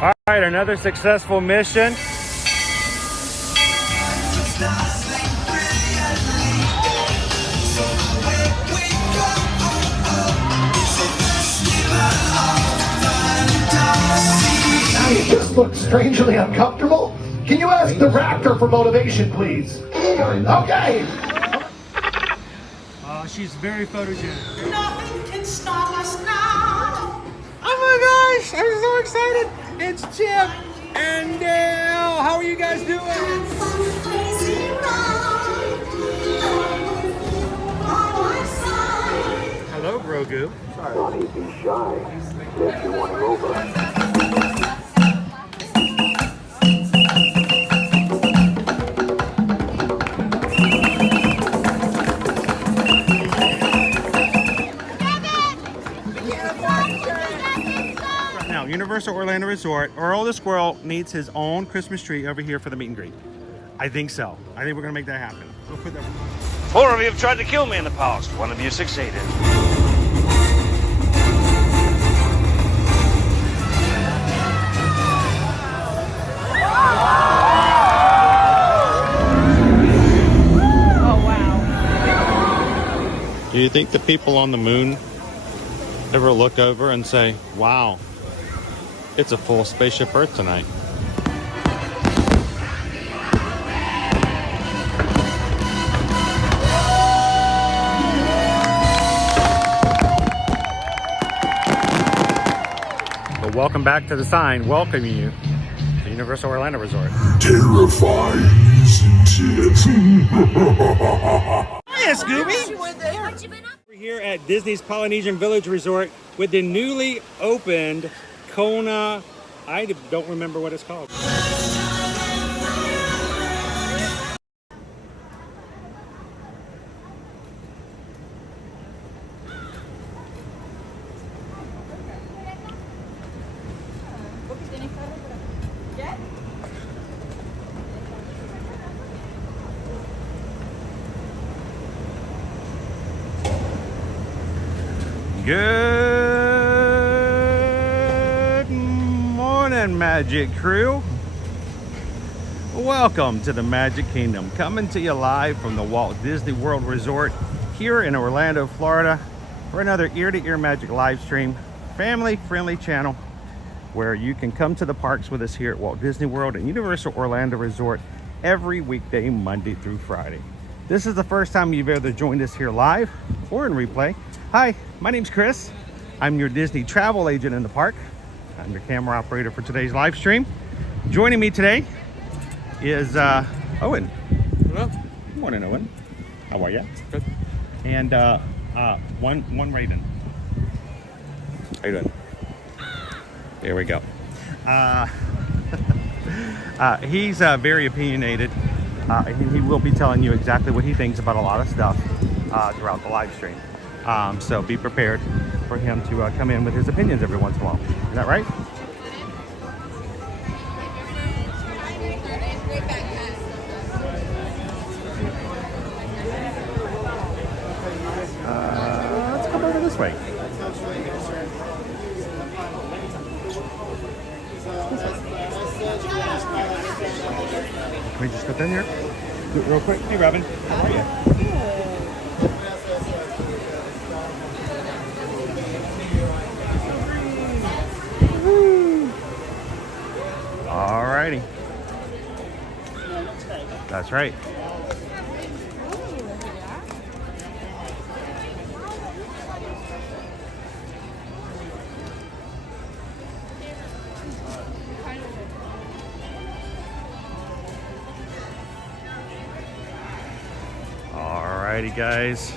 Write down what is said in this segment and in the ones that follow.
All right, another successful mission. You just look strangely uncomfortable. Can you ask the raptor for motivation, please? Okay. She's very photogenic. Nothing can stop us now. Oh my gosh, I'm so excited. It's Chip and Dale. How are you guys doing? Hello, Grogu. Sorry. Be shy. If you want to over. Universal Orlando Resort, Earl the Squirrel needs his own Christmas tree over here for the meet and greet. I think so. I think we're gonna make that happen. We'll put that. 4 of you have tried to kill me in the past. 1 of you succeeded. Oh wow. Do you think the people on the moon ever look over and say, wow, it's a full spaceship Earth tonight? But welcome back to the sign welcoming you to Universal Orlando Resort. Terrifying, isn't it? Hiya, Scooby! We're here at Disney's Polynesian Village Resort with the newly opened Kona, I don't remember what it's called. Good morning, Magic Crew. Welcome to the Magic Kingdom, coming to you live from the Walt Disney World Resort here in Orlando, Florida, for another ear-to-ear magic live stream, family-friendly channel where you can come to the parks with us here at Walt Disney World and Universal Orlando Resort every weekday, Monday through Friday. This is the first time you've ever joined us here live or in replay. Hi, my name's Chris. I'm your Disney travel agent in the park. I'm your camera operator for today's live stream. Joining me today is Owen. Hello. Good morning, Owen. How are you? Good. And one Raven. How you doing? There we go. He's very opinionated. He will be telling you exactly what he thinks about a lot of stuff throughout the live stream. So be prepared for him to come in with his opinions every once in a while. Is that right? Let's come over this way. Can we just step in here? Do it real quick. Hey, Robin. How are you? Alrighty. That's right. Alrighty, guys.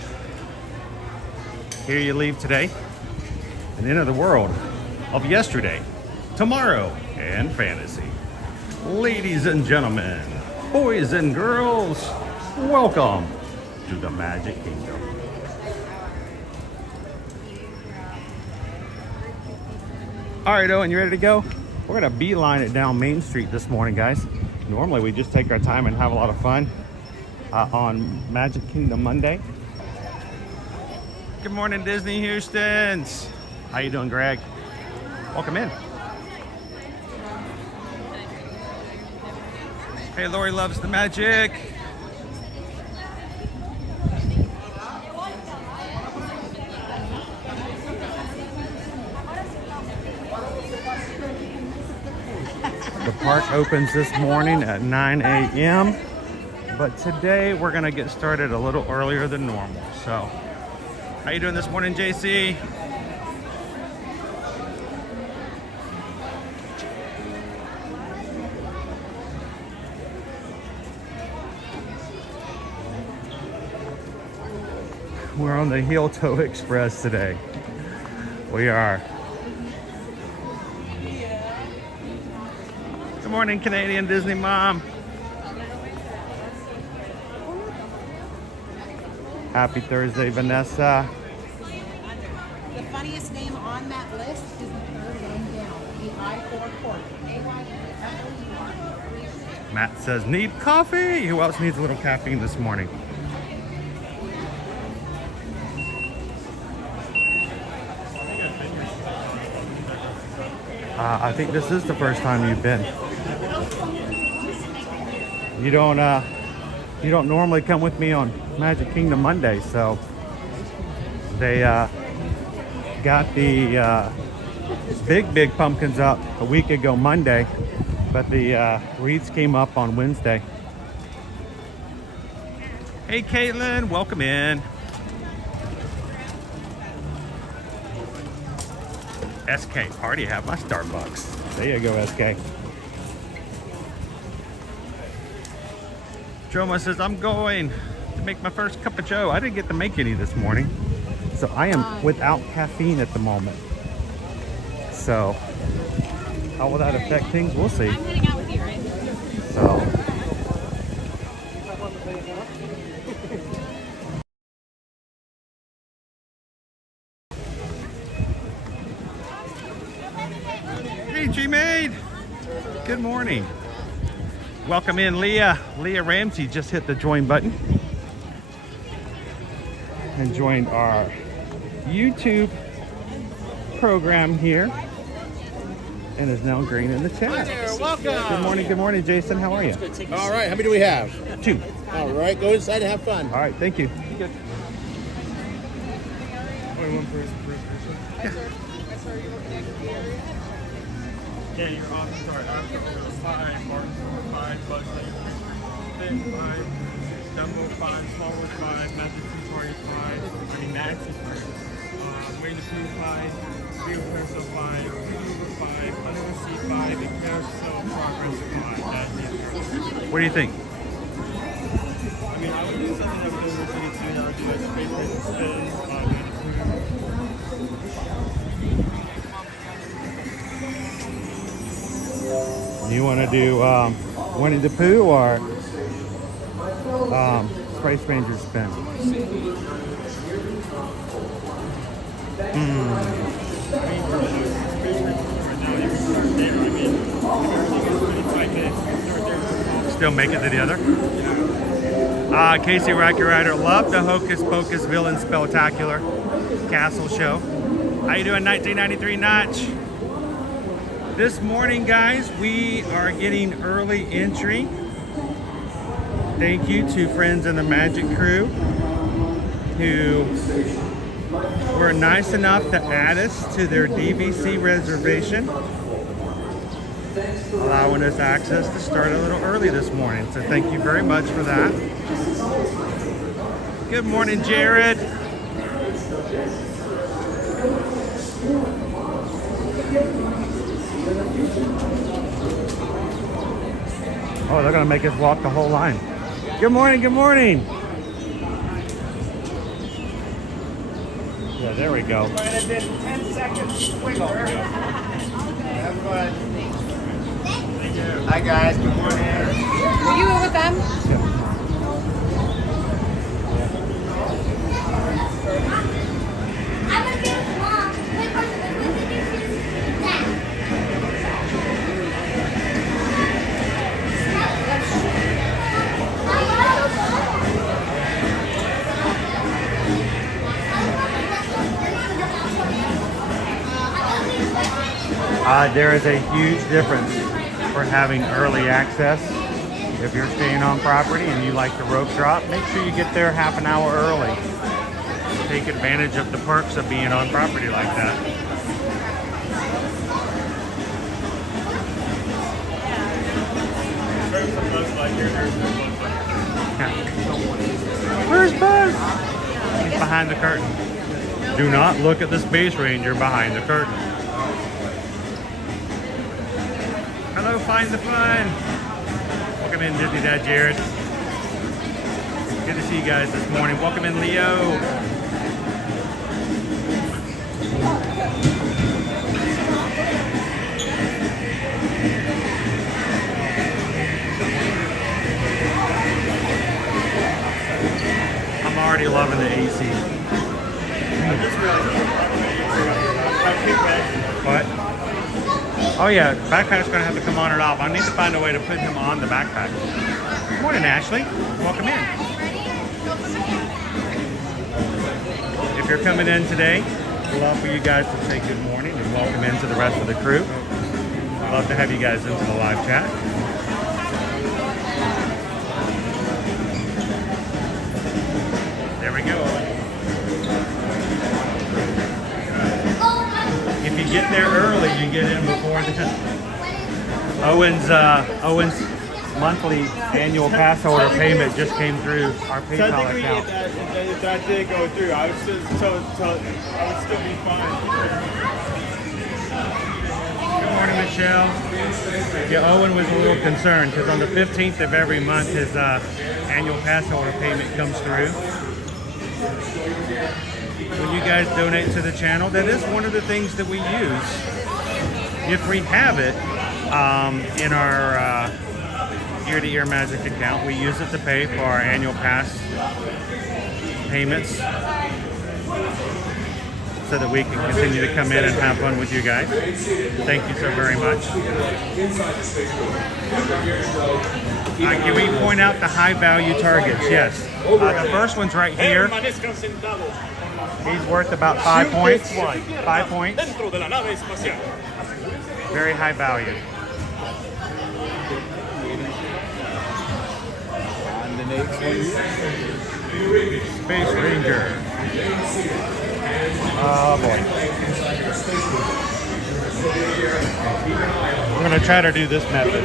Here you leave today and enter the world of yesterday, tomorrow, and fantasy. Ladies and gentlemen, boys and girls, welcome to the Magic Kingdom. All right, Owen, you ready to go? We're gonna beeline it down Main Street this morning, guys. Normally we just take our time and have a lot of fun on Magic Kingdom Monday. Good morning, Disney Houstons. How you doing, Greg? Welcome in. Hey, Lori loves the magic. The park opens this morning at 9 a.m. But today we're gonna get started a little earlier than normal. So, how you doing this morning, JC? We're on the Heel Toe Express today. We are. Good morning, Canadian Disney Mom. Happy Thursday, Vanessa. The funniest name on that list is the third one down, the I-4 Court. Matt says, need coffee? Who else needs a little caffeine this morning? I think this is the first time you've been. You don't normally come with me on Magic Kingdom Monday, so they got the big pumpkins up a week ago Monday, but the wreaths came up on Wednesday. Hey Caitlin, welcome in. SK, already have my Starbucks. There you go, SK. Joma says, I'm going to make my first cup of joe. I didn't get to make any this morning. So I am without caffeine at the moment. So how will that affect things? We'll see. I'm heading out with you, right? So. Hey, G-Maid. Good morning. Welcome in, Leah. Leah Ramsey just hit the join button and joined our YouTube program here and is now green in the chat. Hi there, welcome. Good morning, Jason. How are you? All right, how many do we have? 2. All right, go inside and have fun. All right, thank you. Good. Only one person per person. Yeah, you're off to start. After 5, Martin 5, Buzz Lightyear 5, Dumbo 5, Small World 5, Magic Tutorial 5, Max is 5, Winnie the Pooh 5, Real Carousel 5, Uber 5, Underwater Sea 5, and Carousel Progress 5. What do you think? I mean, I would do something that would originally do. I would do a Space Race and Spin, Winnie the Pooh. You want to do Winnie the Pooh or Space Ranger Spin? Still make it to the other? Casey Rocky Rider, love the Hocus Pocus Villain Spectacular Castle Show. How you doing, 1993 Notch? This morning, guys, we are getting early entry. Thank you to friends in the Magic Crew who were nice enough to add us to their DVC reservation, allowing us access to start a little early this morning. So thank you very much for that. Good morning, Jared. Oh, they're gonna make us walk the whole line. Good morning, good morning. Yeah, there we go. 10 seconds wiggle. Have fun. Hi guys, good morning. Were you with them? There is a huge difference for having early access If you're staying on property and you like the rope drop, make sure you get there half an hour early. Take advantage of the perks of being on property like that. Where's Buzz? He's behind the curtain. Do not look at the Space Ranger behind the curtain. Hello, Find the Fun. Welcome in, Disney Dad Jared. Good to see you guys this morning. Welcome in, Leo. I'm already loving the AC. What? Oh yeah, backpack's gonna have to come on and off. I need to find a way to put him on the backpack. Good morning, Ashley. Welcome in. If you're coming in today, we'd love for you guys to say good morning and welcome into the rest of the crew. I'd love to have you guys into the live chat. There we go. If you get there early, you get in before the Owen's monthly annual pass holder payment just came through our PayPal So I think account. if that did go through, I would still be fine. Good morning, Michelle. Yeah, Owen was a little concerned because on the 15th of every month his annual pass holder payment comes through. When you guys donate to the channel, that is one of the things that we use. If we have it in our ear-to-ear magic account, we use it to pay for our annual pass payments so that we can continue to come in and have fun with you guys. Thank you so very much. Can we point out the high value targets? Yes. The first one's right here. He's worth about 5 points. 5 points. Very high value. And the next one. Space Ranger. Oh boy. We're going to try to do this method.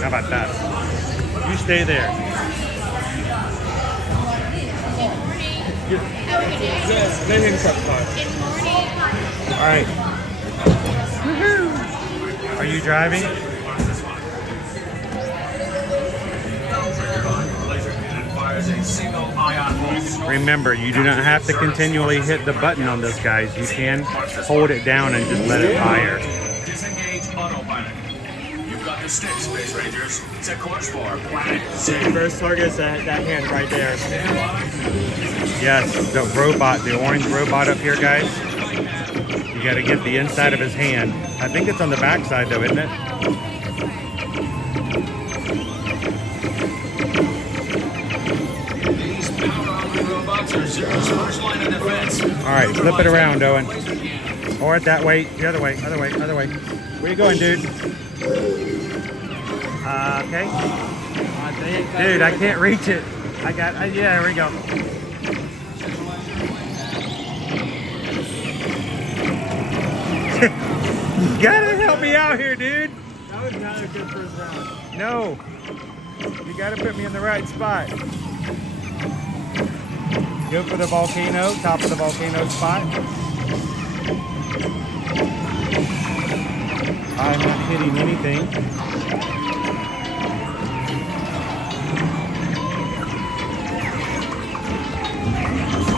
How about that? You stay there. Let him start. All right. Woohoo! Are you driving? Remember, you do not have to continually hit the button on this, guys. You can hold it down and just let it fire. Disengage autopilot. You've got the stick, Space Rangers. Set course for planet Z. First target is that hand right there. Yes, the robot, the orange robot up here, guys. You got to get the inside of his hand. I think it's on the back side, though, isn't it? All right, flip it around, Owen. Or that way, the other way, other way, other way. Where you going, dude? Okay. Dude, I can't reach it. Yeah, there we go. You gotta help me out here, dude. That was not a good first round. No. You gotta put me in the right spot. Go for the volcano, top of the volcano spot. I'm not hitting anything.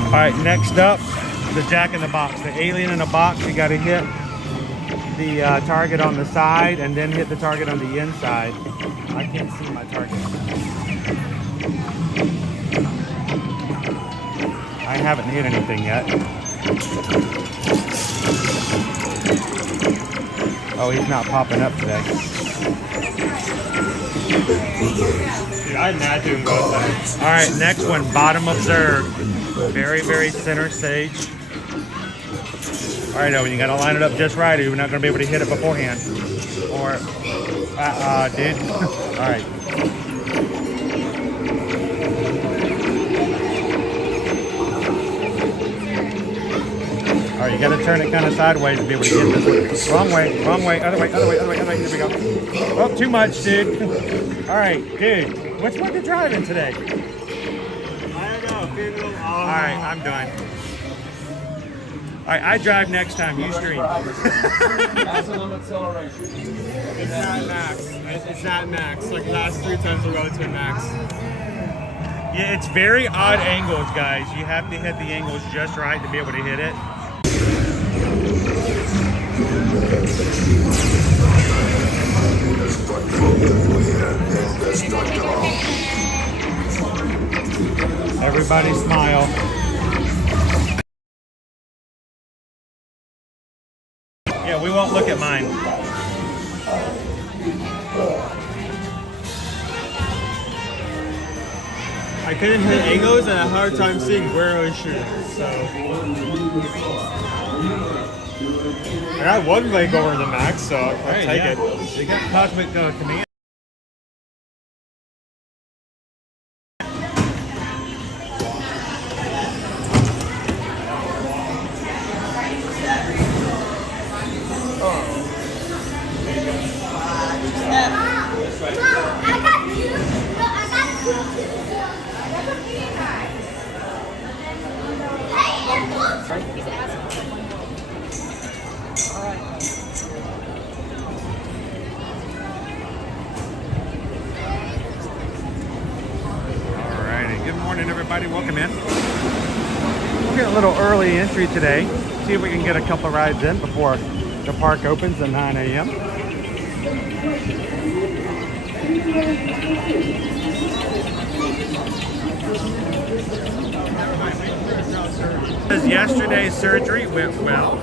All right, next up, the Jack in the Box, the alien in a box. You gotta hit the target on the side and then hit the target on the inside. I can't see my target. I haven't hit anything yet. Oh, he's not popping up today. Dude, I'm not doing both sides. All right, next one, bottom observed. Very, very center stage. All right, Owen, you gotta line it up just right or you're not gonna be able to hit it beforehand. Or, dude. All right. All right, you gotta turn it kind of sideways to be able to get this one. Wrong way, other way. Here we go. Oh, too much, dude. All right, dude. Which one you driving today? I don't know. People, All right, I'm done. All right, I drive next time. You stream. Maximum acceleration. It's not max. It's not max. Like last 3 times I rode to a max. Yeah, it's very odd angles, guys. You have to hit the angles just right to be able to hit it. Everybody smile. Yeah, we won't look at mine. I couldn't hit angles and I had a hard time seeing where I was shooting. So I got one leg over the max, so I'll take it. You got cosmic command. Welcome in. We'll get a little early entry today. See if we can get a couple rides in before the park opens at 9 a.m. Yesterday's surgery went well.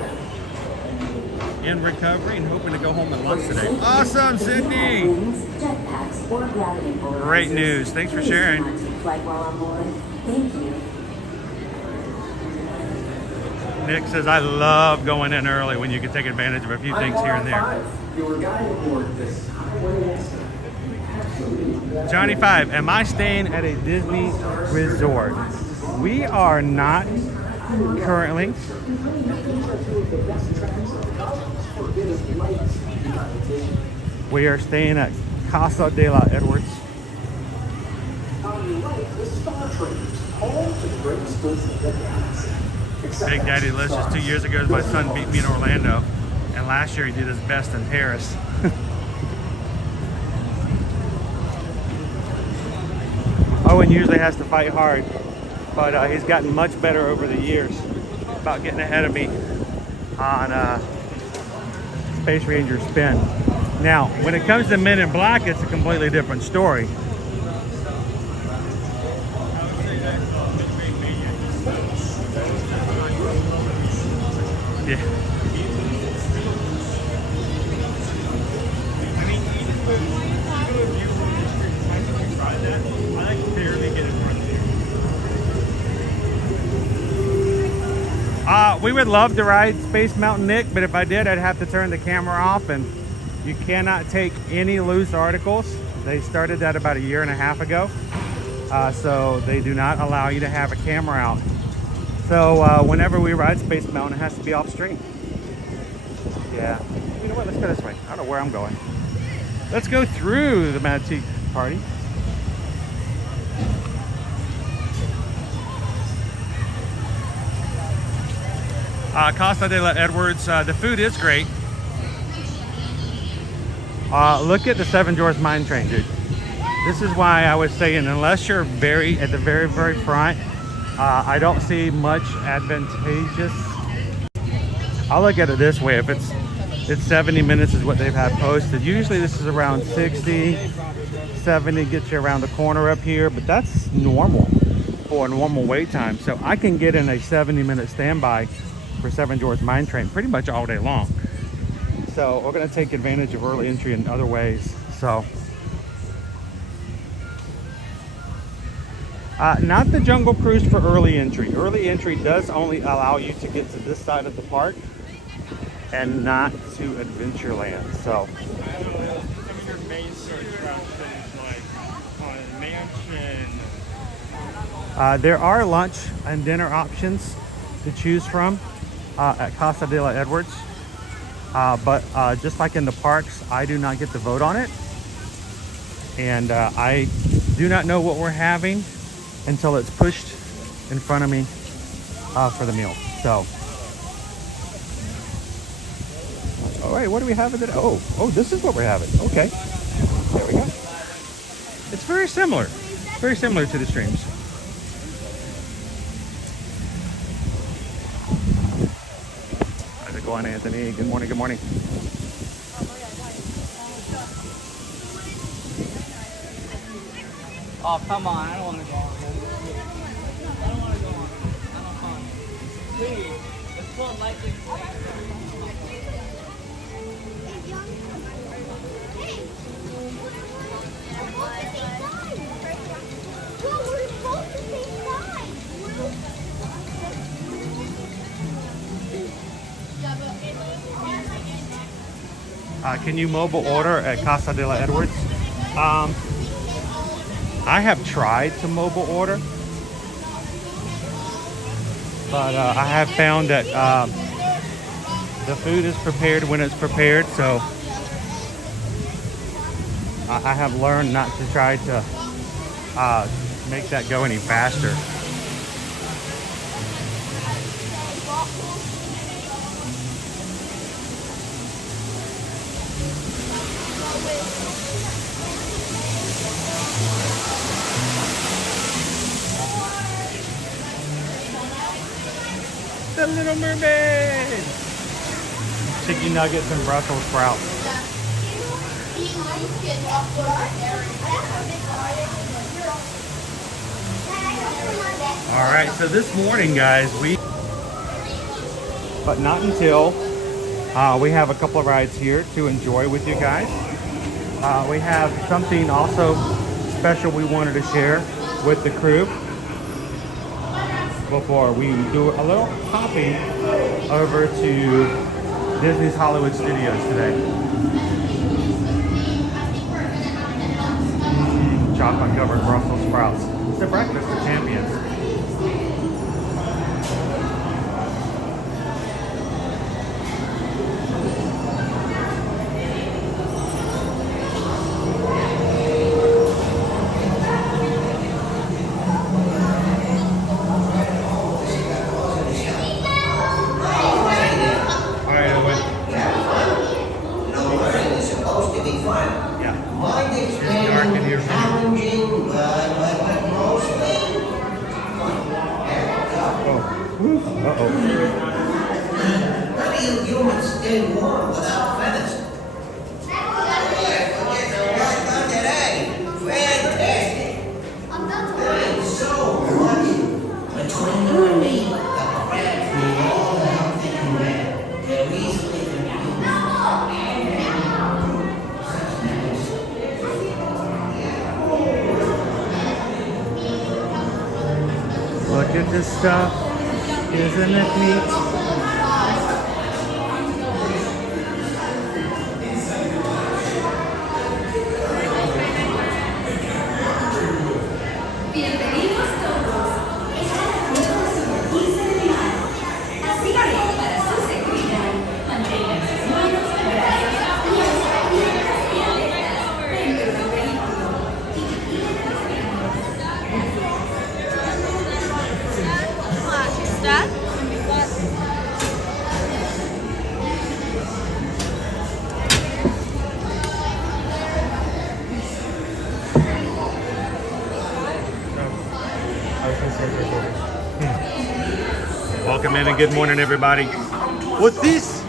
In recovery and hoping to go home at lunch today. Awesome, Sydney! Great news. Thanks for sharing. Thank you. Nick says, I love going in early when you can take advantage of a few things here and there. Johnny 5, am I staying at a Disney resort? We are not currently. We are staying at Casa de la Edwards. Big Daddy Delicious 2 years ago, my son beat me in Orlando, and last year he did his best in Paris. Owen usually has to fight hard, but he's gotten much better over the years about getting ahead of me on Space Ranger spin. Now, when it comes to Men in Black, it's a completely different story. Yeah. I mean, even if you from the street, I tried that. I like barely get in front of you. We would love to ride Space Mountain, Nick, but if I did, I'd have to turn the camera off, and you cannot take any loose articles. They started that about 1.5 years ago, so they do not allow you to have a camera out. So whenever we ride Space Mountain, it has to be off stream. Yeah. You know what? Let's go this way. I don't know where I'm going. Let's go through the Mad Tea Party. Casa de la Edwards. The food is great. Look at the Seven Dwarfs Mine Train, dude. This is why I was saying, unless you're at the very, very front, I don't see much advantageous. I'll look at it this way. If it's 70 minutes is what they've had posted. Usually this is around 60, 70 gets you around the corner up here, but that's normal for a normal wait time. So I can get in a 70-minute standby for Seven Dwarfs Mine Train pretty much all day long. So we're gonna take advantage of early entry in other ways. So. Not the Jungle Cruise for early entry. Early entry does only allow you to get to this side of the park. and not to Adventureland. So Some of your main attractions like Haunted Mansion. there are lunch and dinner options to choose from at Casa de la Edwards. But just like in the parks, I do not get to vote on it. And I do not know what we're having until it's pushed in front of me for the meal. So, all right, what do we have today? Oh, this is what we're having. Okay, there we go. It's very similar to the streams. How's it going, Anthony? Good morning, good morning. Oh, come on. I don't want to go on. I don't want to go on. I don't want to. Please. Let's go on Lightyear. Can you mobile order at Casa de la Edwards? I have tried to mobile order, but I have found that the food is prepared when it's prepared, so I have learned not to try to make that go any faster. The Little Mermaid! Chicken nuggets and Brussels sprouts. All right, so this morning, guys, but not until we have a couple of rides here to enjoy with you guys. We have something also special we wanted to share with the crew before we do a little hopping over to Disney's Hollywood Studios today. Chocolate covered Brussels sprouts. It's the breakfast of champions. Look at this stuff. Isn't it neat? Welcome in and good morning, everybody. What's this?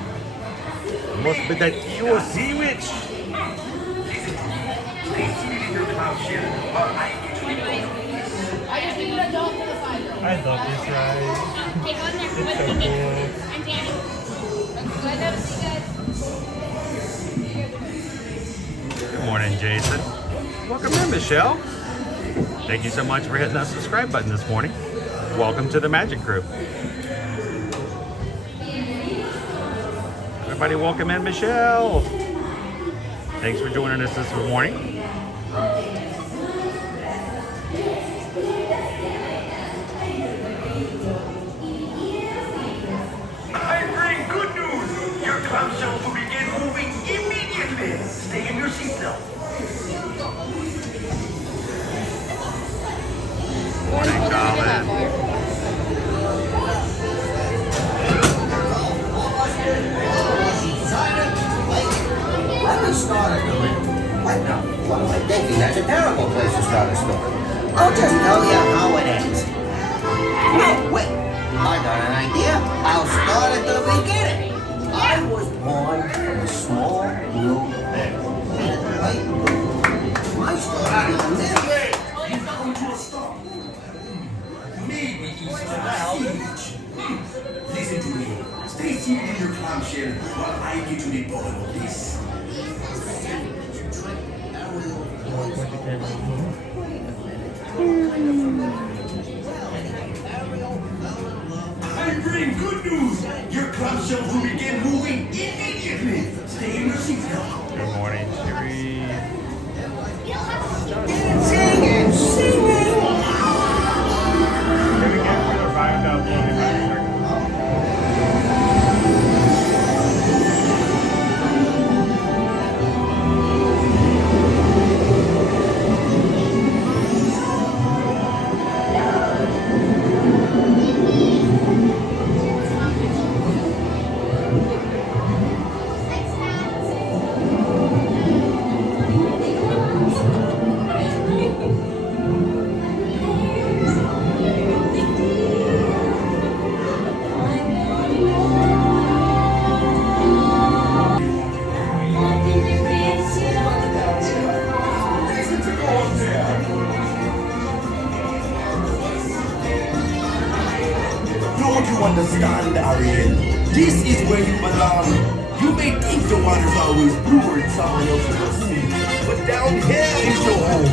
Must be that evil sandwich. I love this ride. It's so cool. Good morning, Jason. Welcome in, Michelle. Thank you so much for hitting that subscribe button this morning. Welcome to the Magic Crew. Everybody welcome in Michelle. Thanks for joining us this morning. I bring good news. Your clamshell will begin moving immediately. Stay in your seats now. Morning, Colin. Let me start a doing. What now? What am I thinking? That's a terrible place to start a story. I'll just tell you how it ends. No, wait. I got an idea. I'll start at the beginning. I was born from a small blue bear. Right? My story is this. You've come to a stop. Maybe he's huge. Listen to me. Stay seated in your clamshell while I get to the bottom of this. I bring good news. Your clamshell will begin moving immediately. Stay in your seats now. Good morning, Sherry. Singing, singing. Understand, Ariel. This is where you belong. You may think the water's always bluer in someone else's lagoon, but down here is your home.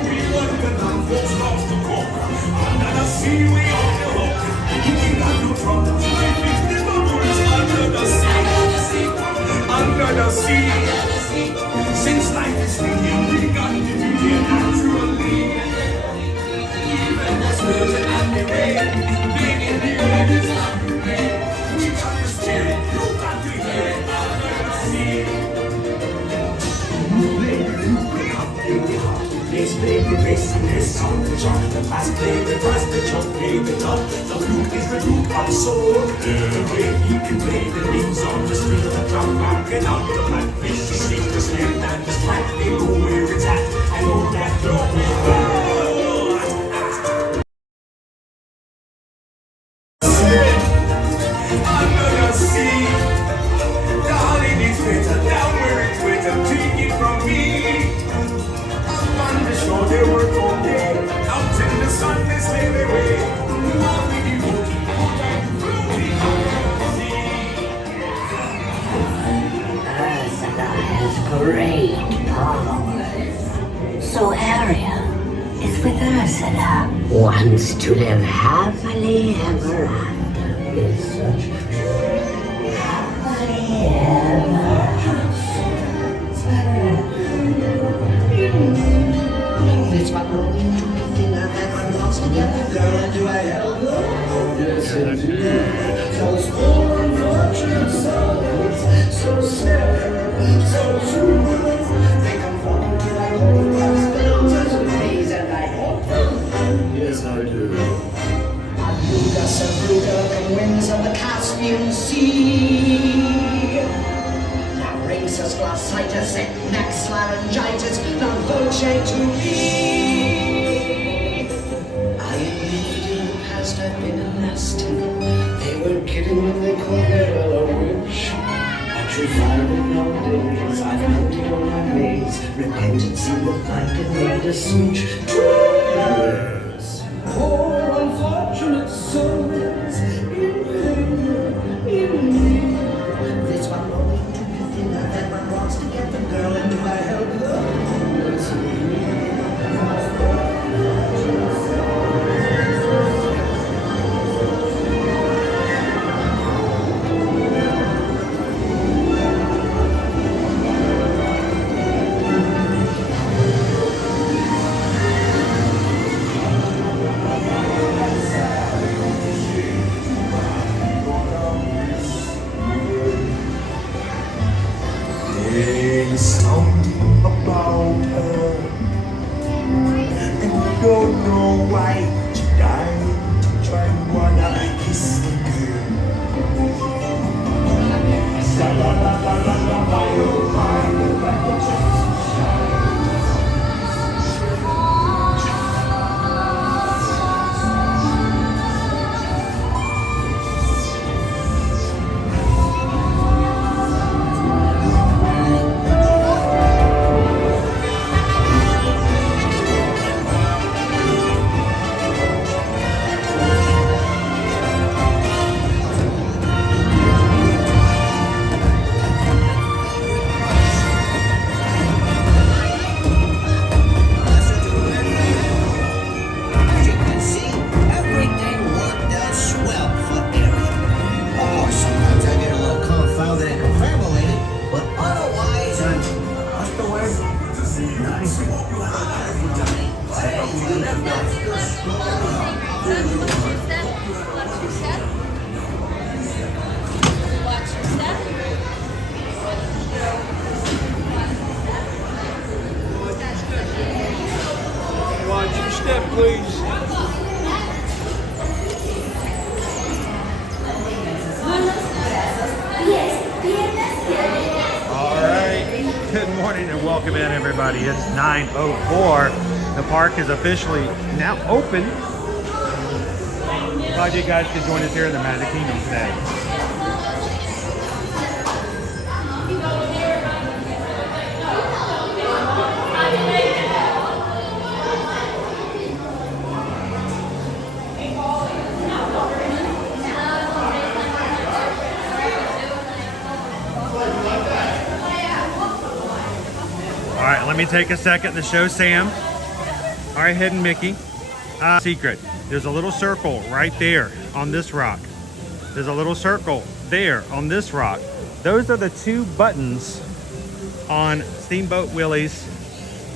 We want the non-folks lost to cook. Under the sea, we on the hook. You ain't got no trouble. You ain't fix the bubbles under the sea. Under the sea. Since life is fleeting, we got to be here naturally. And the rain, big in the air, it's not the rain. We got to steer it, you got to hear it under the sea. Baby, wake up, baby, hop. This baby, racing this on the chart. The fast baby, fast the jump, baby, top. The flute is the root of soul. The way you can play the leaves on the string of the drum, rocking out the blackfish, the snake, the snare, and the splat. They know where it's at, I know that drum will go. Wants to live happily ever after with such happily ever after. It's my growing to be thinner than my wants to get the girl, and do I help her? Yes, indeed. Those poor unfortunate souls, so sad, so true. They conform to my old past, but don't touch the ways, and I help them. Yes, I do. Abrugas and Bruga, the winds of the Caspian Sea. Now brings us glossitis, neck laryngitis, non voce to me. I admitted in the past I've been a nasty. They weren't kidding when they called me a witch. But you find it nowadays, I've emptied all my ways. Repentance in the pipe and made a smooch. Yes. Poor unfortunate souls in me. This one growing to be thinner than one wants to get the girl, and do I help her? Yes, morning and welcome in everybody. It's 9:04. The park is officially now open. Glad you guys could join us here in the Magic Kingdom today. All right, let me take a second to show Sam our hidden Mickey. Secret. There's a little circle right there on this rock. There's a little circle there on this rock. Those are the two buttons on Steamboat Willie's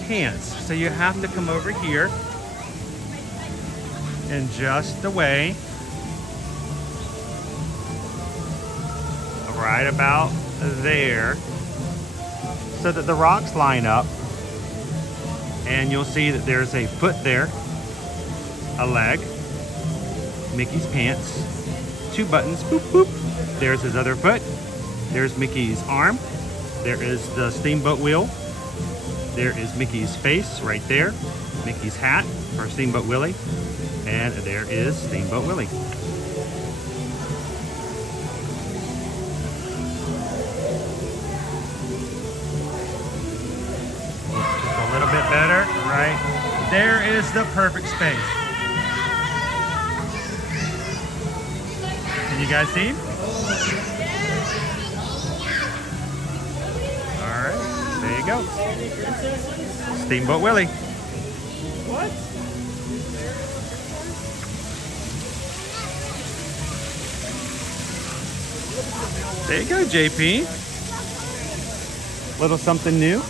pants. So you have to come over here and just away, right about there, so that the rocks line up, and you'll see that there's a foot there, a leg, Mickey's pants, two buttons, boop, boop. There's his other foot. There's Mickey's arm. There is the steamboat wheel. There is Mickey's face right there. Mickey's hat for Steamboat Willie. And there is Steamboat Willie. Just a little bit better, right? There is the perfect space. Can you guys see? All right, there you go. Steamboat Willie. What? There you go, JP. Little something new.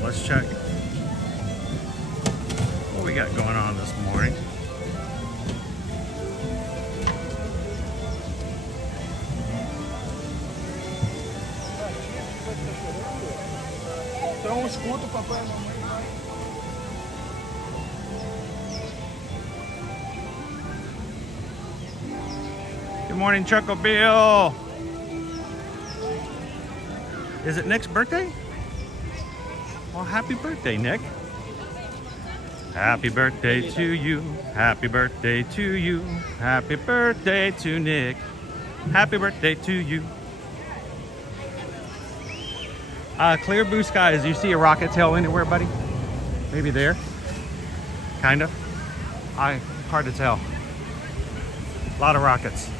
Let's check what we got going on this morning. Good morning, Chuckle Bill. Is it Nick's birthday? Well, happy birthday, Nick. Happy birthday to you. Happy birthday to you. Happy birthday to Nick. Happy birthday to you. Clear blue skies. Do you see a rocket tail anywhere, buddy? Maybe there? Kind of? Hard to tell. A lot of rockets.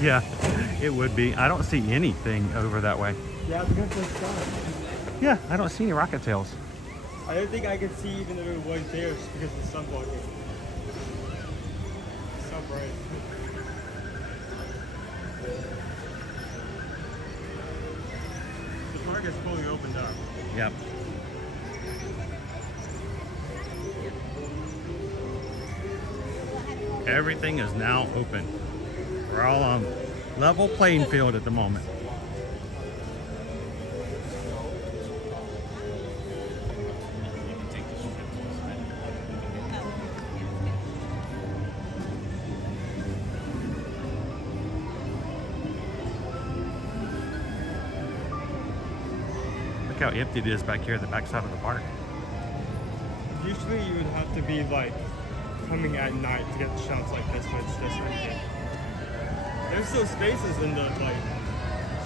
Yeah, it would be. I don't see anything over that way. Yeah, it's good for the sky. Yeah, I don't see any rocket tails. I don't think I could see even if it was there just because of the sun blocking. It's so bright. The park is fully opened up. Yep. Everything is now open. We're all on level playing field at the moment. Look how empty it is back here at the back side of the park. Usually you would have to be like coming at night to get shots like this, but it's this right here. There's still spaces in the like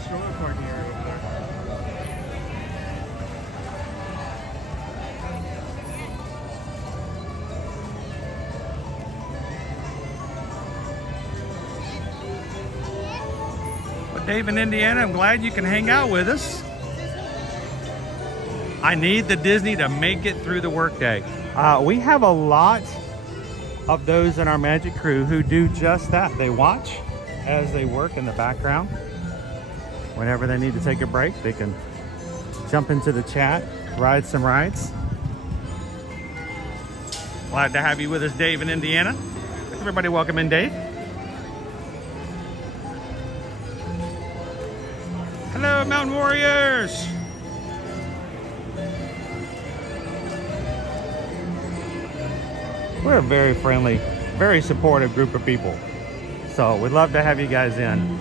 stroller parking area over there. Well, Dave in Indiana, I'm glad you can hang out with us. I need the Disney to make it through the workday. We have a lot of those in our Magic crew who do just that. They watch as they work in the background. Whenever they need to take a break, they can jump into the chat, ride some rides. Glad to have you with us, Dave in Indiana. Everybody welcome in, Dave. Hello, Mountain Warriors. We're a very friendly, very supportive group of people. So we'd love to have you guys in.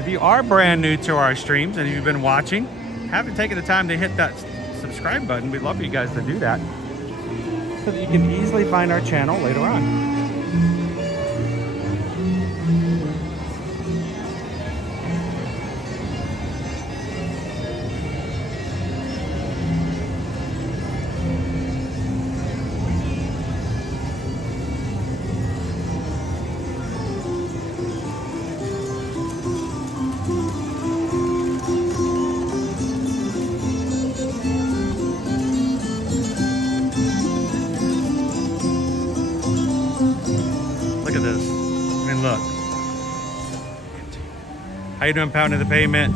If you are brand new to our streams and you've been watching, haven't taken the time to hit that subscribe button, we'd love for you guys to do that so that you can easily find our channel later on. Look at this. I mean, look. How you doing, pounding the pavement?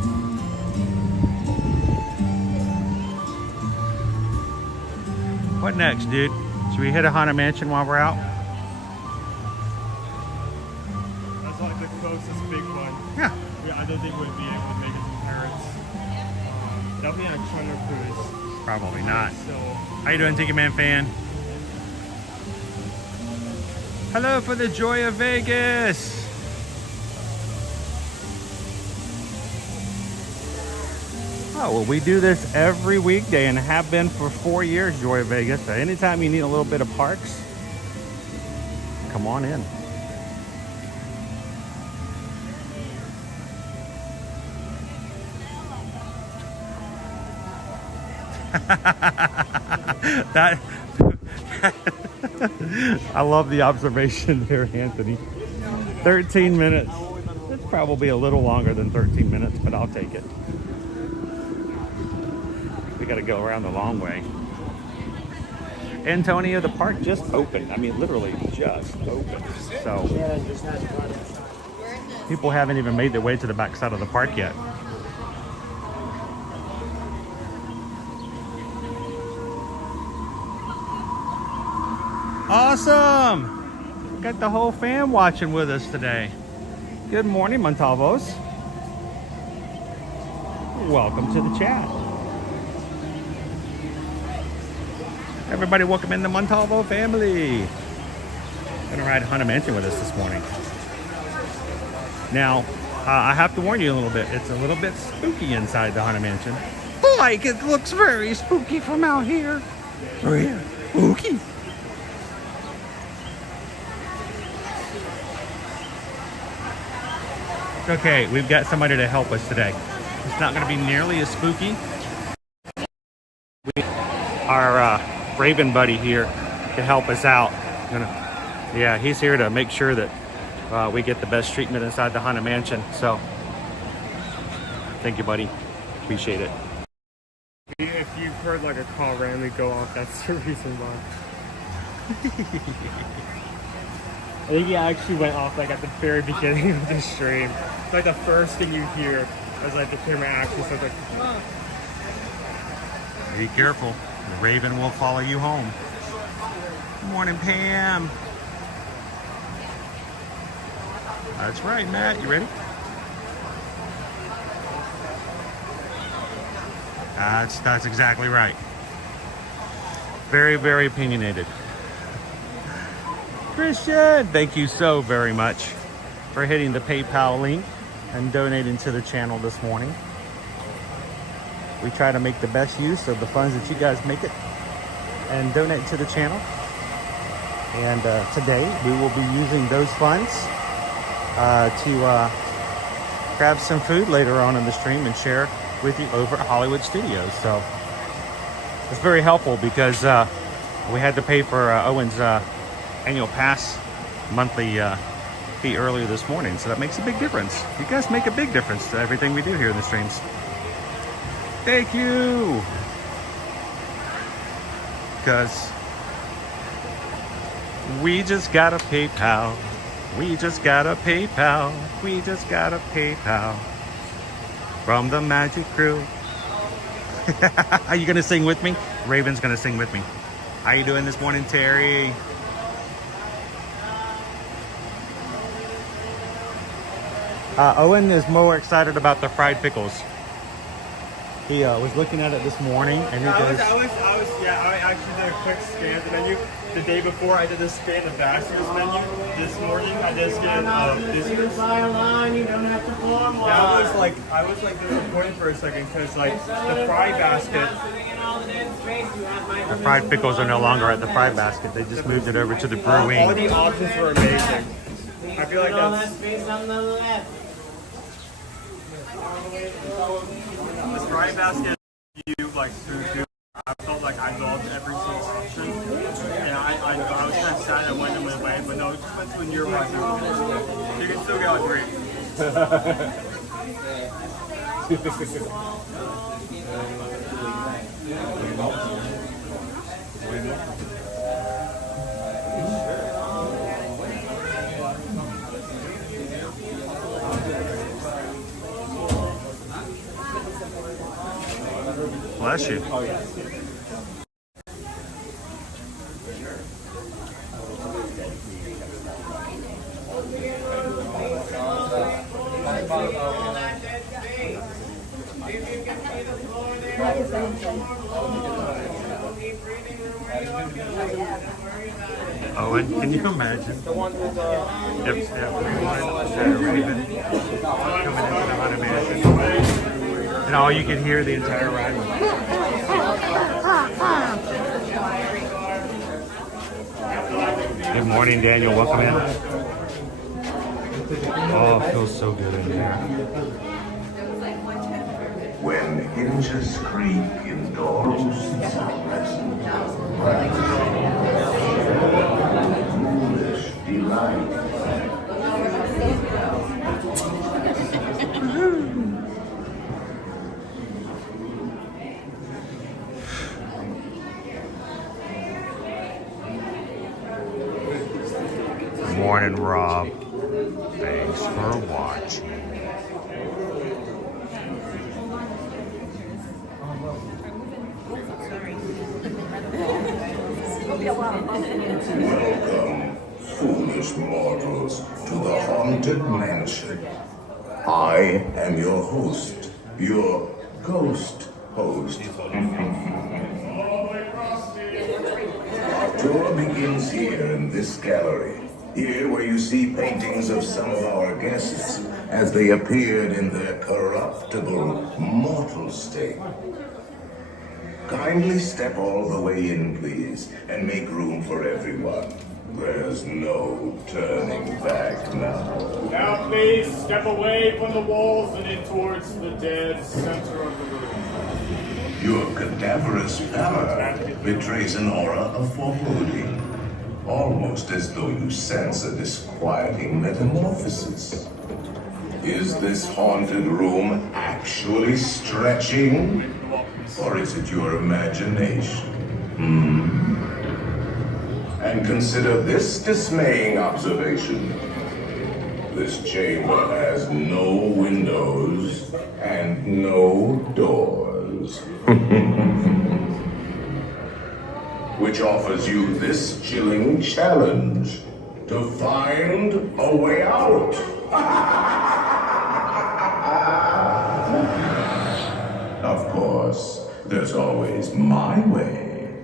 What next, dude? Should we hit a Haunted Mansion while we're out? That's like the closest big one. Yeah. I don't think we'd be able to make it to Paris. Definitely on a charter cruise. Probably not. So, How you doing, Tiki Man fan? Hello for the joy of Vegas. Oh, well, we do this every weekday and have been for 4 years, Joy of Vegas. So anytime you need a little bit of parks, come on in. that I love the observation there, Anthony. 13 minutes. It's probably a little longer than 13 minutes, but I'll take it. We got to go around the long way. Antonio, the park just opened. I mean, literally just opened. So people haven't even made their way to the back side of the park yet. Awesome! We got the whole fam watching with us today. Good morning, Montalvos. Welcome to the chat. Everybody, welcome in the Montalvo family. Gonna ride Haunted Mansion with us this morning. Now, I have to warn you a little bit. It's a little bit spooky inside the Haunted Mansion. Like, it looks very spooky from out here. Very spooky. Okay, we've got somebody to help us today. It's not going to be nearly as spooky. Our Raven buddy here to help us out. Yeah, he's here to make sure that we get the best treatment inside the Haunted Mansion. So, thank you, buddy. Appreciate it. if you've heard like a call randomly go off, that's the reason why. I think he actually went off like at the very beginning of the stream. It's like the first thing you hear is like the camera actually starts like, oh. Be careful. The Raven will follow you home. Good morning, Pam. That's right, Matt. You ready? That's exactly right. Very, very opinionated. Christian, thank you so very much for hitting the PayPal link and donating to the channel this morning. We try to make the best use of the funds that you guys make it and donate to the channel. And today we will be using those funds to grab some food later on in the stream and share with you over at Hollywood Studios. So it's very helpful because we had to pay for Owen's annual pass monthly fee earlier this morning, so that makes a big difference. You guys make a big difference to everything we do here in the streams. Thank you, because we just got a PayPal. We just got a PayPal. We just got a PayPal from the Magic Crew. Are you gonna sing with me? Raven's gonna sing with me. How you doing this morning, Terry? Owen is more excited about the fried pickles. He was looking at it this morning, and he goes, I actually did a quick scan of the menu. The day before, I did a scan of Baxter's menu. This morning, I did a scan of Business. You don't have to form one. Yeah, I was like disappointed for a second because like the fry basket. the fried pickles are no longer at the fry basket. They just moved it over to the All brewing. the options were amazing. I feel like that's space on the left. the fry basket. You like to. I felt like I loved every single option, and I was kind of sad I went in my way, but no, it just went to a nearby food. You can still get a drink. Bless you. Owen, can you imagine if everyone had a raven coming into the Haunted Mansion and all you could hear the entire ride was Good morning, Daniel. Welcome in. Oh, it feels so good in there. When hinges creak indoors, foolish delight. Morning, Rob. Thanks for watching. Welcome, foolish mortals, to the Haunted Mansion. I am your host, your ghost host. Our tour begins here in this gallery. Here where you see paintings of some of our guests as they appeared in their corruptible, mortal state. Kindly step all the way in, please, and make room for everyone. There's no turning back now. Now please step away from the walls and in towards the dead center of the room. Your cadaverous pallor betrays an aura of foreboding, almost as though you sense a disquieting metamorphosis. Is this haunted room actually stretching? Or is it your imagination? And consider this dismaying observation. This chamber has no windows and no doors. Which offers you this chilling challenge to find a way out. Of course, there's always my way.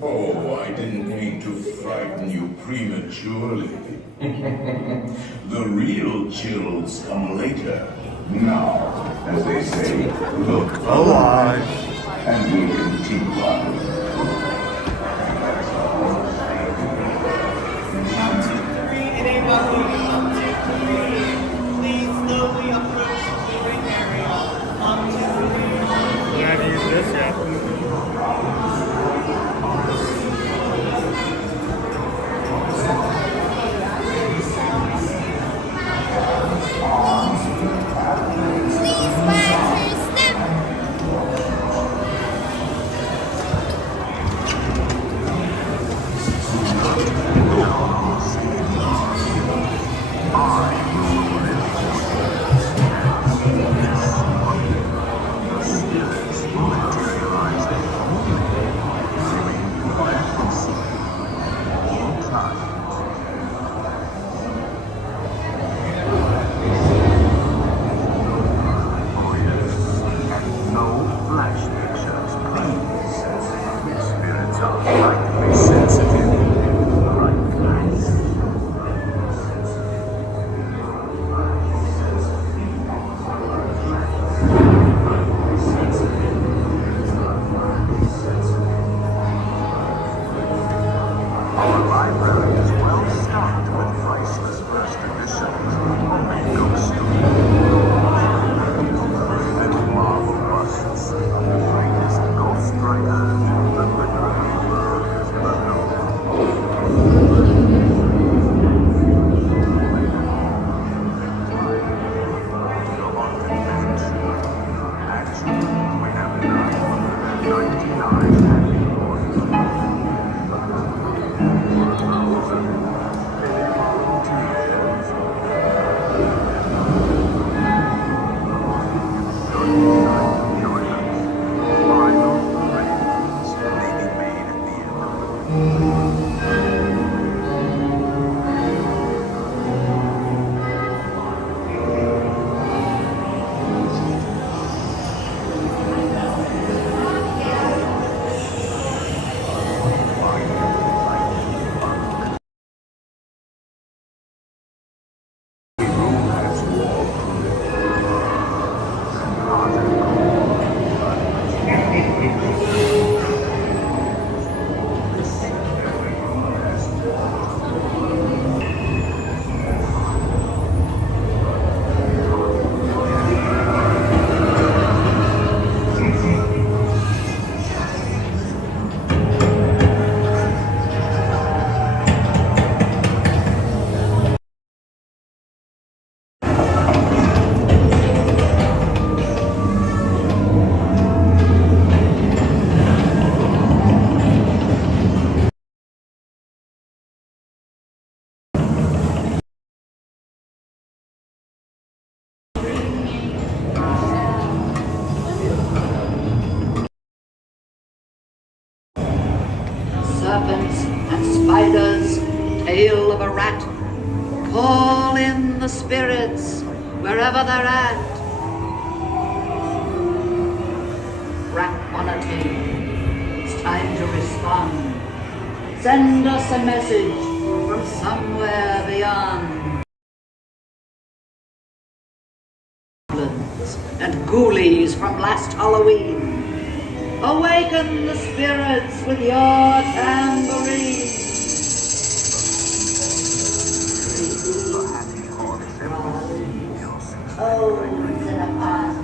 Oh, I didn't mean to frighten you prematurely. The real chills come later. Now, as they say, look alive, and we'll continue on. Please slowly approach the viewing area. You haven't used this yet. serpents and spiders, tail of a rat. Call in the spirits wherever they're at. Rap on a tape. It's time to respond. Send us a message from somewhere beyond. And ghoulies from last Halloween. Awaken the spirits with your tambourine. Oh, in a pond.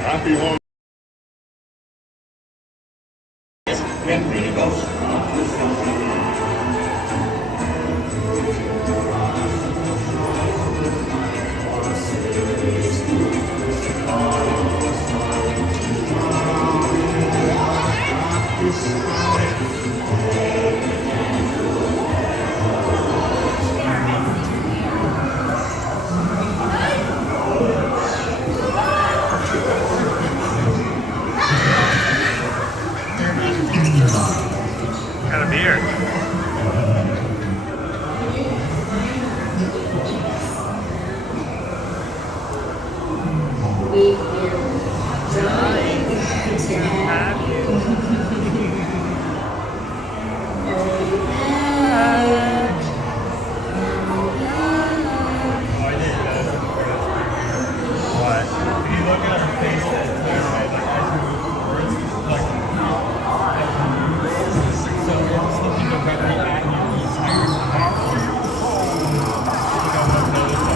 Happy home. Got a beer. We here dying to have you. What? If you look at her face, that's clear, right? Like, as you move forwards, like, so it's looking directly at you the entire time. I think I would have noticed that.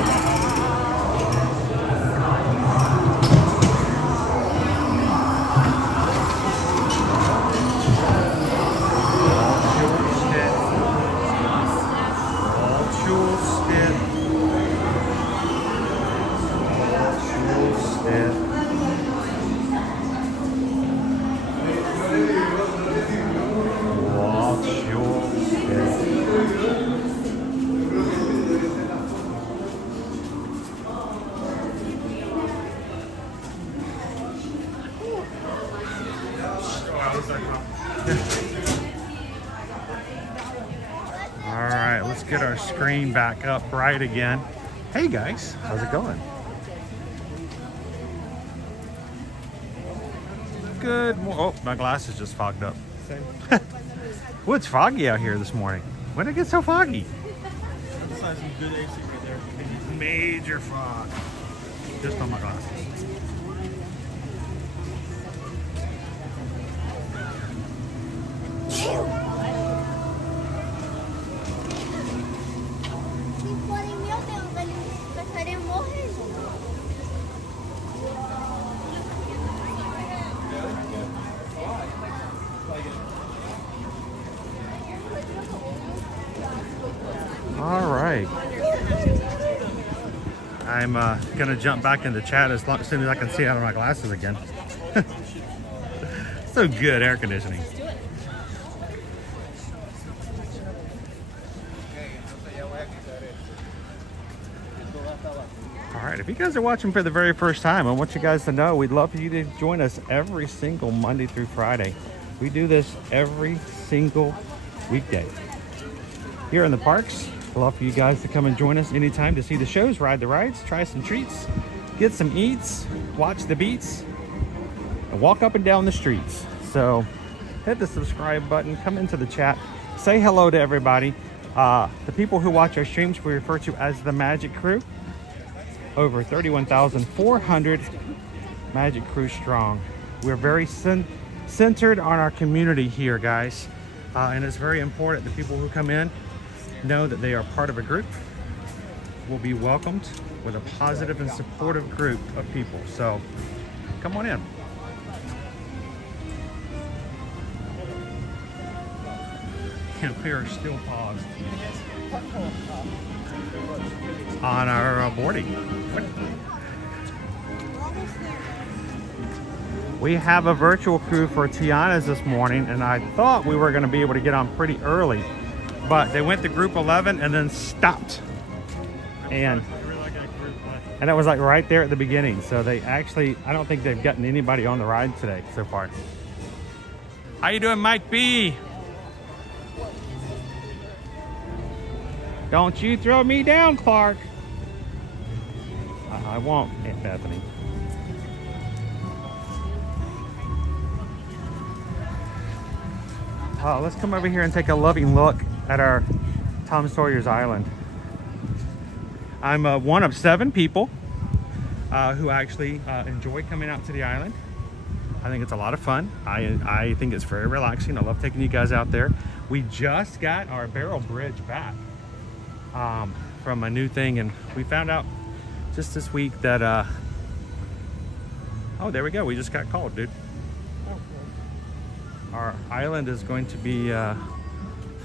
All right, let's get our screen back up bright again. Hey guys, how's it going? Good morning. Oh, my glasses just fogged up. Well, it's foggy out here this morning. When did it get so foggy? That's some good AC right there. Major fog. Just on my glasses. All right. I'm gonna jump back into chat as soon as I can see out of my glasses again. So good air conditioning. All right, if you guys are watching for the very first time, I want you guys to know we'd love for you to join us every single Monday through Friday. We do this every single weekday here in the parks. I'd love for you guys to come and join us anytime to see the shows, ride the rides, try some treats, get some eats, watch the beats, and walk up and down the streets. So hit the subscribe button, come into the chat, say hello to everybody. The people who watch our streams we refer to as the Magic Crew. Over 31,400 Magic Crew strong. We're very centered on our community here, guys. And it's very important that people who come in know that they are part of a group, will be welcomed with a positive and supportive group of people. So come on in. And we are still paused on our boarding. We have a virtual crew for Tiana's this morning, and I thought we were going to be able to get on pretty early, but they went to group 11 and then stopped. And that was like right there at the beginning. So they actually, I don't think they've gotten anybody on the ride today so far. How you doing, Mike B? Don't you throw me down, Clark. I won't, Aunt Bethany. Let's come over here and take a loving look at our Tom Sawyer's Island. I'm one of 7 people who actually enjoy coming out to the island. I think it's a lot of fun. I think it's very relaxing. I love taking you guys out there. We just got our barrel bridge back from a new thing, and we found out just this week that oh, there we go, we just got called, dude. Our island is going to be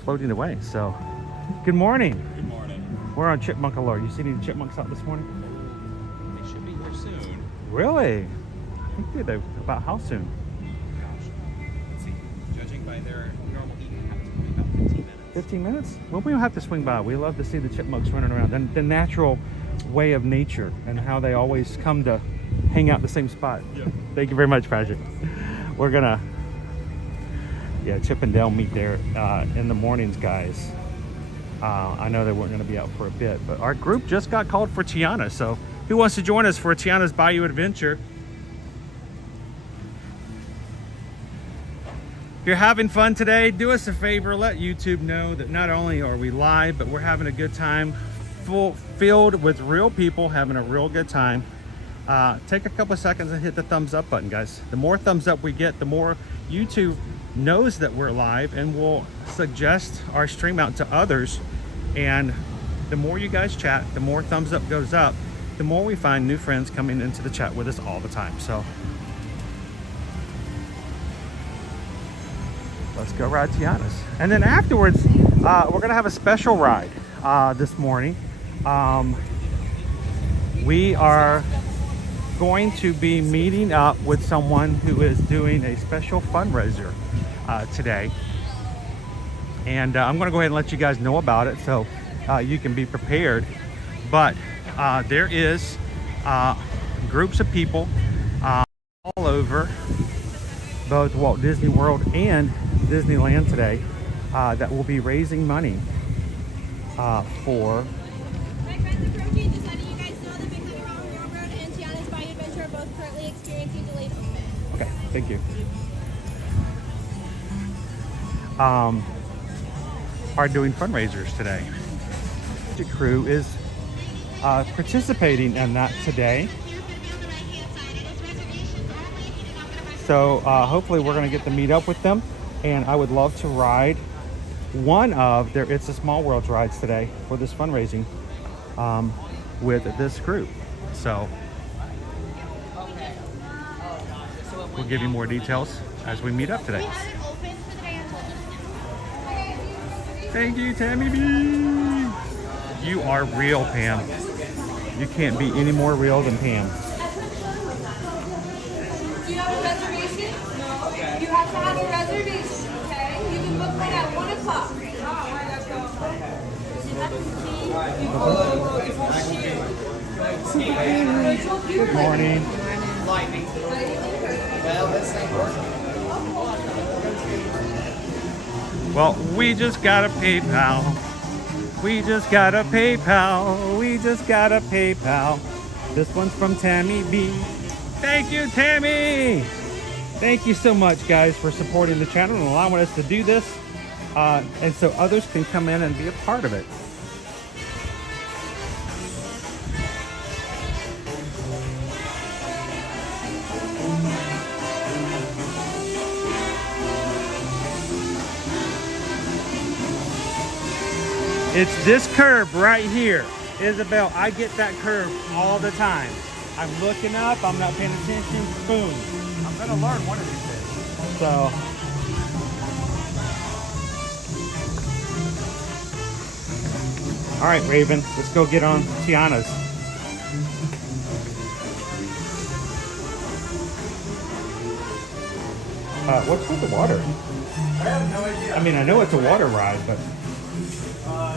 floating away. So good morning. Good morning. We're on chipmunk alert. You see any chipmunks out this morning? They should be here soon. Really? I think they're about how soon? Gosh, let's see, judging by their normal eating habits, probably about 15 minutes. 15 minutes? Well, we don't have to swing by. We love to see the chipmunks running around. The natural way of nature and how they always come to hang out the same spot. Yeah. Thank you very much, Patrick. We're gonna, yeah, Chip and Dale meet there in the mornings, guys. I know they weren't gonna be out for a bit, but our group just got called for Tiana. So who wants to join us for Tiana's Bayou adventure? If you're having fun today, do us a favor, let YouTube know that not only are we live, but we're having a good time, filled with real people having a real good time. Take a couple of seconds and hit the thumbs up button, guys. The more thumbs up we get, the more YouTube knows that we're live and will suggest our stream out to others. And the more you guys chat, the more thumbs up goes up, the more we find new friends coming into the chat with us all the time. So let's go ride Tiana's. And then afterwards, we're gonna have a special ride this morning. We are going to be meeting up with someone who is doing a special fundraiser today. And I'm gonna go ahead and let you guys know about it so you can be prepared. But there is groups of people all over both Walt Disney World and Disneyland today that will be raising money for both currently experiencing delayed open. Okay, thank you. Are doing fundraisers today. The crew is participating in that today. So hopefully we're going to get to meet up with them, and I would love to ride one of their It's a Small World rides today for this fundraising with this group. So we'll give you more details as we meet up today. Thank you, Tammy B. You are real, Pam. You can't be any more real than Pam. Do you have a reservation? No. You have to have a reservation, okay? You can book one at 1 o'clock. Good morning. Well, we just got a PayPal. We just got a PayPal. We just got a PayPal. This one's from Tammy B. Thank you, Tammy. Thank you so much, guys, for supporting the channel and allowing us to do this, and so others can come in and be a part of it. It's this curve right here. Isabel, I get that curve all the time. I'm looking up, I'm not paying attention, boom. I'm gonna learn one of these days. So. All right, Raven, let's go get on Tiana's. What's with the water? I have no idea. I mean, I know it's a water ride, but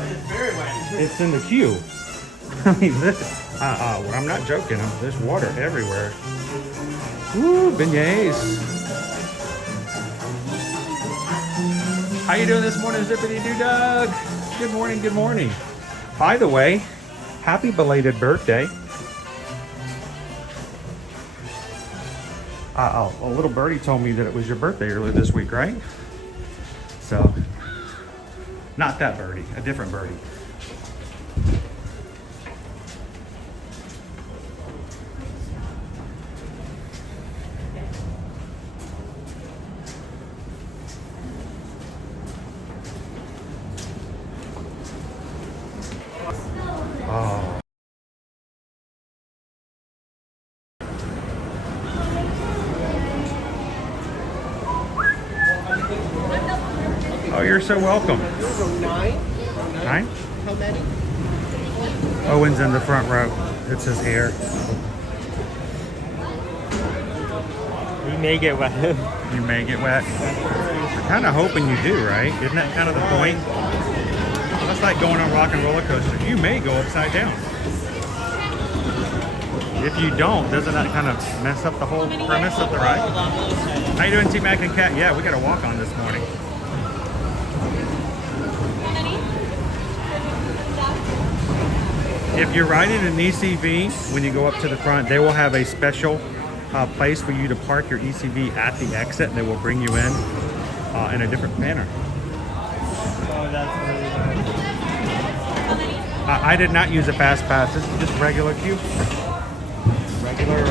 It's very wet. it's in the queue. I mean, I'm not joking. There's water everywhere. Woo, beignets. How you doing this morning, Zippity Doo Doug? Good morning, good morning. By the way, happy belated birthday. A little birdie told me that it was your birthday earlier this week, right? So, not that birdie, a different birdie. Oh. Oh, you're so welcome. 9? 9? How many? Owen's in the front row. It's his hair. You may get wet. You may get wet. I'm kind of hoping you do, right? Isn't that kind of the point? That's like going on rock and roller coaster. You may go upside down. If you don't, doesn't that kind of mess up the whole premise of the ride? How you doing, T-Mac and Cat? Yeah, we got a walk on this morning. If you're riding an ECV, when you go up to the front, they will have a special place for you to park your ECV at the exit, and they will bring you in a different manner. Oh, that's really nice. I did not use a fast pass. This is just regular queue. Regular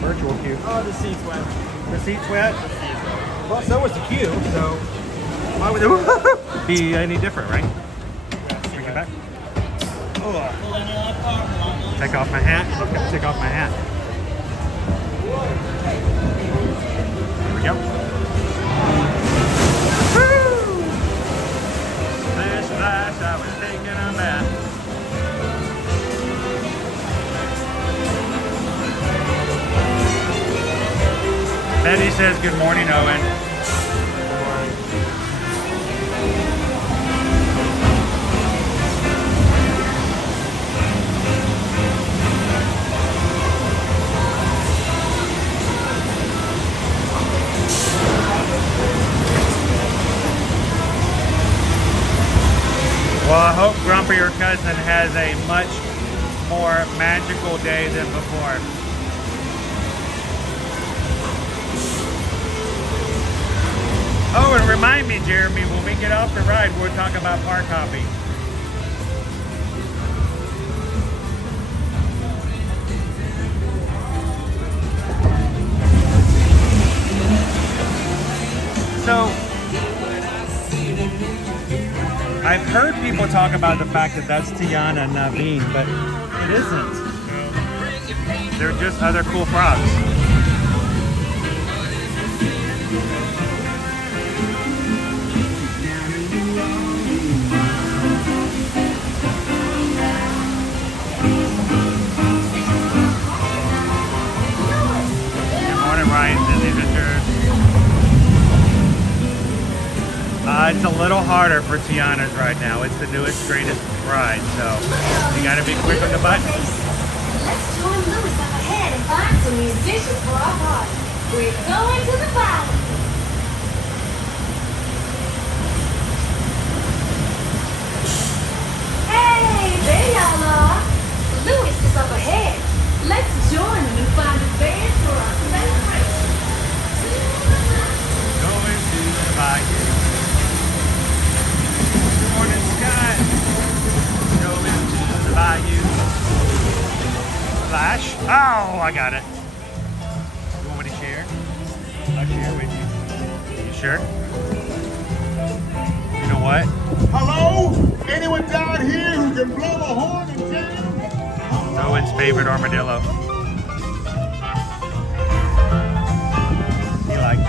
virtual queue. Oh, the seat's wet. The seat's wet? Well, so was the queue, so why would it be any different, right? Bring it back. Take off my hat. Okay, take off my hat. Here we go. Woo! Splash, splash, I was taking a bath. Betty says good morning, Owen. Well, I hope Grumpy, your cousin, has a much more magical day than before. Oh, and remind me, Jeremy, when we get off the ride, we'll talk about park hopping. So, I've heard people talk about the fact that that's Tiana and Naveen, but it isn't. They're just other cool frogs. Good morning, Ryan, Disney Adventures. It's a little harder for Tiana's right now. It's the newest, greatest ride, so you gotta be quick on the buttons. Let's join Louis up ahead and find some musicians for our party. We're going to the Bayou. Hey, there y'all are. Louis is up ahead. Let's join him and find a band for our celebration. Going to the Bayou. Good morning, Scott. Going to the Bayou. Flash. Oh, I got it. You want me to share? I'll share with you. You sure? You know what? Hello? Anyone down here who can blow a horn and jam? Owen's favorite armadillo. He likes it.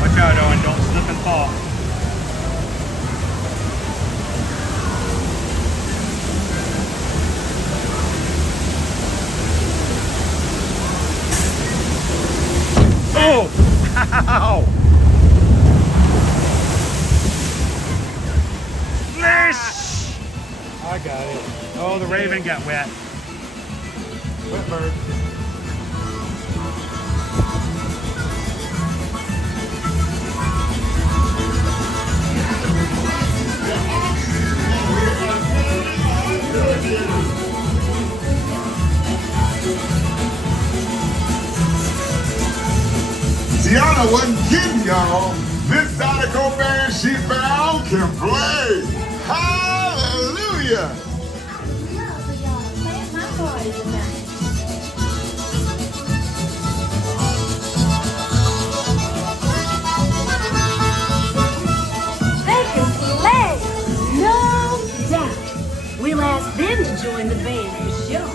Watch out, Owen, don't slip and fall. Oh! Ow! Flish! I got it. Oh, the raven got wet. Wet bird. Tiana wasn't kidding, y'all. This Zydeco band she found can play. Hallelujah! They can play, no doubt. We'll ask them to join the band for sure.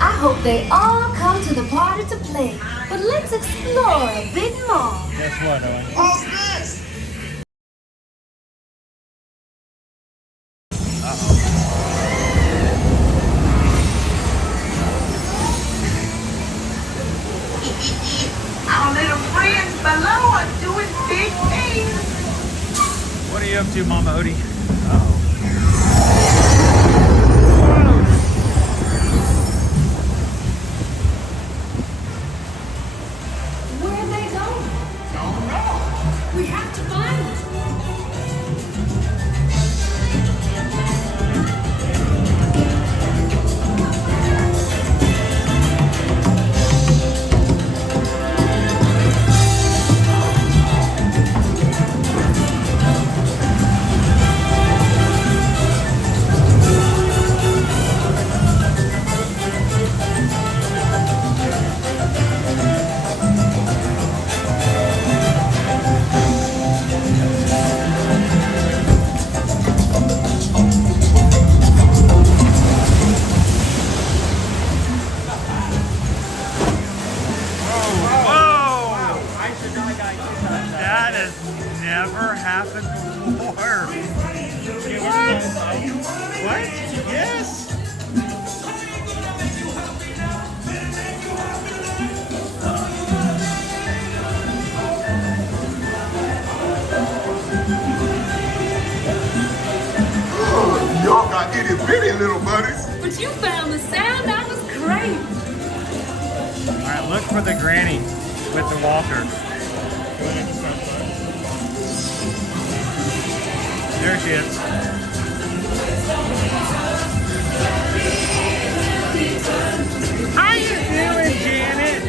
I hope they all come to the party to play. But let's explore a bit more. Guess what, Owen? What's this? Our little friends below are doing big things. What are you up to, Mama Odie? Where are they going? Don't know. We have to find them. That has never happened before. What? Yes. Oh, y'all got itty bitty little buddies. But you found the sound. That was great. All right, look for the granny with the walker. There she is. How you doing, Janet?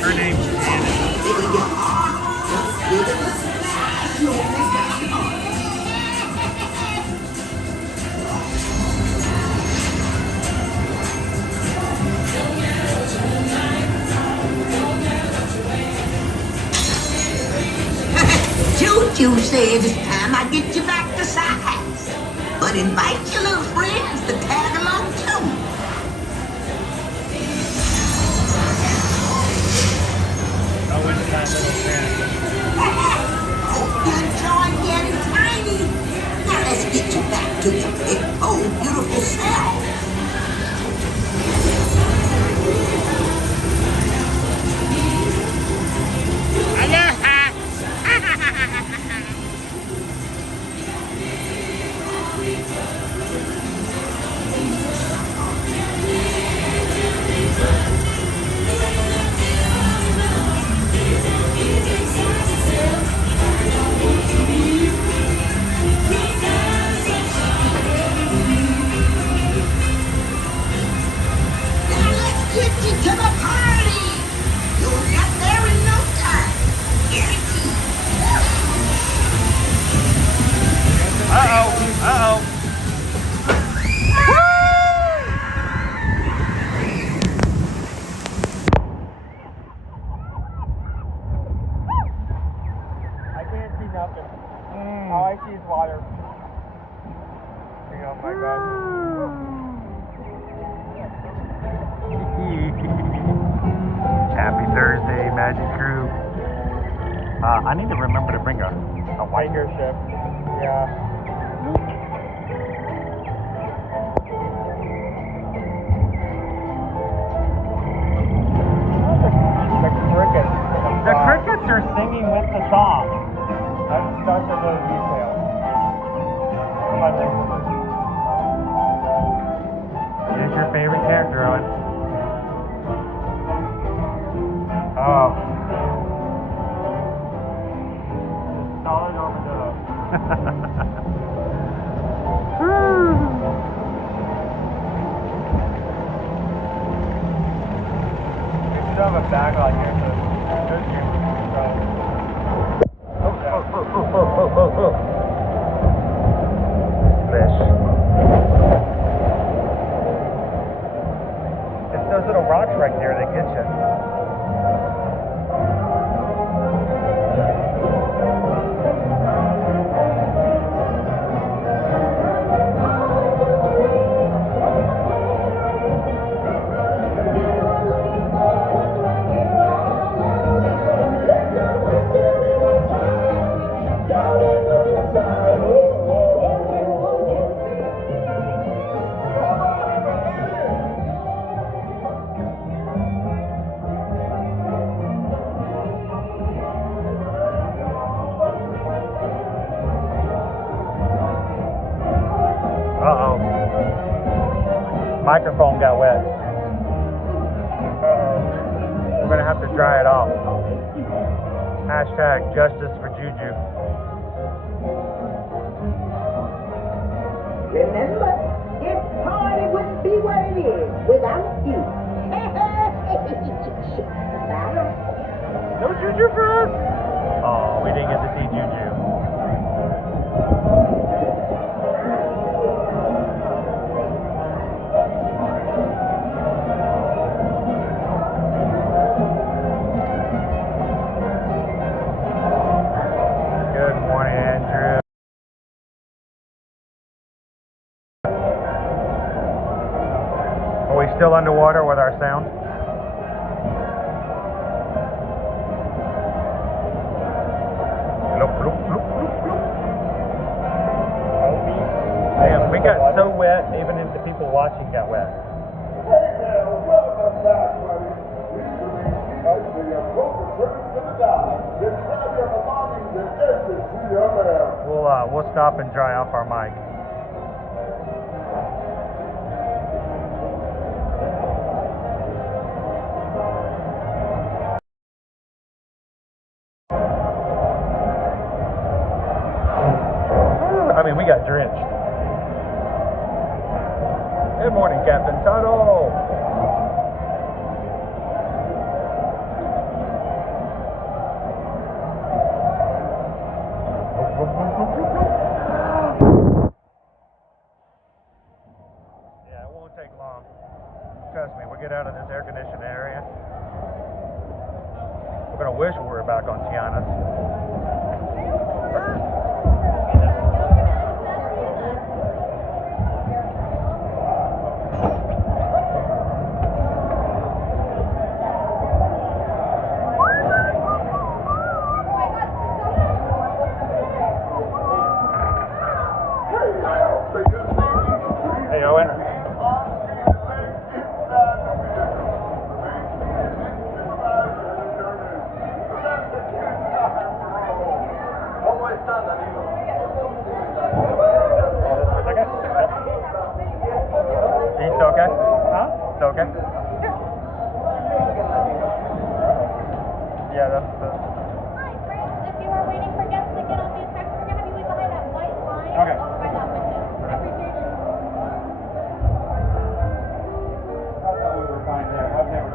Her name's Janet. Choo-choo says it's time I get you back to size. But invite your little friends to tag along too. Owen's got little friends. Hope you enjoy getting tiny. Now let's get you back to your big, old, beautiful self. All I see is water. Oh my god. Happy Thursday, Magic Crew. I need to remember to bring a white ship. Yeah. The crickets are singing with the song. That's such a little detail. Who's your favorite character, Owen? Oh. Solid overdose. You should have a bag like this. Fish. It's those little rocks right there that get you. microphone got wet. We're gonna have to dry it off. Hashtag justice for Juju. Remember, this party wouldn't be what it is without you. Bye. No Juju for us? Oh, we didn't get to see Juju. Good morning, Andrew. Are we still underwater with our sound? Damn, we got so wet, even if the people watching got wet. We'll stop and dry off our mic. I mean, we got drenched. Good morning, Captain Tuttle. Yeah, it won't take long. Trust me, we'll get out of this air-conditioned area. We're going to wish we were back on Tiana's. Hey, Owen. It's okay? Huh? It's okay? Yeah, that's the... Hi, friends. If you are waiting for guests to get off the attraction, we're going to have you wait behind that white line Okay. over by that window. I appreciate it.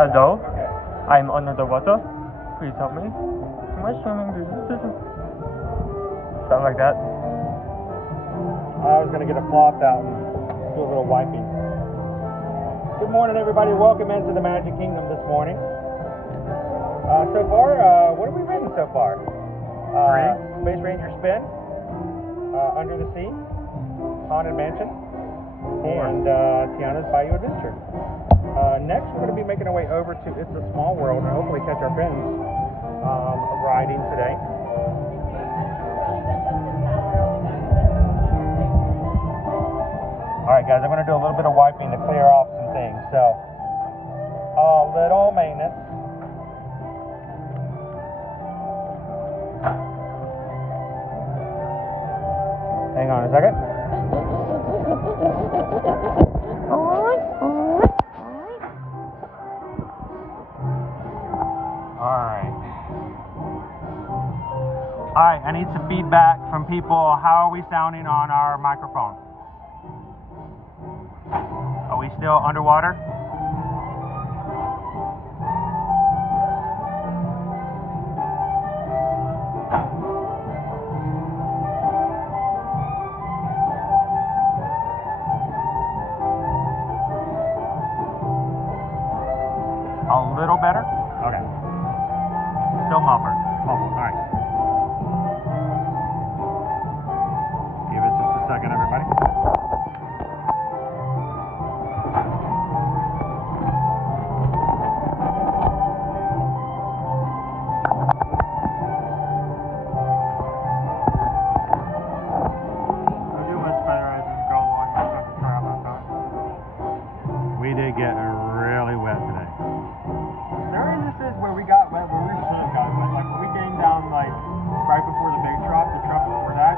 Hello, I'm under the water. Please help me. Am I swimming? Something like that. I was going to get a cloth out and do a little wiping. Good morning, everybody. Welcome into the Magic Kingdom this morning. So far, what have we ridden so far? Space Ranger Spin, Under the Sea, Haunted Mansion, and Tiana's Bayou Adventure. Next, we're going to be making our way over to It's a Small World and hopefully catch our fins riding today. Alright guys, I'm going to do a little bit of wiping to clear off some things. So, a little maintenance. Hang on a second. Alright, I need some feedback from people. How are we sounding on our microphone? Are we still underwater? A little better? Okay. Still muffled. Alright. Give it just a second, everybody. We did get really wet today. There are instances where we got wet, where we should have gotten wet. Like when we came down, like right before the big truck, the truck before that,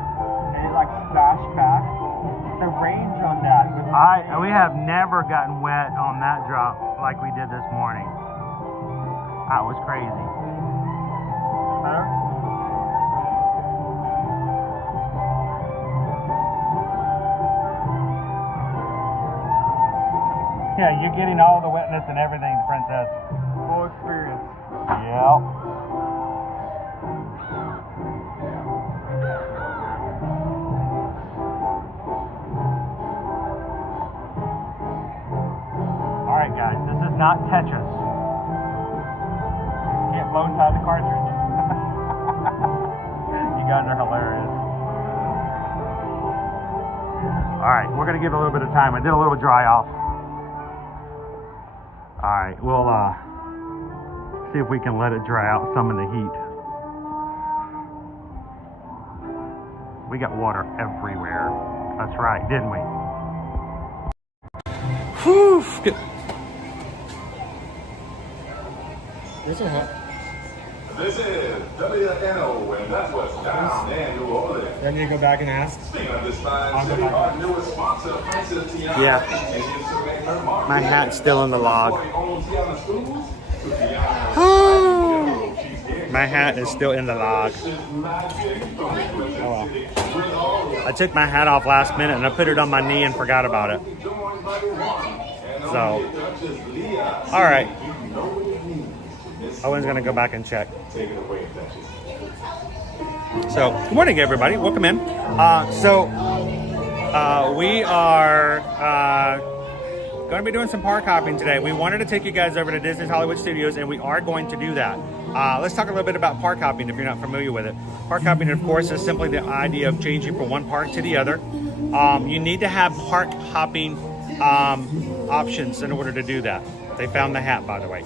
and it like splashed back. The We have never gotten wet on that drop like we did this morning. That was crazy. Better? Yeah, you're getting all the wetness and everything, Princess. Full experience. Yep. Alright guys, this is not Tetris. Can't load tie the cartridge. You guys are hilarious. Alright, we're going to give it a little bit of time. I did a little dry off. Alright, we'll see if we can let it dry out some of the heat. We got water everywhere. That's right, didn't we? Whew. Good. This is hot. This is WNO, and that's what's down in New Orleans. Then you go back and ask. Speaking of this fine city, our newest sponsor, Princess Tiana. Yeah. My hat's still in the log. My hat is still in the log. Oh. I took my hat off last minute and I put it on my knee and forgot about it. So, all right. Owen's gonna go back and check. So, good morning, everybody. Welcome in. We are going to be doing some park hopping today. We wanted to take you guys over to Disney's Hollywood Studios, and we are going to do that. Let's talk a little bit about park hopping if you're not familiar with it. Park hopping, of course, is simply the idea of changing from one park to the other. You need to have park hopping options in order to do that. They found the hat, by the way.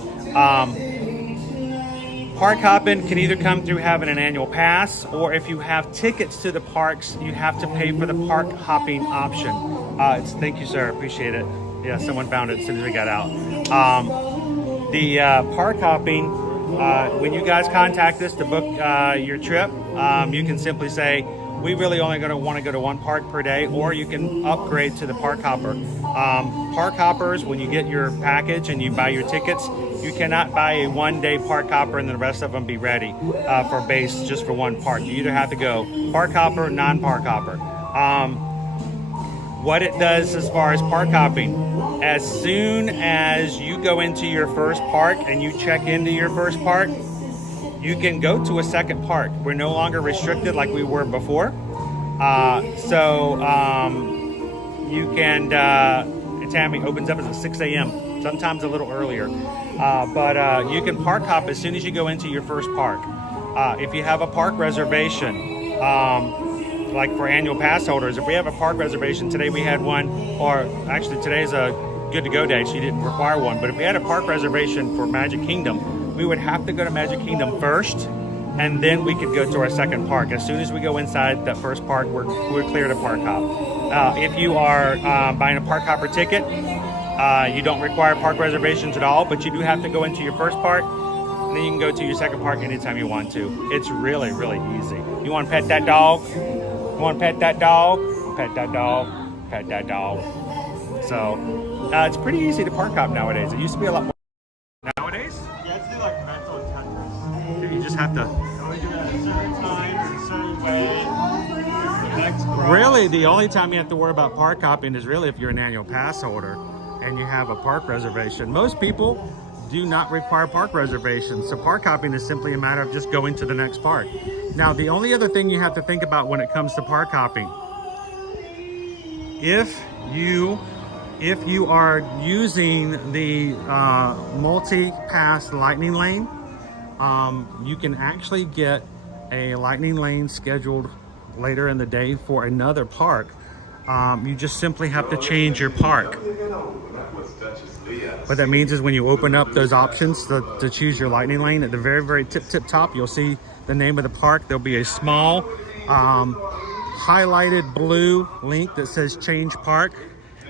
Park hopping can either come through having an annual pass, or if you have tickets to the parks, you have to pay for the park hopping option. Thank you, sir. Appreciate it. Yeah, someone found it as soon as we got out. The park hopping, when you guys contact us to book your trip, you can simply say, we really only going to want to go to one park per day, or you can upgrade to the park hopper. Park hoppers, when you get your package and you buy your tickets, you cannot buy a one-day park hopper and the rest of them be ready for base just for one park. You either have to go park hopper, non-park hopper. What it does as far as park hopping, as soon as you go into your first park and you check into your first park, you can go to a second park. We're no longer restricted like we were before. You can, Tammy opens up at 6 a.m., sometimes a little earlier. But you can park hop as soon as you go into your first park. If you have a park reservation, like for annual pass holders, if we have a park reservation, today we had one, or actually today's a good to go day, so you didn't require one. But if we had a park reservation for Magic Kingdom, we would have to go to Magic Kingdom first, and then we could go to our second park. As soon as we go inside that first park, we're clear to park hop. If you are buying a park hopper ticket, you don't require park reservations at all, but you do have to go into your first park, and then you can go to your second park anytime you want to. It's really, really easy. You want to pet that dog? You want to pet that dog? Pet that dog. Pet that dog. So, it's pretty easy to park hop nowadays. It used to be a lot more nowadays. Yeah, it's like mental Tetris. You just have to. Always do it at a certain time, a certain way. Next Really, the only time you have to worry about park hopping is really if you're an annual pass holder and you have a park reservation. Most people do not require park reservations, so park hopping is simply a matter of just going to the next park. Now, the only other thing you have to think about when it comes to park hopping, if you are using the multi-pass lightning lane, you can actually get a lightning lane scheduled later in the day for another park. You just simply have to change your park. What that means is when you open up those options to choose your lightning lane, at the very, very tip top, you'll see the name of the park. There'll be a small highlighted blue link that says change park.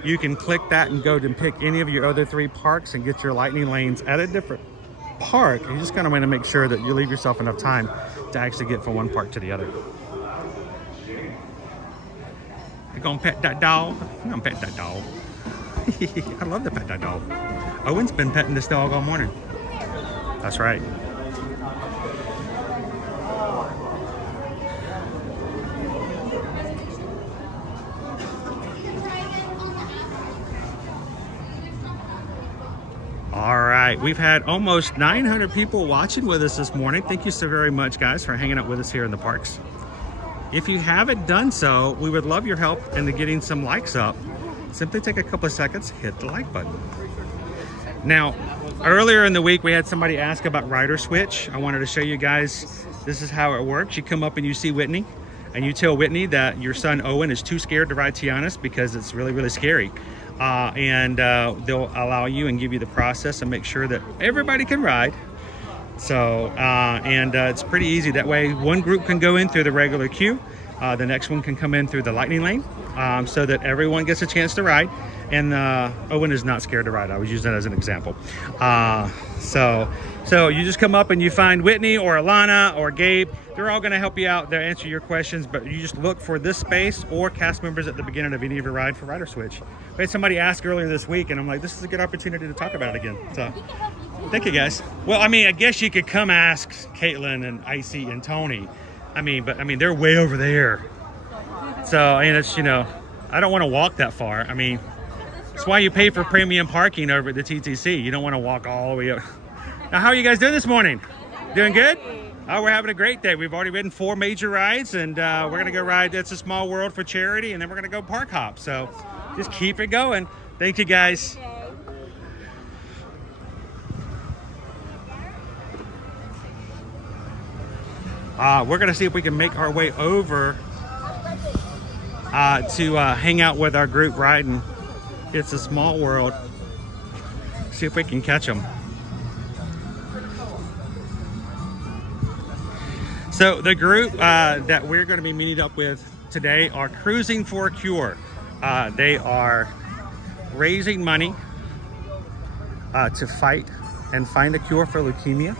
You can click that and go and pick any of your other 3 parks and get your lightning lanes at a different park. You just kind of want to make sure that you leave yourself enough time to actually get from one park to the other. You gonna pet that dog? I'm gonna pet that dog. I love to pet that dog. Owen's been petting this dog all morning. That's right. All right, we've had almost 900 people watching with us this morning. Thank you so very much, guys, for hanging out with us here in the parks. If you haven't done so, we would love your help in getting some likes up. Simply take a couple of seconds, hit the like button. Now, earlier in the week, we had somebody ask about rider switch. I wanted to show you guys, this is how it works. You come up and you see Whitney, and you tell Whitney that your son Owen is too scared to ride Tiana's because it's really, really scary. They'll allow you and give you the process and make sure that everybody can ride. So, it's pretty easy. That way, one group can go in through the regular queue. The next one can come in through the lightning lane, so that everyone gets a chance to ride. And Owen is not scared to ride. I was using that as an example. So you just come up and you find Whitney or Alana or Gabe. They're all going to help you out. They'll answer your questions, but you just look for this space or cast members at the beginning of any of your ride for rider switch. We had somebody ask earlier this week, and I'm like, this is a good opportunity to talk about it again. So thank you, guys. Well, I mean, I guess you could come ask Caitlin and Icy and Tony. But they're way over there. So, and it's, I don't want to walk that far. That's why you pay for premium parking over at the TTC. You don't want to walk all the way up. Now, how are you guys doing this morning? Doing good? Oh, we're having a great day. We've already ridden 4 major rides, and we're going to go ride It's a Small World for charity, and then we're going to go park hop. So just keep it going. Thank you, guys. We're going to see if we can make our way over to hang out with our group riding It's a Small World. See if we can catch them. So the group that we're going to be meeting up with today are Cruising for a Cure. They are raising money to fight and find a cure for leukemia.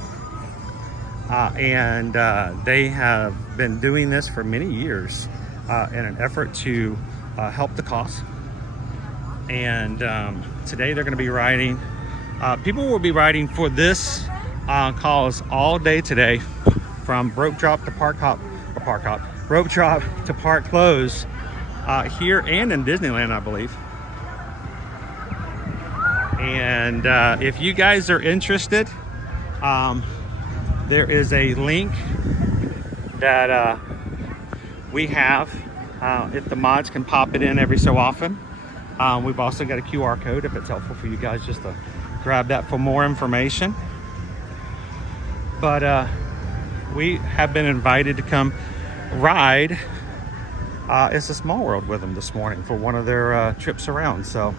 They have been doing this for many years in an effort to help the cause. And today they're going to be riding. People will be riding for this cause all day today, from rope drop to rope drop to park close here and in Disneyland, I believe. And if you guys are interested, there is a link that we have. If the mods can pop it in every so often. We've also got a QR code if it's helpful for you guys just to grab that for more information. But we have been invited to come ride It's a Small World with them this morning for one of their trips around. So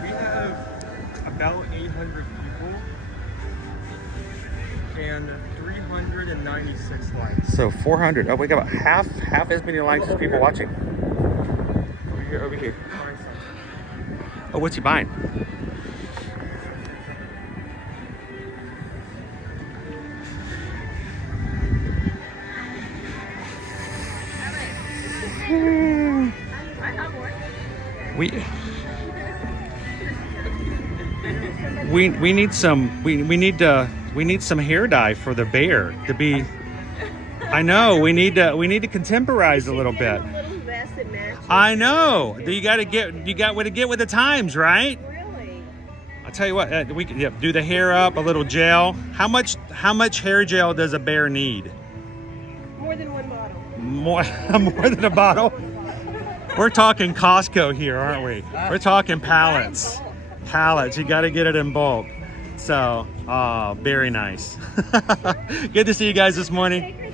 we have about 800 people and 396 likes. So 400. Oh, we got about half as many likes as people watching. Over here. Oh, what's he buying? We need some we need some hair dye for the bear to be. I know we need to contemporize a little bit. I know. You got to get with the times, right? Really? I'll tell you what. We can do the hair up, a little gel. How much hair gel does a bear need? More than one bottle. More than a bottle. We're talking Costco here, aren't we? We're talking pallets. Pallets. You got to get it in bulk. So, very nice. Good to see you guys this morning.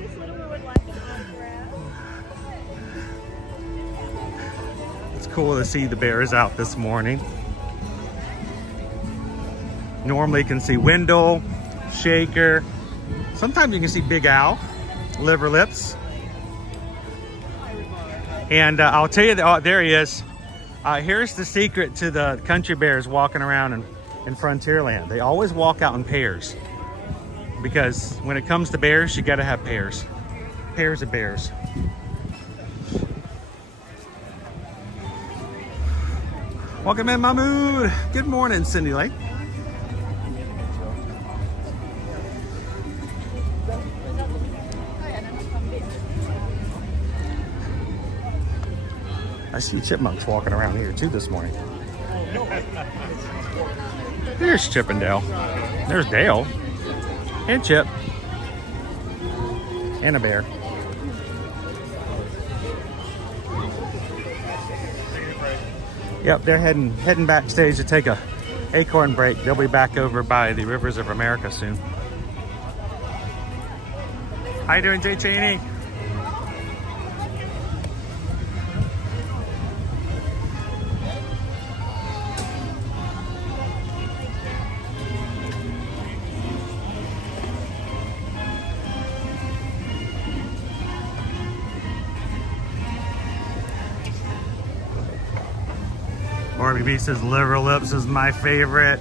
Cool to see the bears out this morning. Normally you can see Wendell, Shaker. Sometimes you can see Big Al, Liver Lips. And I'll tell you that, oh, there he is. Here's the secret to the country bears walking around in Frontierland. They always walk out in pairs. because when it comes to bears, you gotta have pairs. Pairs of bears. Welcome in, Mahmood. Good morning, Cindy Lake. I see chipmunks walking around here too this morning. There's Chip and Dale. There's Dale. And Chip. And a bear. Yep, they're heading backstage to take a acorn break. They'll be back over by the Rivers of America soon. How you doing, Jay Cheney? Barbie B says liver lips is my favorite.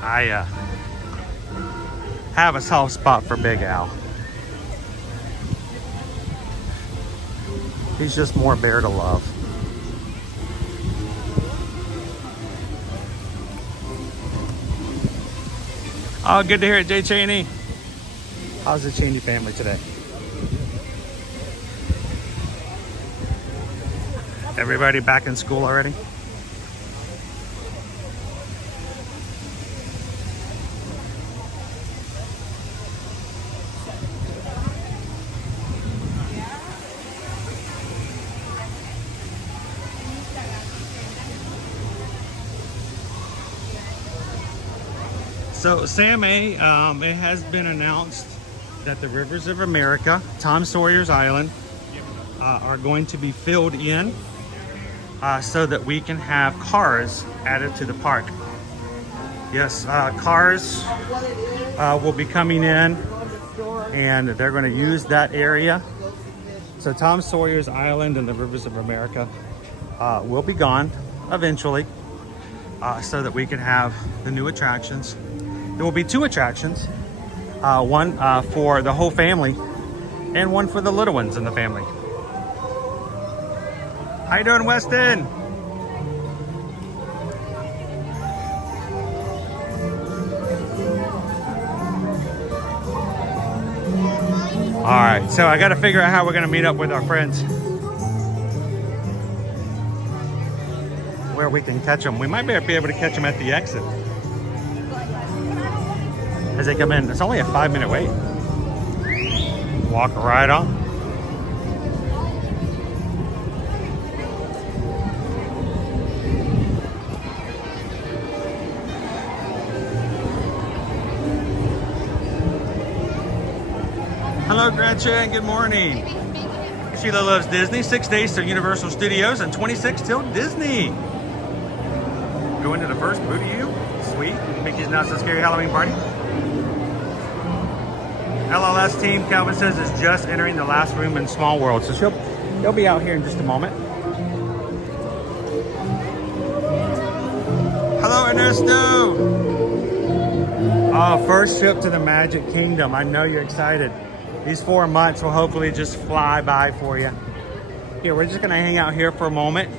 I have a soft spot for Big Al. He's just more bear to love. Oh, good to hear it, Jay Cheney. How's the Cheney family today? Everybody back in school already? So Sam A, it has been announced that the Rivers of America, Tom Sawyer's Island, are going to be filled in so that we can have cars added to the park. Yes, cars will be coming in and they're going to use that area. So Tom Sawyer's Island and the Rivers of America will be gone eventually so that we can have the new attractions. There will be 2 attractions, one for the whole family and one for the little ones in the family. How you doing, Weston? All right, so I got to figure out how we're going to meet up with our friends. Where we can catch them. We might be able to catch them at the exit. As they come in, it's only a 5-minute wait. Walk right on. Hello, Gretchen. Good morning. Sheila loves Disney. 6 days to Universal Studios and 26 till Disney. Going to the first Booty You. Sweet. Mickey's Not So Scary Halloween Party. LLS team, Calvin says, is just entering the last room in Small World. So they'll be out here in just a moment. Hello, Ernesto. Oh, first trip to the Magic Kingdom. I know you're excited. These 4 months will hopefully just fly by for you. Here, we're just gonna hang out here for a moment.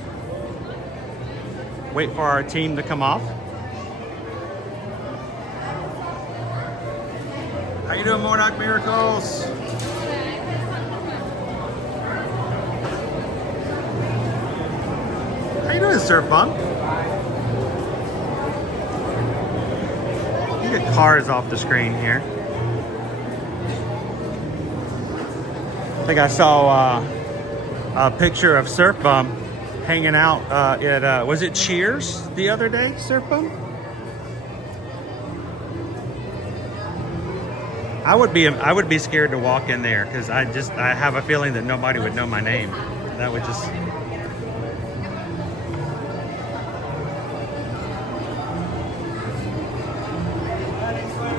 Wait for our team to come off. How you doing, Monarch Miracles? How you doing, Surf Bump? You get cars off the screen here. I think I saw a picture of Surf Bump hanging out at, was it Cheers the other day, Surf Bump? I would be scared to walk in there because I have a feeling that nobody would know my name. That would just.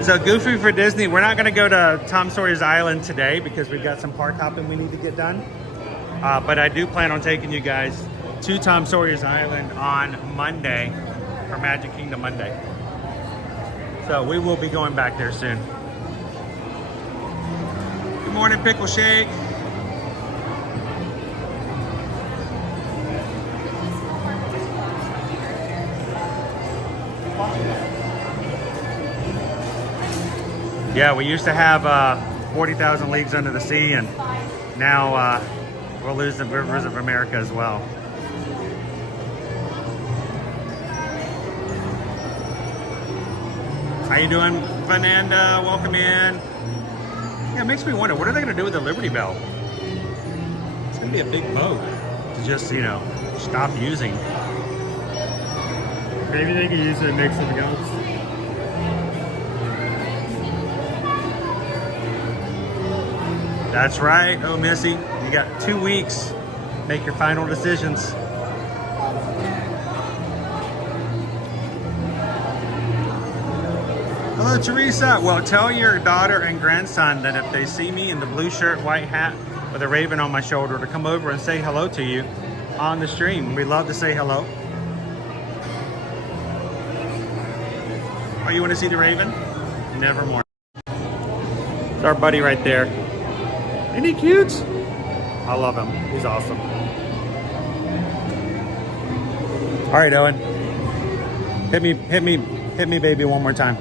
So Goofy for Disney, we're not going to go to Tom Sawyer's Island today because we've got some park hopping we need to get done. But I do plan on taking you guys to Tom Sawyer's Island on Monday for Magic Kingdom Monday. So we will be going back there soon. Good morning, Pickle Shake. Yeah, we used to have 40,000 Leagues Under the Sea, and now we'll lose the Rivers of America as well. How you doing, Fernanda? Welcome in. Yeah, it makes me wonder, what are they going to do with the Liberty Bell? It's going to be a big boat to just, you know, stop using. Maybe they could use it to make something else. That's right. Oh, Missy, you got 2 weeks. Make your final decisions. Hello, Teresa. Well, tell your daughter and grandson that if they see me in the blue shirt, white hat, with a raven on my shoulder, to come over and say hello to you on the stream. We love to say hello. Oh, you want to see the raven? Nevermore. It's our buddy right there. Isn't he cute? I love him. He's awesome. All right, Owen. Hit me, baby, one more time.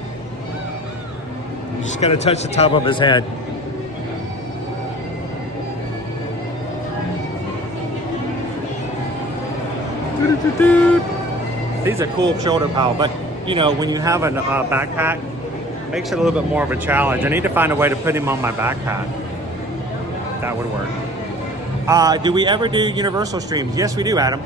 Just gotta touch the top of his head. He's a cool shoulder pal, but you know, when you have a backpack, it makes it a little bit more of a challenge. I need to find a way to put him on my backpack. That would work. Do we ever do Universal streams? Yes, we do, Adam.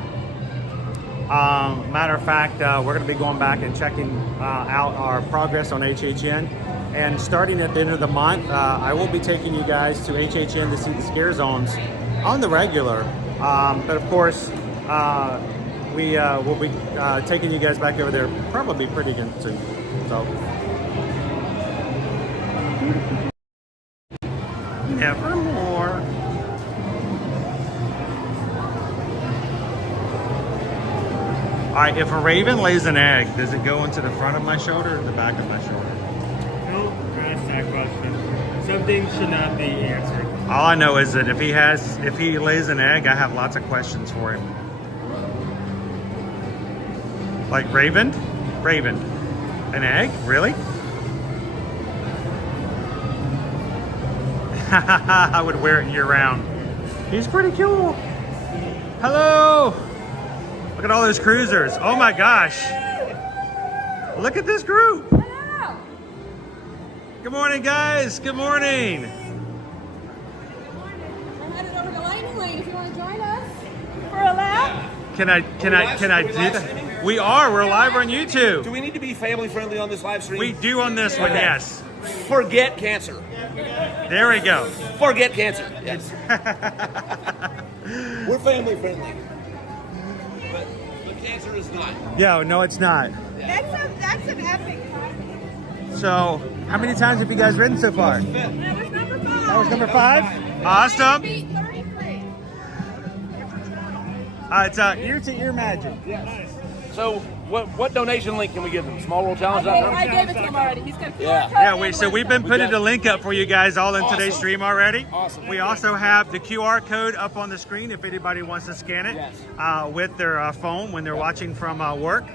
Matter of fact, we're going to be going back and checking out our progress on HHN. And starting at the end of the month, I will be taking you guys to HHN to see the scare zones on the regular. But of course, we will be taking you guys back over there probably pretty soon. So. Nevermore. All right, if a raven lays an egg, does it go into the front of my shoulder or the back of my shoulder? Don't ask that question. Some things should not be answered. All I know is that if he lays an egg, I have lots of questions for him. Like Raven? Raven. An egg? Really? I would wear it year round. He's pretty cool. Hello. Look at all those cruisers. Oh my gosh. Look at this group. Hello. Good morning, guys. Good morning. We're headed over to Lightning Lane if you want to join us for a lap. Can I do that? We are. We're live on YouTube. Do we need to be family friendly on this live stream? We do on this one, yes. Forget cancer. There we go. Forget cancer. Yes. We're family friendly. But cancer is not. Yeah, no, it's not. That's an epic. So, how many times have you guys ridden so far? That was number 5. That was number 5? Awesome. It's ear-to-ear magic. Yes. So, what donation link can we give them? Small World Challenge? I gave it to him already. He's got Yeah, we've been putting a link up for you guys all in today's stream already. Awesome. We also have the QR code up on the screen if anybody wants to scan it with their phone when they're watching from work.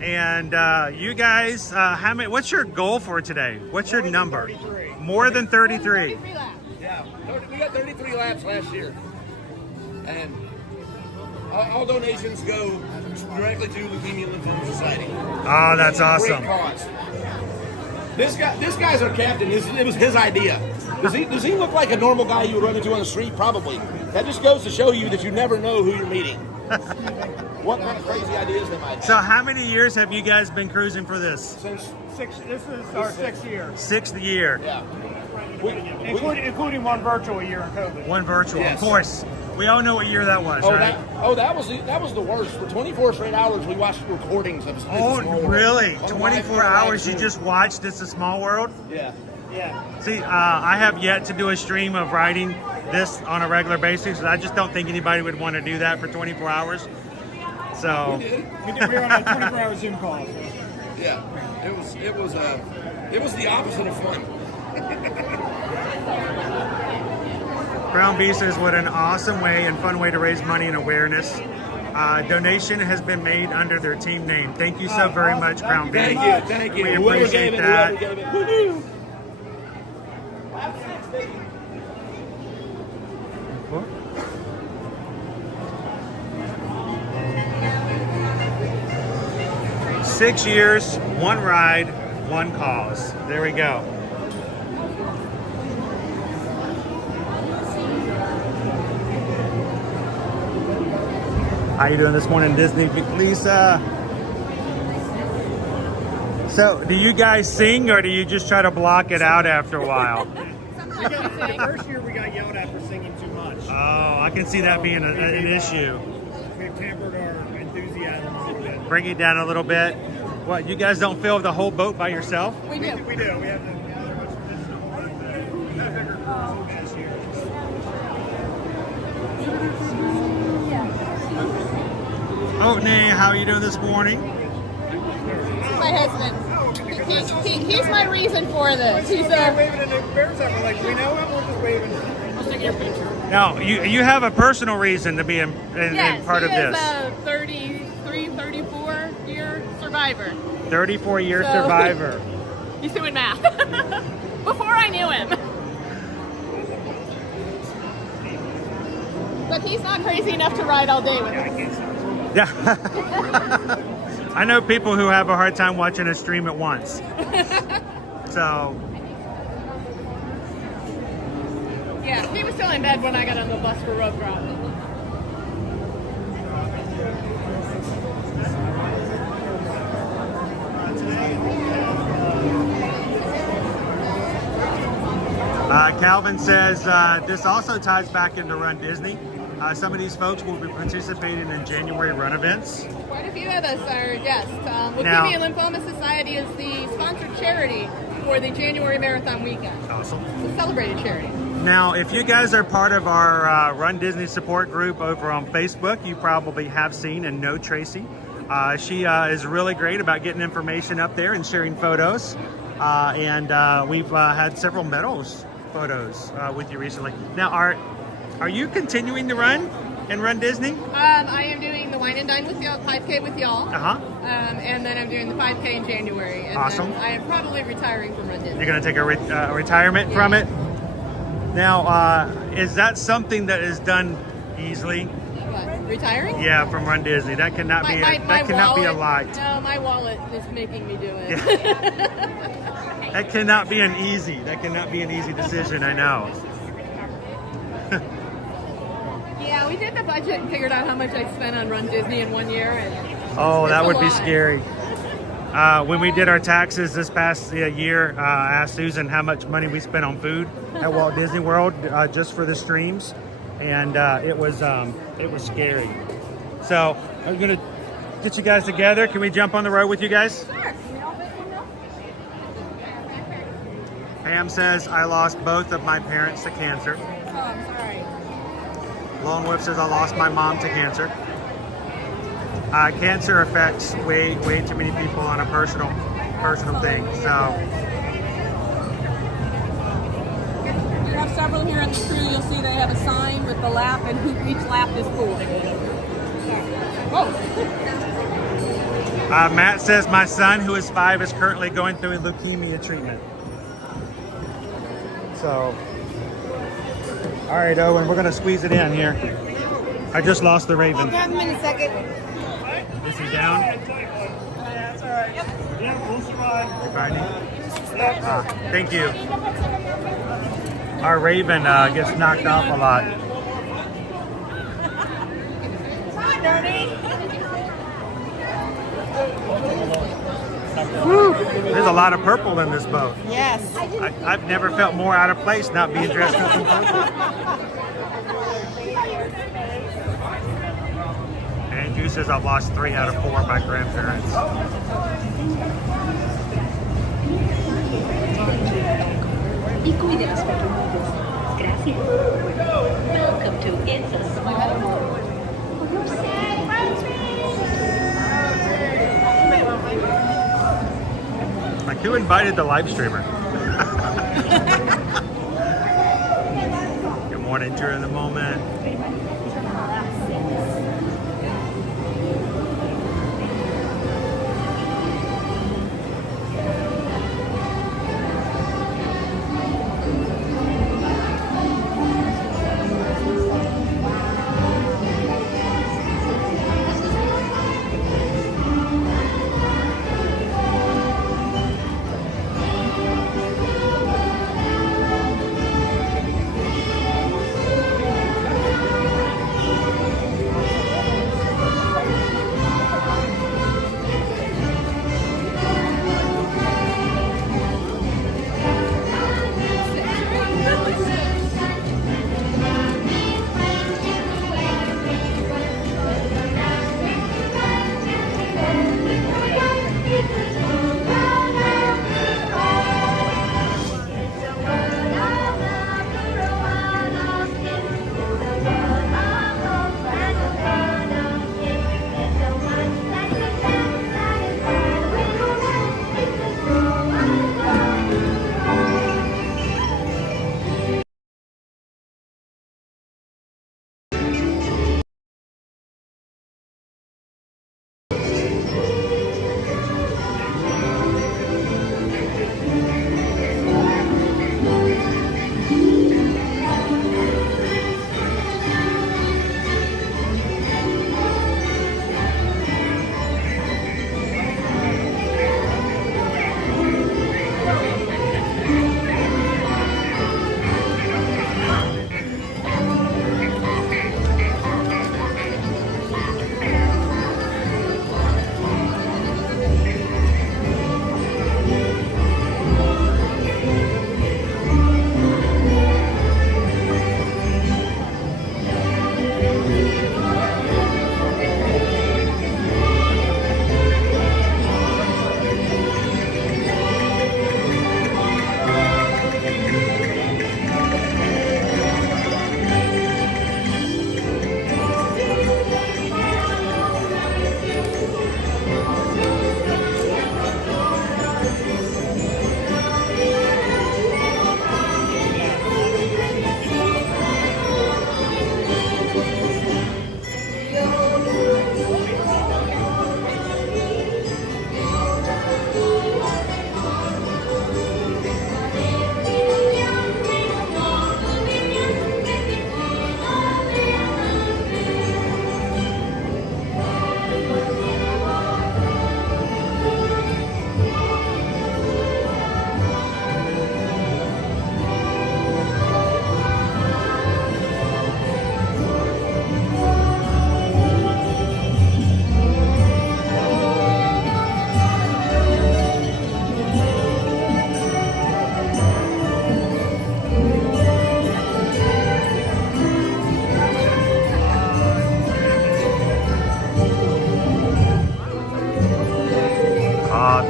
And you guys, what's your goal for today? What's your number? 33. More than 33. Yeah, we got 33 laps last year. And all donations go directly to Leukemia Lymphoma Society. Oh, that's awesome. Great cause. This guy's our captain. It was his idea. Does he look like a normal guy you would run into on the street? Probably. That just goes to show you that you never know who you're meeting. What kind of crazy ideas they might have. So how many years have you guys been cruising for this? Since This is our 6th year. 6th year. Yeah. Including one virtual year in COVID. One virtual, of course. We all know what year that was, right? That was the worst. For 24 straight hours, we watched recordings of Oh, really? 24 hours you just watched It's a Small World? Yeah. Yeah. See, I have yet to do a stream of riding this on a regular basis. I just don't think anybody would want to do that for 24 hours. So We were on a 24-hour Zoom call. So. Yeah, it was the opposite of fun. Crown B says, what an awesome way and fun way to raise money and awareness. Donation has been made under their team name. Thank you so very much, Crown B. Thank you. We Whoever appreciate gave it, that. whoever gave it. Woo-hoo. 6 years, 1 ride, 1 cause. There we go. How you doing this morning, Disney Lisa? So, do you guys sing or do you just try to block it out after a while? The first year we got yelled at for singing too much. Oh, I can see that being an issue. We've tempered our enthusiasm a little bit. Bring it down a little bit. What, you guys don't fill the whole boat by yourself? We do. We do. We have the Oh, Nay, how are you doing this morning? My husband. He's my reason for this. He's waving in the bears that we're like, we know him, we're just waving. I'll take your picture. Now, you have a personal reason to be in part of this. Yes, he is a 34-year survivor. 34-year survivor. He's doing math. Before I knew him. But he's not crazy enough to ride all day with us. Yeah. I know people who have a hard time watching a stream at once. So. Yeah, he was still in bed when I got on the bus for road drop. Calvin says this also ties back into Run Disney. Some of these folks will be participating in January run events. Quite a few of us are, yes. Leukemia and Lymphoma Society is the sponsored charity for the January Marathon weekend. Awesome. It's a celebrated charity. Now, if you guys are part of our Run Disney support group over on Facebook, you probably have seen and know Tracy. She is really great about getting information up there and sharing photos. And we've had several medals photos with you recently. Now, are you continuing to run and Run Disney? I am doing the Wine and Dine with y'all, 5K with y'all. And then I'm doing the 5K in January. And awesome. Then I am probably retiring from Run Disney. You're going to take a retirement from it? Now, is that something that is done easily? What, retiring? Yeah, from Run Disney. That cannot be a lie. No, my wallet is making me do it. Yeah. That cannot be an easy decision, I know. Yeah, we did the budget and figured out how much I spent on Run Disney in 1 year. And oh, that would be scary. When we did our taxes this past year, I asked Susan how much money we spent on food at Walt Disney World just for the streams, and it was scary. So I'm gonna get you guys together. Can we jump on the road with you guys? Sure. Pam says, I lost both of my parents to cancer. Oh, I'm sorry. Lone Whip says, I lost my mom to cancer. Cancer affects way too many people on a personal thing. So We have several here in the crew. You'll see they have a sign with the lap and who each lap is for. Matt says, my son, who is 5, is currently going through leukemia treatment. So, all right, Owen, we're gonna squeeze it in here. I just lost the Raven. I'll grab him in a second. Is he down? That's all right. Yeah, we'll survive. You finding? Thank you. Our Raven gets knocked off a lot. Hi, Dirty. Woo! There's a lot of purple in this boat. Yes. I've never felt more out of place not being dressed up in purple. And Drew says I've lost 3 out of 4 of my grandparents. Y cuide los pequeñitos. Gracias. Welcome to It's a Small World. Who invited the live streamer? Good morning, during the moment.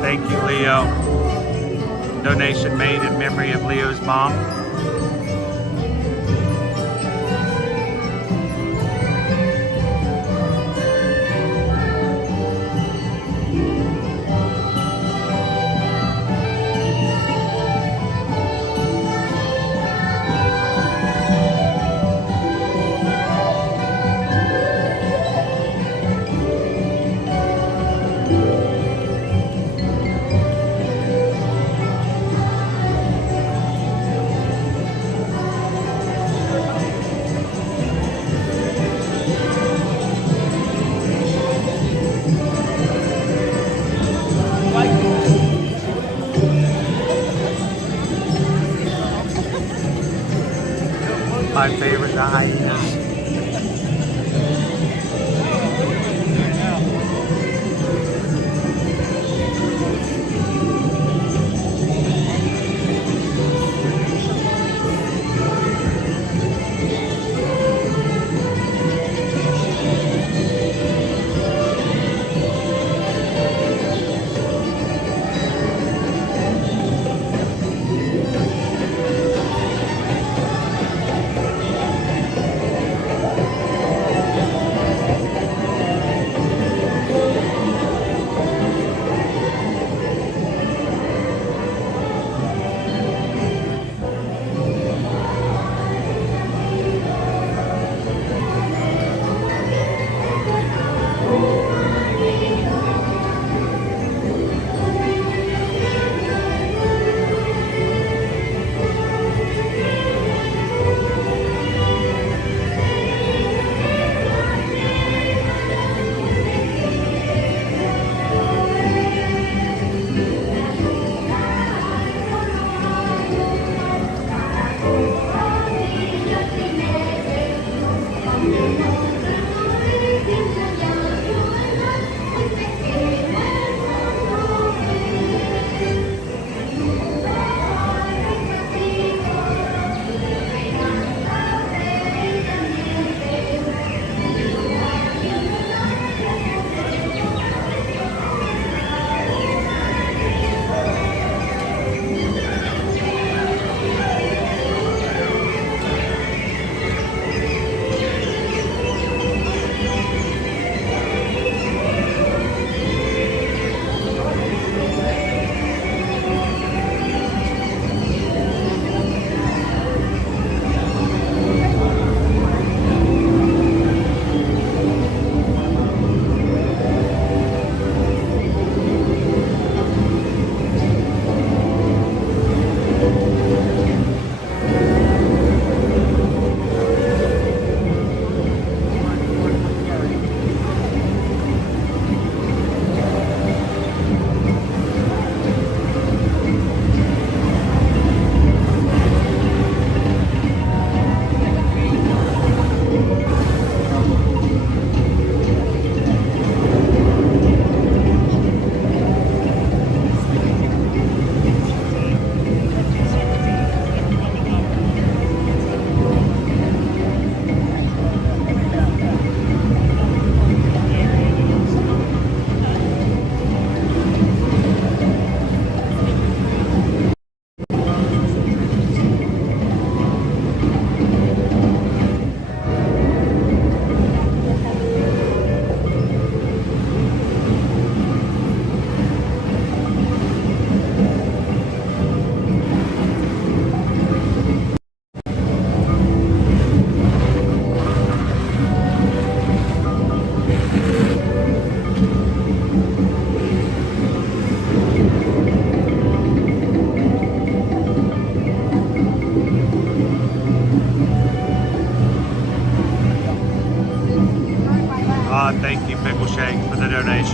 Thank you, Leo. Donation made in memory of Leo's mom.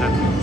Jackson.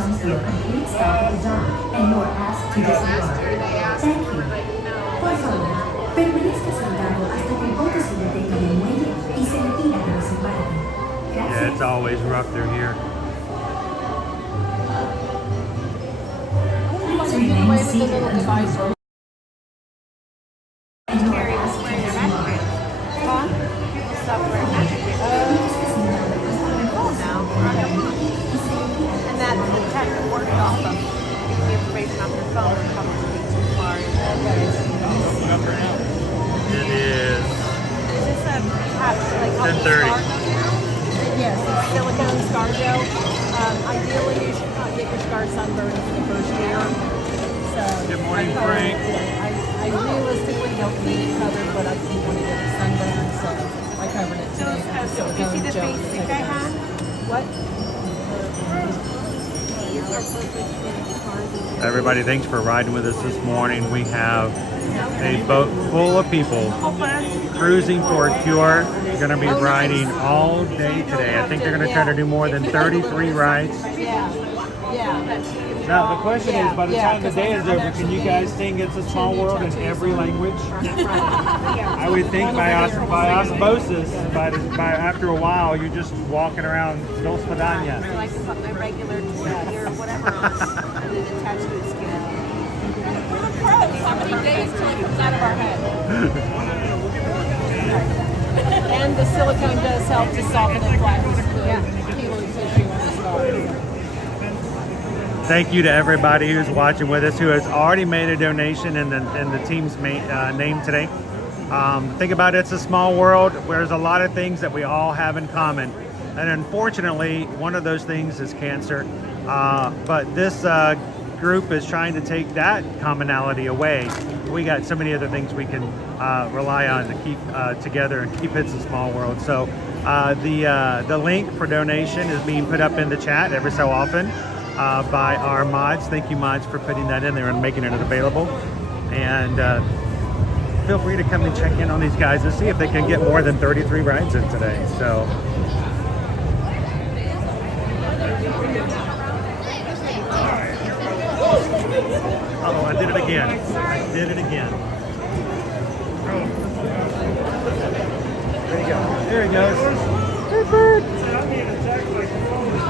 comes to a complete stop at the dock, and you're asked to disregard. Thank you. Por favor, permanezca sentado hasta que el bote se detenga en el muelle y se retira de los embarques. Gracias. Yeah, it's always rough through here. Please remain seated until Ideally, you should not get your scar sunburned for the first year. So, good morning, Frank. I realistically don't need it covered, but I do want to get it sunburned, so I covered it today. So you see the face stick I had? What? Everybody, thanks for riding with us this morning. We have a boat full of people cruising for a cure. Going to be riding all day today. I think they're going to try to do more than 33 rides. Now the question is, by the time the day is over, can you guys sing "It's a Small World" in every language? I would think by osmosis, by after a while, you're just walking around Dos Padania. I can put my regular or whatever on and then attach to the skin. How many days till it comes out of our head? And the silicone does help to soften and flatten the keloid tissue on the scar. Thank you to everybody who's watching with us, who has already made a donation in the team's name today. Think about It's a Small World. There's a lot of things that we all have in common. And unfortunately, one of those things is cancer. But this group is trying to take that commonality away. We got so many other things we can rely on to keep together and keep It's a Small World. So The link for donation is being put up in the chat every so often by our mods. Thank you, mods, for putting that in there and making it available. And feel free to come and check in on these guys and see if they can get more than 33 rides in today. So. Uh-oh, I did it again. I did it again. There you go. There he goes. Hey, bird.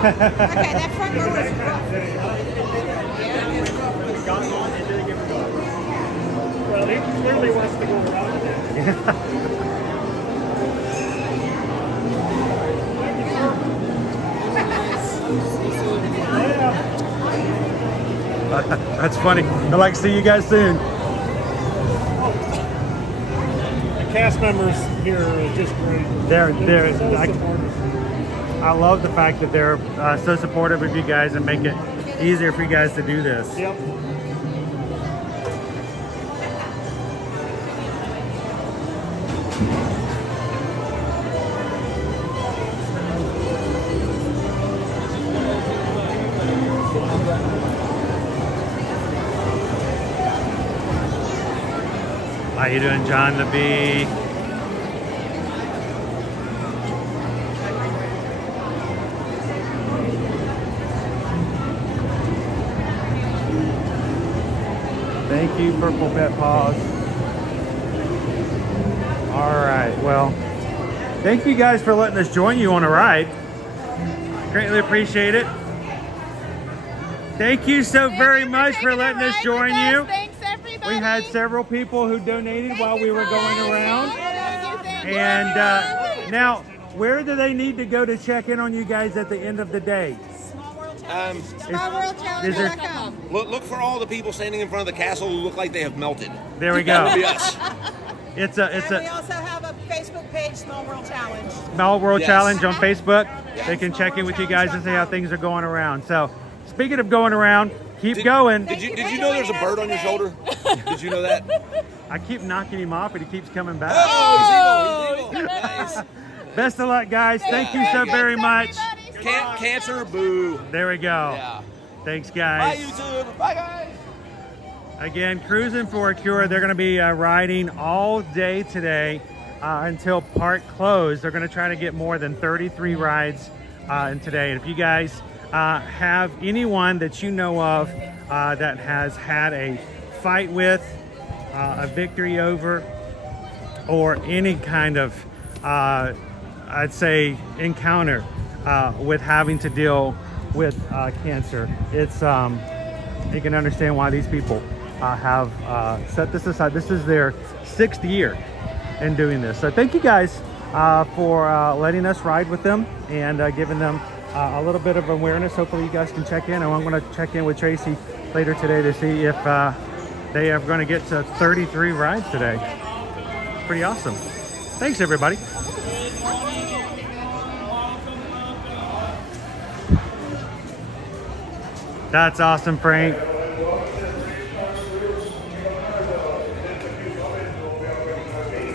Okay, that front row is rough. Well, he clearly wants to go around it. That's funny. I'd like to see you guys soon. The cast members here are just great. They're so supportive. I love the fact that they're so supportive of you guys and make it easier for you guys to do this. Yep. How you doing, John the Bee? Thank you, Purple Pet Paws. All right, well, thank you guys for letting us join you on a ride. Greatly appreciate it. Thank you so very much for letting us join you. Thanks, everybody. We had several people who donated while we were going around. And now, where do they need to go to check in on you guys at the end of the day? Look for all the people standing in front of the castle who look like they have melted. There we go. Yes. We also have a Facebook page, Small World Challenge. Small World Challenge on Facebook. They can check in with you guys and see how things are going around. So, speaking of going around, keep going. Did you know there's a bird on your shoulder? Did you know that? I keep knocking him off, but he keeps coming back. Oh, he's evil. Nice. Best of luck, guys. Thank you so very much. Cancer, boo. There we go. Yeah. Thanks, guys. Bye, YouTube. Bye, guys. Again, Cruising for a Cure. They're going to be riding all day today until park closed. They're going to try to get more than 33 rides in today. And if you guys have anyone that you know of that has had a fight with, a victory over, or any kind of, I'd say, encounter with having to deal with cancer, it's you can understand why these people have set this aside. This is their 6th year in doing this. So thank you guys for letting us ride with them and giving them a little bit of awareness. Hopefully you guys can check in. And I'm going to check in with Tracy later today to see if they are going to get to 33 rides today. Pretty awesome. Thanks, everybody. That's awesome, Frank.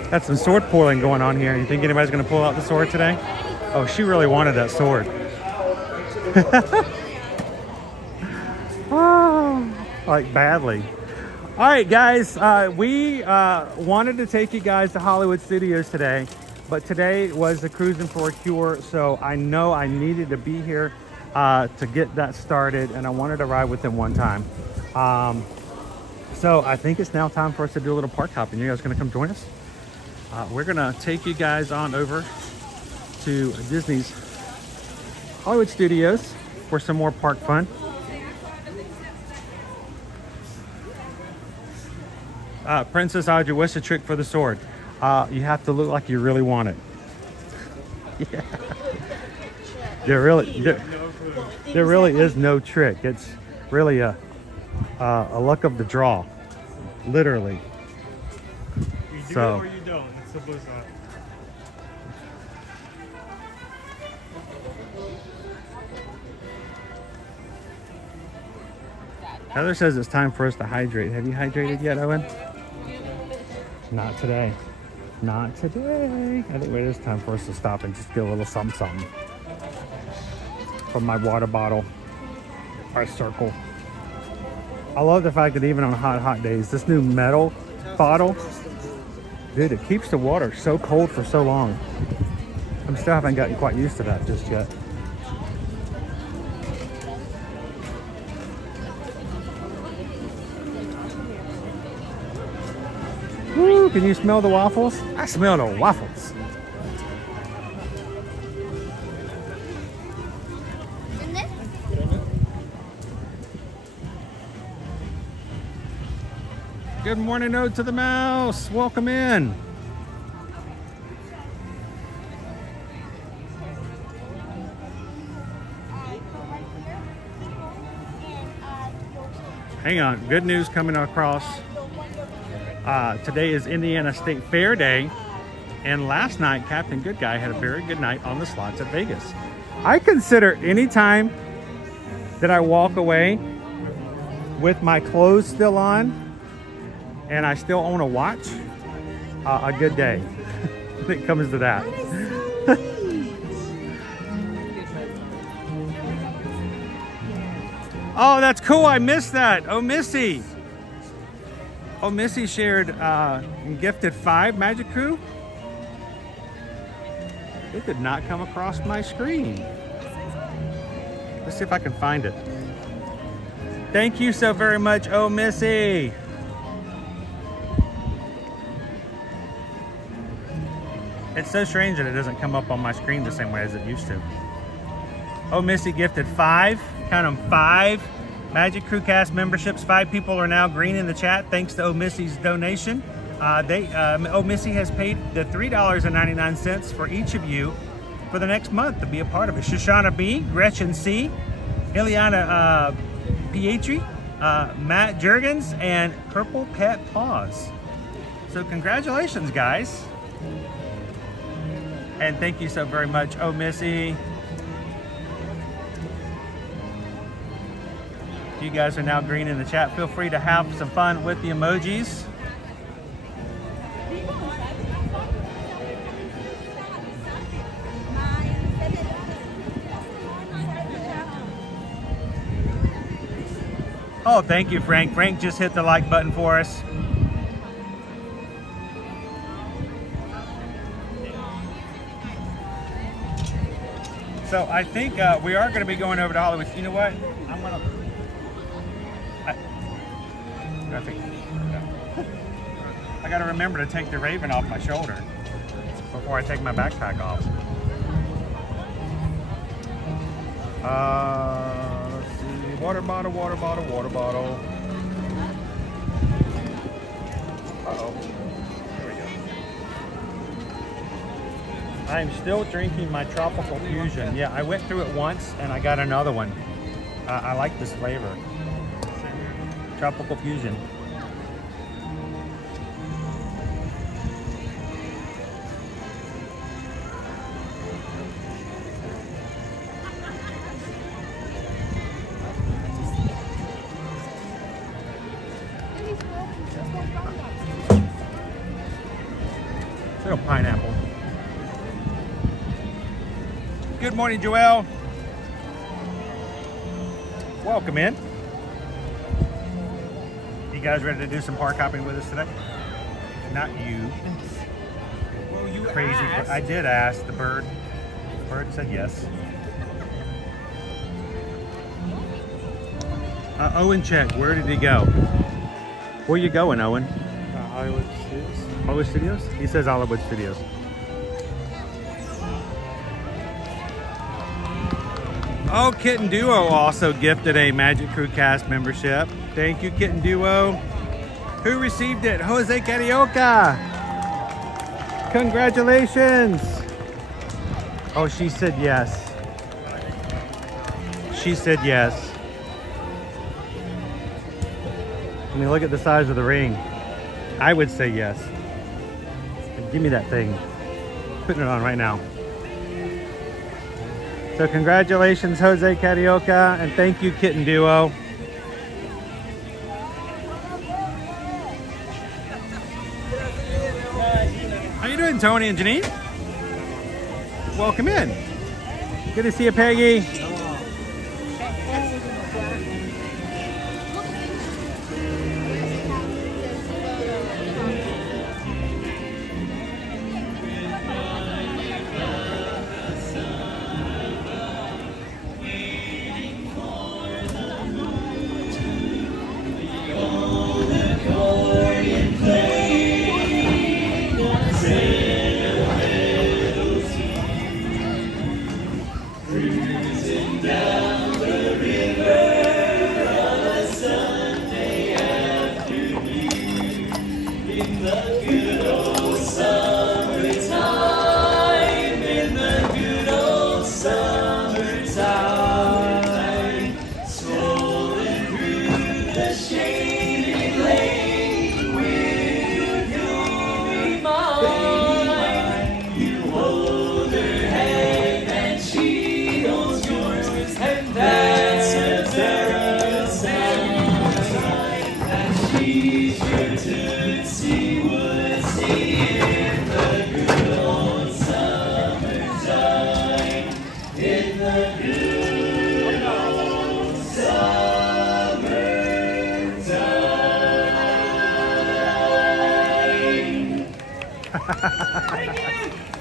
Got some sword pulling going on here. You think anybody's going to pull out the sword today? Oh, she really wanted that sword. Oh, like badly. All right, guys. We wanted to take you guys to Hollywood Studios today, but today was the Cruising for a Cure, so I know I needed to be here to get that started, and I wanted to ride with them one time. So I think it's now time for us to do a little park hopping. You guys gonna come join us? We're gonna take you guys on over to Disney's Hollywood Studios for some more park fun. Princess Audrey, what's the trick for the sword? You have to look like you really want it. Yeah. There really is no trick. It's really a luck of the draw, literally. You do So. it or you don't. It's simple as that. Heather says it's time for us to hydrate. Have you hydrated yet, Owen? Not today. Not today. I think it is time for us to stop and just get a little something from my water bottle, our circle. I love the fact that even on hot days, this new metal bottle, dude, it keeps the water so cold for so long. I still haven't gotten quite used to that just yet. Woo, can you smell the waffles? I smell the waffles. Good morning, Ode to the Mouse. Welcome in. Hang on, good news coming across. Today is Indiana State Fair Day, and last night Captain Good Guy had a very good night on the slots at Vegas. I consider any time that I walk away with my clothes still on and I still own a watch, a good day. When it comes to that. Oh, that's cool. I missed that. Oh, Missy. Oh, Missy shared and gifted 5 Magic Crew. It did not come across my screen. Let's see if I can find it. Thank you so very much, oh Missy. It's so strange that it doesn't come up on my screen the same way as it used to. Oh, Missy gifted 5, count them, 5 Magic Crew Cast memberships. 5 people are now green in the chat thanks to Oh Missy's donation. Oh Missy has paid the $3.99 for each of you for the next month to be a part of it. Shoshana B, Gretchen C, Ileana Pietri, Matt Jurgens, and Purple Pet Paws. So congratulations, guys. And thank you so very much, oh Missy. You guys are now green in the chat. Feel free to have some fun with the emojis. Oh, thank you, Frank. Frank just hit the like button for us. So I think we are going to be going over to Hollywood. You know what? I'm going to... I got to remember to take the Raven off my shoulder before I take my backpack off. Let's see. Water bottle, water bottle, water bottle. Uh-oh. There we go. I'm still drinking my Tropical Fusion. Yeah, I went through it once and I got another one. I like this flavor. Tropical Fusion. Little pineapple. Good morning, Joelle. Welcome in. You guys ready to do some park hopping with us today? Not you. Well, you crazy. Asked. I did ask the bird. The bird said yes. Owen check. Where did he go? Where you going, Owen? Hollywood Studios. Hollywood Studios? He says Hollywood Studios. Oh, Kitten Duo also gifted a Magic Crew Cast membership. Thank you, Kitten Duo. Who received it? Jose Carioca. Congratulations. Oh, she said yes. She said yes. I mean, look at the size of the ring. I would say yes. Give me that thing. Putting it on right now. So congratulations, Jose Carioca, and thank you, Kitten Duo. How you morning, Tony and Janine. Welcome in. Good to see you, Peggy.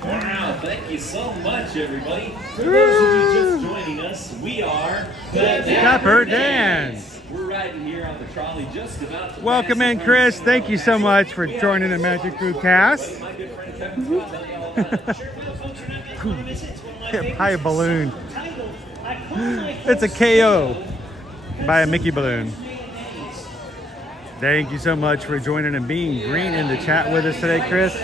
Wow, thank you so much, everybody. For those of you just joining us, we are the Dapper Dance. We're riding here on the trolley just about to Welcome in, Chris. Thank you so much for joining the Magic Food Cast. My good friend Kevin's going to tell you all about it. Sure, no, folks, you're not going to miss it. It's one of my favorites. Hi, balloon. Titled, I Call My It's a KO by a Mickey balloon. Thank you so much for joining and being green in the chat with us today, Chris.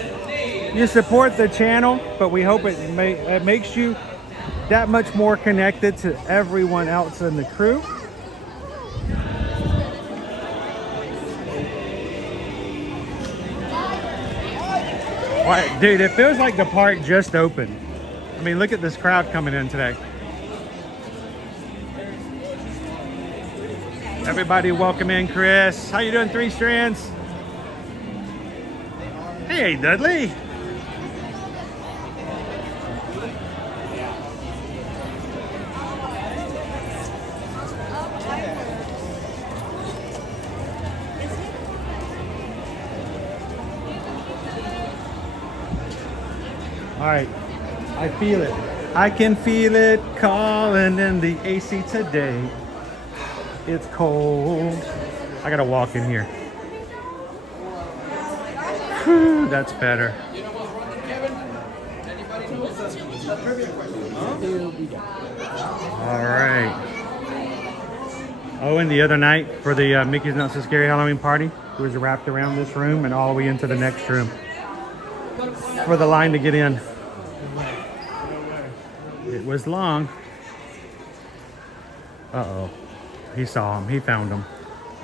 You support the channel, but we hope it makes you that much more connected to everyone else in the crew. Dude, it feels like the park just opened. I mean, look at this crowd coming in today. Everybody welcome in, Chris. How you doing, Three Strands? Hey, Dudley. All right, I feel it. I can feel it calling in the AC today. It's cold. I gotta walk in here. Whew, that's better. All right. Oh, and the other night for the Mickey's Not So Scary Halloween party, it was wrapped around this room and all the way into the next room for the line to get in. It was long. Uh-oh. He saw him. He found him.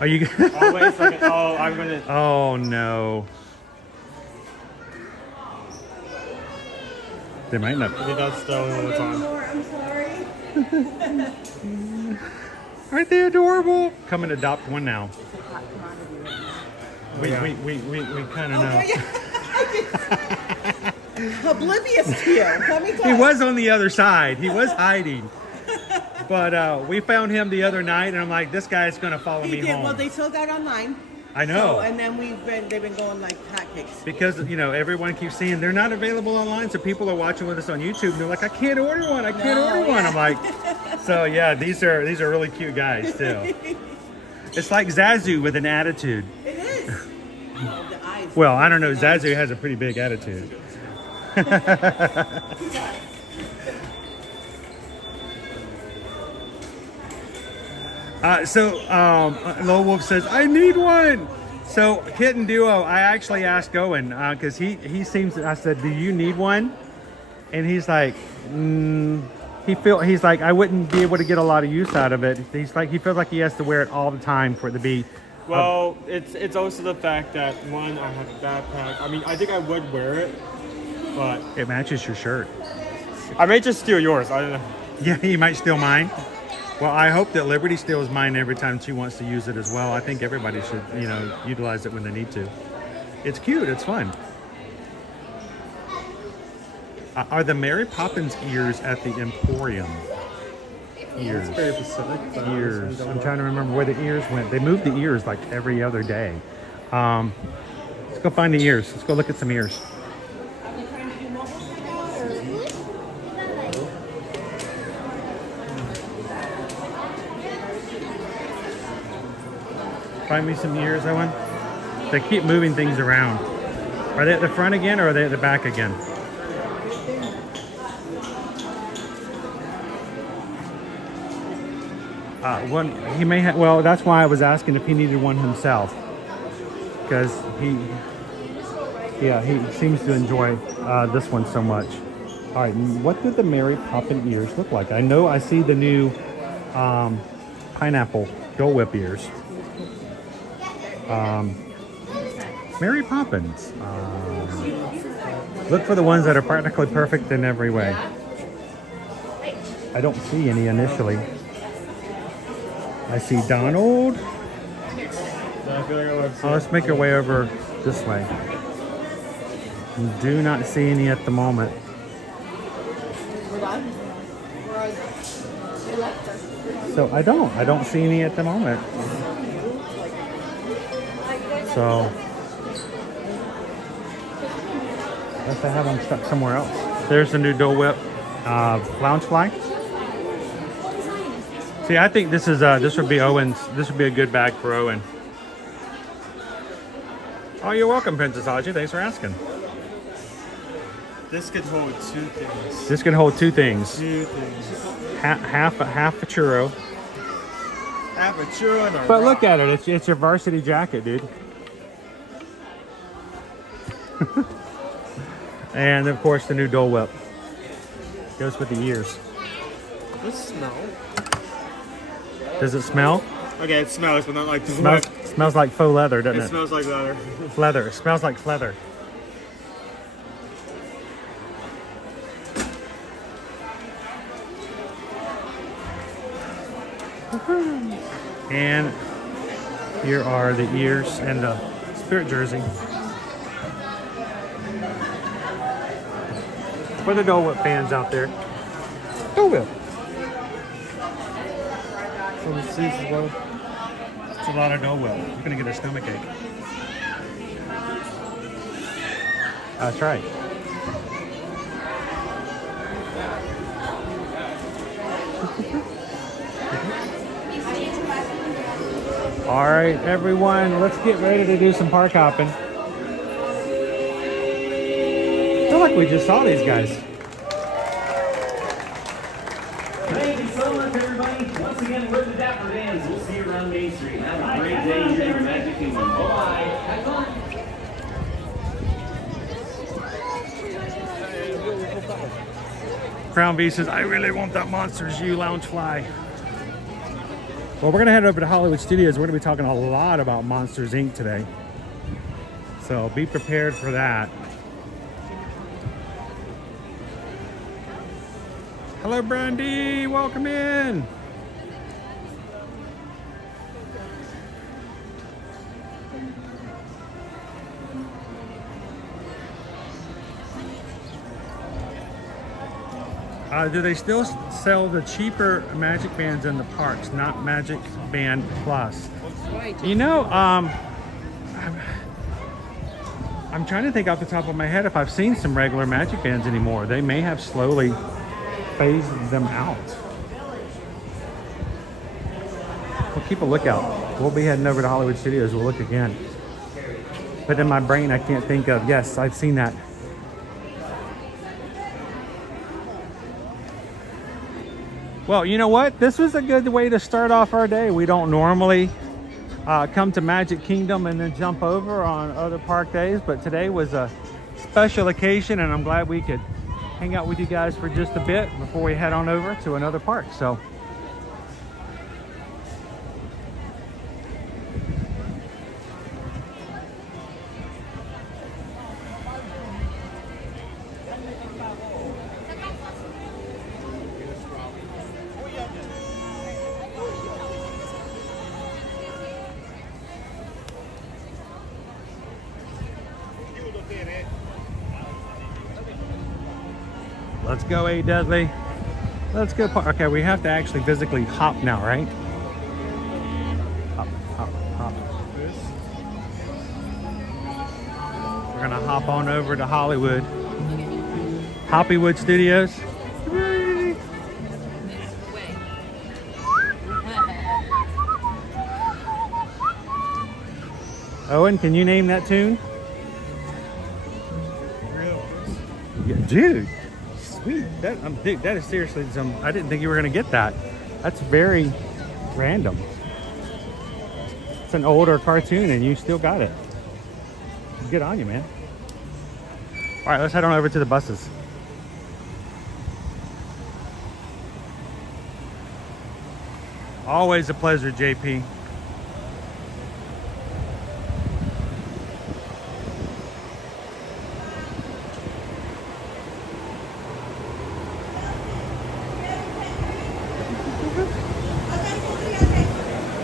Are you? Oh, wait a second. Oh, I'm gonna. Oh no. They might not. They don't steal all the time. I'm sorry. Aren't they adorable? Come and adopt one now. We kind of know. Oblivious to you. Let me He was on the other side. He was hiding. But we found him the other night, and I'm like, this guy's gonna follow me home. Well, they still got online. I know. So, and then they've been going like hotcakes. Because everyone keeps saying they're not available online, so people are watching with us on YouTube, and they're like, I can't order one. I can't order one. I'm like, so yeah, these are really cute guys too. It's like Zazu with an attitude. It is. Well, I don't know. Zazu has a pretty big attitude. Low Wolf says, I need one. So Kitten Duo, I actually asked Owen because he seems. I said, do you need one? And he's like, he's like, I wouldn't be able to get a lot of use out of it. He's like, he feels like he has to wear it all the time for it to be. Well, it's also the fact that one, I have a backpack. I mean, I think I would wear it, but it matches your shirt. I may just steal yours. I don't know. Yeah, he might steal mine. Well, I hope that Liberty steals mine every time she wants to use it as well. I think everybody should, utilize it when they need to. It's cute. It's fun. Are the Mary Poppins ears at the Emporium? Ears. Very specific. Ears. I'm trying to remember where the ears went. They moved the ears like every other day. Let's go find the ears. Let's go look at some ears. Find me some ears, Owen. They keep moving things around. Are they at the front again or are they at the back again? One he may have. Well, that's why I was asking if he needed one himself, because he seems to enjoy this one so much. All right, what do the Mary Poppins ears look like? I know I see the new pineapple Dole Whip ears. Mary Poppins. Look for the ones that are practically perfect in every way. I don't see any initially. I see Donald. Oh, let's make our way over this way. Do not see any at the moment. So I don't see any at the moment. So unless I have them stuck somewhere else. There's the new Dole Whip Loungefly. See, I think this is this would be Owen's. This would be a good bag for Owen. Oh, you're welcome, Princess Audrey. Thanks for asking. This could hold two things. This can hold two things. Two things. Half a churro. Half a churro and a But rock. look at it. It's your varsity jacket, dude. And of course the new Dole Whip. Goes with the ears. Does it smell? Does it smell? Okay, it smells, but not like the Smells like faux leather, doesn't it? It smells like leather. Leather. It smells like leather. And here are the ears and the spirit jersey. For the Dole Whip fans out there. Dole Whip. It's a lot of Dole Whip. You're gonna get a stomachache. That's right. All right, everyone, let's get ready to do some park hopping. I feel like we just saw these guys. Thank you so much, everybody. Once again, we're the Dapper Bands. We'll see you around Main Street. Have a great day here in the Magic Kingdom. Bye-bye. Have fun. Crown V says, I really want that Monsters U Loungefly. Well, we're going to head over to Hollywood Studios. We're going to be talking a lot about Monsters, Inc. today. So be prepared for that. Hello, Brandy. Welcome in. Do they still sell the cheaper Magic Bands in the parks, not Magic Band Plus? You know, I'm trying to think off the top of my head if I've seen some regular Magic Bands anymore. They may have slowly phased them out. We'll keep a lookout. We'll be heading over to Hollywood Studios. We'll look again. But in my brain, I can't think of, yes, I've seen that. Well, you know what? This was a good way to start off our day. We don't normally come to Magic Kingdom and then jump over on other park days, but today was a special occasion, and I'm glad we could hang out with you guys for just a bit before we head on over to another park. So Let's go, A Dudley. Let's go. Okay, we have to actually physically hop now, right? Hop, hop, hop. We're gonna hop on over to Hollywood. Hoppywood Studios. Owen, can you name that tune? Yeah, dude, sweet. Dude, that is seriously some. I didn't think you were gonna get that. That's very random. It's an older cartoon, and you still got it. Good on you, man. All right, let's head on over to the buses. Always a pleasure, JP.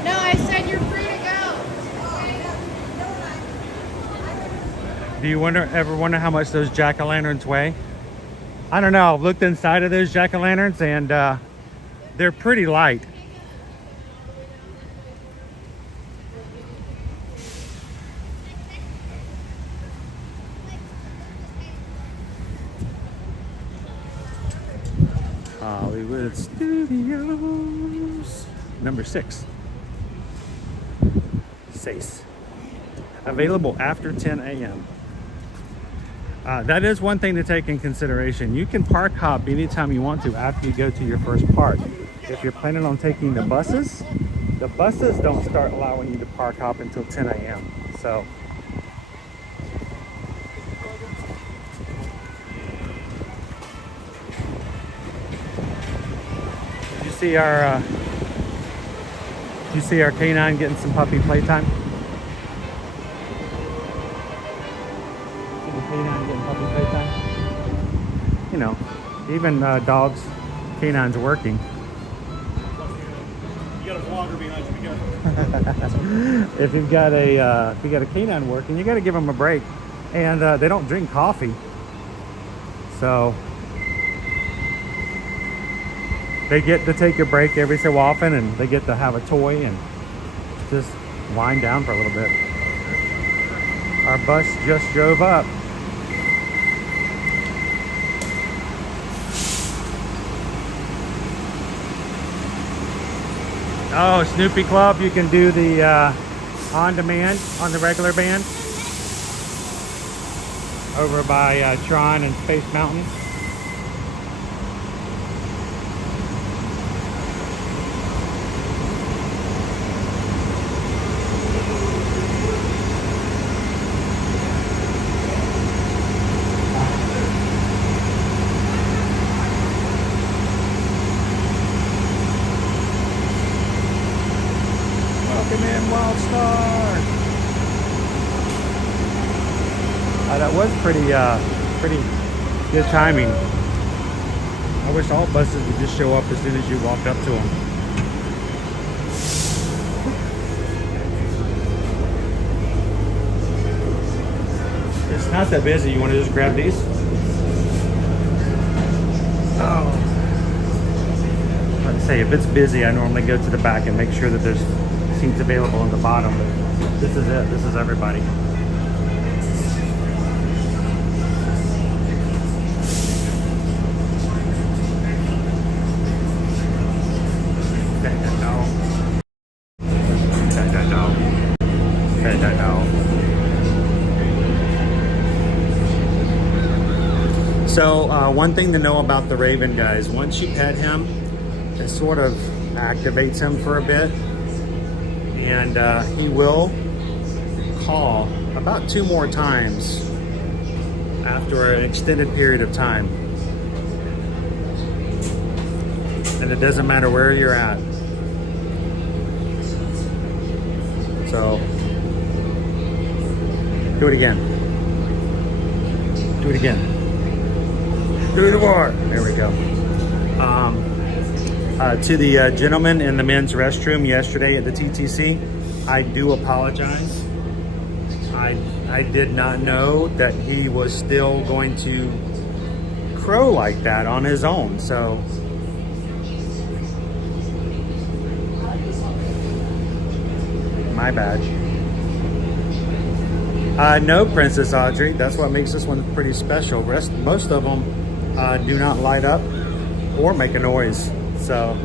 No, I said you're free to go. Do you ever wonder how much those jack-o'-lanterns weigh? I don't know. I've looked inside of those jack-o'-lanterns and they're pretty light. Hollywood Studios, number 6. SACE. Available after 10 a.m. That is one thing to take in consideration. You can park hop anytime you want to after you go to your first park. If you're planning on taking the buses don't start allowing you to park hop until 10 a.m. So did you see our canine getting some puppy playtime? You know, even dogs, canines working. You got a vlogger behind you, be careful. If you got a canine working, you got to give them a break. And they don't drink coffee, so they get to take a break every so often, and they get to have a toy and just wind down for a little bit. Our bus just drove up. Oh, Snoopy Club, you can do the on demand on the regular band over by Tron and Space Mountain. That was pretty good timing. I wish all buses would just show up as soon as you walked up to them. It's not that busy. You want to just grab these? Oh. Let's say if it's busy, I normally go to the back and make sure that there's seats available on the bottom. But this is it. This is everybody. So one thing to know about the Raven, guys, once you pet him, it sort of activates him for a bit, and he will call about 2 more times after an extended period of time. And it doesn't matter where you're at. So do it again. Do it again. Through the bar. There we go. To the gentleman in the men's restroom yesterday at the TTC, I do apologize. I did not know that he was still going to crow like that on his own. So my bad. No, Princess Audrey. That's what makes this one pretty special. Most of them do not light up or make a noise. So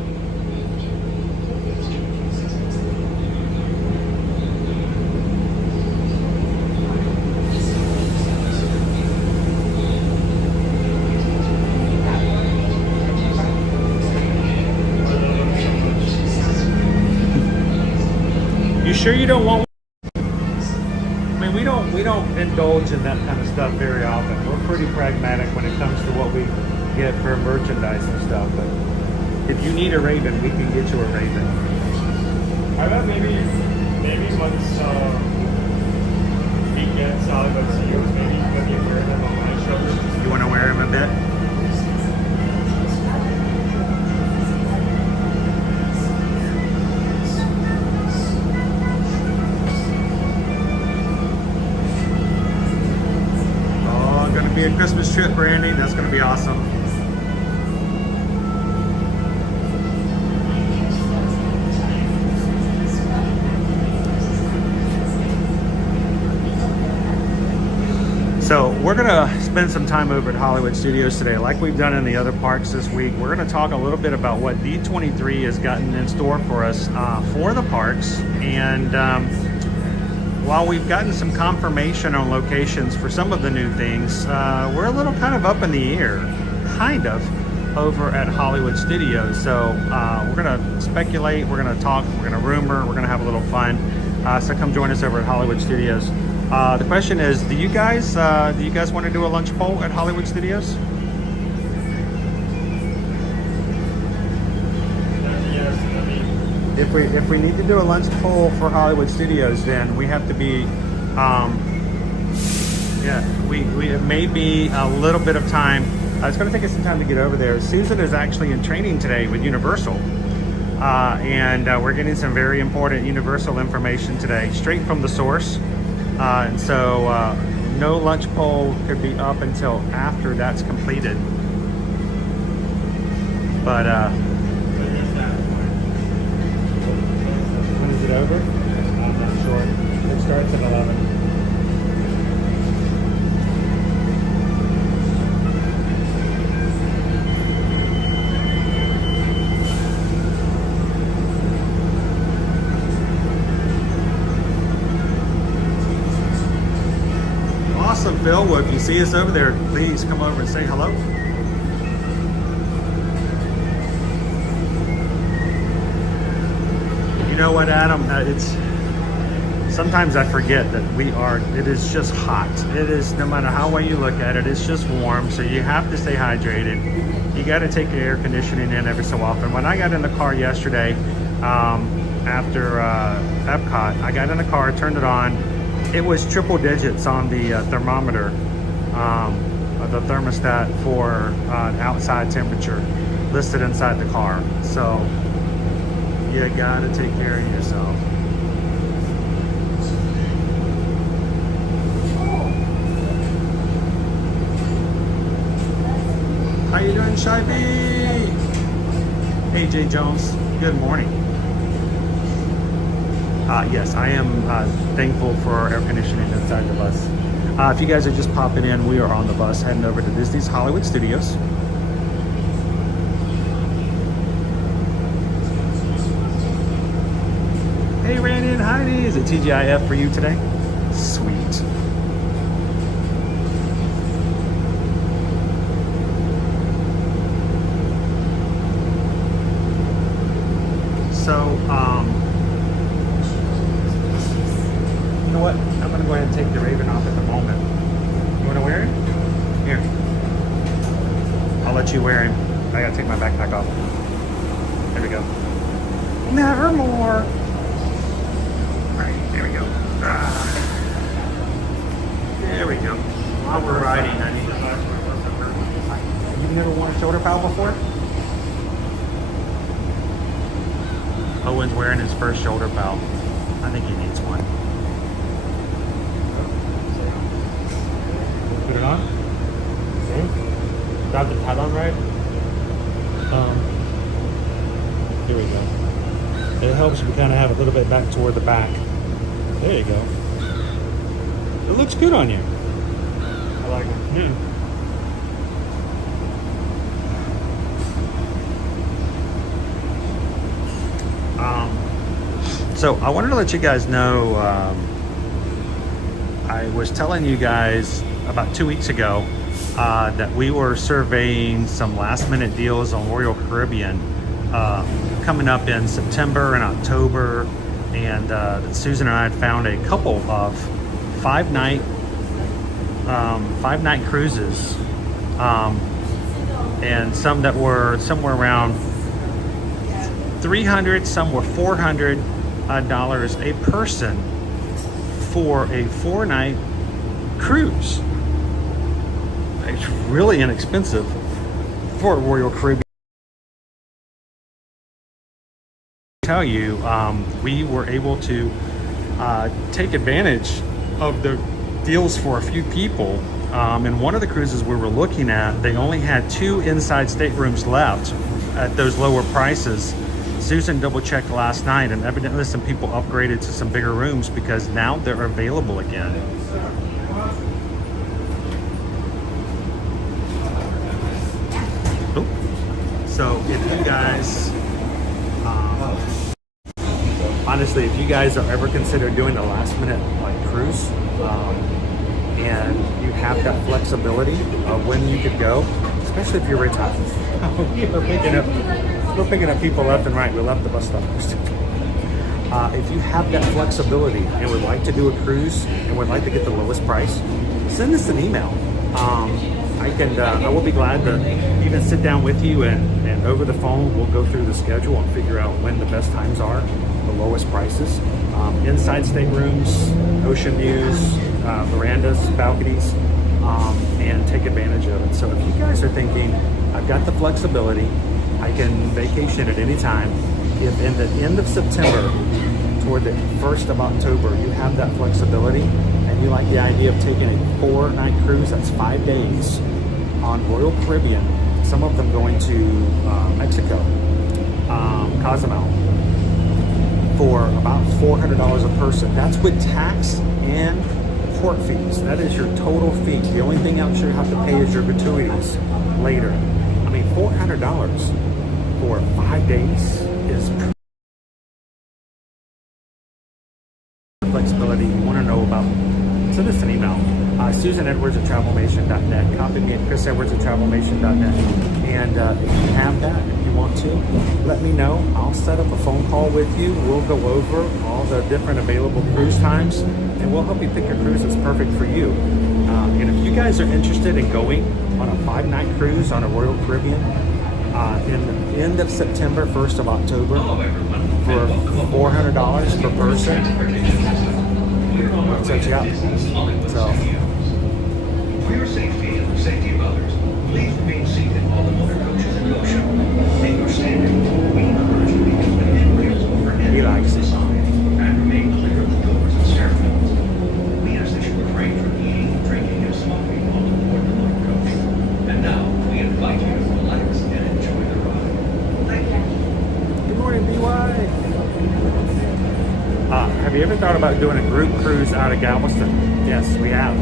you sure you don't want? We don't indulge in that kind of stuff very often. We're pretty pragmatic when it comes to what we get for merchandise and stuff. But if you need a raven, we can get you a raven. I bet maybe once he gets out of the CEOs, maybe let me wear them on my shoulders. You want to wear him a bit? Be a Christmas trip, Brandy. That's going to be awesome. So we're going to spend some time over at Hollywood Studios today, like we've done in the other parks this week. We're going to talk a little bit about what D23 has gotten in store for us for the parks. And while we've gotten some confirmation on locations for some of the new things, we're a little kind of up in the air, over at Hollywood Studios. So we're gonna speculate, we're gonna talk, we're gonna rumor, we're gonna have a little fun. So come join us over at Hollywood Studios. The question is, do you guys want to do a lunch poll at Hollywood Studios? If we need to do a lunch poll for Hollywood Studios, then we have to be, it may be a little bit of time. It's going to take us some time to get over there. Susan is actually in training today with Universal, and we're getting some very important Universal information today, straight from the source. And so no lunch poll could be up until after that's completed. But when is it over? I'm not sure. It starts at 11. Awesome, Phil. Well, if you see us over there, please come over and say hello. You know what, Adam? Sometimes I forget that it is just hot. It is, no matter how way you look at it, it's just warm. So you have to stay hydrated. You got to take your air conditioning in every so often. When I got in the car yesterday, after Epcot, I got in the car, turned it on. It was triple digits on the thermometer, the thermostat for outside temperature listed inside the car. So you gotta take care of yourself. How you doing, Shy B? Hey, Jay Jones. Good morning. Yes, I am thankful for our air conditioning inside the bus. If you guys are just popping in, we are on the bus heading over to Disney's Hollywood Studios. Hey, Randy and Heidi, is it TGIF for you today? Sweet. So, you know what? I'm going to go ahead and take the Raven off at the moment. You want to wear him? Here. I'll let you wear him. I got to take my backpack off. There we go. Nevermore. All right, there we go. There we go. While we're riding, I need to... You've never worn a shoulder pad before? Owen's wearing his first shoulder pad. I think he needs one. Put it on. Okay. Got the pad on right? Here we go. It helps if you kind of have a little bit back toward the back. There you go. It looks good on you. I like it. So I wanted to let you guys know, I was telling you guys about 2 weeks ago that we were surveying some last minute deals on Royal Caribbean coming up in September and October, and Susan and I had found a couple of five-night cruises, and some that were somewhere around $300, some were $400 a person for a 4-night cruise. It's really inexpensive for a Royal Caribbean. Tell you, we were able to take advantage of the deals for a few people. And one of the cruises we were looking at, they only had 2 inside staterooms left at those lower prices. Susan double checked last night, and evidently some people upgraded to some bigger rooms because now they're available again. So if you guys, honestly, if you guys are ever considered doing a last minute cruise, and you have that flexibility of when you could go, especially if you're retired. We're picking up people left and right. We left the bus stop. If you have that flexibility and would like to do a cruise and would like to get the lowest price, send us an email. I will be glad to even sit down with you, and over the phone we'll go through the schedule and figure out when the best times are, the lowest prices. Inside staterooms, ocean views, verandas, balconies, and take advantage of it. So if you guys are thinking, I've got the flexibility, I can vacation at any time. If in the end of September toward the 1st of October you have that flexibility and you like the idea of taking a 4-night cruise, that's 5 days on Royal Caribbean, some of them going to Mexico, Cozumel, for about $400 a person. That's with tax and port fees. That is your total fee. The only thing else you have to pay is your gratuities later. I mean, $400 for 5 days is flexibility you want to know about. Send us an email. susanedwards@travelmation.net. Copy me at chrisedwards@travelmation.net. And if you have that, if you want to, let me know. I'll set up a phone call with you. We'll go over all the different available cruise times, and we'll help you pick a cruise that's perfect for you. And if you guys are interested in going on a 5-night cruise on a Royal Caribbean in the end of September, 1st of October, for $400 per person, I'll check you out. So, for your safety and the safety of others, please remain seated while the motor coaches in your show. In your standing, we encourage you to keep the handrails overhead on the side and remain clear of the doors and stairwells. We ask that you refrain from eating, drinking, and smoking while aboard the motor coach. And now, we invite you to relax and enjoy the ride. Thank you. Good morning, BY. Have you ever thought about doing a group cruise out of Galveston? Yes, we have.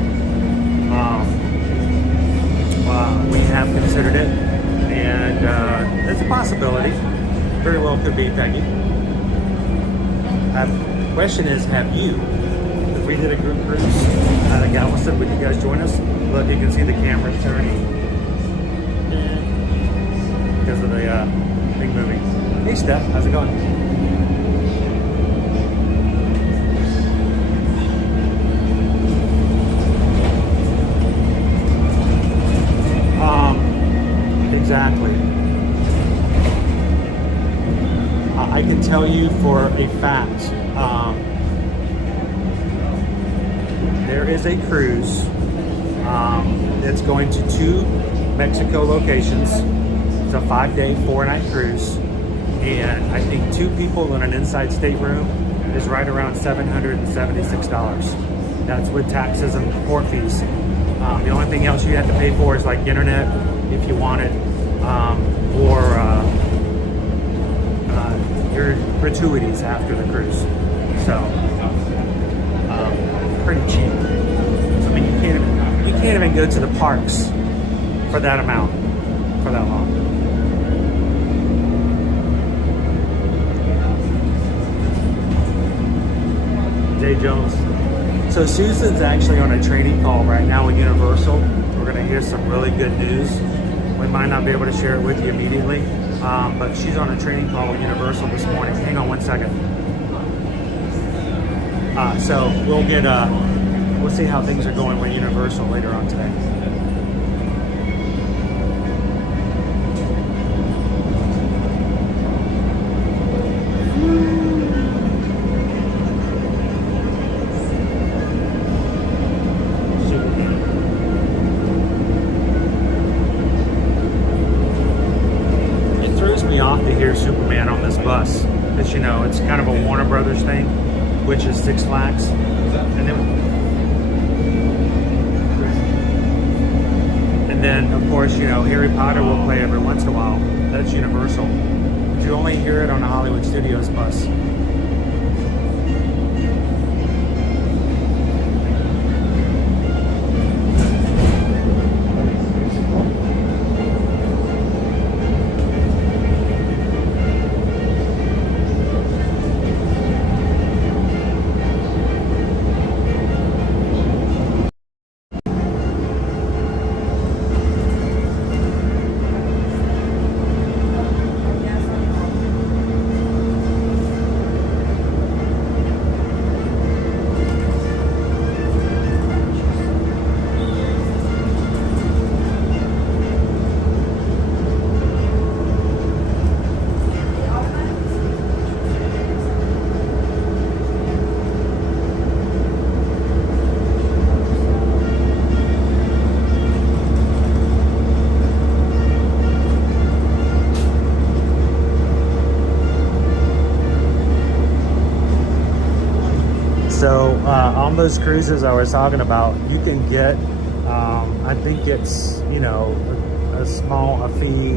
We have considered it, and it's a possibility. Very well could be, Peggy. The question is, have you? If we did a group cruise out of Galveston, would you guys join us? Look, you can see the camera turning because of the thing moving. Hey, Steph, how's it going? Exactly. I can tell you for a fact, there is a cruise that's going to 2 Mexico locations. It's a 5-day, 4-night cruise, and I think 2 people in an inside stateroom is right around $776. That's with taxes and port fees. The only thing else you have to pay for is like internet, if you want it, or your gratuities after the cruise. So pretty cheap. I mean, you can't even go to the parks for that amount for that long. Jay Jones. So Susan's actually on a training call right now with Universal. We're going to hear some really good news. We might not be able to share it with you immediately, but she's on a training call with Universal this morning. Hang on one second. So we'll see how things are going with Universal later on today. Superman on this bus, because you know it's kind of a Warner Brothers thing, which is Six Flags, and then of course you know Harry Potter will play every once in a while. That's Universal, but you only hear it on the Hollywood Studios bus. So on those cruises I was talking about, you can get, I think it's, you know, a fee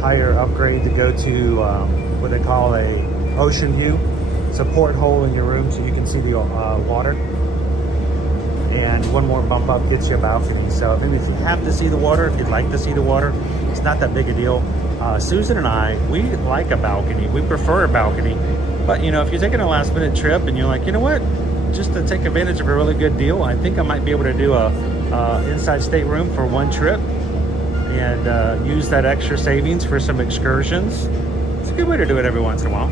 higher upgrade to go to what they call a ocean view. It's a porthole in your room so you can see the water. And one more bump up gets you a balcony. So maybe if you have to see the water, if you'd like to see the water, it's not that big a deal. Susan and I, we like a balcony. We prefer a balcony. But, you know, if you're taking a last minute trip and you're like, you know what, just to take advantage of a really good deal, I think I might be able to do a inside stateroom for one trip and use that extra savings for some excursions. It's a good way to do it every once in a while.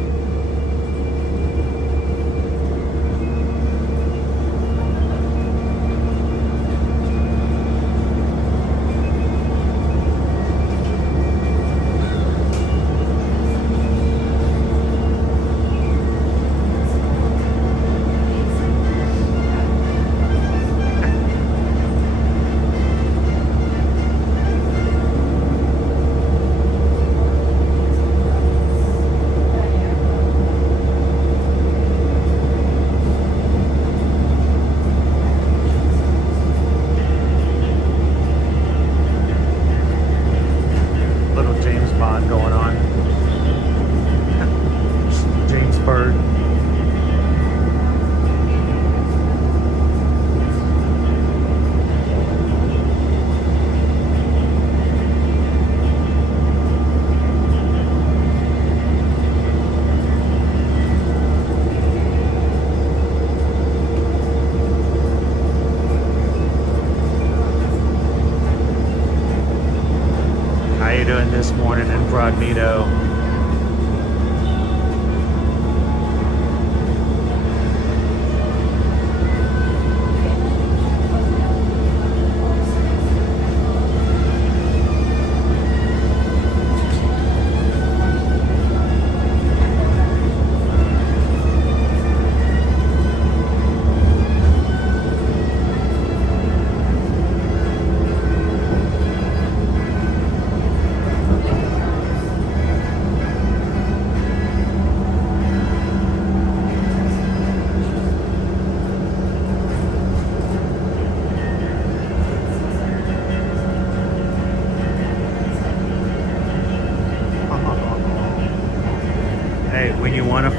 This morning incognito.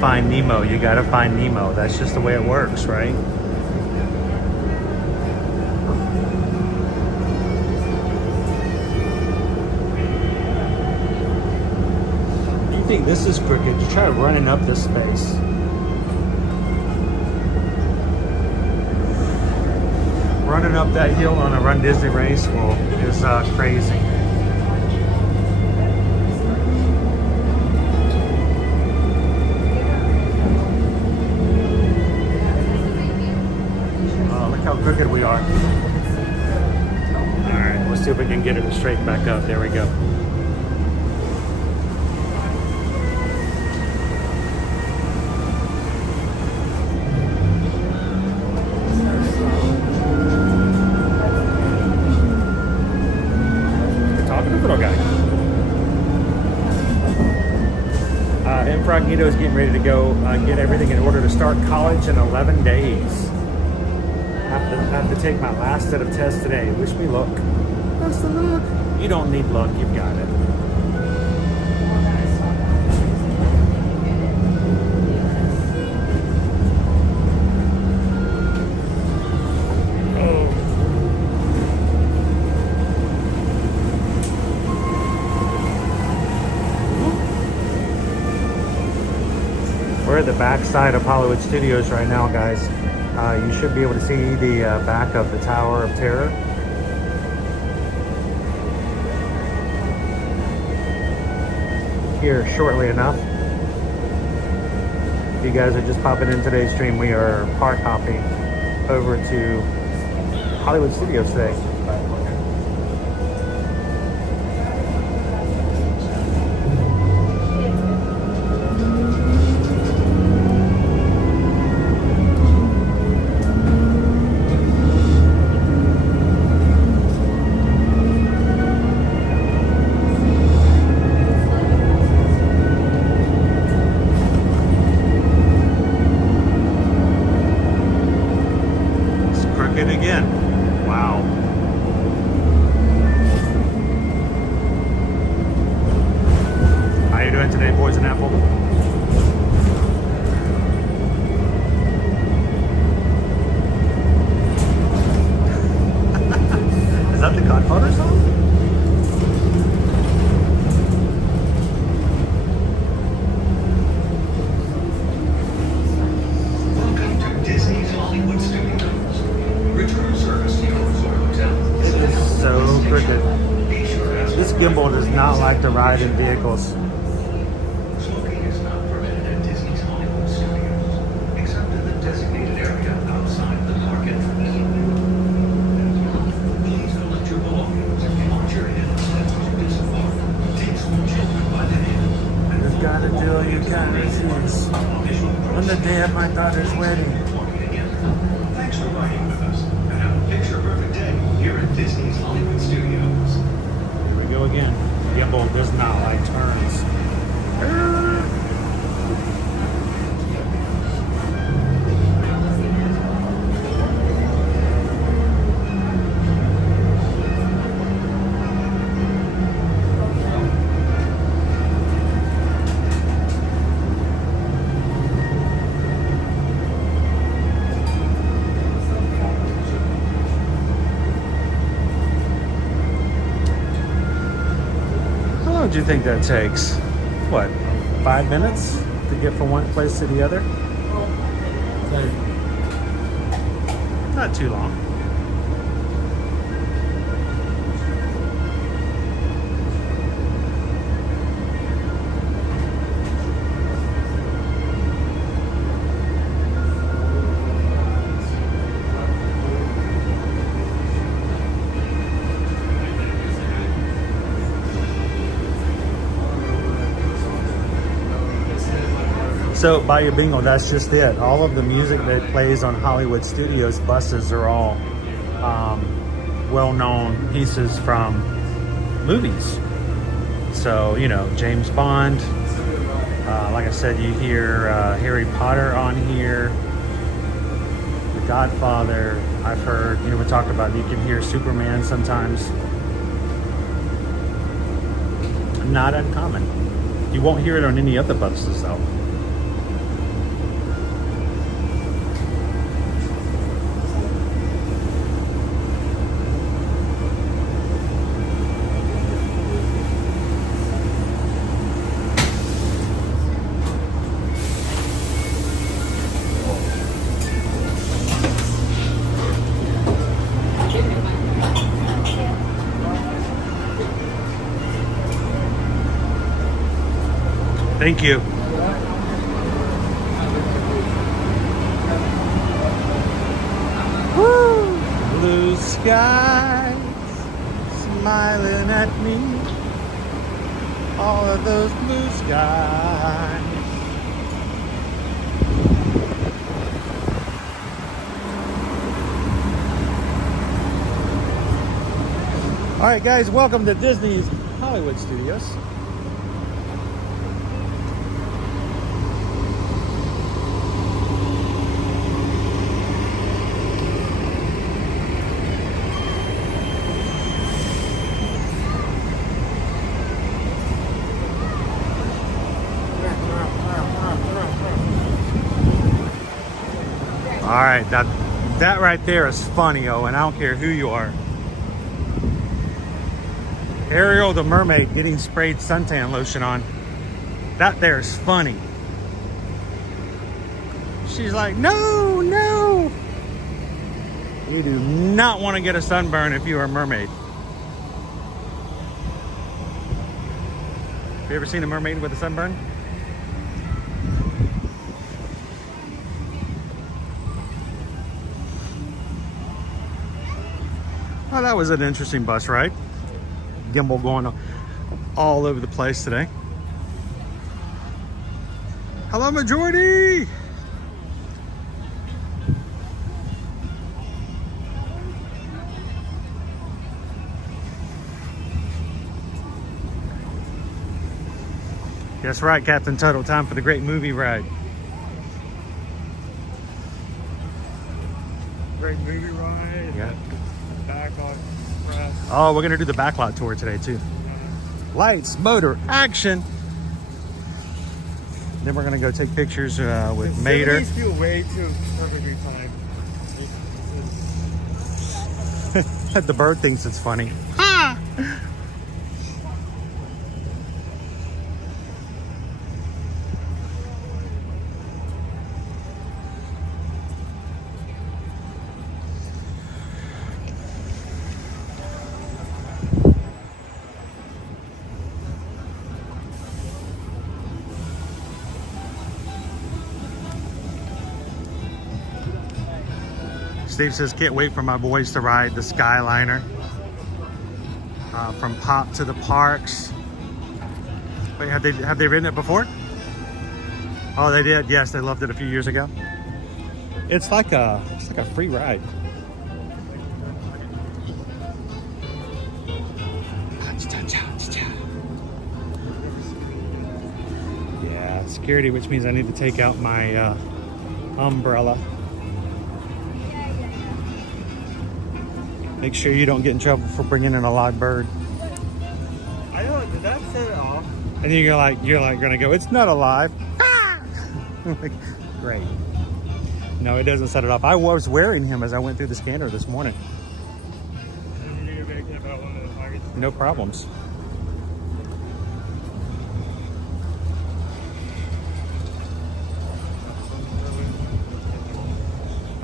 find Nemo, you gotta find Nemo. That's just the way it works, right? You think this is crooked? You try running up this space. Running up that hill on a Run Disney race is crazy. Oh, look how crooked we are. All right, let's see if we can get it straight back up. There we go. Incognito's getting ready to go get everything in order to start college in 11 days. Have to take my last set of tests today. Wish me luck. Best of luck. You don't need luck. You've got it. We're at the back side of Hollywood Studios right now, guys. You should be able to see the back of the Tower of Terror. Here shortly enough. If you guys are just popping in today's stream, we are park hopping over to Hollywood Studios today. To ride in vehicles. Smoking is not permitted at Disney's Hollywood Studios, except in the designated area outside the park entrance. Please collect your belongings and watch your hands as you disembark. Take small children by the hand. You've got to do all you can refuse on the day of my daughter's wedding. Thanks for riding with us, and have a picture-perfect day here at Disney's Hollywood Studios. Here we go again. Gimbal does not like turns. What do you think that takes? What, 5 minutes to get from one place to the other? Not too long. So Bayou Bingo, that's just it. All of the music that plays on Hollywood Studios buses are all well-known pieces from movies. So, you know, James Bond. Like I said, you hear Harry Potter on here. The Godfather. I've heard, you know, we talked about, you can hear Superman sometimes. Not uncommon. You won't hear it on any other buses though. Thank you. Woo! Blue skies smiling at me. All of those blue skies. All right, guys, welcome to Disney's Hollywood Studios. All right, that right there is funny, Owen. I don't care who you are. Ariel the mermaid getting sprayed suntan lotion on. That there is funny. She's like, no, no. You do not want to get a sunburn if you are a mermaid. Have you ever seen a mermaid with a sunburn? Well, that was an interesting bus ride. Gimbal going all over the place today. Hello, Majority! That's right, Captain Tuttle. Time for the great movie ride. Great movie ride. Yeah. Backlot Express. Oh, we're gonna do the backlot tour today too. Lights, motor, action. Then we're gonna go take pictures with Mater. These feel way too perfectly timed. The bird thinks it's funny. Steve says, can't wait for my boys to ride the Skyliner from Pop to the Parks. Wait, have they ridden it before? Oh, they did. Yes, they loved it a few years ago. It's like a free ride. Yeah, security, which means I need to take out my umbrella. Make sure you don't get in trouble for bringing in a live bird. I know, did that set it off? And you're like gonna go, it's not alive. Ah! Like, great. No, it doesn't set it off. I was wearing him as I went through the scanner this morning. No problems.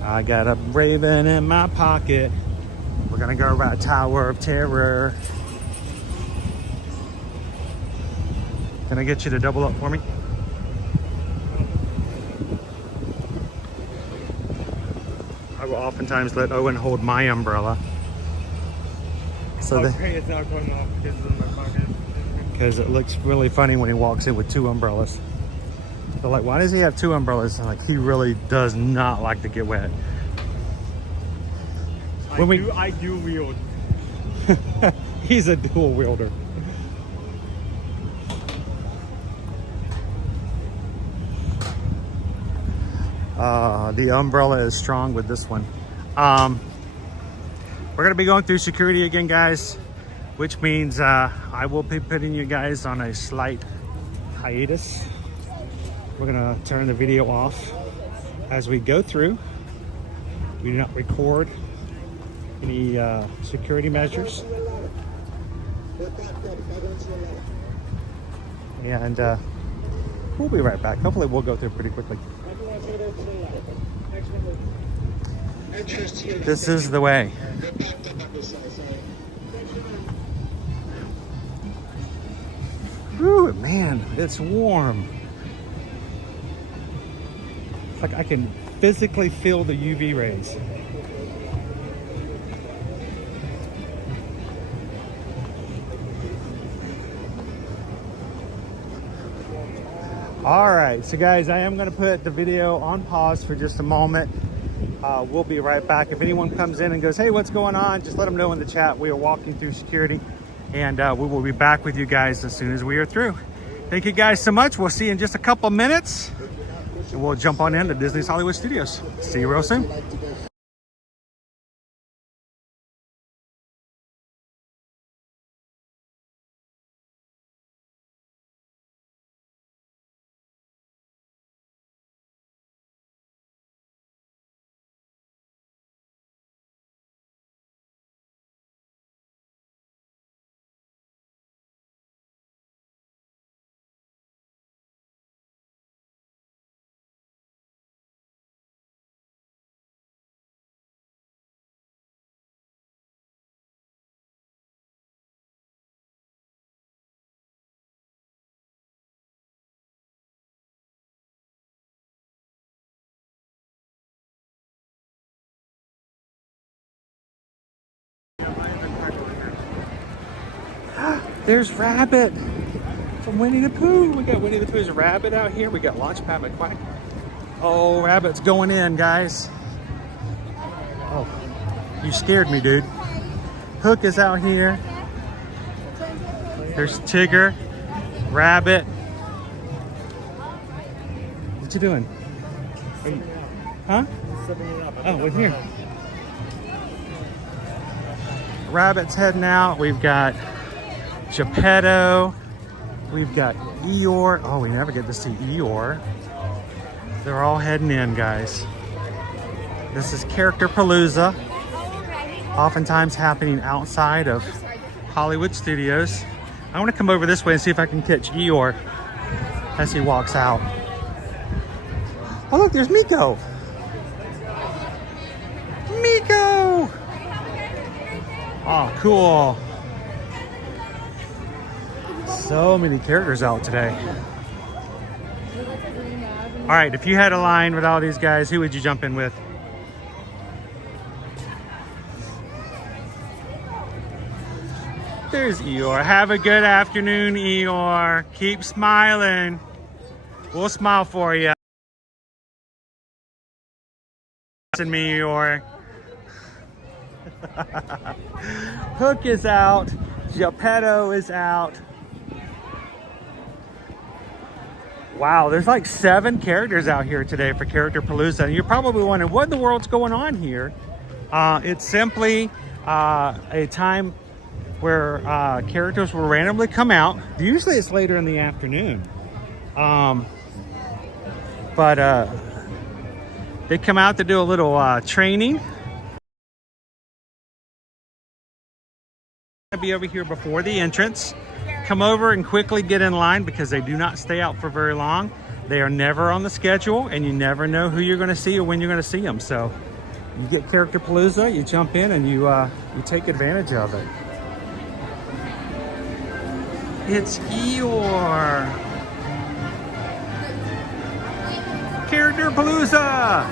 I got a Raven in my pocket. We're gonna go ride Tower of Terror. Can I get you to double up for me? I will oftentimes let Owen hold my umbrella. So Okay, it's not going off because it's in my pocket. Because it looks really funny when he walks in with two umbrellas. They're like, why does he have two umbrellas? I'm like, he really does not like to get wet. I do wield. He's a dual wielder. The umbrella is strong with this one. We're gonna be going through security again, guys, which means I will be putting you guys on a slight hiatus. We're gonna turn the video off as we go through. We do not record any security measures. And we'll be right back. Hopefully we'll go through pretty quickly. This is the way. Woo, man, it's warm. It's like I can physically feel the UV rays. All right, so guys, I am going to put the video on pause for just a moment. We'll be right back. If anyone comes in and goes, hey, what's going on? Just let them know in the chat. We are walking through security, and we will be back with you guys as soon as we are through. Thank you guys so much. We'll see you in just a couple minutes, and we'll jump on into Disney's Hollywood Studios. See you real soon. There's Rabbit from Winnie the Pooh. We got Winnie the Pooh's Rabbit out here. We got Launchpad McQuack. Oh, Rabbit's going in, guys. Oh, you scared me, dude. Hook is out here. There's Tigger, Rabbit. What you doing? Huh? Oh, with here. Rabbit's heading out. We've got Geppetto. We've got Eeyore. Oh, we never get to see Eeyore. They're all heading in, guys. This is Character Palooza, oftentimes happening outside of Hollywood Studios. I want to come over this way and see if I can catch Eeyore as he walks out. Oh, look, there's Miko. Miko! Oh, cool. So many characters out today. All right, if you had a line with all these guys, who would you jump in with? There's Eeyore. Have a good afternoon, Eeyore. Keep smiling. We'll smile for you. Listen, me, Eeyore. Hook is out. Geppetto is out. Wow, there's like 7 characters out here today for Character Palooza. And you're probably wondering, what in the world's going on here? It's simply a time where characters will randomly come out. Usually it's later in the afternoon. But they come out to do a little training. I'll be over here before the entrance. Come over and quickly get in line because they do not stay out for very long. They are never on the schedule, and you never know who you're going to see or when you're going to see them. So you get Character Palooza, you jump in, and you take advantage of it. It's Eeyore. Character Palooza.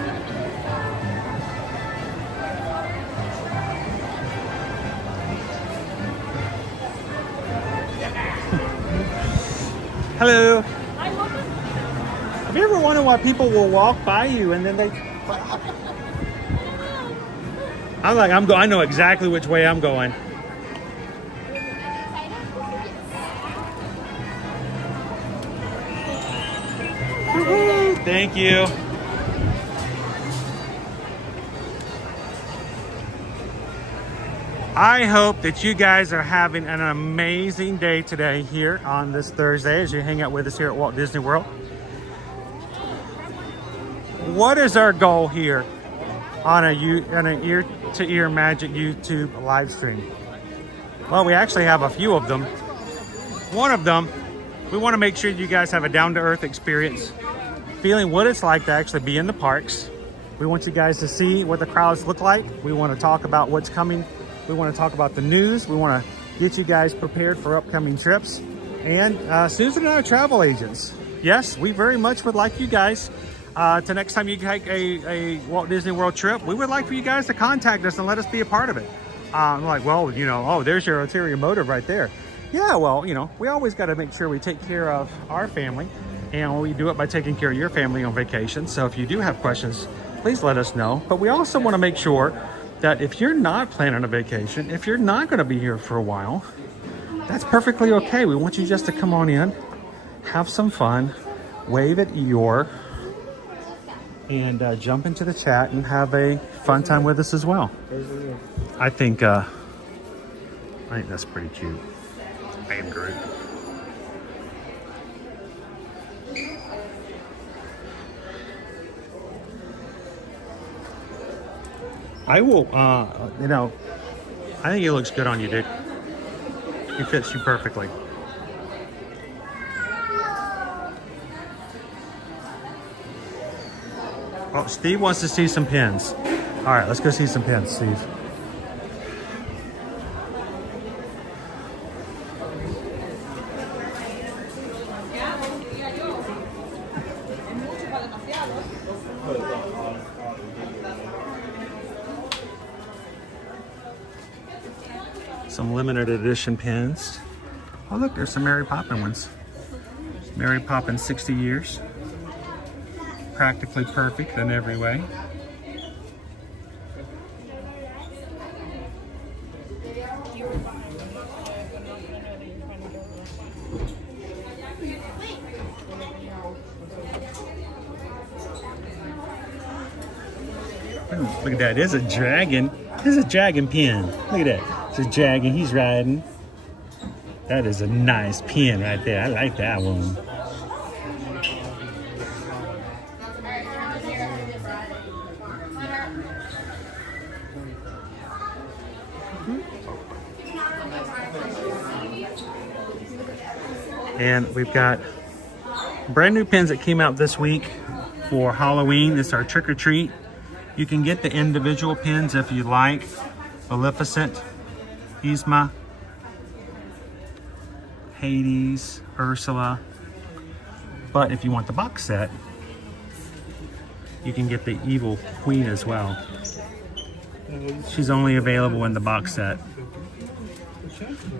Hello. Have you ever wondered why people will walk by you and then they... I know exactly which way I'm going. Woo-hoo. Thank you. I hope that you guys are having an amazing day today here on this Thursday as you hang out with us here at Walt Disney World. What is our goal here on an ear-to-ear magic YouTube live stream? Well, we actually have a few of them. One of them, we want to make sure you guys have a down-to-earth experience, feeling what it's like to actually be in the parks. We want you guys to see what the crowds look like. We want to talk about what's coming. We want to talk about the news. We want to get you guys prepared for upcoming trips. And Susan and I are travel agents. Yes, we very much would like you guys to next time you take a Walt Disney World trip, we would like for you guys to contact us and let us be a part of it. I'm like, well, you know, oh, there's your ulterior motive right there. Yeah, well, you know, we always got to make sure we take care of our family, and we do it by taking care of your family on vacation. So if you do have questions, please let us know. But we also want to make sure that if you're not planning a vacation, if you're not going to be here for a while, that's perfectly okay. We want you just to come on in, have some fun, wave at Eeyore, and jump into the chat and have a fun time with us as well. I think that's pretty cute. I am Groot. I will, you know, I think it looks good on you, dude. It fits you perfectly. Oh, Steve wants to see some pins. All right, let's go see some pins, Steve. Some limited edition pins. Oh look, there's some Mary Poppins ones. Mary Poppins 60 years. Practically perfect in every way. Ooh, look at that, there's a dragon. There's a dragon pin. Look at that. It's a dragon, he's riding. That is a nice pin right there. I like that one. And we've got brand new pins that came out this week for Halloween. It's our trick or treat. You can get the individual pins if you like. Maleficent, Yzma, Hades, Ursula. But if you want the box set, you can get the Evil Queen as well. She's only available in the box set.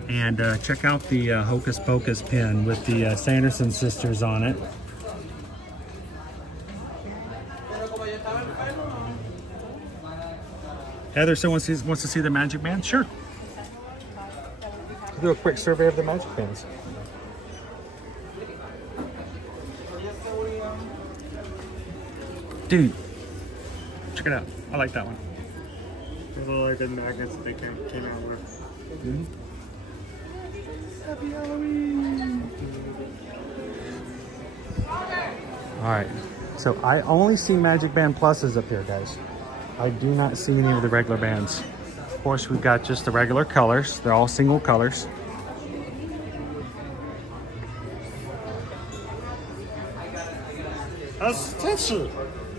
And check out the Hocus Pocus pin with the Sanderson sisters on it. Heather, someone wants to see the Magic Band? Sure. We'll do a quick survey of the Magic Bands. Dude, check it out. I like that one. Those are like the magnets that they came out with. Mm-hmm. Happy Halloween! Alright, so I only see Magic Band Pluses up here, guys. I do not see any of the regular bands. Of course, we've got just the regular colors. They're all single colors.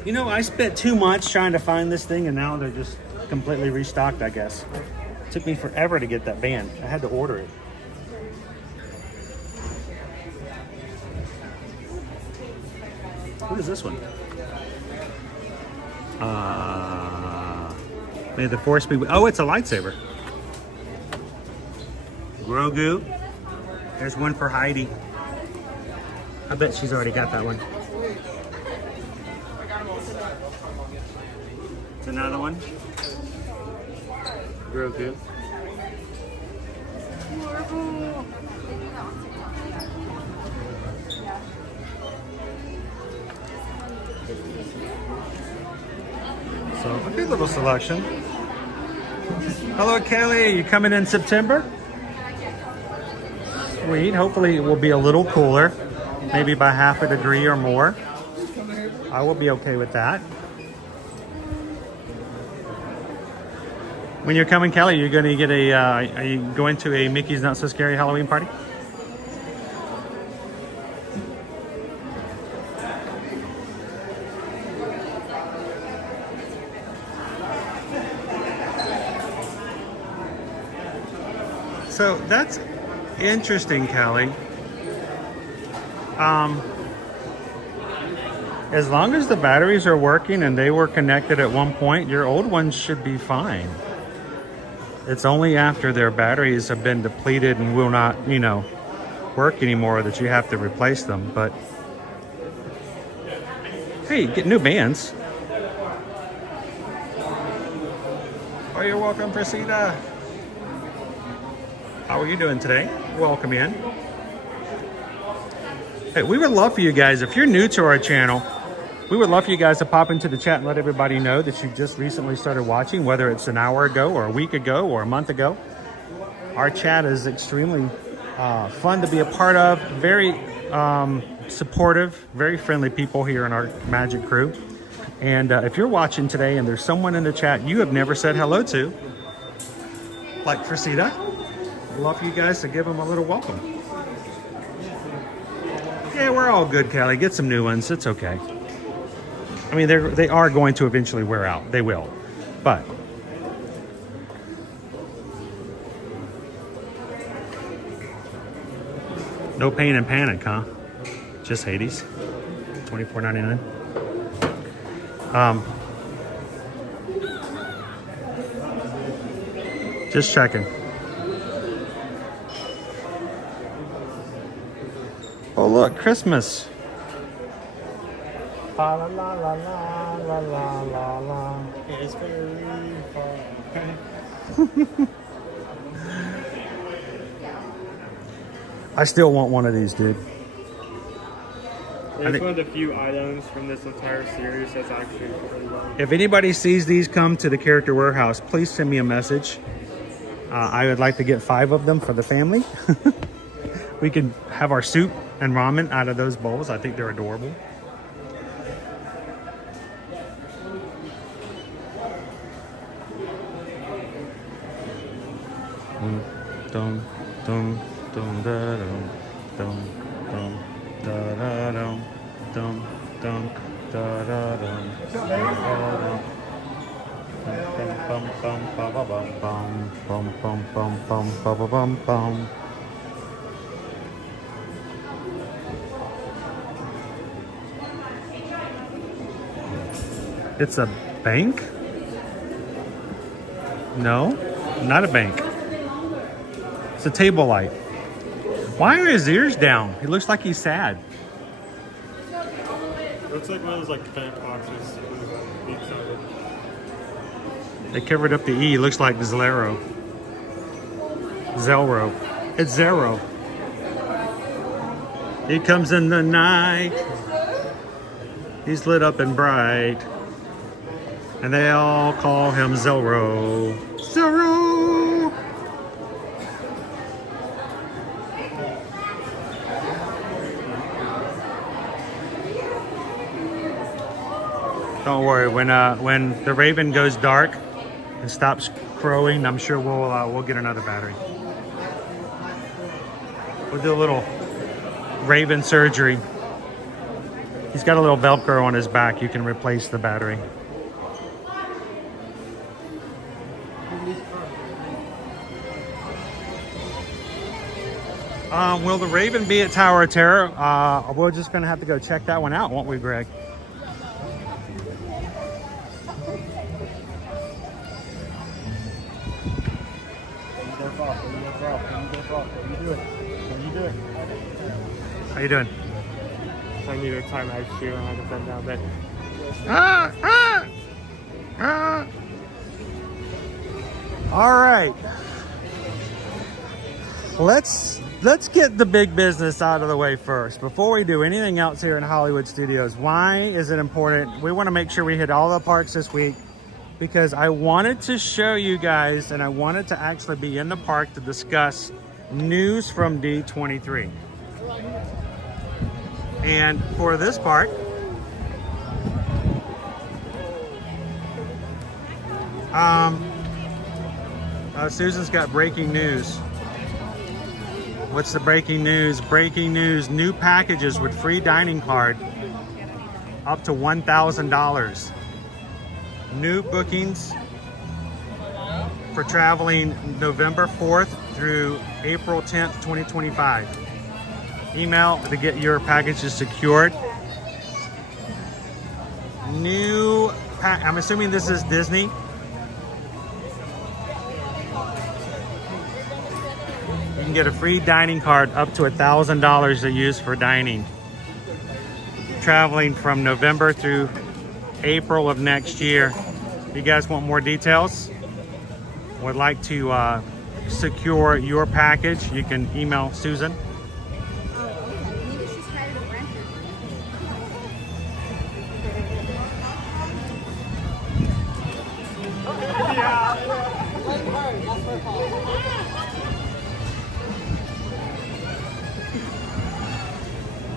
You know, I spent too much trying to find this thing, and now they're just completely restocked, I guess. It took me forever to get that band. I had to order it. What is this one? May the Force be with... Oh, it's a lightsaber. Grogu. There's one for Heidi. I bet she's already got that one. It's another one. Grogu. So a good little selection. Hello, Kelly. You coming in September? Sweet. Hopefully it will be a little cooler, maybe by half a degree or more. I will be okay with that. When you're coming, Kelly, you're going to get a. Are you going to a Mickey's Not So Scary Halloween party? So that's interesting, Kelly. As long as the batteries are working and they were connected at one point, your old ones should be fine. It's only after their batteries have been depleted and will not, you know, work anymore that you have to replace them. But hey, get new bands. Oh, you're welcome, Priscilla. How are you doing today? Welcome in. Hey, we would love for you guys, if you're new to our channel, we would love for you guys to pop into the chat and let everybody know that you just recently started watching, whether it's an hour ago or a week ago or a month ago. Our chat is extremely fun to be a part of. Very supportive, very friendly people here in our Magic crew. And if you're watching today and there's someone in the chat you have never said hello to, like Chrisita, I'd love for you guys to give them a little welcome. Yeah, we're all good, Callie. Get some new ones. It's okay. I mean, they are going to eventually wear out. They will. But no pain and panic, huh? Just Hades. $24.99. Just checking. Oh, look, Christmas. La la la la la la la la. It's very far. I still want one of these, dude. It's one of the few items from this entire series that's actually really well. If anybody sees these come to the Character Warehouse, please send me a message. I would like to get 5 of them for the family. We can have our soup and ramen out of those bowls. I think they're adorable. Dum dum dum da dum dum dum da da dum dum dum da da dum bum bum bum bum bum bum bum bum bum bum bum bum. It's a bank? No, not a bank. It's a table light. Why are his ears down? He looks like he's sad. Looks like one of those like fan boxes. They covered up the E. Looks like Zelro. Zelro. It's Zero. He comes in the night. He's lit up and bright. And they all call him Zelro. Zelro! Don't worry, when the Raven goes dark and stops crowing, I'm sure we'll get another battery. We'll do a little Raven surgery. He's got a little Velcro on his back. You can replace the battery. Will the Raven be at Tower of Terror? We're just gonna have to go check that one out, won't we, Greg? How you doing? I need a time I shoot and I can bend down there. All right. Let's get the big business out of the way first. Before we do anything else here in Hollywood Studios, why is it important? We want to make sure we hit all the parks this week because I wanted to show you guys and I wanted to actually be in the park to discuss news from D23. And for this part, Susan's got breaking news. What's the breaking news? Breaking news, new packages with free dining card up to $1,000. New bookings for traveling November 4th through April 10th, 2025. email to get your packages secured. New pack. I'm assuming this is Disney. You can get a free dining card up to $1,000 to use for dining. Traveling from November through April of next year. If you guys want more details, would like to secure your package, you can email Susan.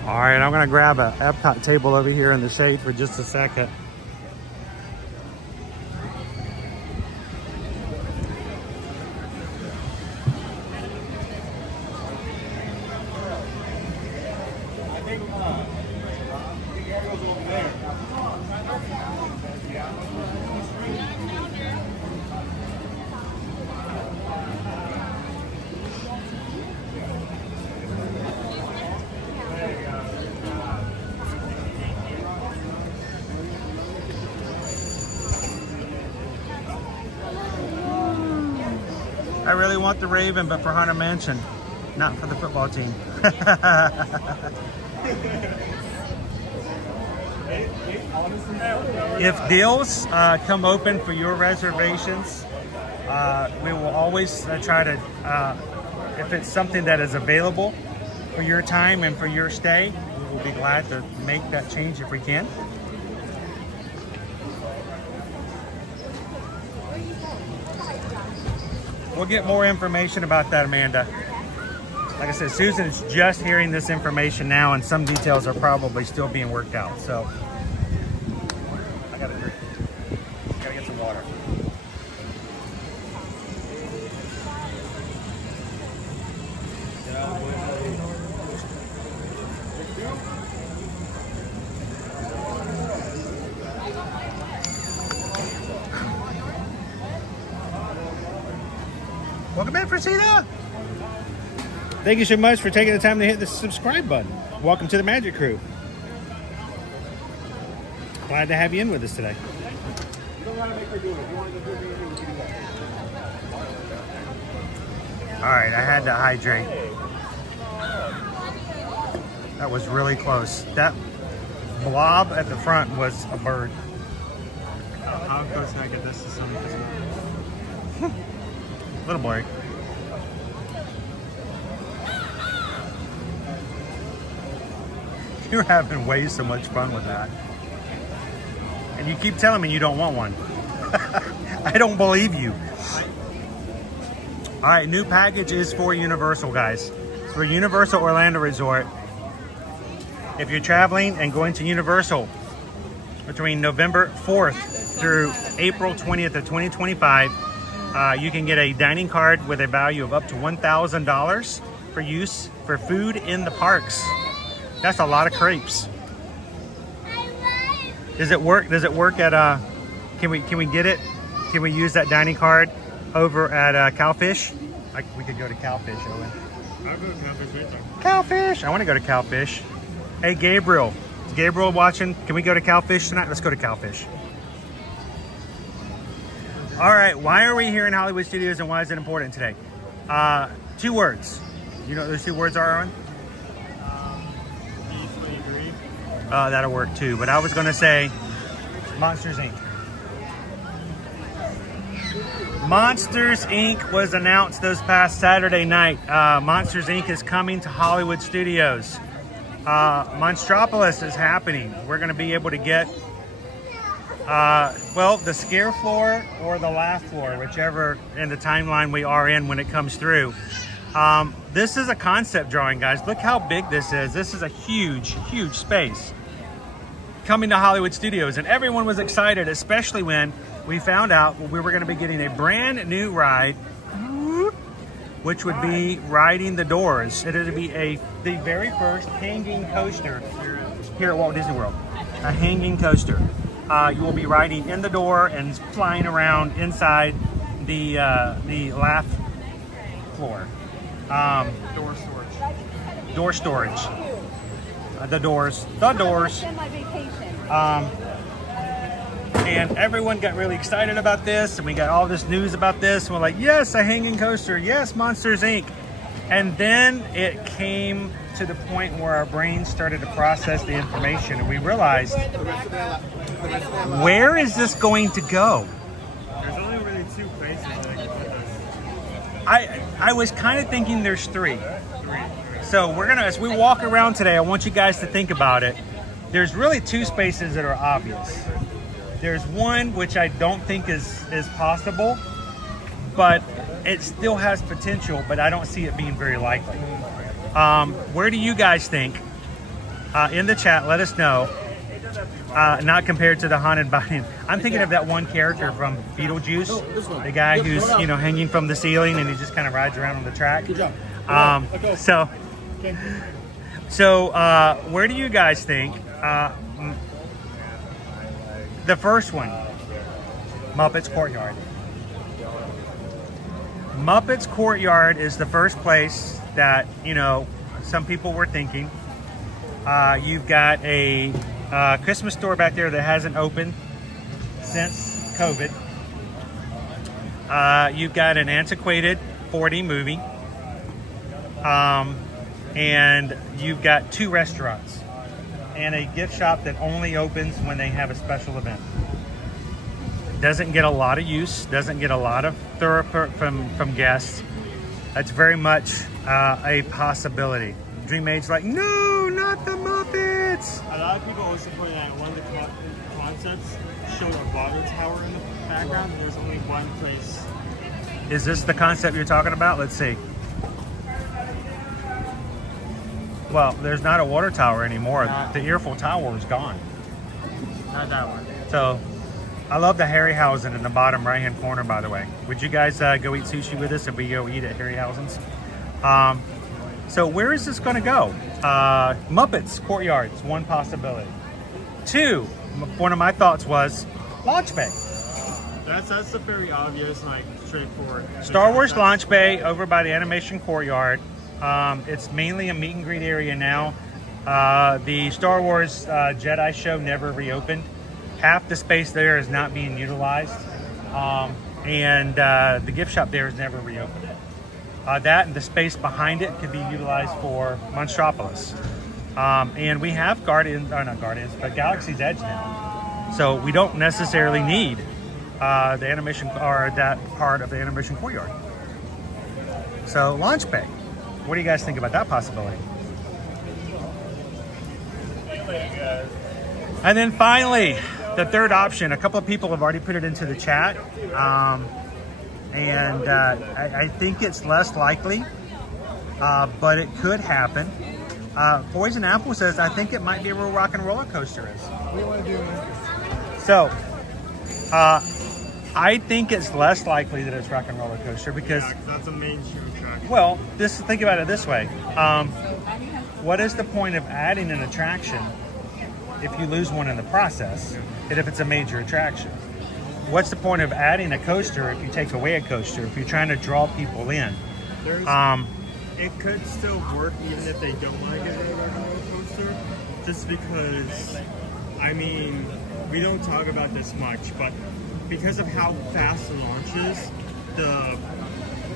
All right, I'm gonna grab a Epcot table over here in the shade for just a second. I really want the Raven, but for Haunted Mansion, not for the football team. If deals come open for your reservations, we will always try to, if it's something that is available for your time and for your stay, we will be glad to make that change if we can. We'll get more information about that, Amanda. Like I said, Susan is just hearing this information now, and some details are probably still being worked out. So, I gotta drink. Gotta get some water. Welcome in, Christina. Thank you so much for taking the time to hit the subscribe button. Welcome to the Magic Crew. Glad to have you in with us today. All right, I had to hydrate. That was really close. That blob at the front was a bird. How close can I get this to something? Little boy. You're having way so much fun with that. And you keep telling me you don't want one. I don't believe you. All right, new package is for Universal, guys. It's for Universal Orlando Resort. If you're traveling and going to Universal between November 4th through April 20th of 2025, you can get a dining card with a value of up to $1,000 for use for food in the parks. That's a lot of crepes. Does it work? Does it work at can we get it? Can we use that dining card over at Cowfish? We could go to Cowfish, Owen. I'll go to Cowfish later. Cowfish. I want to go to Cowfish. Hey, Gabriel. Is Gabriel watching? Can we go to Cowfish tonight? Let's go to Cowfish. All right, why are we here in Hollywood Studios and why is it important today? 2 words. You know what those 2 words are, Aaron? That'll work too, but I was gonna say Monsters Inc. Monsters Inc. was announced this past Saturday night. Monsters Inc. is coming to Hollywood Studios. Monstropolis is happening. We're gonna be able to get well, the scare floor or the laugh floor, whichever in the timeline we are in when it comes through. This is a concept drawing, guys. Look how big this is. This is a huge, huge space coming to Hollywood Studios, and everyone was excited, especially when we found out we were going to be getting a brand new ride, which would be riding the doors. It would be the very first hanging coaster here at Walt Disney World. A hanging coaster. You will be riding in the door and flying around inside the laugh floor. Door storage. door storage. The doors. And everyone got really excited about this, and we got all this news about this, and we're like, yes, a hanging coaster, yes, Monsters Inc. And then it came to the point where our brains started to process the information, and we realized, where is this going to go? There's only really 2 places that I can put this. I was kind of thinking there's 3. So we're gonna, as we walk around today, I want you guys to think about it. There's really 2 spaces that are obvious. There's one which I don't think is possible, but it still has potential, but I don't see it being very likely. Where do you guys think? In the chat, let us know. Not compared to the haunted Bayou. I'm thinking of that one character from Beetlejuice, the guy who's hanging from the ceiling and he just kind of rides around on the track. Good job. So where do you guys think? The first one, Muppets Courtyard. Muppets Courtyard is the first place that, some people were thinking. You've got a Christmas store back there that hasn't opened since COVID. You've got an antiquated 4D movie. And you've got 2 restaurants. And a gift shop that only opens when they have a special event. Doesn't get a lot of use, doesn't get a lot of throughput from guests. That's very much a possibility. Dream Maid's like, no, not the Muppets. A lot of people also point out one of the concepts showed a water tower in the background, and there's only one place. Is this the concept you're talking about? Let's see. Well, there's not a water tower anymore. The Earful Tower is gone. Not that one. So, I love the Harryhausen in the bottom right-hand corner, by the way. Would you guys go eat sushi with us if we go eat at Harryhausen's? So, where is this going to go? Muppets Courtyard's one possibility. 2, one of my thoughts was Launch Bay. That's a very obvious, straightforward. Star Wars Launch Bay over by the Animation Courtyard. It's mainly a meet and greet area now. The Star Wars Jedi show never reopened. Half the space there is not being utilized. And the gift shop there is never reopened. That and the space behind it could be utilized for Monstropolis. And we have Galaxy's Edge now. So we don't necessarily need the animation or that part of the Animation Courtyard. So Launch Bay. What do you guys think about that possibility? And then finally, the third option. A couple of people have already put it into the chat. And I think it's less likely, but it could happen. Poison Apple says, I think it might be where Rock and Roller Coaster is. What do you want to do? So, I think it's less likely that it's Rock and Roller Coaster because that's a mainstream attraction. Well, think about it this way. What is the point of adding an attraction if you lose one in the process, and if it's a major attraction? What's the point of adding a coaster if you take away a coaster, if you're trying to draw people in? It could still work even if they don't want to get rid of a roller coaster, just because, we don't talk about this much, but because of how fast the launch is, the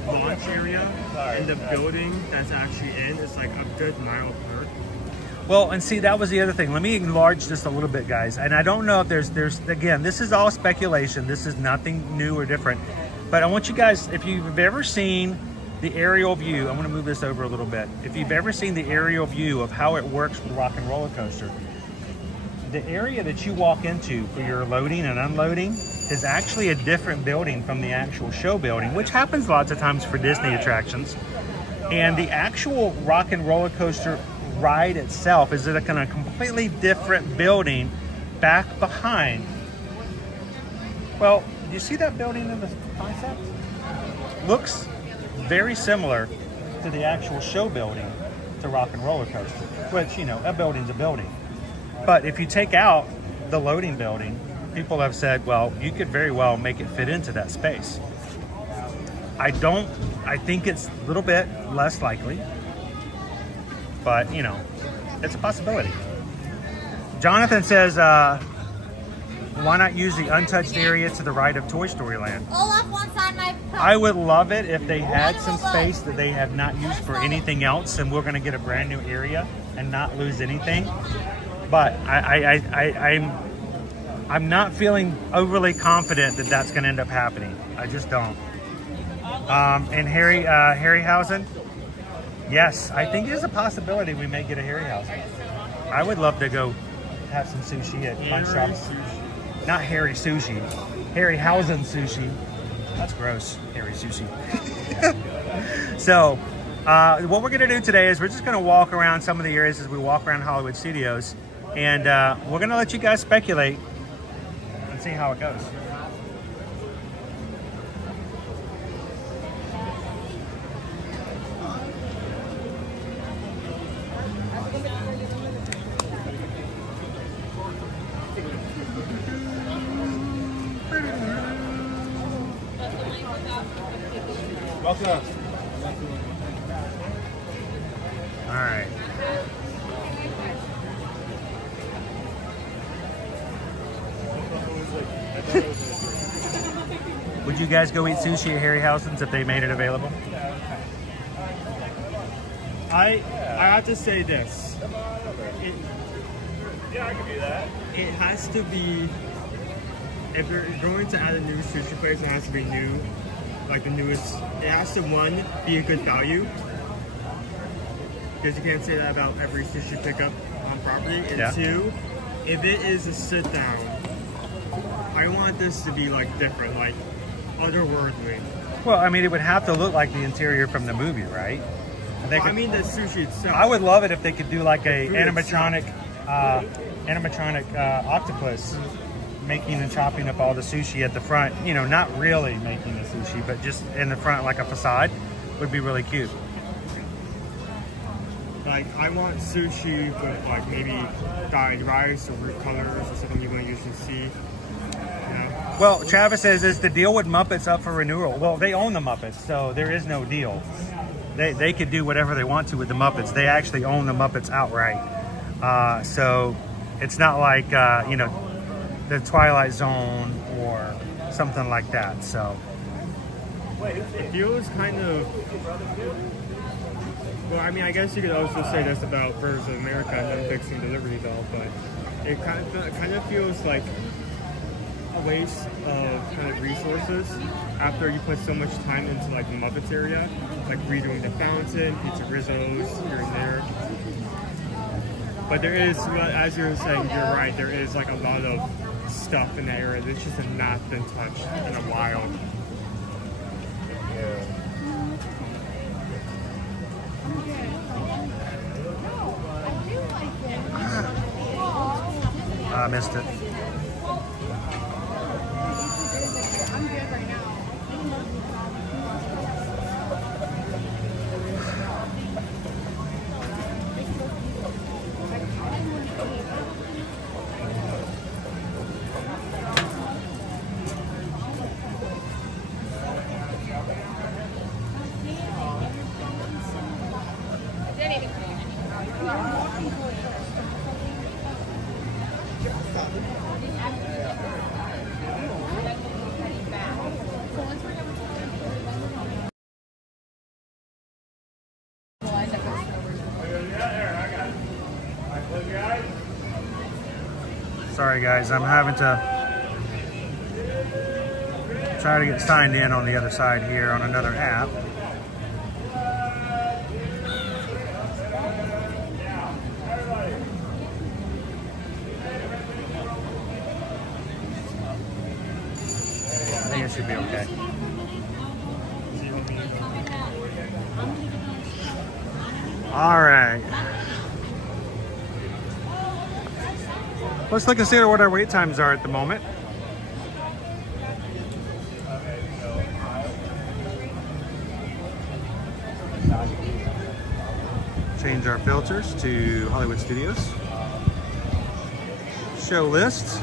launch area and the building that's actually in is like a good mile apart. Well, and see, that was the other thing. Let me enlarge this a little bit, guys. And I don't know if there's again, this is all speculation. This is nothing new or different. But I want you guys, if you've ever seen the aerial view, I'm going to move this over a little bit. If you've ever seen the aerial view of how it works with Rock and Roller Coaster, the area that you walk into for your loading and unloading is actually a different building from the actual show building, which happens lots of times for Disney attractions. And the actual Rock and Roller Coaster ride itself is in a kind of completely different building back behind. Well, do you see that building in the concept? Looks very similar to the actual show building to Rock and Roller Coaster, which, a building's a building. But if you take out the loading building, people have said, well, you could very well make it fit into that space. I think it's a little bit less likely. but you know, it's a possibility. Jonathan says, why not use the untouched area to the right of Toy Story Land? Olaf wants on my phone. I would love it if they had some space that they have not used for anything else, and we're going to get a brand new area and not lose anything. But I'm not feeling overly confident that that's going to end up happening. I just don't. And Harryhausen, yes, I think there's a possibility we may get a Harryhausen. I would love to go have some sushi at Punch Shops. Not Harry Sushi, Harryhausen Sushi. That's gross, Harry Sushi. So, what we're gonna do today is we're just gonna walk around some of the areas as we walk around Hollywood Studios, and we're gonna let you guys speculate and see how it goes. Welcome. All right. Would you guys go eat sushi at Harryhausen's if they made it available? I have to say this. Yeah, I can do that. It has to be, if you're going to add a new sushi place, it has to be new, like the newest. It has to, one, be a good value, because you can't say that about every sushi pickup on property. And Yeah. two, if it is a sit down, I want this to be like different, like otherworldly. Well, I mean, it would have to look like the interior from the movie, right? I mean the sushi itself. I would love it if they could do like a Food animatronic octopus making and chopping up all the sushi at the front. You know, not really making the sushi, but just in the front like a facade would be really cute. Like, I want sushi with like maybe dyed rice or root colors or something you wouldn't usually see. Yeah. Well, Travis says, is the deal with Muppets up for renewal? Well, they own the Muppets, so there is no deal. They could do whatever they want to with the Muppets. They actually own the Muppets outright. So it's not like, you know, the Twilight Zone or something like that. So It feels kind of, well, I mean, I guess you could also say this about Birds of America and them fixing the Liberty Bell, but it kind of feels like a waste of kind of resources after you put so much time into like the Muppets area, like redoing the fountain, pizza Rizzos here and there. But there is, as you're saying, you're right, there is like a lot of stuff in that area that just has not been touched in a while. I missed it. I'm good right now. Sorry guys, I'm having to try to get signed in on the other side here on another app. I think it should be okay. All right. Let's look and see what our wait times are at the moment. Change our filters to Hollywood Studios. Show list.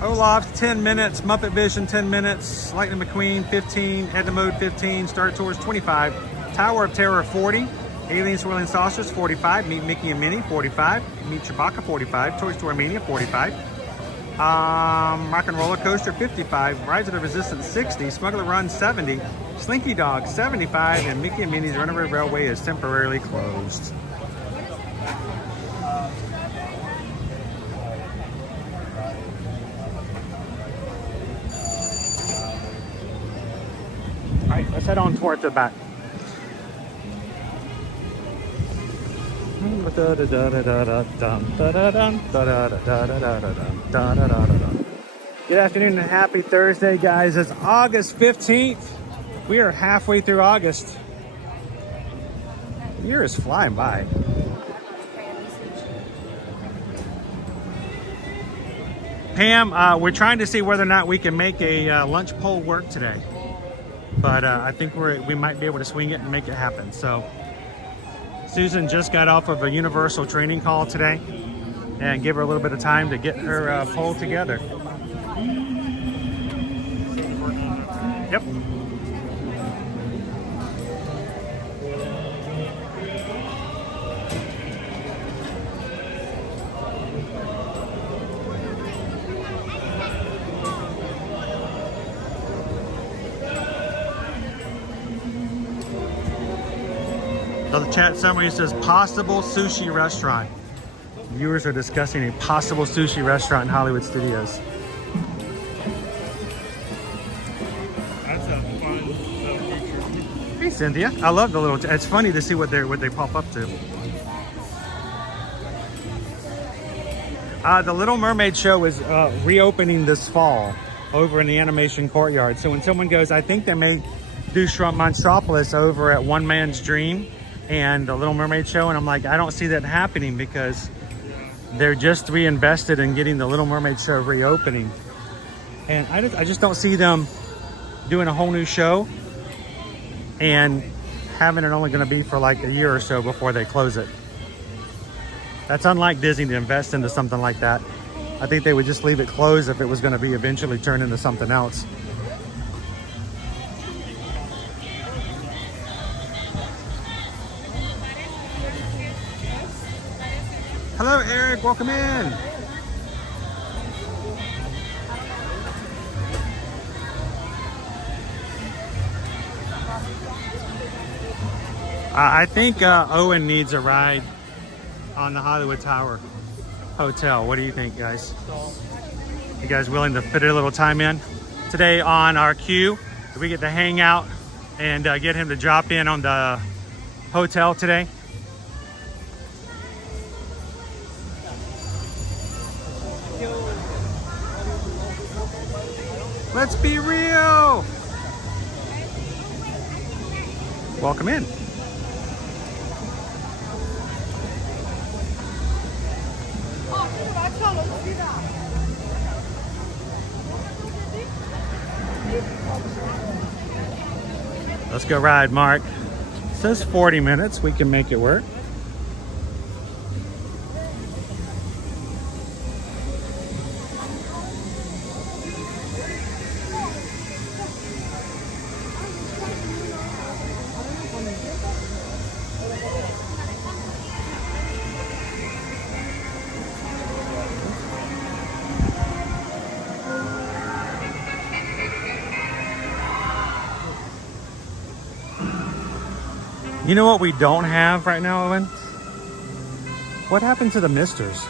Olaf, 10 minutes. Muppet Vision, 10 minutes. Lightning McQueen, 15. Edna Mode, 15. Star Tours, 25. Tower of Terror, 40. Alien Swirling Saucers, 45. Meet Mickey and Minnie, 45. Meet Chewbacca, 45. Toy Story Mania, 45. Rock and Roller Coaster, 55. Rise of the Resistance, 60. Smuggler Run, 70. Slinky Dog, 75. And Mickey and Minnie's Runaway Railway is temporarily closed. All right, let's head on towards the back. Good afternoon and happy Thursday, guys. It's August 15th. We are halfway through August. The year is flying by. Pam, we're trying to see whether or not we can make a lunch poll work today. But I think we might be able to swing it and make it happen. So Susan just got off of a Universal training call today, and give her a little bit of time to get her poll together. Yep. So the chat summary says possible sushi restaurant. Viewers are discussing a possible sushi restaurant in Hollywood Studios. That's a fun feature. Hey Cynthia, I love the little. It's funny to see what they pop up to. The Little Mermaid show is reopening this fall over in the animation courtyard. So when someone goes, I think they may do Shrimp Monstropolis over at One Man's Dream and the Little Mermaid show, and I'm like, I don't see that happening because they're just reinvested in getting the Little Mermaid show reopening, and I just don't see them doing a whole new show and having it only going to be for like a year or so before they close it. That's unlike Disney to invest into something like that. I think they would just leave it closed if it was going to be eventually turned into something else. Hello, Eric. Welcome in. I think Owen needs a ride on the Hollywood Tower Hotel. What do you think, guys? You guys willing to fit a little time in? Today on our queue, we get to hang out and get him to drop in on the hotel today. Let's be real. Welcome in. Let's go ride, Mark. It says 40 minutes. We can make it work. You know what we don't have right now, Owen? What happened to the misters?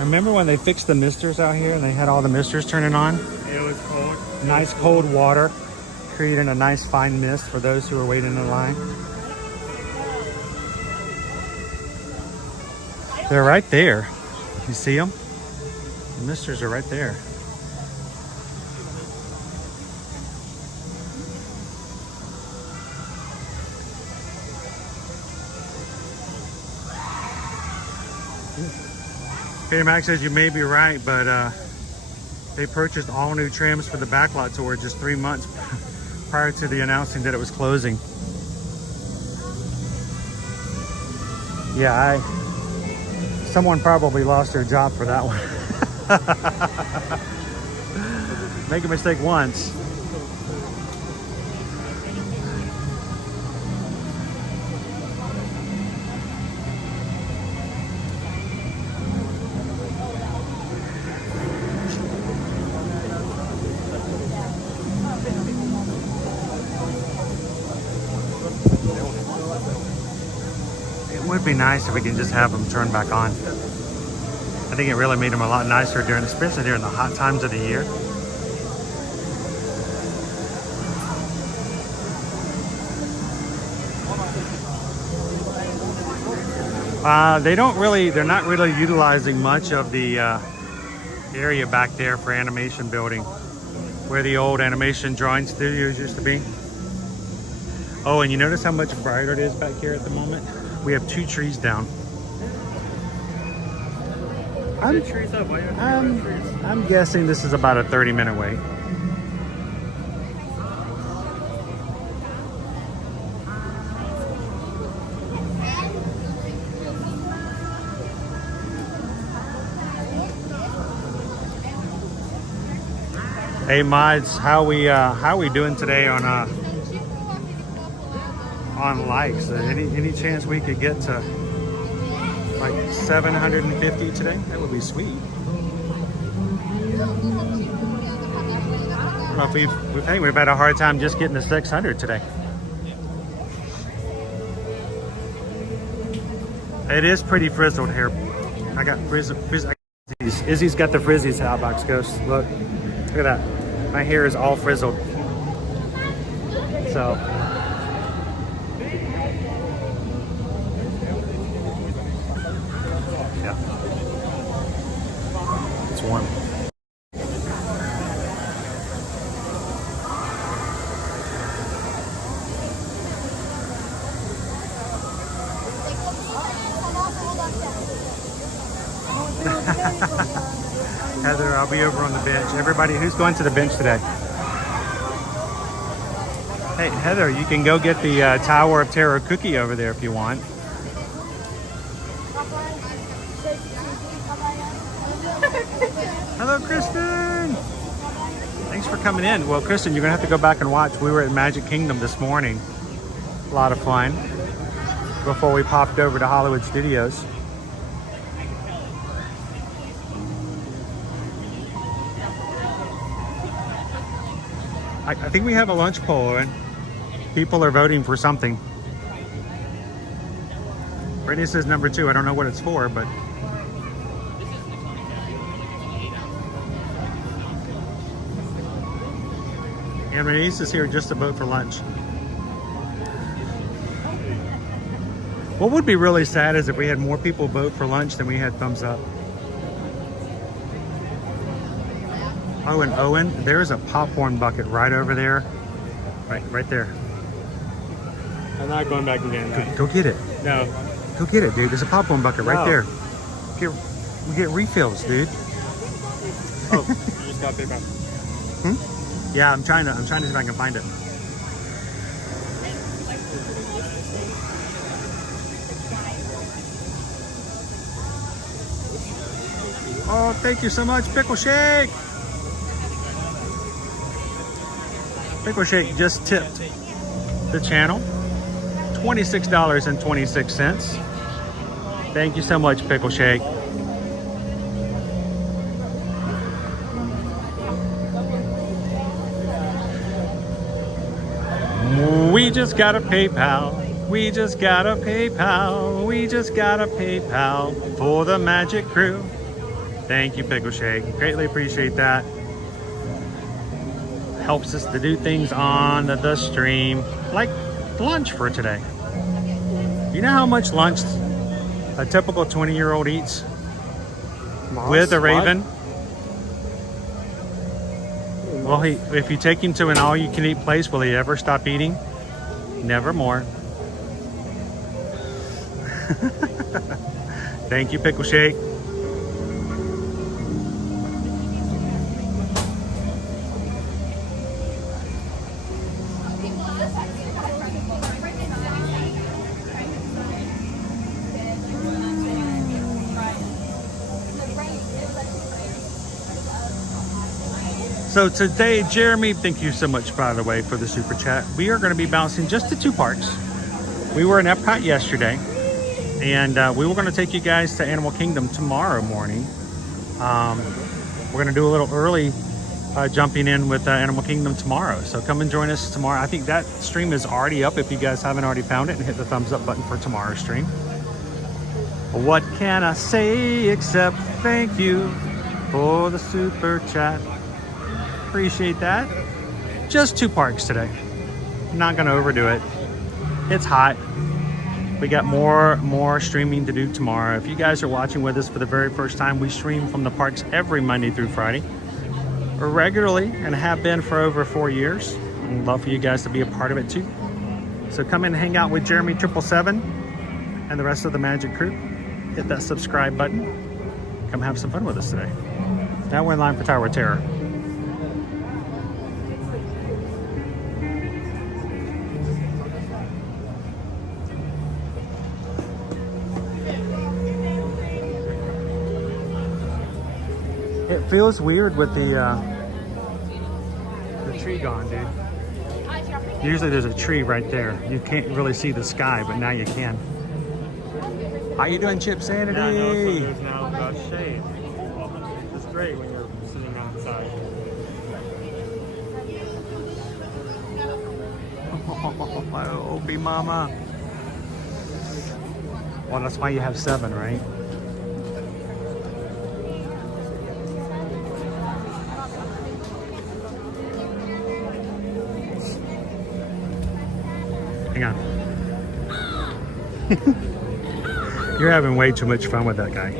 Remember when they fixed the misters out here and they had all the misters turning on? It was cold. Nice cold water, creating a nice fine mist for those who are waiting in line. They're right there. You see them? The misters are right there. Peter Max says you may be right, but they purchased all new trims for the backlot tour just 3 months prior to the announcing that it was closing. Yeah, someone probably lost their job for that one. Make a mistake once. be nice if we can just have them turn back on. I think it really made them a lot nicer during, especially during the hot times of the year. They're not really utilizing much of the area back there for animation building, where the old animation drawing studios used to be. Oh, and you notice how much brighter it is back here at the moment? We have 2 trees down. I'm guessing this is about a 30-minute wait. Hey mods, how we doing today on likes? Any chance we could get to like 750 today? That would be sweet. Well, we think we've had a hard time just getting to 600 today. It is pretty frizzled here. I got frizzled. Izzy's got the frizzies, Hotbox Ghost. Look at that. My hair is all frizzled. So yeah, it's warm. Heather, I'll be over on the bench. Everybody, who's going to the bench today? Hey, Heather, you can go get the Tower of Terror cookie over there if you want. Hello, Kristen. Thanks for coming in. Well, Kristen, you're going to have to go back and watch. We were at Magic Kingdom this morning. A lot of fun. Before we popped over to Hollywood Studios. I think we have a lunch poll and people are voting for something. Brittany says number 2. I don't know what it's for, but and Renise is here just to vote for lunch. What would be really sad is if we had more people vote for lunch than we had thumbs up. Oh, and Owen, there's a popcorn bucket right over there. Right there. I'm not going back again. Go get it. No. Go get it, dude. There's a popcorn bucket right there. We get refills, dude. Oh, you just got paper. Yeah, I'm trying to see if I can find it. Oh, thank you so much, Pickle Shake. Pickle Shake just tipped the channel $26.26. Thank you so much, Pickle Shake. We just got a PayPal. We just got a PayPal. We just got a PayPal for the Magic Crew. Thank you, Pickle Shake. Greatly appreciate that. Helps us to do things on the stream, like lunch for today. You know how much lunch a typical 20-year-old eats with a Raven? Well, if you take him to an all-you-can-eat place, will he ever stop eating? Nevermore. Thank you, Pickle Shake. So today, Jeremy, thank you so much, by the way, for the super chat. We are going to be bouncing just to 2 parks. We were in Epcot yesterday, and we were going to take you guys to Animal Kingdom tomorrow morning. We're going to do a little early jumping in with Animal Kingdom tomorrow. So come and join us tomorrow. I think that stream is already up if you guys haven't already found it, and hit the thumbs up button for tomorrow's stream. What can I say except thank you for the super chat? Appreciate that. Just 2 parks today. Not gonna overdo it. It's hot. We got more streaming to do tomorrow. If you guys are watching with us for the very first time, we stream from the parks every Monday through Friday. Regularly, and have been for over 4 years. I'd love for you guys to be a part of it too. So come in and hang out with Jeremy 777 and the rest of the Magic crew. Hit that subscribe button. Come have some fun with us today. Now we're in line for Tower of Terror. It feels weird with the tree gone, dude. Usually there's a tree right there. You can't really see the sky, but now you can. How you doing, Chip Sanity? Yeah, I know, so there's now shade. It's great when you're sitting outside. Oh, Opie Mama. Well, that's why you have 7, right? Hang on. You're having way too much fun with that guy.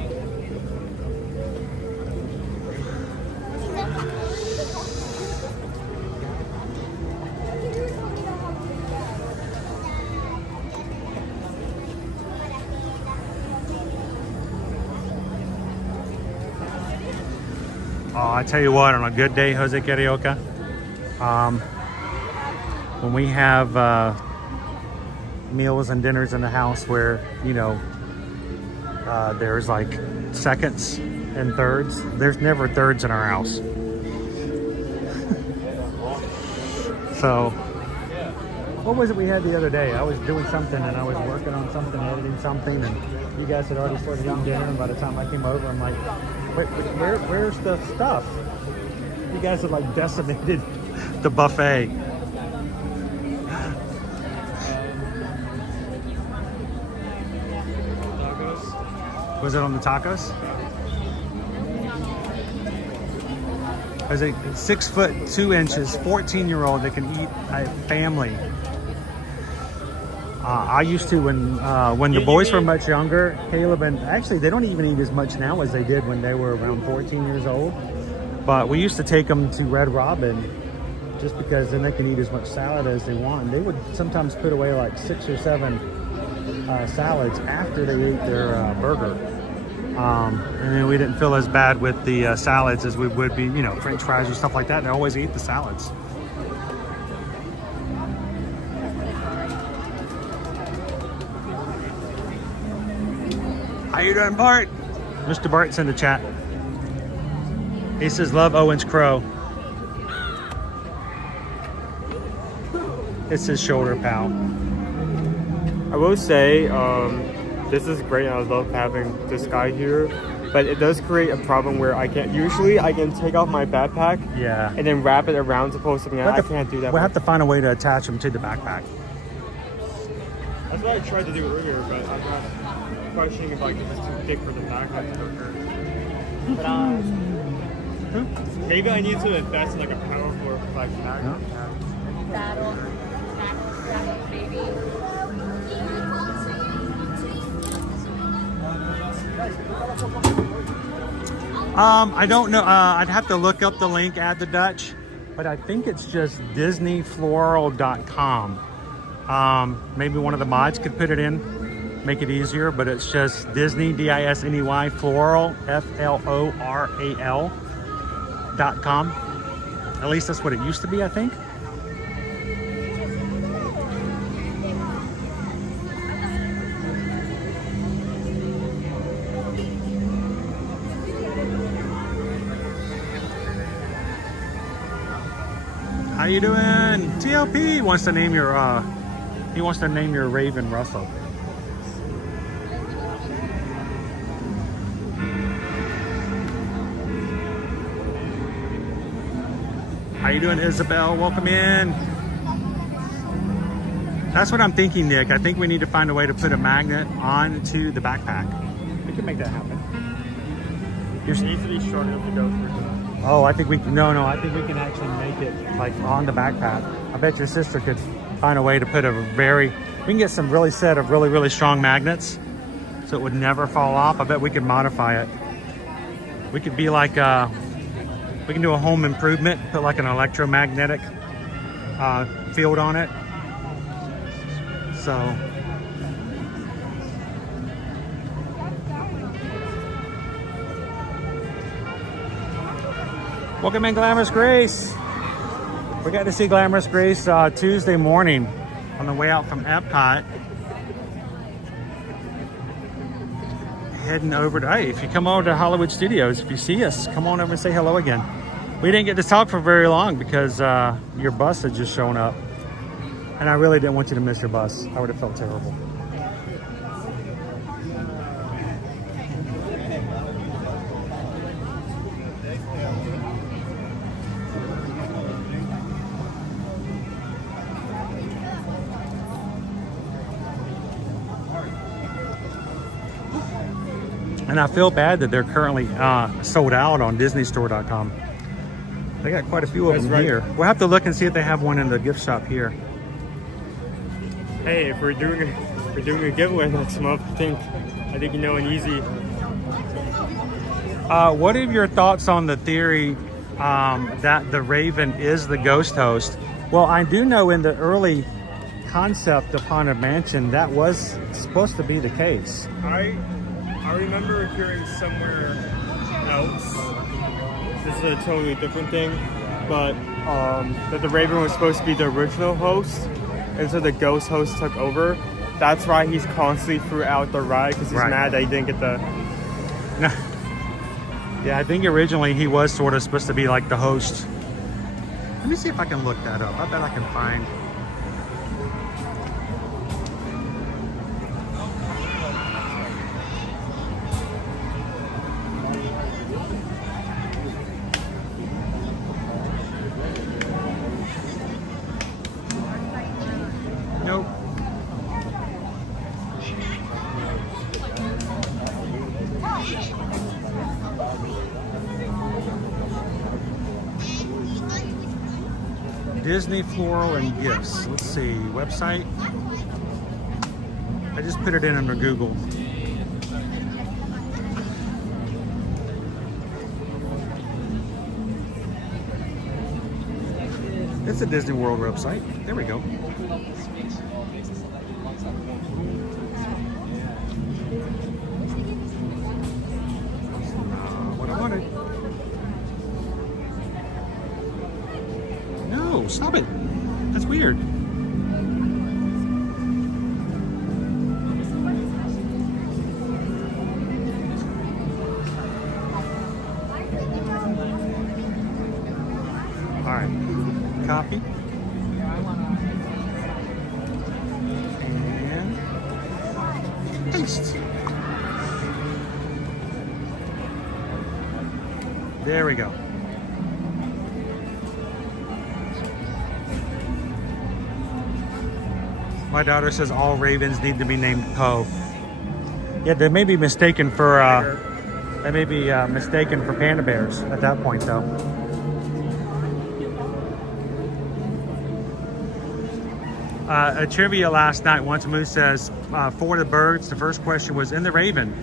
Oh, I tell you what, on a good day, Jose Carioca, when we have meals and dinners in the house where, you know, there's like seconds and thirds. There's never thirds in our house. So, what was it we had the other day? I was doing something and I was working on something, editing something, and you guys had already started eating dinner, and by the time I came over, I'm like, where's the stuff? You guys had like decimated the buffet. Was it on the tacos? There's a 6'2", 14-year-old that can eat a family. I used to when the boys were much younger, Caleb, and actually they don't even eat as much now as they did when they were around 14 years old. But we used to take them to Red Robin just because then they can eat as much salad as they want. And they would sometimes put away like 6 or 7 salads after they ate their burger. And then we didn't feel as bad with the salads as we would be, you know, French fries or stuff like that. They always eat the salads. How you doing, Bart? Mr. Bart's in the chat. He says, love Owen's Crow. It's his shoulder pal. I will say, this is great, and I love having this guy here, but it does create a problem where I can take off my backpack, yeah, and then wrap it around to pull something out. I can't do that. We'll have to find a way to attach him to the backpack. That's what I tried to do earlier, but I'm not questioning if it's too thick for the backpack to work. But maybe I need to invest in like a powerful like backpack. That'll maybe. I don't know. I'd have to look up the link at the Dutch, but I think it's just disneyfloral.com. Maybe one of the mods could put it in, make it easier, but it's just Disney, D-I-S-N-E-Y, floral, F-L-O-R-A-L.com. At least that's what it used to be, I think. How you doing? TLP wants to name your he wants to name your Raven Russell. How you doing, Isabel? Welcome in. That's what I'm thinking, Nick. I think we need to find a way to put a magnet onto the backpack. can make that happen. It needs to be strong enough to go through. Oh, I think we can. No, I think we can actually make it like on the backpack. I bet your sister could find a way to put a very. We can get some really set of really strong magnets, so it would never fall off. I bet we could modify it. We could be like we can do a home improvement, put like an electromagnetic field on it. So. Welcome in, Glamorous Grace. We got to see Glamorous Grace Tuesday morning on the way out from Epcot. Heading over to, hey, if you come over to Hollywood Studios, if you see us, come on over and say hello again. We didn't get to talk for very long because your bus had just shown up. And I really didn't want you to miss your bus. I would have felt terrible. And I feel bad that they're currently sold out on DisneyStore.com. They got quite a few of them here. We'll have to look and see if they have one in the gift shop here. Hey, if we're doing a giveaway next month, I think you know an easy. What are your thoughts on the theory that the Raven is the ghost host? Well, I do know in the early concept of Haunted Mansion that was supposed to be the case. I remember hearing somewhere else, this is a totally different thing, but that the Raven was supposed to be the original host, and so the ghost host took over. That's why he's constantly throughout the ride, because he's mad that he didn't get the... No. Yeah, I think originally he was sort of supposed to be like the host. Let me see if I can look that up. I bet I can find... Nope. Disney Floral and Gifts. Let's see, website. I just put it in under Google. It's a Disney World website. There we go. What I wanted. No, stop it. That's weird. All right. Copy. And paste. There we go. My daughter says all ravens need to be named Poe. Yeah, they may be mistaken for panda bears at that point, though. A trivia last night, Once Moose says, for the birds, the first question was, in The Raven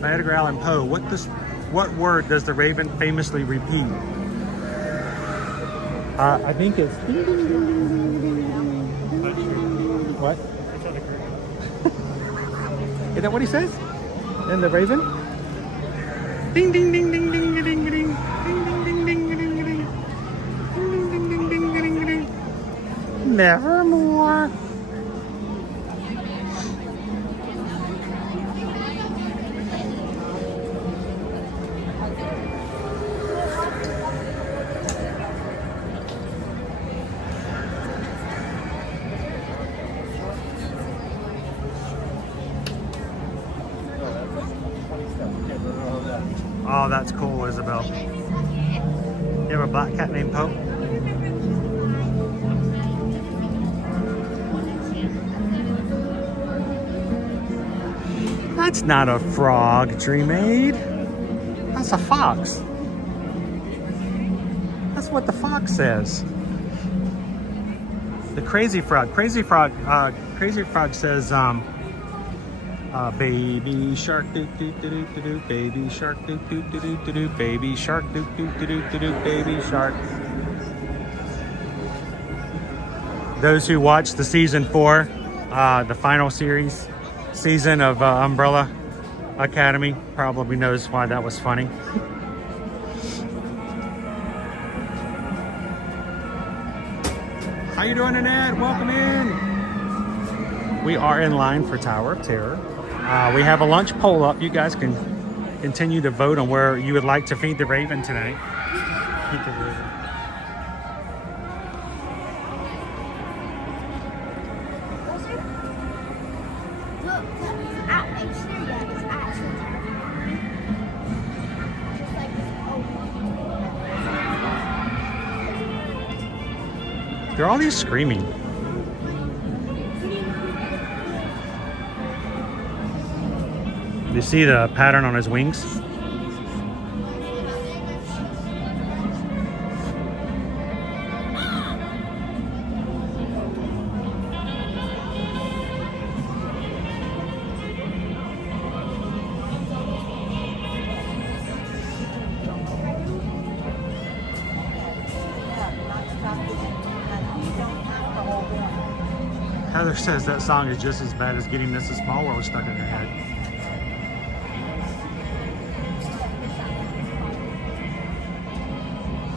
by Edgar Allan Poe, what word does the raven famously repeat? I think it's... What? Is that what he says? In The Raven? Ding ding ding ding ding ding ding ding ding ding ding ding ding ding ding ding ding. Nevermore. Oh, that's cool, Isabel. You have a black cat named Poe? That's not a frog, Dreamaid. That's a fox. That's what the fox says. The crazy frog. Crazy frog says, baby shark doo doo doo doo doo, baby shark doo doo doo doo doo, baby shark doo doo doo doo doo, baby shark. Those who watched the season 4, the final season of Umbrella Academy probably knows why that was funny. How you doing, Annette? Welcome in. We are in line for Tower of Terror. We have a lunch poll up. You guys can continue to vote on where you would like to feed the Raven tonight. Feed the Raven. There are all these screaming. You see the pattern on his wings? Heather says that song is just as bad as getting This Is Small World stuck in her head.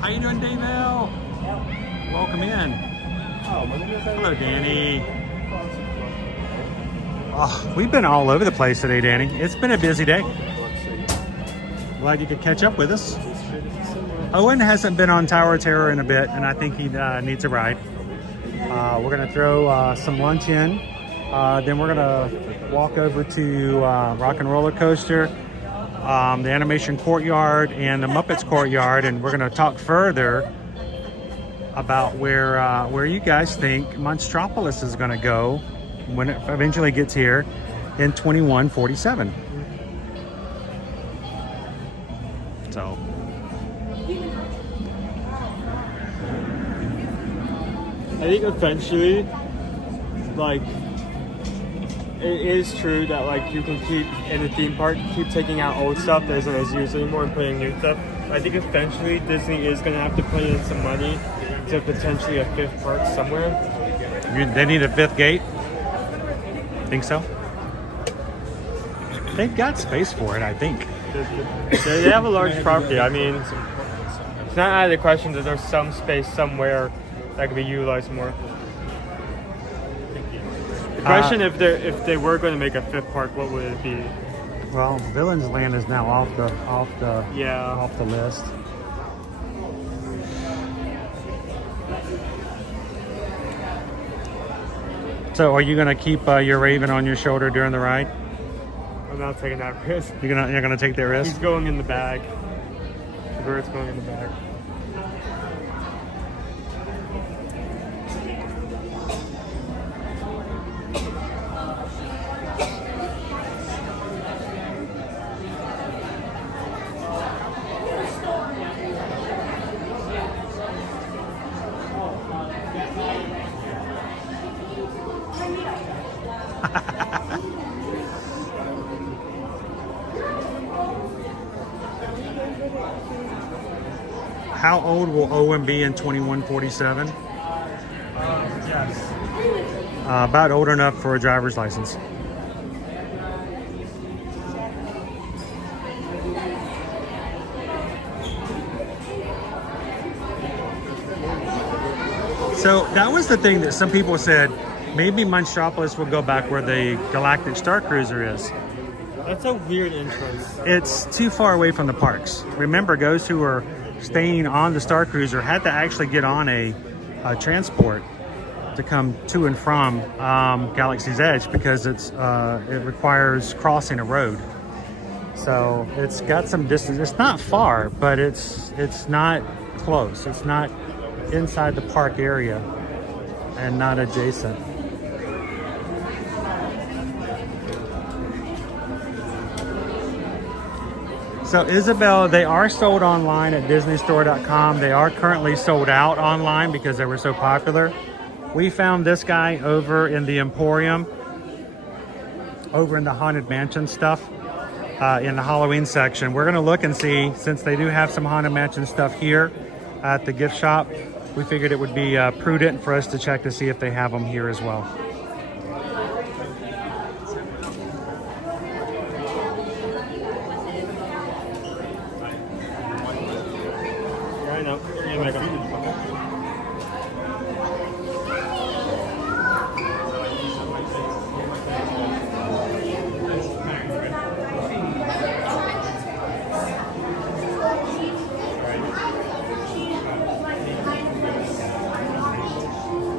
How you doing, Dave L? Welcome in. Hello, Danny. Oh, we've been all over the place today, Danny. It's been a busy day. Glad you could catch up with us. Owen hasn't been on Tower of Terror in a bit, and I think he needs a ride. We're gonna throw some lunch in. Then we're gonna walk over to Rock and Roller Coaster, the Animation Courtyard, and the Muppets Courtyard, and we're gonna talk further about where you guys think Monstropolis is gonna go when it eventually gets here in 2147. So. I think eventually, like, it is true that, like, you can keep, in a theme park, keep taking out old stuff that isn't as used anymore and putting new stuff. I think eventually Disney is going to have to put in some money to potentially a 5th park somewhere. They need a 5th gate? Think so? They've got space for it, I think. They have a large property. I mean, it's not out of the question that there's some space somewhere that could be utilized more. The question, if they were going to make a 5th park, what would it be? Well, Villains Land is now off the list. So, are you going to keep your Raven on your shoulder during the ride? I'm not taking that risk. You're gonna take that risk? He's going in the bag. The bird's going in the bag. How old will Owen be in 2147? Yes. About old enough for a driver's license. So that was the thing that some people said, maybe Monstropolis will go back where the Galactic Star Cruiser is. That's a weird entrance. It's too far away from the parks. Remember, those who are staying on the Star Cruiser had to actually get on a transport to come to and from Galaxy's Edge because it requires crossing a road. So it's got some distance. It's not far, but it's not close. It's not inside the park area and not adjacent. So Isabel, they are sold online at disneystore.com. They are currently sold out online because they were so popular. We found this guy over in the Emporium, over in the Haunted Mansion stuff, in the Halloween section. We're gonna look and see, since they do have some Haunted Mansion stuff here at the gift shop, we figured it would be prudent for us to check to see if they have them here as well.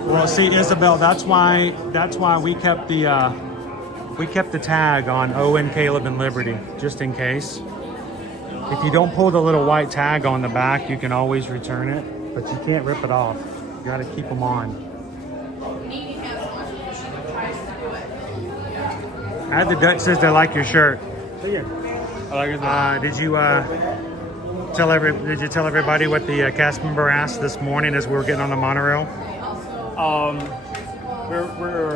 Well, see, Isabel, that's why we kept the tag on Owen, Caleb, and Liberty, just in case. If you don't pull the little white tag on the back, you can always return it, but you can't rip it off. You got to keep them on. Add the Dutch says they like your shirt. I like it. Did you tell everybody what the cast member asked this morning as we were getting on the monorail? We're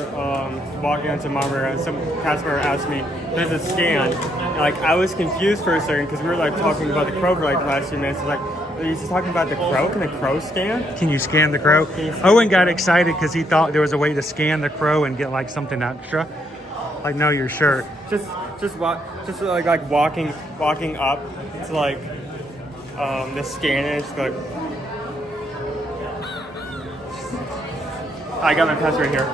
walking onto monorail and some cast member asked me, "There's a scan." And, like, I was confused for a second because we were like talking about the crow for like the last few minutes. Like, are you just talking about the crow? Can the crow scan? Can you scan the crow? Owen got excited because he thought there was a way to scan the crow and get like something extra. Like, no, your shirt. Just like walking up to like the scanner. It's like, I got my pass right here.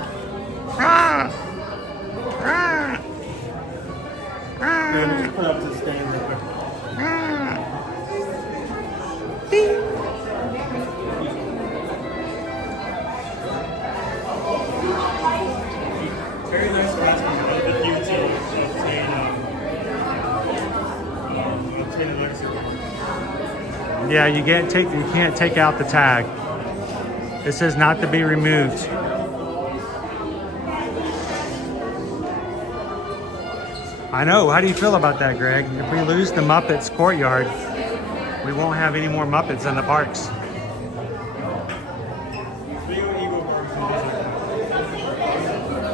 Then just put up the scanner real quick. Very nice classroom. The beauty of obtain an extra. Yeah, you can't take out the tag. It says not to be removed. I know. How do you feel about that, Greg? If we lose the Muppets courtyard, we won't have any more Muppets in the parks.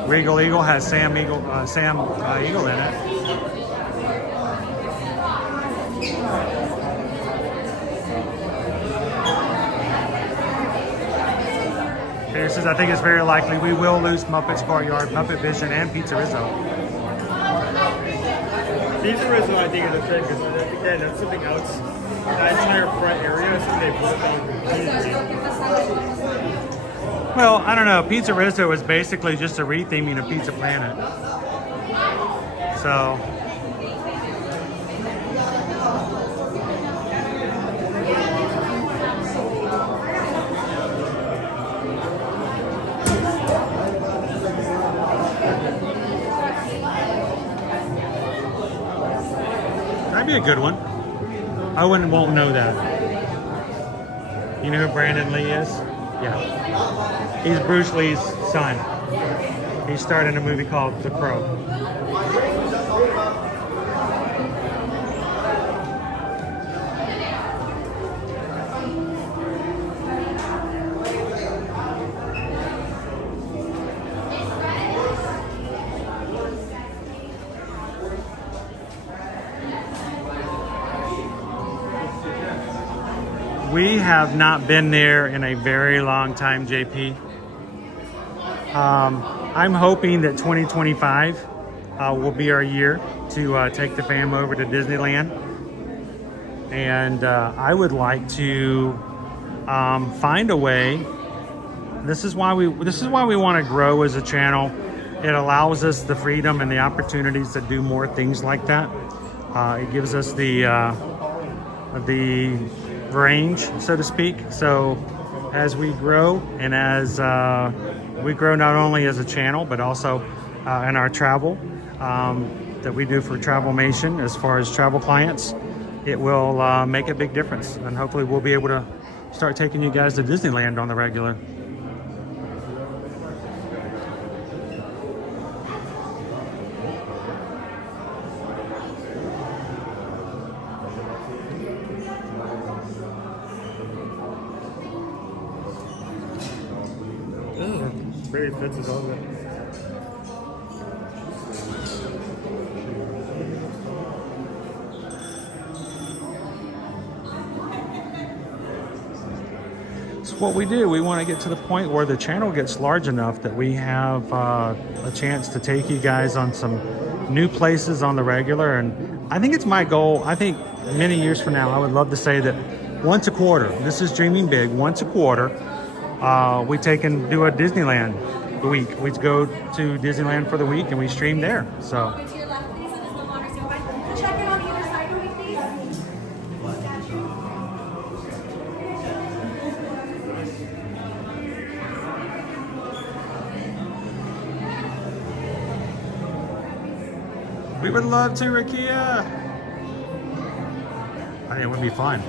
Regal Eagle has Sam Eagle in it. Here says, I think it's very likely we will lose Muppets Courtyard, Muppet Vision, and Pizza Rizzo. Pizza Rizzo, I think, is a thing because again, that's something else. That entire front area is something they've worked on repeatedly. Well, I don't know. Pizza Rizzo is basically just a retheming of Pizza Planet. So. That'd be a good one. Owen won't know that. You know who Brandon Lee is? Yeah. He's Bruce Lee's son. He starred in a movie called The Crow. We have not been there in a very long time, JP. I'm hoping that 2025 will be our year to take the fam over to Disneyland, and I would like to find a way. This is why we want to grow as a channel. It allows us the freedom and the opportunities to do more things like that. It gives us the range, so to speak. So as we grow, and as we grow not only as a channel but also in our travel that we do for Travelmation as far as travel clients, it will make a big difference, and hopefully we'll be able to start taking you guys to Disneyland on the regular. Very fits it, doesn't it? It's what we do. We want to get to the point where the channel gets large enough that we have a chance to take you guys on some new places on the regular. And I think it's my goal. I think many years from now, I would love to say that once a quarter, this is dreaming big, once a quarter, we take and do a Disneyland week. We go to Disneyland for the week and we stream there. So we would love to, Rakia. I think it would be fun.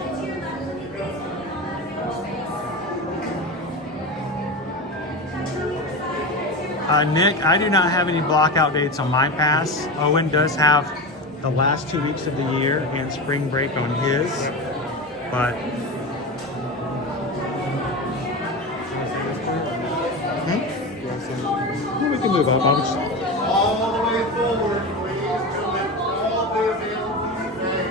Nick, I do not have any blockout dates on my pass. Owen does have the last 2 weeks of the year and spring break on his, but we can move on. All the way forward, please, to let all the available today.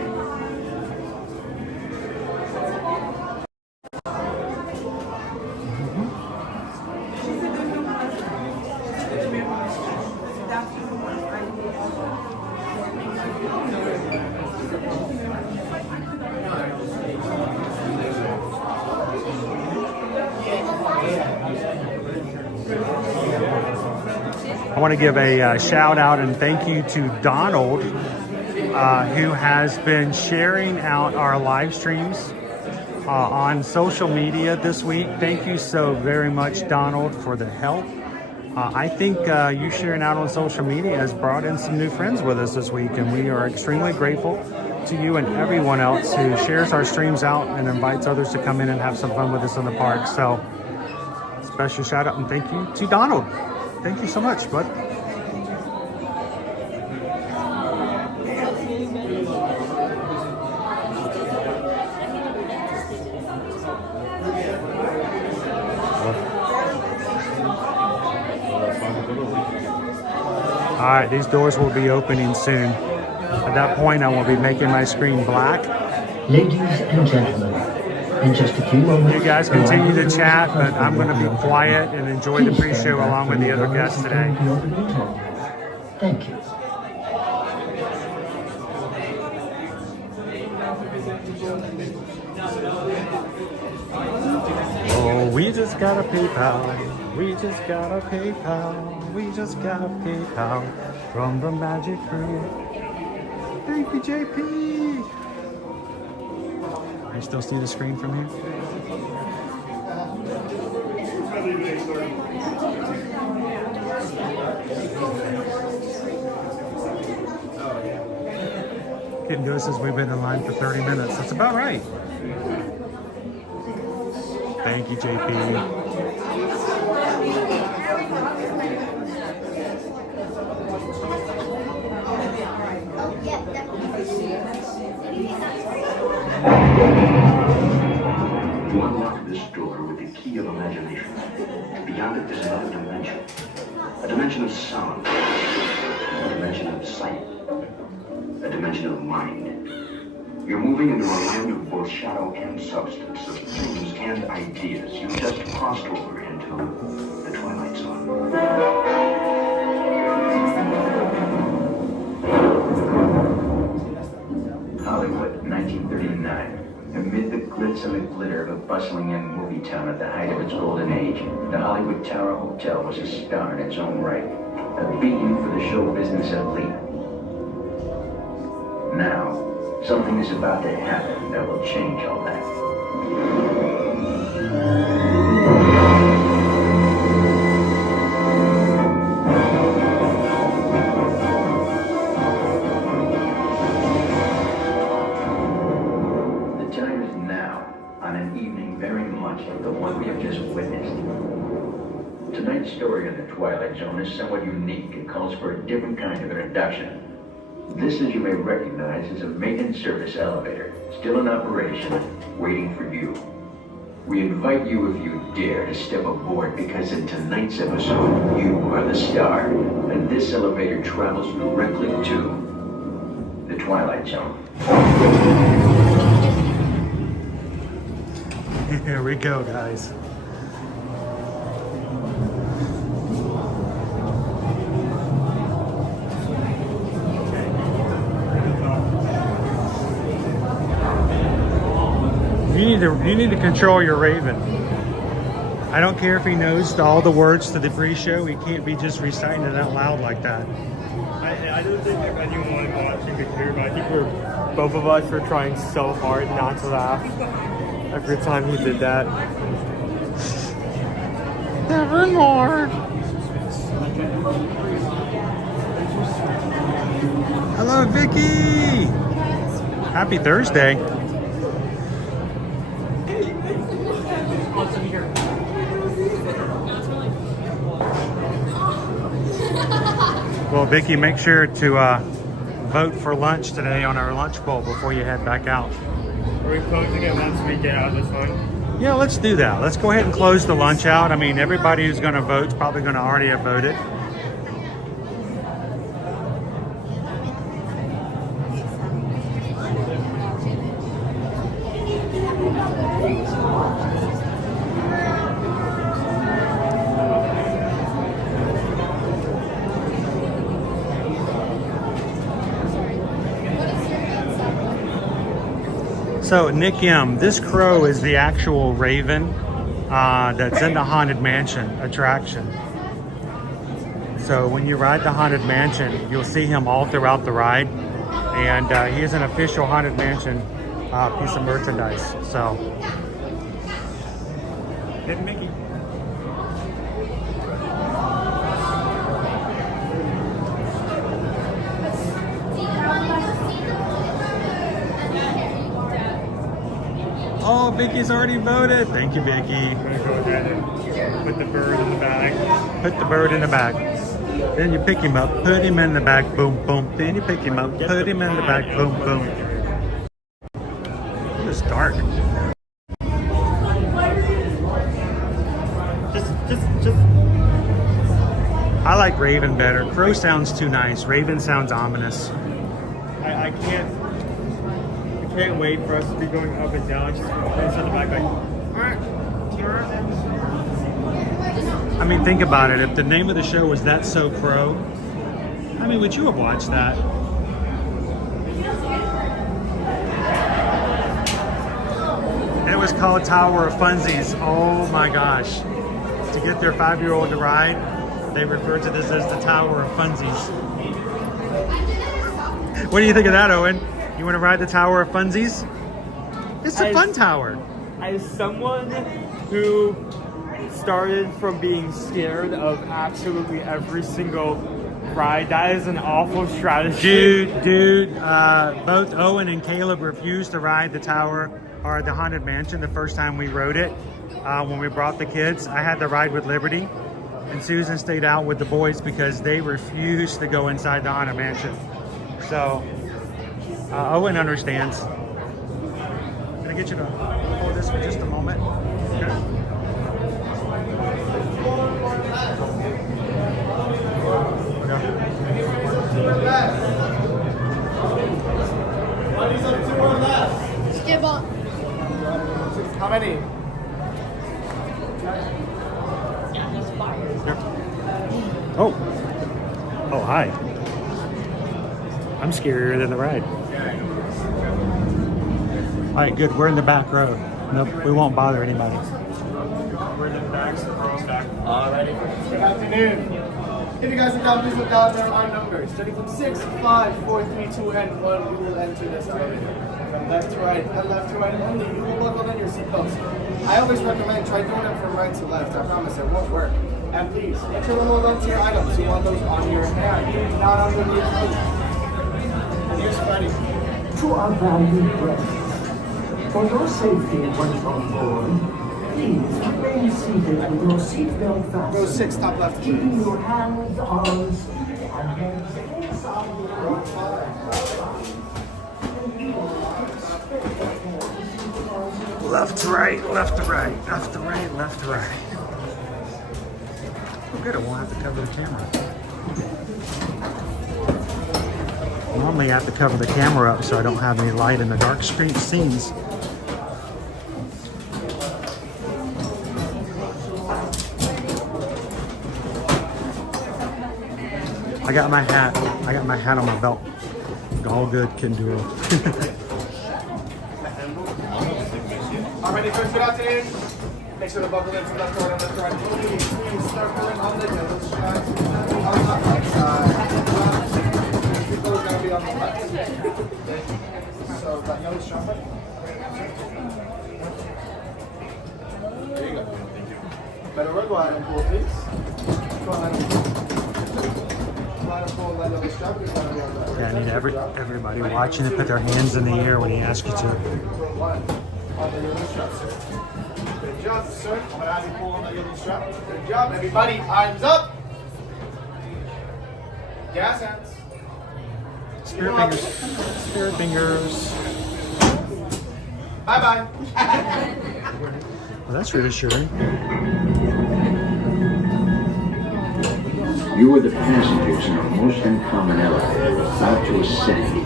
I want to give a shout out and thank you to Donald, who has been sharing out our live streams on social media this week. Thank you so very much, Donald, for the help. I think you sharing out on social media has brought in some new friends with us this week, and we are extremely grateful to you and everyone else who shares our streams out and invites others to come in and have some fun with us in the park. So special shout out and thank you to Donald. Thank you so much, bud. All right, these doors will be opening soon. At that point, I will be making my screen black. Ladies and gentlemen, in just a few moments, you guys continue to chat, but I'm going to be quiet and enjoy the pre-show along with the other guests today. Thank you. Oh, we just got a PayPal. We just got a PayPal. We just got a PayPal from the Magic Crew. Thank you, JP. You still see the screen from here? Kid Ghost says we've been in line for 30 minutes. That's about right. Thank you, JP. You unlock this door with the key of imagination. Beyond it, there's another dimension. A dimension of sound. A dimension of sight. A dimension of mind. You're moving into a land of both shadow and substance, of dreams and ideas. You just crossed over into the Twilight Zone. Hollywood, 1939. Amid the glitz and the glitter of a bustling young movie town at the height of its golden age, the Hollywood Tower Hotel was a star in its own right, a beacon for the show business elite. Now, something is about to happen that will change all that. The one we have just witnessed. Tonight's story in the Twilight Zone is somewhat unique and calls for a different kind of introduction. This, as you may recognize, is a maintenance service elevator, still in operation, waiting for you. We invite you, if you dare, to step aboard, because in tonight's episode, you are the star, and this elevator travels directly to the Twilight Zone. Here we go, guys. You need to control your Raven. I don't care if he knows all the words to the pre-show. He can't be just reciting it out loud like that. I don't think if anyone watching could hear, but I think both of us were trying so hard not to laugh every time he did that. Nevermore. Hello, Vicky. Happy Thursday. Well, Vicky, make sure to vote for lunch today on our lunch bowl before you head back out. Are we closing it once we get out of this one? Yeah, let's do that. Let's go ahead and close the lunch out. I mean, everybody who's going to vote is probably going to already have voted. So, Nick M, this crow is the actual Raven that's in the Haunted Mansion attraction. So when you ride the Haunted Mansion, you'll see him all throughout the ride. And he is an official Haunted Mansion piece of merchandise. So, Hidden Mickey. oh, Vicky's already voted. Thank you, Vicky. I'm gonna go ahead and put the bird in the bag. Put the bird in the bag. Then you pick him up, put him in the bag, boom, boom. Then you pick him up, put him in the bag, boom, boom. It's dark. Just. I like Raven better. Crow sounds too nice. Raven sounds ominous. I can't wait for us to be going up and down. Just inside the back, like, alright, I mean, think about it. If the name of the show was That's So Crow, I mean, would you have watched that? It was called Tower of Funsies. Oh my gosh. To get their 5-year-old to ride, they refer to this as the Tower of Funsies. What do you think of that, Owen? You want to ride the Tower of Funsies? It's a fun tower. As someone who started from being scared of absolutely every single ride, that is an awful strategy. Dude, both Owen and Caleb refused to ride the tower or the Haunted Mansion the first time we rode it. When we brought the kids, I had to ride with Liberty, and Susan stayed out with the boys because they refused to go inside the Haunted Mansion. So Owen understands. Can I get you to hold this for just a moment? Okay. Skip on. How many? Oh, hi. I'm scarier than the ride. All right, good. We're in the back row. Nope, we won't bother anybody. We're in the back, so we're all back. Alrighty. Good afternoon. If you guys are down, please look down. There are numbers. Starting from 6, 5, 4, 3, 2, and 1, we will enter this elevator. From left to right, and left to right only, you will buckle in your seatbelts. I always recommend try doing it from right to left. I promise it won't work. And please, make sure to hold on to your items. You want those on your hand, not underneath you. And here's Freddie. To our valued guests, for your safety once on board, please remain seated with your seatbelt fastened. Row 6, top left. Keeping your hands, arms, and heads inside your Left to right, left to right, left to right, left to right. Oh good, I won't have to cover the camera. Normally I have to cover the camera up so I don't have any light in the dark street scenes. I got my hat. I got my hat on my belt. All good, Kenduro. All ready, friends, good afternoon. Make sure to buckle in from left to right and left to right. Please start pulling on the yellow straps. On the right side. People are going to be on the left. So that yellow strap. There you go. Better work. Go ahead and pull, please. Go ahead and pull. Yeah, I need everybody watching to put their hands in the air when he asks you to. Good job, sir. I'm going to have you pull on the yellow strap. Good job, everybody. Arms up. Gas hands. Spirit fingers. Spirit fingers. Bye-bye. Well, that's reassuring. You are the passengers in a most uncommon elevator about to ascend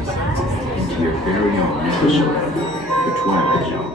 into your very own episode of The Twilight Zone.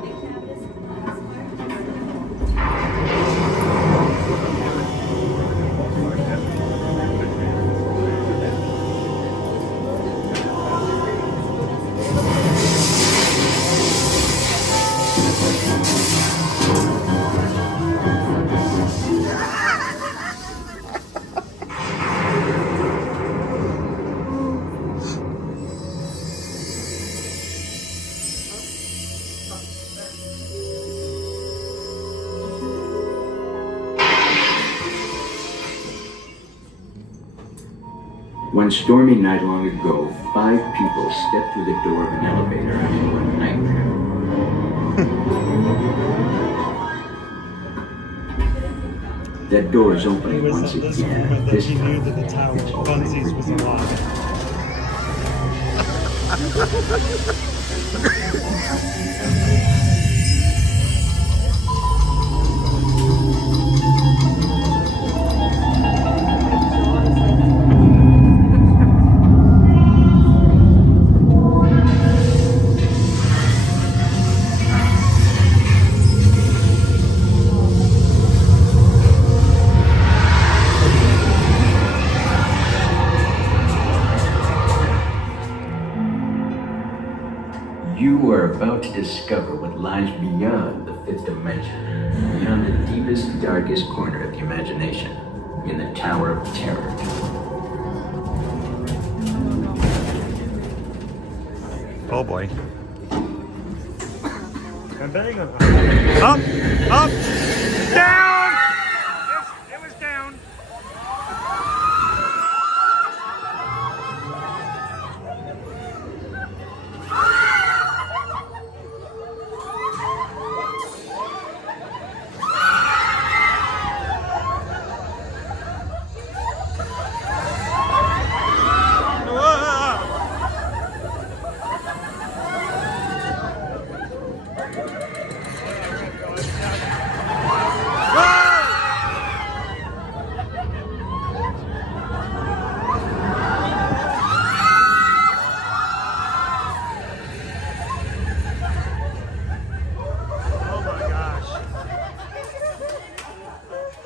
One stormy night long ago, 5 people stepped through the door of an elevator into a nightmare. That door is opening once again. This he knew that the tower of Funsies was alive. You are about to discover what lies beyond the 5th dimension, beyond the deepest, darkest corner of the imagination, in the Tower of Terror. Oh boy. Up, up, down! It was down.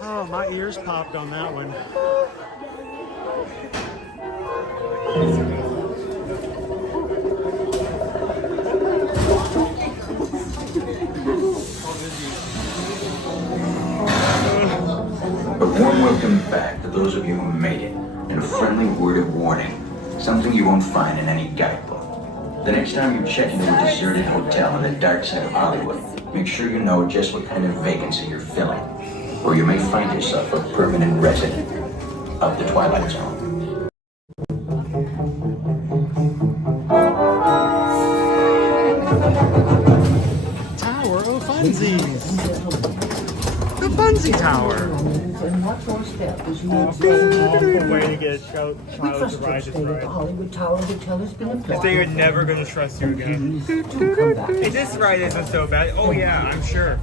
Oh, my ears popped on that one. A warm welcome back to those of you who made it, and a friendly word of warning, something you won't find in any guidebook. The next time you check into a deserted hotel on the dark side of Hollywood, make sure you know just what kind of vacancy you're filling, or you may find yourself a permanent resident of the Twilight Zone. Tower of Funsies. The Funsies. Disney Tower. And watch your step as you move Way to get a child We to trust ride your this stay at the ride. Hollywood Tower Hotel has been employed. They are never going to trust you again. Hey, this ride isn't so bad. Oh yeah, I'm sure.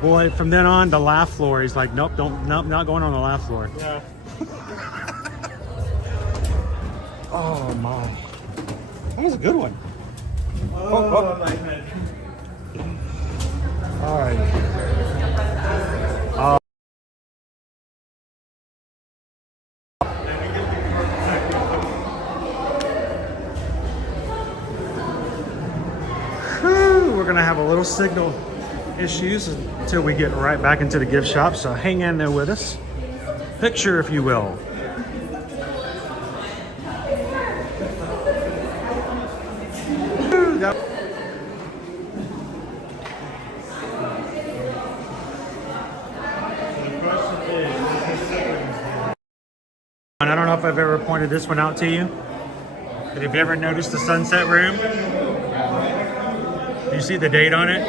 Boy, from then on, the laugh floor. He's like, nope, not going on the laugh floor. Yeah. Oh my. That was a good one. Oh, my head. All right. We're gonna have a little signal issues until we get right back into the gift shop. So hang in there with us. Picture, if you will. And I don't know if I've ever pointed this one out to you, but have you ever noticed the sunset room? Do you see the date on it?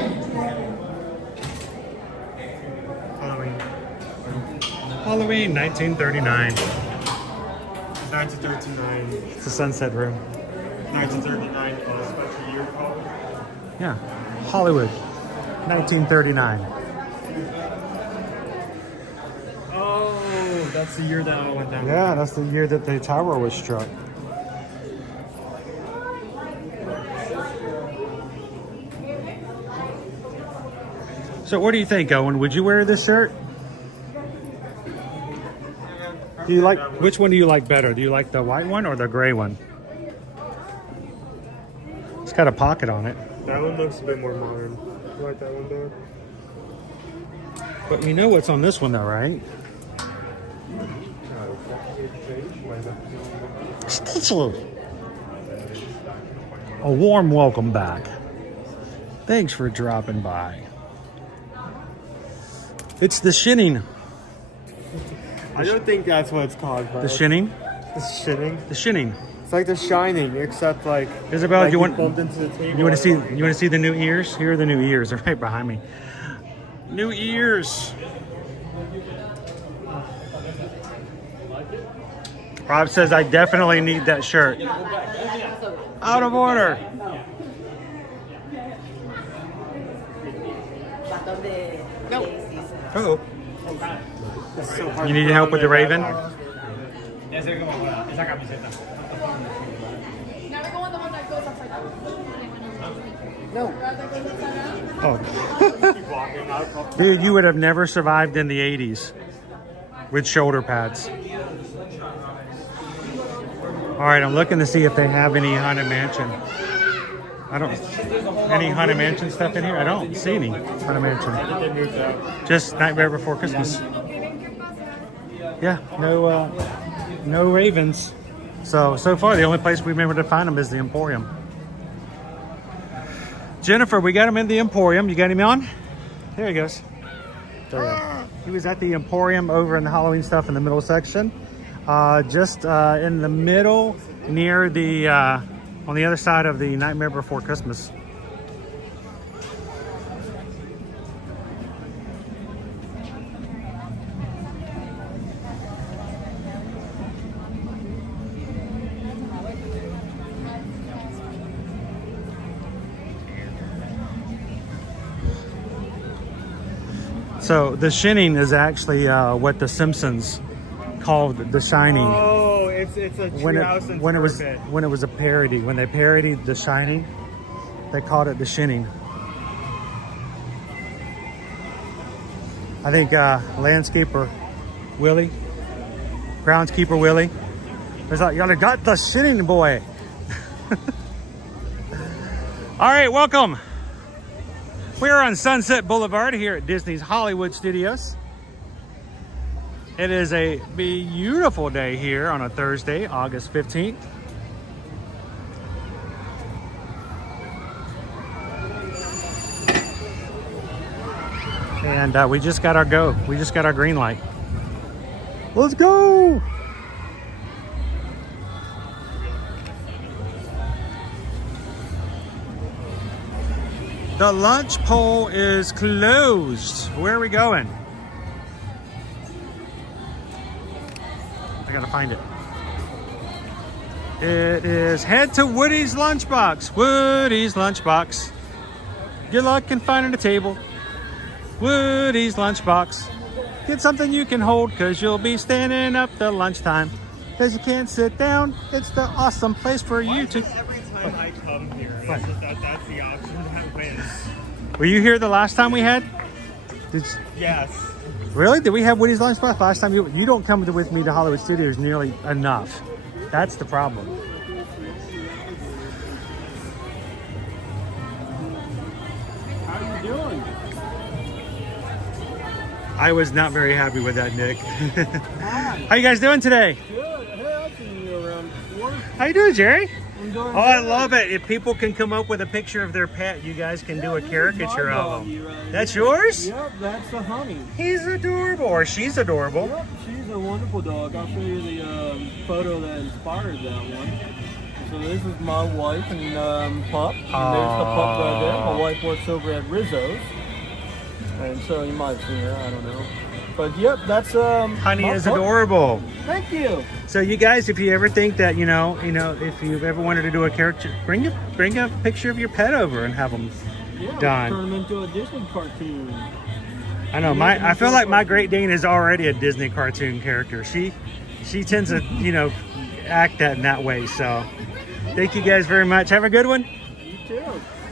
Halloween 1939. 1939. It's the sunset room. 1939. Special year call. Yeah, Hollywood 1939. Oh, that's the year that I went down. Yeah, that's the year that the tower was struck. So what do you think, Owen? Would you wear this shirt? Do you like, which one do you like better? Do you like the white one or the gray one? It's got a pocket on it. That one looks a bit more modern. You like that one better? But you know what's on this one though, right? A warm welcome back. Thanks for dropping by. It's the Shinning. I don't think that's what it's called, bro. The Shinning? The Shinning? The Shinning. It's like The Shining, except like... Isabel, like you want bumped into the table. you want to see the new ears? Here are the new ears. They're right behind me. New ears. Rob says I definitely need that shirt. Out of order. Oh. You need help with the Raven? No. Oh. Dude, you would have never survived in the 80s with shoulder pads. All right, I'm looking to see if they have any Haunted Mansion. Any Haunted Mansion stuff in here? I don't see any Haunted Mansion. Just Nightmare Before Christmas. Yeah, no Ravens. So far the only place we remember to find them is the Emporium. Jennifer, we got him in the Emporium. You got him on? There he goes. There you go. He was at the Emporium over in the Halloween stuff in the middle section. Just in the middle near the, on the other side of the Nightmare Before Christmas. So the Shinning is actually what the Simpsons called The Shining. Oh, it's a treehouse and when it was a parody. When they parodied The Shining, they called it The Shinning. I think landscaper Willie, groundskeeper Willie, was like, y'all got the Shinning boy. All right, welcome. We're on Sunset Boulevard here at Disney's Hollywood Studios. It is a beautiful day here on a Thursday, August 15th. And we just got our go. We just got our green light. Let's go! The lunch pole is closed. Where are we going? I gotta find it. It is head to Woody's Lunchbox. Woody's Lunchbox. Good luck in finding a table. Woody's Lunchbox. Get something you can hold because you'll be standing up till lunchtime. Because you can't sit down. It's the awesome place for you to... Every time I come here, that's the option that wins. Were you here the last time we had? Yes. Really? Did we have Woody's Lunchbox last time? You don't come with me to Hollywood Studios nearly enough. That's the problem. How you doing? I was not very happy with that, Nick. How you guys doing today? Good. Hey, I've seen you around before. How you doing, Jerry? I'm doing Oh, I good. love it. If people can come up with a picture of their pet, you guys can do a caricature of them. That's yours? Yep, that's the honey. He's adorable, or she's adorable. Yep, she's a wonderful dog. I'll show you the photo that inspired that one. So this is my wife and pup. And there's the pup right there. My wife works over at Rizzo's. And so you might have seen her, I don't know. But yep, that's Honey my is pup. adorable. Thank you. So you guys, if you ever think that, you know, if you've ever wanted to do a character, bring a picture of your pet over and have them Yeah, done. turn them into a Disney cartoon. I know I feel like my Great Dane is already a Disney cartoon character. She tends to, you know, act in that way. So thank you guys very much. Have a good one. You too.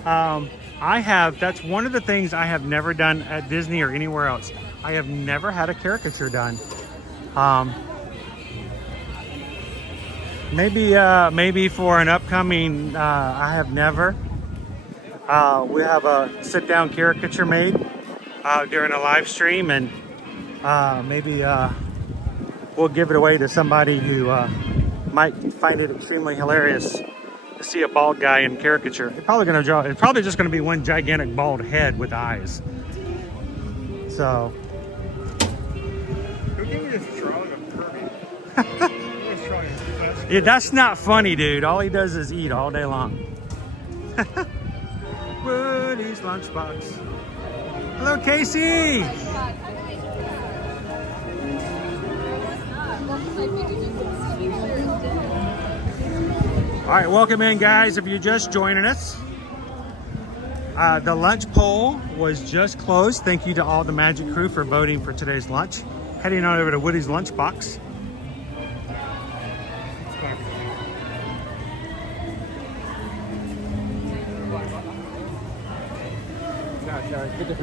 That's one of the things I have never done at Disney or anywhere else. I have never had a caricature done. Maybe for an upcoming, I have never. We have a sit-down caricature made during a live stream, and maybe we'll give it away to somebody who might find it extremely hilarious to see a bald guy in caricature. It's probably just going to be one gigantic bald head with eyes. So. Who gave you this drawing of Kirby? Yeah, that's not funny, dude. All he does is eat all day long. Woody's Lunchbox. Hello, Casey. All right, welcome in, guys. If you're just joining us, the lunch poll was just closed. Thank you to all the Magic crew for voting for today's lunch. Heading on over to Woody's Lunchbox.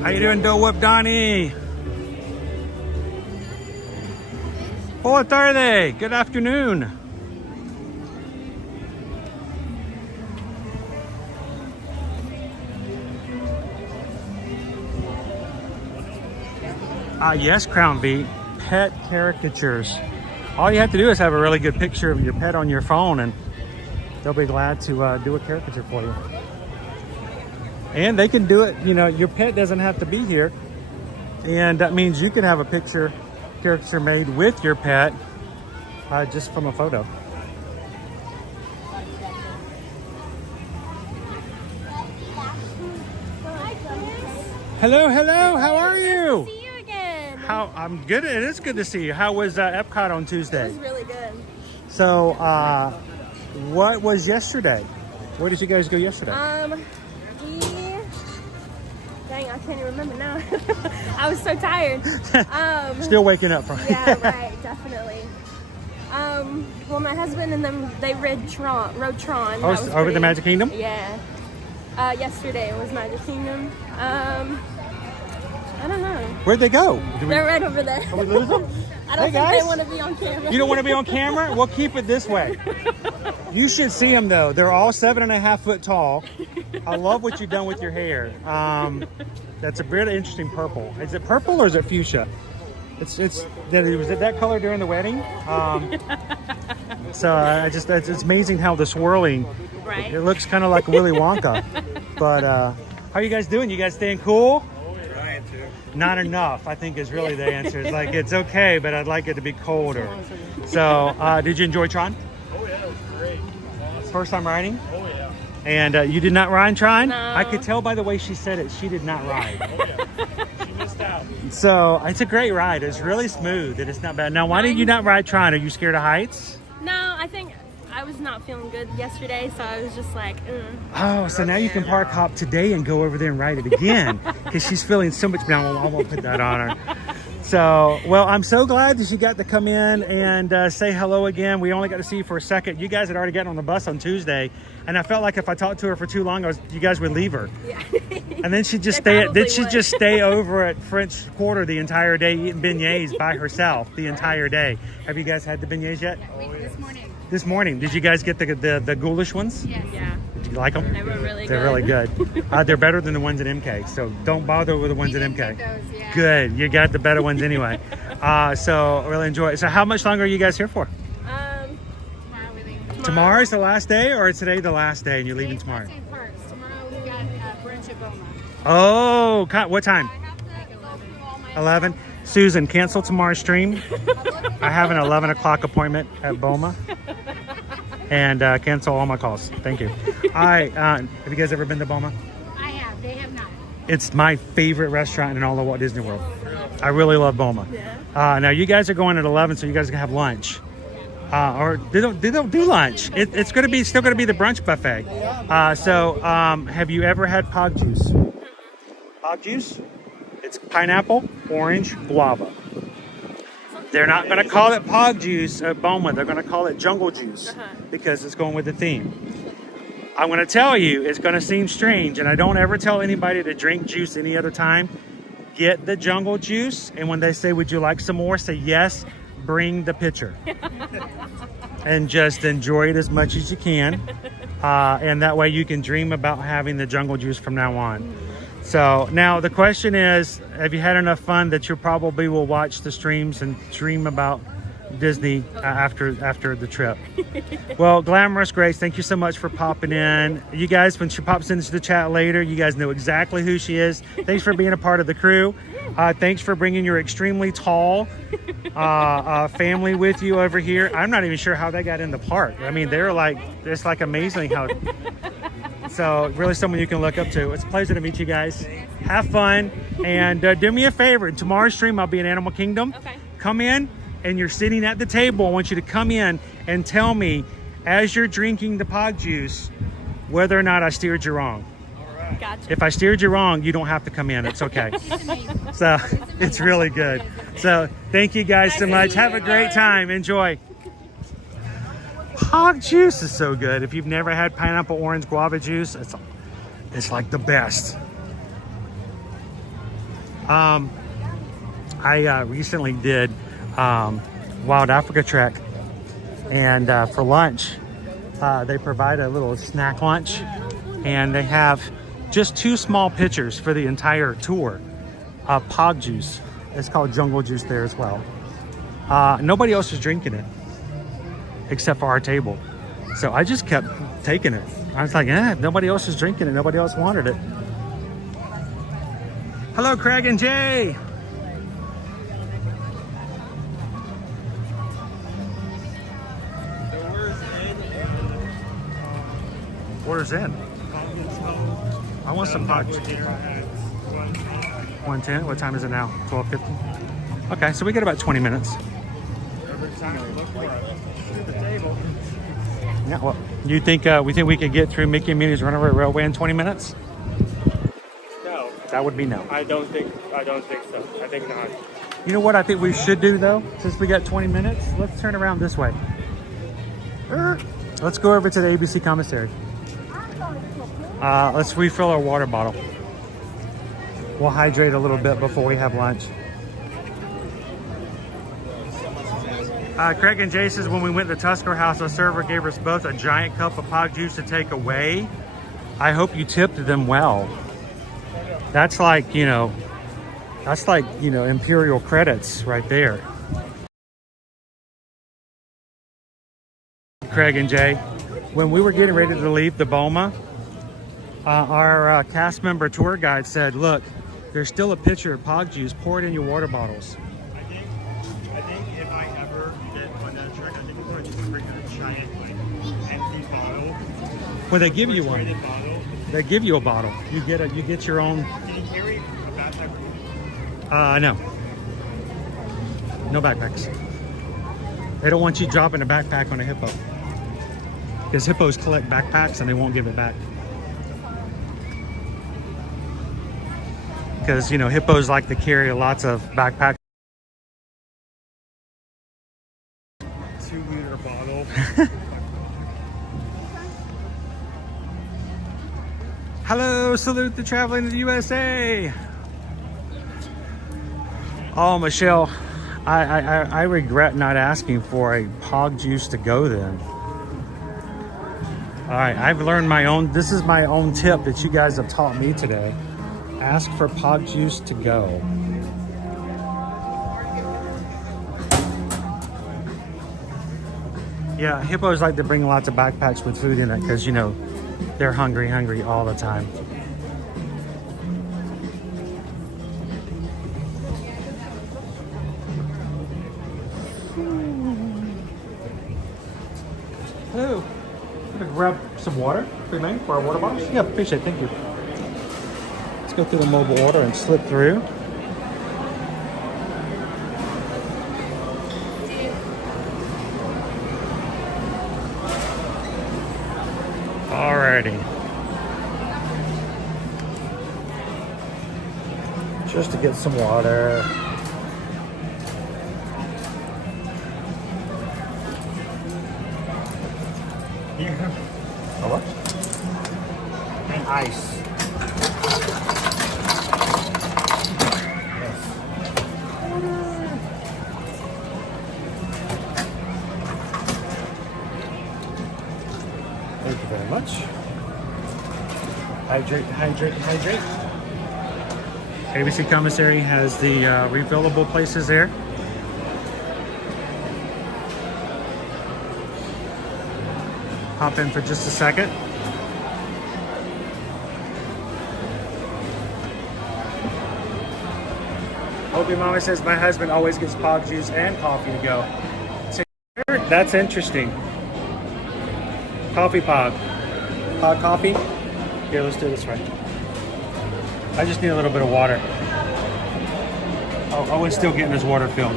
How you doing, Dole Whip Donnie? Boa tarde. Good afternoon. Yes, Crown Beat. Pet caricatures. All you have to do is have a really good picture of your pet on your phone, and they'll be glad to do a caricature for you. And they can do it, you know, your pet doesn't have to be here. And that means you can have a caricature made with your pet just from a photo. Hello, how are you? Nice to see you again. I'm good. It is good to see you. How was Epcot on Tuesday? It was really good. So, what was yesterday? Where did you guys go yesterday? Dang, I can't even remember now. I was so tired. Still waking up from it. Yeah, right, definitely. Well, my husband and them, they rode Tron. Oh, over the Magic Kingdom? Yeah. Yesterday was Magic Kingdom. I don't know. Where'd they go? They're right over there. Did we lose them? I don't think they want to be on camera. You don't want to be on camera? We'll keep it this way. You should see them though. They're all 7.5 foot tall. I love what you've done with your hair. That's a really interesting purple. Is it purple or is it fuchsia? Was it that color during the wedding? So it's amazing how the swirling. Right. It looks kind of like Willy Wonka. But how are you guys doing? You guys staying cool? Trying to. Not enough, I think, is really the answer. It's like, it's okay, but I'd like it to be colder. So, did you enjoy Tron? Oh yeah, it was great. Awesome. First time riding? Oh yeah. And you did not ride Trine? No. I could tell by the way she said it, she did not ride. Oh, yeah. She missed out. So it's a great ride. It's really smooth and it's not bad. Now, why did you not ride Trine? Are you scared of heights? No, I think I was not feeling good yesterday, so I was just like, Oh, so now you can park hop today and go over there and ride it again because she's feeling so much better. I won't put that on her. So, well, I'm so glad that she got to come in and say hello again. We only got to see you for a second. You guys had already gotten on the bus on Tuesday, and I felt like if I talked to her for too long, you guys would leave her. Yeah. And then she'd just stay over at French Quarter the entire day eating beignets by herself the entire day. Have you guys had the beignets yet? This morning. This morning. Did you guys get the ghoulish ones? Yes. Yeah. Did you like them? They were really They're really good. They're better than the ones at MK, so don't bother with the ones at MK. Those, yeah. Good. You got the better ones anyway. So really enjoy it. So how much longer are you guys here for? Tomorrow we leave. Tomorrow's the last day, or is today the last day and you're leaving tomorrow? St. Parks. Tomorrow we've got brunch at Boma. Oh, what time? 11. Susan, cancel tomorrow's stream. I have an 11 o'clock appointment at Boma. And cancel all my calls. Thank you. All right. Have you guys ever been to Boma? I have. They have not. It's my favorite restaurant in all of Walt Disney World. I really love Boma. Now you guys are going at 11, so you guys can have lunch. Or they don't do lunch. It's going to be still going to be the brunch buffet. Have you ever had Pog juice? Pog juice? It's pineapple, orange, guava. They're not going to call it Pog juice at Boma. They're going to call it jungle juice because it's going with the theme. I'm going to tell you, it's going to seem strange, and I don't ever tell anybody to drink juice any other time. Get the jungle juice, and when they say, would you like some more, say yes, bring the pitcher. And just enjoy it as much as you can. And that way you can dream about having the jungle juice from now on. So now the question is, have you had enough fun that you probably will watch the streams and dream about Disney after the trip? Well, Glamorous Grace, thank you so much for popping in. You guys, when she pops into the chat later, you guys know exactly who she is. Thanks for being a part of the crew. Thanks for bringing your extremely tall family with you over here. I'm not even sure how they got in the park. I mean, it's like amazing how. So really someone you can look up to. It's a pleasure to meet you guys. Have fun. And do me a favor. In tomorrow's stream, I'll be in Animal Kingdom. Okay. Come in and you're sitting at the table. I want you to come in and tell me, as you're drinking the Pog juice, whether or not I steered you wrong. All right. Gotcha. If I steered you wrong, you don't have to come in. It's okay. So it's really good. So thank you guys so much. Have a great time. Enjoy. Pog juice is so good. If you've never had pineapple orange guava juice, it's like the best. I recently did Wild Africa Trek, and for lunch they provide a little snack lunch, and they have just 2 small pitchers for the entire tour of Pog juice. It's called jungle juice there as well. Nobody else is drinking it except for our table. So I just kept taking it. I was like, if nobody else is drinking it, nobody else wanted it. Hello, Craig and Jay. Order's in. I want some Pog. 110. What time is it now? 12:50. Okay, so we got about 20 minutes. Yeah, well, you think we could get through Mickey and Minnie's Runaway Railway in 20 minutes? No. That would be no. I don't think so. I think not. You know what I think we should do though? Since we got 20 minutes, let's turn around this way. Let's go over to the ABC commissary. Let's refill our water bottle. We'll hydrate a little bit before we have lunch. Craig and Jay says when we went to Tusker House, a server gave us both a giant cup of Pog juice to take away. I hope you tipped them well. That's like, imperial credits right there. Craig and Jay, when we were getting ready to leave the Boma, our cast member tour guide said, look, there's still a pitcher of Pog juice. Pour it in your water bottles. I think if I ever get on that trek, I think we're going to just bring a giant, and these bottle. Well, they give you one. Refrigerated bottle. They give you a bottle. You get your own. Can you carry a backpack? No. No backpacks. They don't want you dropping a backpack on a hippo. Because hippos collect backpacks and they won't give it back. Because, you know, hippos like to carry lots of backpacks. 2-liter bottle. Hello, salute the traveling to the USA. Oh, Michelle, I regret not asking for a Pog juice to go then. All right, I've learned my own, this is my own tip that you guys have taught me today. Ask for Pog juice to go. Yeah, hippos like to bring lots of backpacks with food in it because, you know, they're hungry all the time. Hello. I'm gonna grab some water for our water bottles. Yeah, appreciate it. Thank you. Let's go through the mobile order and slip through. Alrighty. Just to get some water. Yeah. A what? And ice. Yes. Thank you very much. Hydrate, hydrate, hydrate. ABC Commissary has the refillable places there. Hop in for just a second. Opie Mama says my husband always gets Pog juice and coffee to go. That's interesting. Coffee Pog. Pog coffee. Here, let's do this right. I just need a little bit of water. Oh, Owen's still getting his water filled.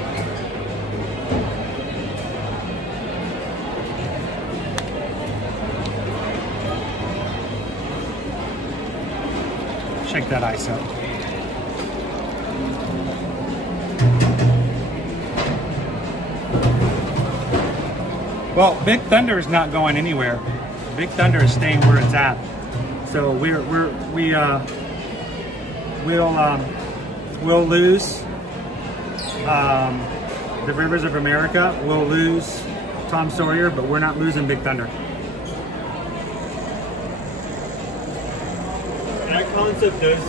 Shake that ice up. Well, Big Thunder is not going anywhere. Big Thunder is staying where it's at. So we'll lose the Rivers of America. We'll lose Tom Sawyer, but we're not losing Big Thunder. That concept does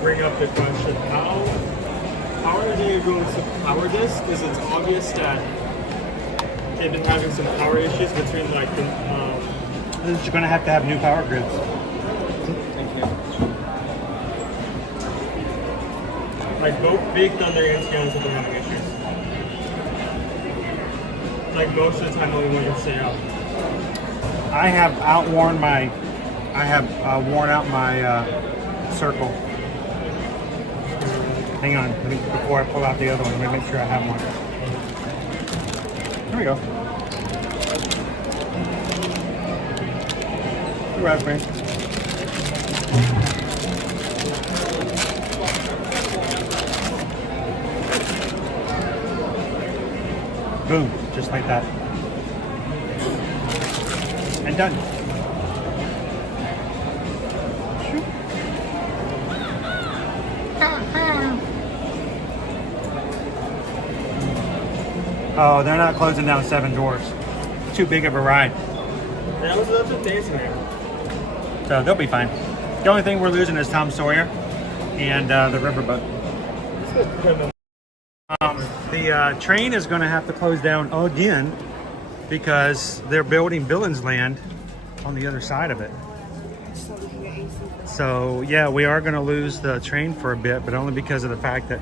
bring up the question: how are they going to power this? Because it's obvious that they've been having some power issues between like the. You're going to have new power grids. Thank you. Like both Big Thunder and Tiana have been having issues. Like most of the time, only one can stay out. I have worn out my circle. Hang on, before I pull out the other one, let me make sure I have one. There we go. Raspberry. Boom, just like that. And done. Oh, they're not closing down 7 doors. Too big of a ride. That was up to days there. So they'll be fine. The only thing we're losing is Tom Sawyer and the riverboat. The train is going to have to close down again because they're building Billings Land on the other side of it. So yeah, we are going to lose the train for a bit, but only because of the fact that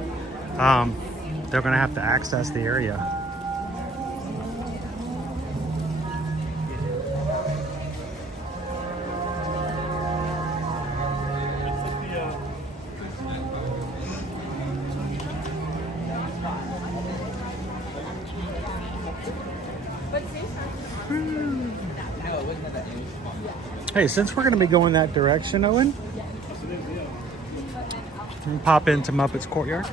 they're going to have to access the area. Hey, since we're going to be going that direction, Owen, can we pop into Muppets Courtyard?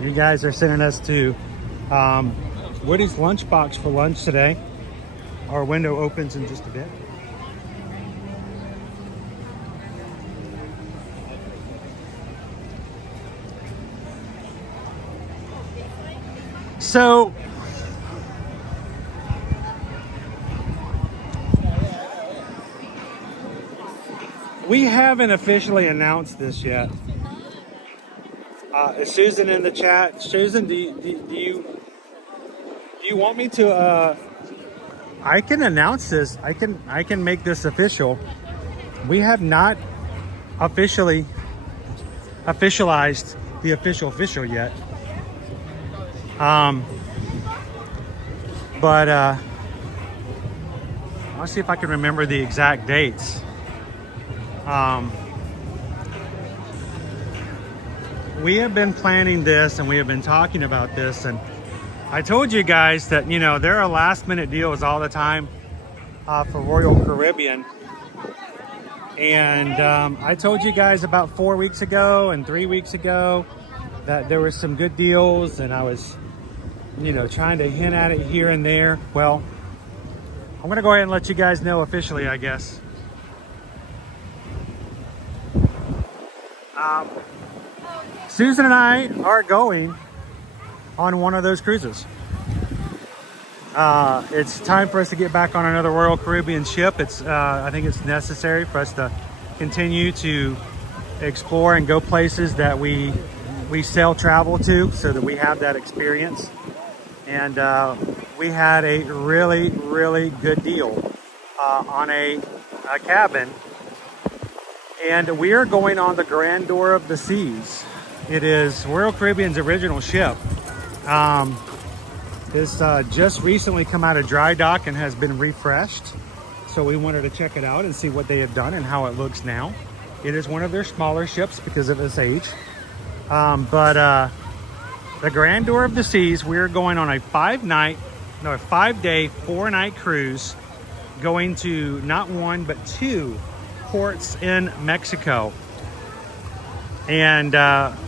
You guys are sending us to Woody's Lunchbox for lunch today. Our window opens in just a bit. So, we haven't officially announced this yet. Is Susan in the chat? Susan, do you want me to? I can announce this. I can make this official. We have not officialized the official yet. But I want to see if I can remember the exact dates. We have been planning this and we have been talking about this, and I told you guys that, you know, there are last minute deals all the time for Royal Caribbean. And I told you guys about 4 weeks ago and 3 weeks ago that there were some good deals, and I was, you know, trying to hint at it here and there. Well, I'm going to go ahead and let you guys know officially, I guess. Susan and I are going on one of those cruises. It's time for us to get back on another Royal Caribbean ship. I think it's necessary for us to continue to explore and go places that we sail travel to, so that we have that experience. And we had a really, really good deal on a cabin. And we are going on the Grandeur of the Seas. It is Royal Caribbean's original ship. It's just recently come out of dry dock and has been refreshed. So we wanted to check it out and see what they have done and how it looks now. It is one of their smaller ships because of its age. But the Grandeur of the Seas, we're going on a 5-day, 4-night cruise, going to not one, but 2 ports in Mexico. And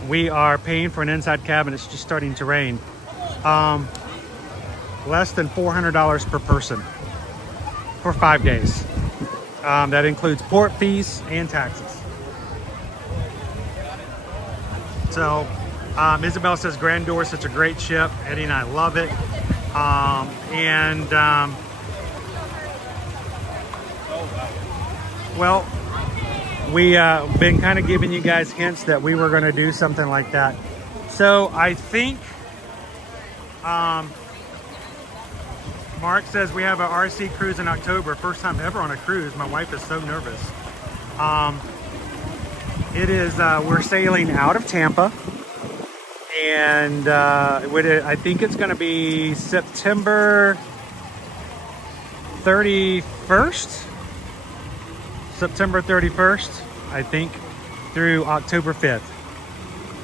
we are paying for an inside cabin. It's just starting to rain. Less than $400 per person for 5 days. That includes port fees and taxes. So Isabel says Grandeur is such a great ship. Eddie and I love it. Well, we been kind of giving you guys hints that we were going to do something like that. So I think Mark says we have an RC cruise in October. First time ever on a cruise. My wife is so nervous. It is, we're sailing out of Tampa. And I think it's going to be September 31st. September 31st, I think, through October 5th.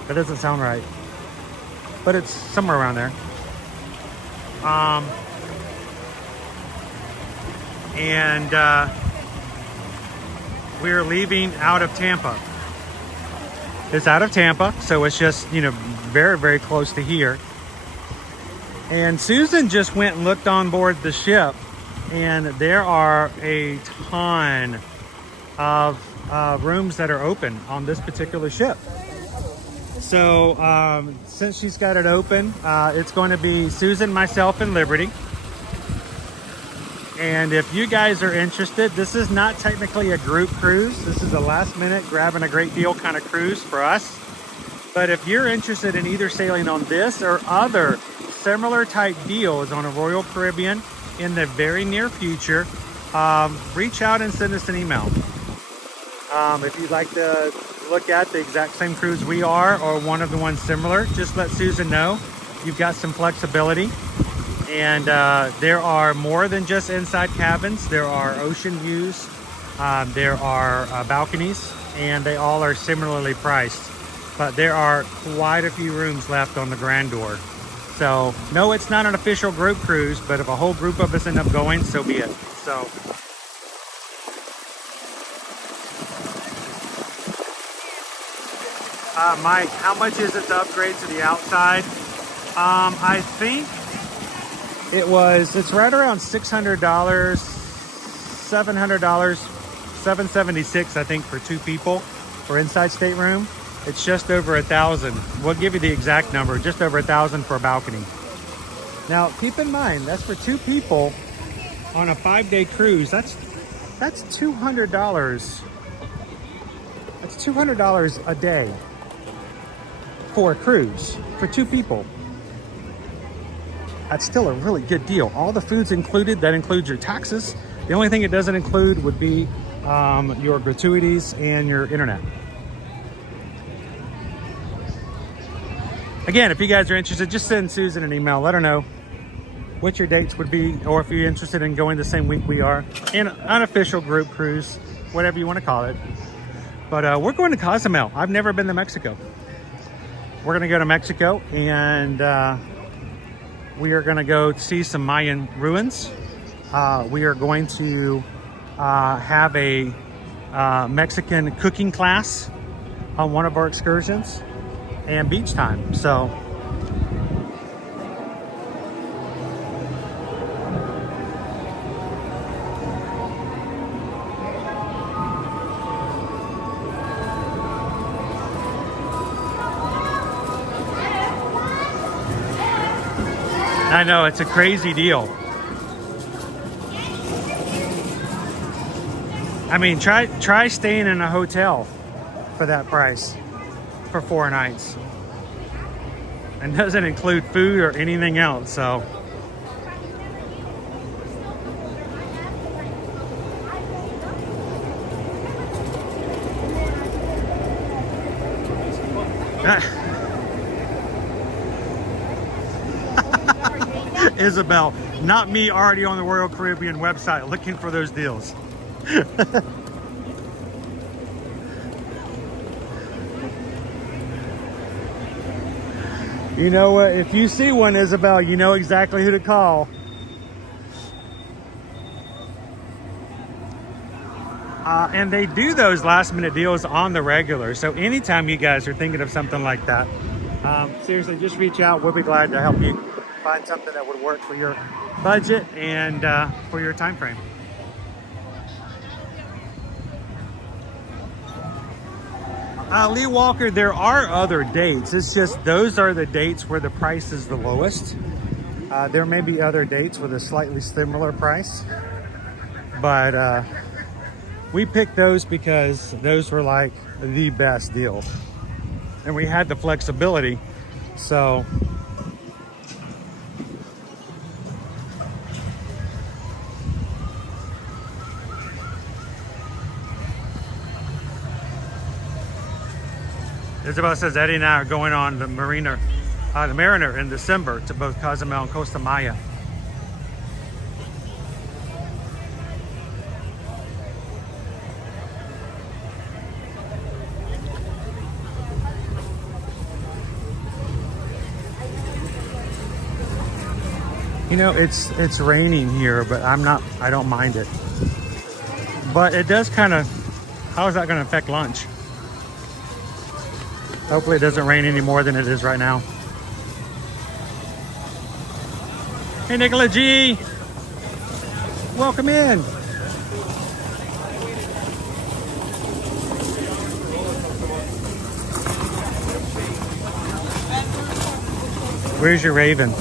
That doesn't sound right, but it's somewhere around there. We're leaving out of Tampa. It's out of Tampa, so it's just, you know, very, very close to here. And Susan just went and looked on board the ship, and there are a ton of rooms that are open on this particular ship. So since she's got it open, it's going to be Susan, myself, and Liberty. And if you guys are interested, this is not technically a group cruise. This is a last minute grabbing a great deal kind of cruise for us. But if you're interested in either sailing on this or other similar type deals on a Royal Caribbean in the very near future, reach out and send us an email. If you'd like to look at the exact same cruise we are, or one of the ones similar, just let Susan know. You've got some flexibility. And there are more than just inside cabins. There are ocean views. There are balconies, and they all are similarly priced. but there are quite a few rooms left on the Grandeur. So, no, it's not an official group cruise, but if a whole group of us end up going, so be it. So, Mike, how much is it to upgrade to the outside? I think it's right around $600, $700, $776, I think, for 2 people for inside stateroom. It's just over 1,000. We'll give you the exact number, just over 1,000 for a balcony. Now, keep in mind, that's for 2 people on a 5-day cruise. That's $200. That's $200 a day for a cruise for 2 people. That's still a really good deal. All the food's included. That includes your taxes. The only thing it doesn't include would be your gratuities and your internet. Again, if you guys are interested, just send Susan an email. Let her know what your dates would be, or if you're interested in going the same week we are, in an unofficial group cruise, whatever you want to call it. But we're going to Cozumel. I've never been to Mexico. We're going to go to Mexico, and we are going to go see some Mayan ruins. We are going to have a Mexican cooking class on one of our excursions, and beach time. So I know, it's a crazy deal. I mean, try staying in a hotel for that price for 4 nights. And doesn't include food or anything else, so. Isabel, not me already on the Royal Caribbean website looking for those deals. You know what? If you see one, Isabel, you know exactly who to call. And they do those last minute deals on the regular. So anytime you guys are thinking of something like that, seriously, just reach out. We'll be glad to help you find something that would work for your budget and for your time frame. Lee Walker, there are other dates. It's just those are the dates where the price is the lowest. There may be other dates with a slightly similar price, but we picked those because those were like the best deal, and we had the flexibility. So Isabel says Eddie and I are going on the Mariner, the Mariner in December to both Cozumel and Costa Maya. You know, it's raining here, but I don't mind it. But it does kind of, how is that going to affect lunch? Hopefully it doesn't rain any more than it is right now. Hey, Nicola G. Welcome in. Where's your raven?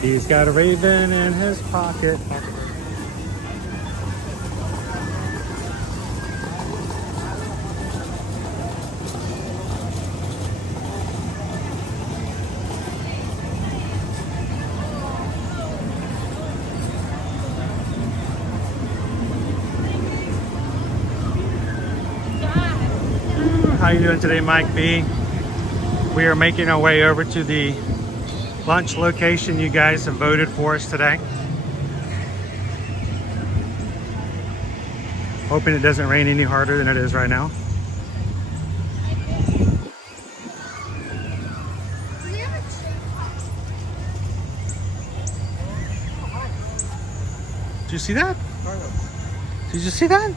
He's got a raven in his pocket. How you doing today, Mike B? We are making our way over to the lunch location you guys have voted for us today. Hoping it doesn't rain any harder than it is right now. Did you see that? Did you see that?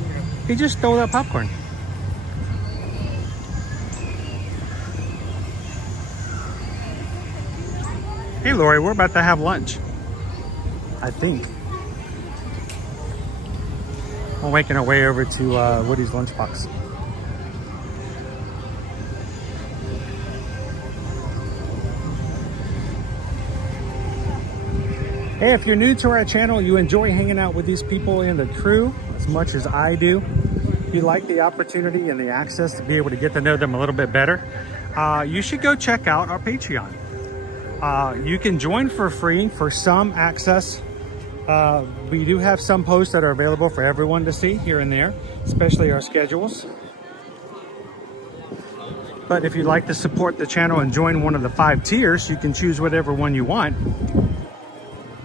He just stole that popcorn. Hey Lori, we're about to have lunch. I think. We're making our way over to Woody's Lunchbox. Hey, if you're new to our channel, you enjoy hanging out with these people in the crew as much as I do, you like the opportunity and the access to be able to get to know them a little bit better, you should go check out our Patreon. You can join for free for some access. We do have some posts that are available for everyone to see here and there, especially our schedules. But if you'd like to support the channel and join one of the 5 tiers, you can choose whatever one you want.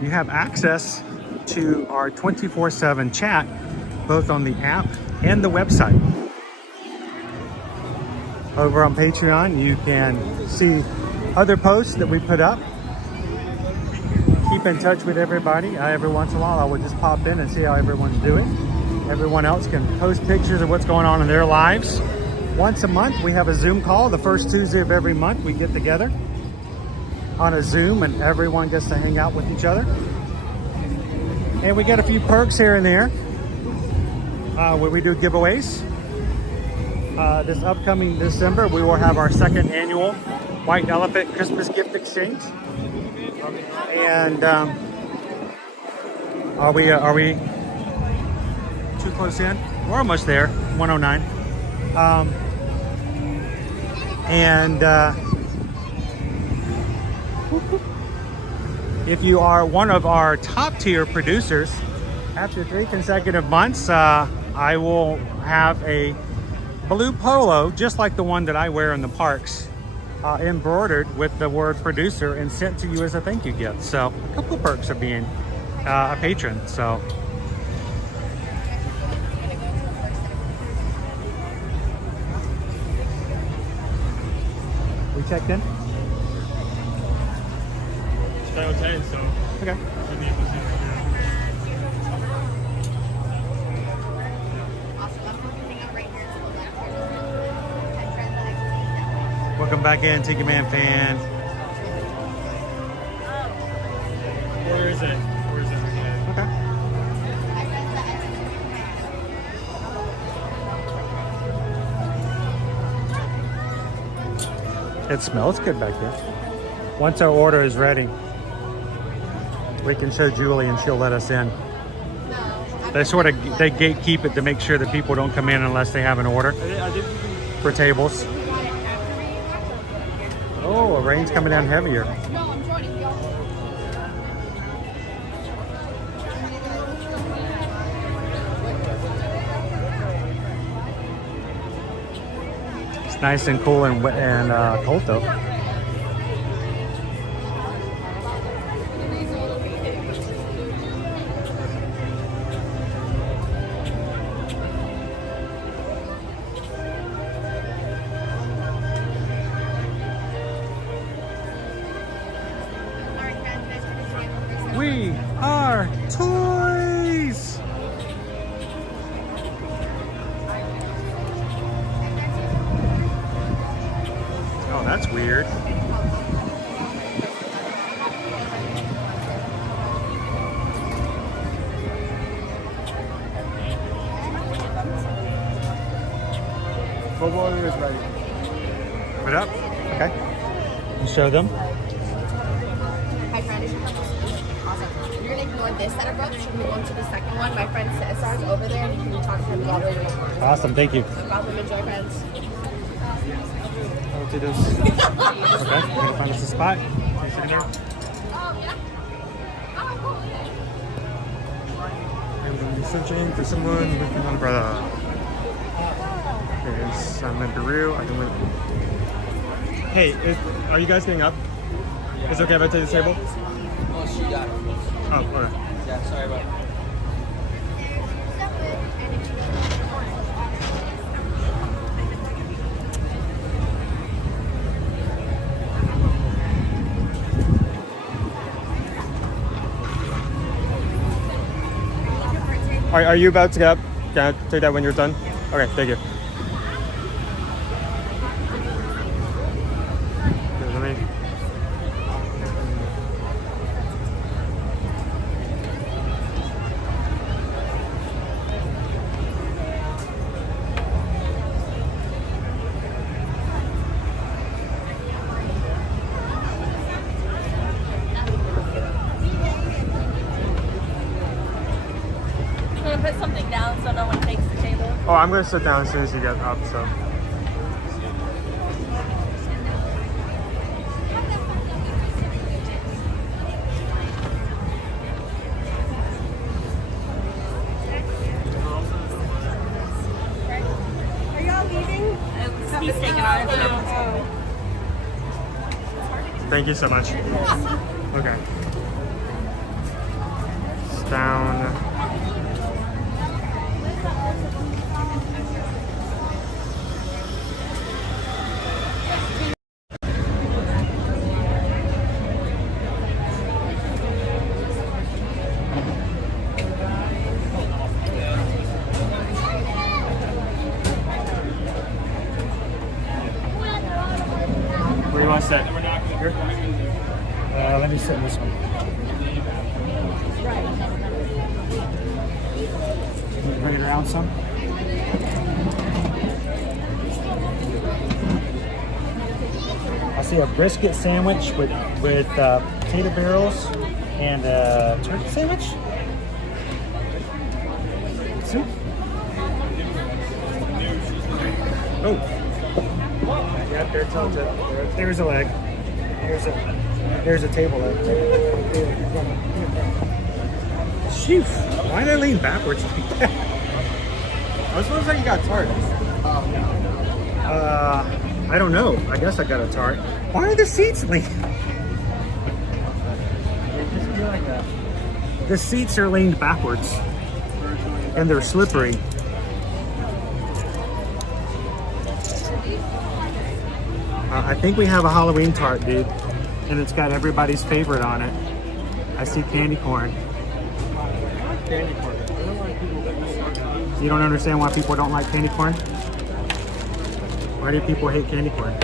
You have access to our 24/7 chat, both on the app and the website. Over on Patreon, you can see other posts that we put up. Keep in touch with everybody. Every once in a while, I will just pop in and see how everyone's doing. Everyone else can post pictures of what's going on in their lives. Once a month, we have a Zoom call. The first Tuesday of every month, we get together on a Zoom and everyone gets to hang out with each other. And we get a few perks here and there where we do giveaways. This upcoming December, we will have our 2nd annual White Elephant Christmas Gift Exchange. And are we too close in? We're almost there, 109. If you are one of our top tier producers, after 3 consecutive months, I will have a blue polo, just like the one that I wear in the parks, embroidered with the word producer and sent to you as a thank you gift. So a couple of perks of being a patron. So we checked in. It's 10, so okay. Should be able to see it. Welcome back in, Tiki Man fans. Where is it? Where is it? Okay. It smells good back there. Once our order is ready, we can show Julie and she'll let us in. They gatekeep it to make sure that people don't come in unless they have an order for tables. Oh, rain's coming down heavier. It's nice and cool and wet and cold though. We are toys! Oh, that's weird. Football is ready. Put it up? Okay. You show them. Hi, friend. Awesome. You're going to ignore this set of ropes. You're going to go to the second one. My friend Cesar's over there, and you can talk to him all the way around. Awesome, thank you. No problem. Enjoy, friends. I'll do this. Okay, we're gonna find us a spot. I'm searching for someone with an umbrella. Okay, so I'm in Peru. I can wait. Hey, are you guys getting up? Is it okay if I take this table? Oh, she got it. Oh, okay. Yeah, sorry about it. Are you about to get up? Can I take that when you're done? Okay, thank you. Let me. Put something down so no one takes the table. Oh, I'm gonna sit down as soon as you get up, so. Are y'all leaving? Stuff is taken out of the Thank you so much. Okay. It's down. Where do you want to sit? Here? Let me sit in this one. Can you bring it around some? I see a brisket sandwich with potato barrels and a turkey sandwich. Soup. Oh. Yep, there's a leg. There's a table leg. Sheesh. Why did I lean backwards like that? I was supposed to say you got tart. I don't know. I guess I got a tart. Why are the seats leaned? The seats are leaned backwards. And they're slippery. I think we have a Halloween tart, dude. And it's got everybody's favorite on it. I see candy corn. Candy corn. You don't understand why people don't like candy corn? Why do people hate candy corn?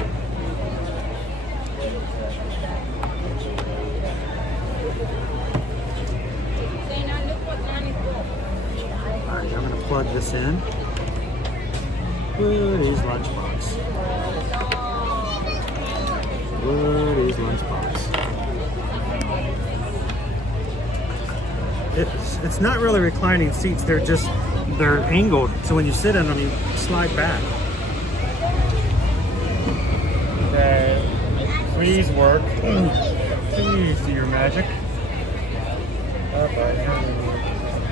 Alright, I'm gonna plug this in. What is Lunchbox? What is Lunchbox? It's not really reclining seats, they're angled, so when you sit in them you slide back. Okay, please work. Please do your magic.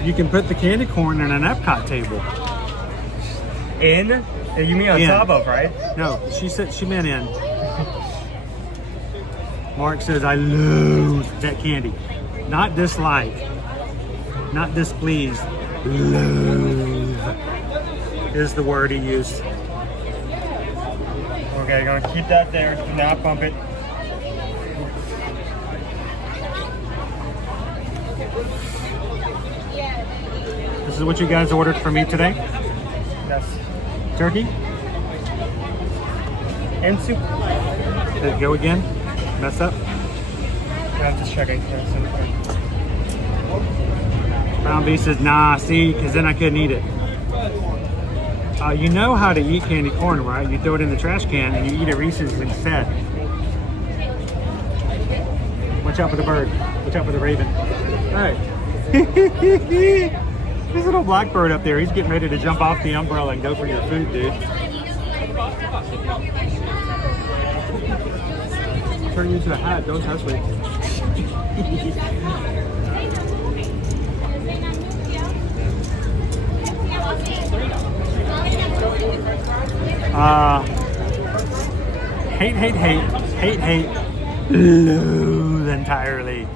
You can put the candy corn in an Epcot table. In? You mean on top of, right? No, she meant in. Mark says, I loathe that candy. Not dislike. Not displeased. Loathe is the word he used. Okay, gonna keep that there. Do not bump it. This is what you guys ordered for me today? Yes. Turkey? And soup. Did it go again? Mess up? I'm just checking. Brown B says, nah, see, because then I couldn't eat it. You know how to eat candy corn, right? You throw it in the trash can and you eat it Reese's instead. Watch out for the bird. Watch out for the raven. Hey. This little black bird up there, he's getting ready to jump off the umbrella and go for your food, dude. Turn you into a hat, don't touch me. Hate, loathe entirely.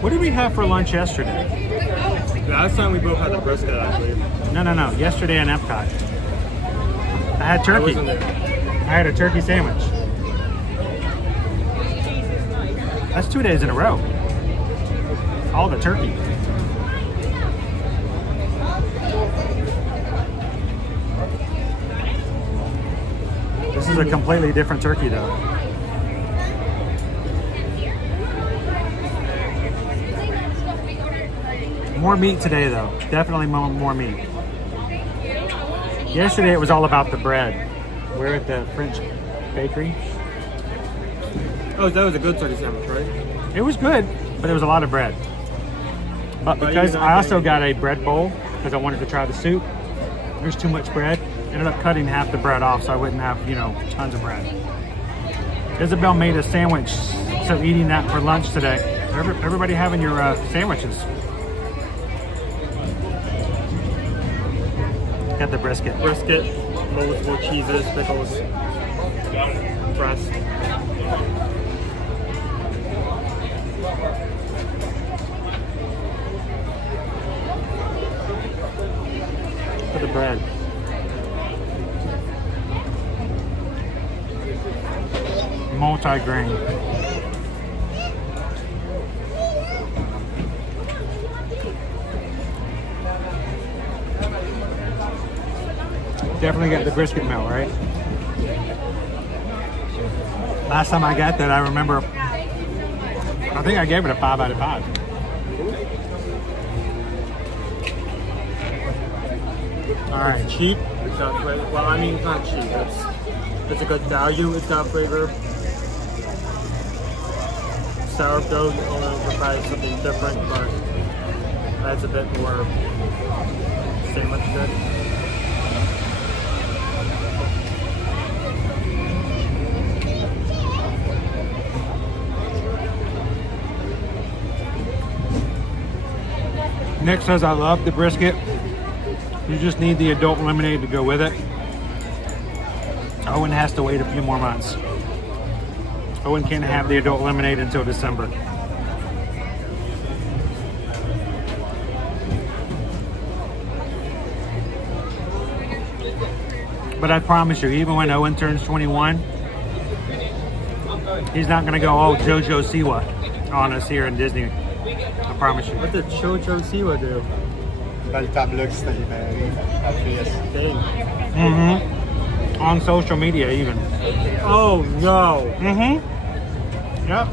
What did we have for lunch yesterday? Last time we both had the brisket, I believe. No. Yesterday in Epcot. I had turkey. I had a turkey sandwich. That's 2 days in a row. All the turkey. is a completely different turkey though. More meat today though. Definitely more meat. Yesterday it was all about the bread. We're at the French bakery. Oh, that was a good turkey sandwich, right? It was good, but there was a lot of bread. But because I also got a bread bowl because I wanted to try the soup, there's too much bread. Ended up cutting half the bread off so I wouldn't have, you know, tons of bread. Isabel made a sandwich, so eating that for lunch today. Everybody having your sandwiches. Got the brisket. Brisket, multiple cheeses, pickles, breast. For the bread. Multi-grain. Definitely got the brisket melt, right? Last time I got that, I remember, I think I gave it a 5 out of 5. All right, cheap. It's got flavor. Well, I mean, it's not cheap. It's a good value. It's got flavor. Sourdough, probably something different, but adds a bit more sandwich good. Nick says, I love the brisket. You just need the adult lemonade to go with it. Owen has to wait a few more months. Owen can't have the adult lemonade until December. But I promise you, even when Owen turns 21, he's not going to go all JoJo Siwa on us here in Disney. I promise you. What did JoJo Siwa do? Mm-hmm. On social media, even. Oh no. Mm-hmm. Yep.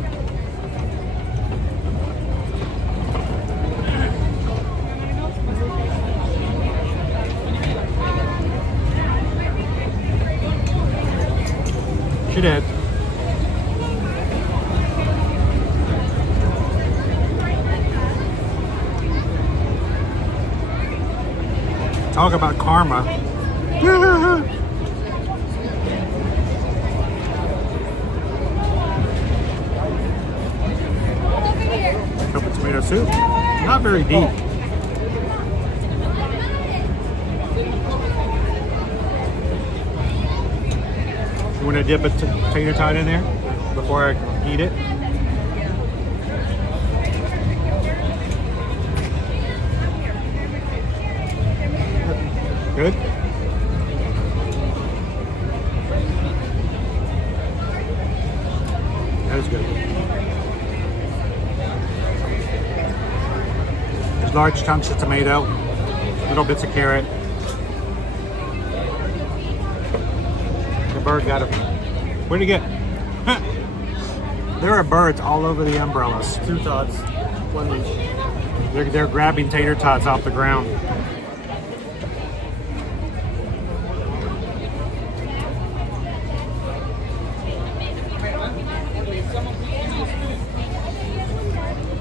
She did. Talk about karma. Cup of tomato soup. Not very deep. You want to dip a tater tot in there before I eat it? Good? That is good. There's large chunks of tomato, little bits of carrot. The bird got it. Where'd he get? There are birds all over the umbrellas. 2 tots, 1 each. They're grabbing tater tots off the ground.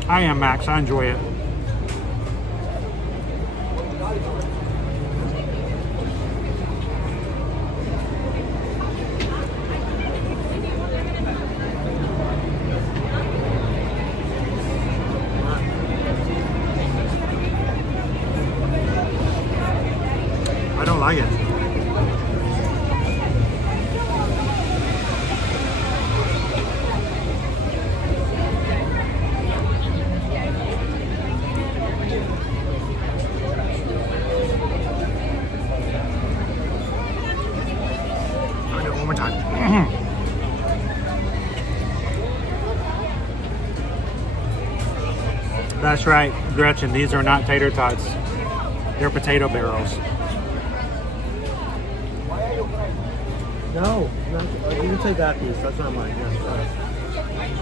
I am, Max. I enjoy it. I don't like it. That's right, Gretchen. These are not tater tots. They're potato barrels. No, you can take that piece. That's not mine. Yes, try it.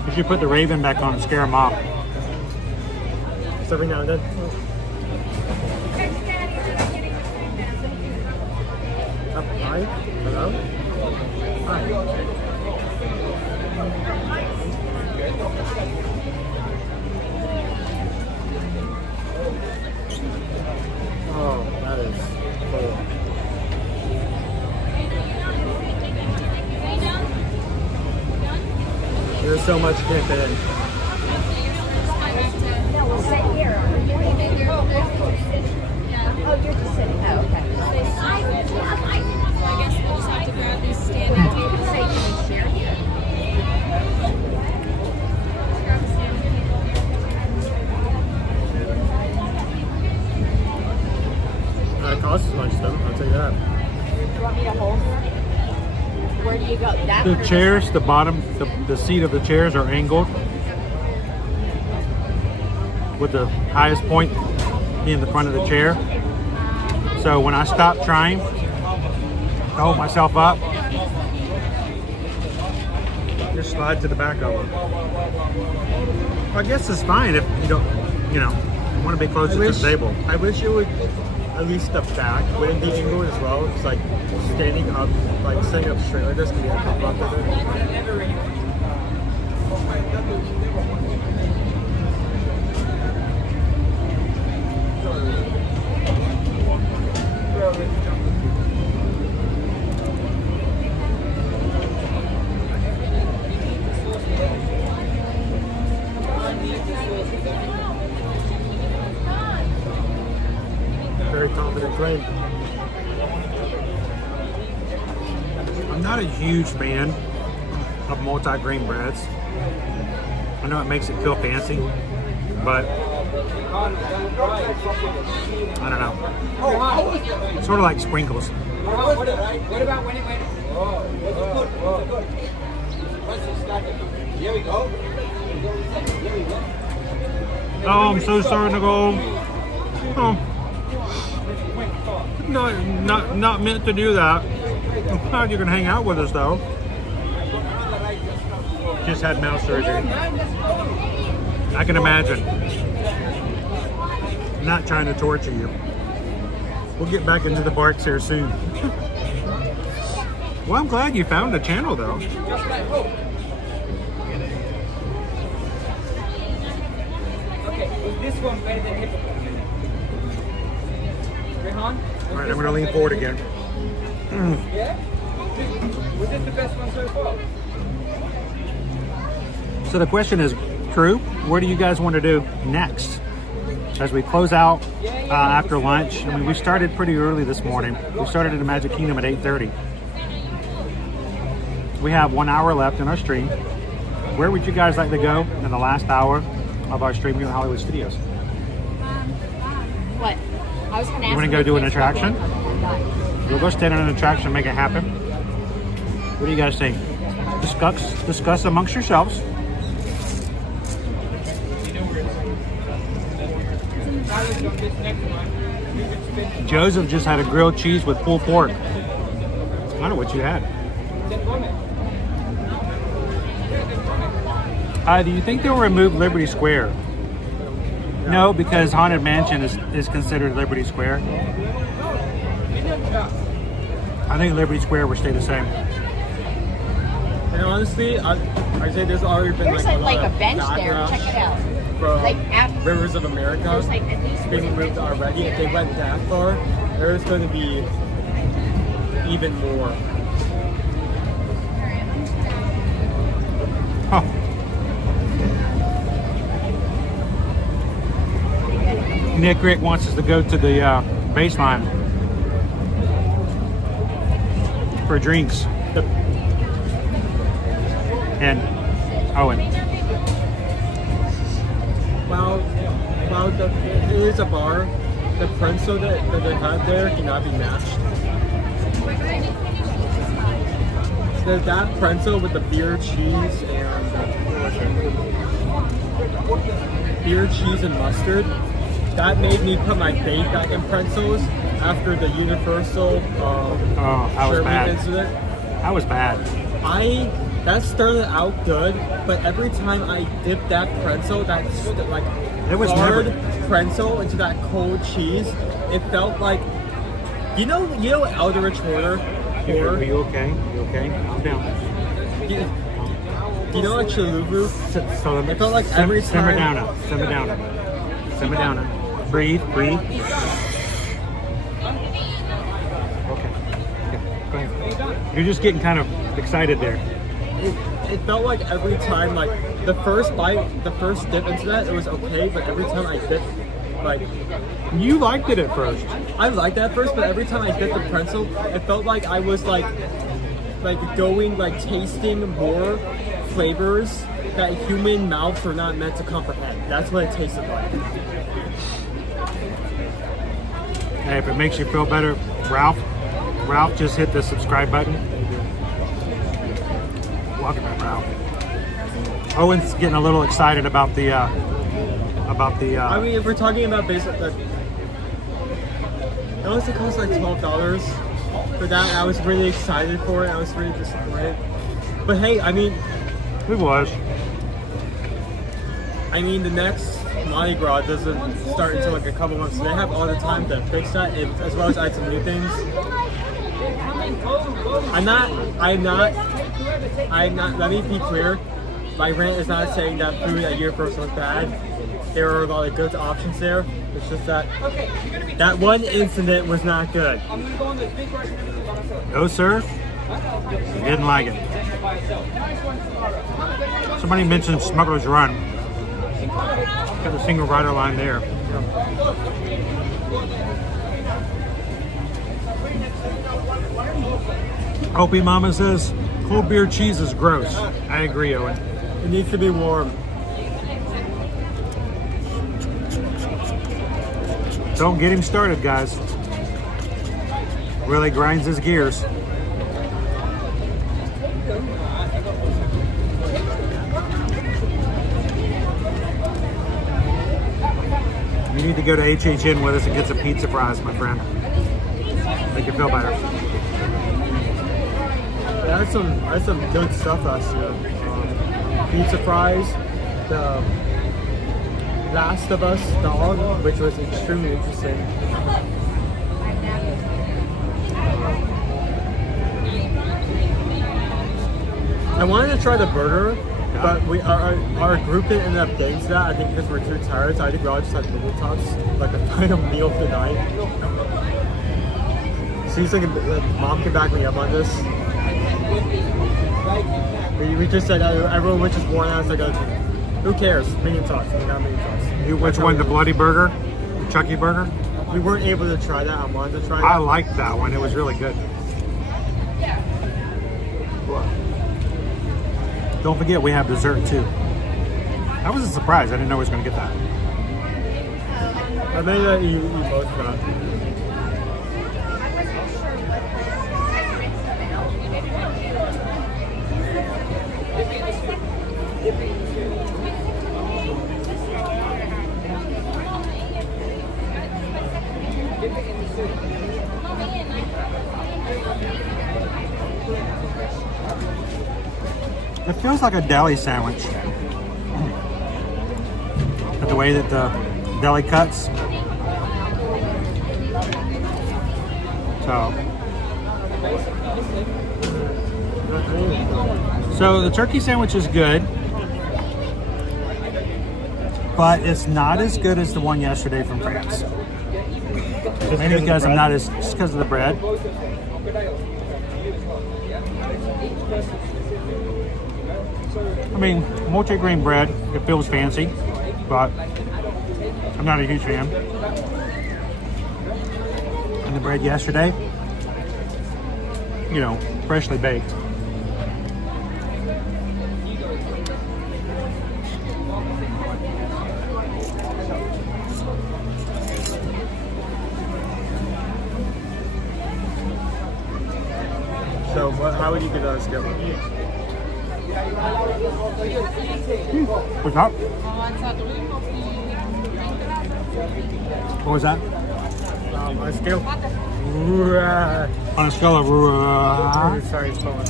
You should put the raven back on and scare him off. Just every now and then. Hi. Hello. Hi. Oh, that is cool. There's so much can't fit in. No, we'll sit here. Oh, you're just sitting. Oh, okay. So I guess we'll just have to grab these standing tables. Say, can we share here? It costs as much though, I'll tell you that. Do you want me to hold her? Where do you go? That The one or chairs, the bottom, the seat of the chairs are angled with the highest point being the front of the chair. So when I stop trying to hold myself up, just slide to the back of it. I guess it's fine if you don't, you want to be closer to the table. I wish it would, at least the back wouldn't be angled as well. It's like standing up, like staying up straight like this can be a bump of it. Very confident claim. I'm not a huge fan of multi-grain breads. I know it makes it feel fancy, but I don't know. It's sort of like sprinkles. What about when it went? Here we go. Oh, I'm so sorry, Nicole. Oh. Not meant to do that. I'm glad you can hang out with us though. Just had mouth surgery. I can imagine. Not trying to torture you. We'll get back into the barks here soon. Well, I'm glad you found a channel though. Okay, was this one better than Hippocamp? Rehan? All right, I'm going to lean forward again. Yeah? Was this the best one so far? So the question is, crew, what do you guys want to do next? As we close out after lunch, I mean, we started pretty early this morning. We started at the Magic Kingdom at 8:30. We have 1 hour left in our stream. Where would you guys like to go in the last hour of our stream here in Hollywood Studios? what? I was going to ask You want to go do an attraction? We'll go stand on an attraction and make it happen. What do you guys think? Discuss amongst yourselves. Joseph just had a grilled cheese with pulled pork. I don't know what you had. Do you think they'll remove Liberty Square? No, because Haunted Mansion is considered Liberty Square. I think Liberty Square will stay the same. And honestly, I'd say there's already been There's like a bench there. Check it out. From Like at Rivers of America, there's like at least being moved already. If they went that far, there's going to be even more. Huh. Nick Rick wants us to go to the baseline for drinks. And Owen. While it is a bar, the pretzel that they have there cannot be matched. There's that pretzel with the beer cheese and mustard. That made me put my faith back in pretzels after the Universal that was bad. incident. That was bad. That started out good, but every time I dipped that pretzel, It was hard never- pretzel into that cold cheese, it felt like, you know Eldritch Horror? Are you okay? You okay? Calm down. You know like Chaluvu? So it felt like every time. Simmer down now. Simmer down now. Simmer down now. Breathe. Okay. Go ahead. You're just getting kind of excited there. It felt like every time, like the first bite, the first dip into that, it was okay, but every time I dipped, like you liked it at first. I liked it at first, but every time I dipped the pretzel, it felt like I was like tasting more flavors that human mouths are not meant to comprehend. That's what it tasted like. Hey, if it makes you feel better, Ralph just hit the subscribe button. Welcome back, Ralph. Owen's getting a little excited about the. I mean, if we're talking about basic, like, it only cost like $12 for that. I was really excited for it. I was really disappointed. But hey, I mean, it was. I mean, the next Mardi Gras doesn't start until like a couple months, so they have all the time to fix that, as well as add some new things. I'm not, let me be clear, my rant is not saying that food at Year First was bad. There are a lot of good options there. It's just that that one incident was not good. No, sir. You didn't like it. Somebody mentioned Smuggler's Run. Got a single rider line there. Opie Mama says, cold beer cheese is gross. I agree, Owen. It needs to be warm. Don't get him started, guys. Really grinds his gears. You need to go to HHN with us and get some pizza fries, my friend. Make you feel better. That's some good stuff last year. Pizza fries, the Last of Us dog, which was extremely interesting. I wanted to try the burger, but our group didn't end up getting to that. I think because we're too tired, so I think we all just had noodle tots, like the final meal for the night. Seems like Mom can back me up on this. We just said everyone was just worn out. It's like, who cares? Minion tots. We got minion tots. Which one? The Bloody Burger? The Chucky Burger? We weren't able to try that. I wanted to try that. I liked that one. It was really good. Don't forget, we have dessert too. That was a surprise. I didn't know I was going to get that. I made that you both got. It feels like a deli sandwich. But the way that the deli cuts. So the turkey sandwich is good, but it's not as good as the one yesterday from France. Maybe because I'm not just because of the bread. I mean, multi-grain bread, it feels fancy, but I'm not a huge fan. And the bread yesterday, you know, freshly baked. So, how would you give that a scale? What's up? What was that? A scale. On a scale of sorry, it's phone.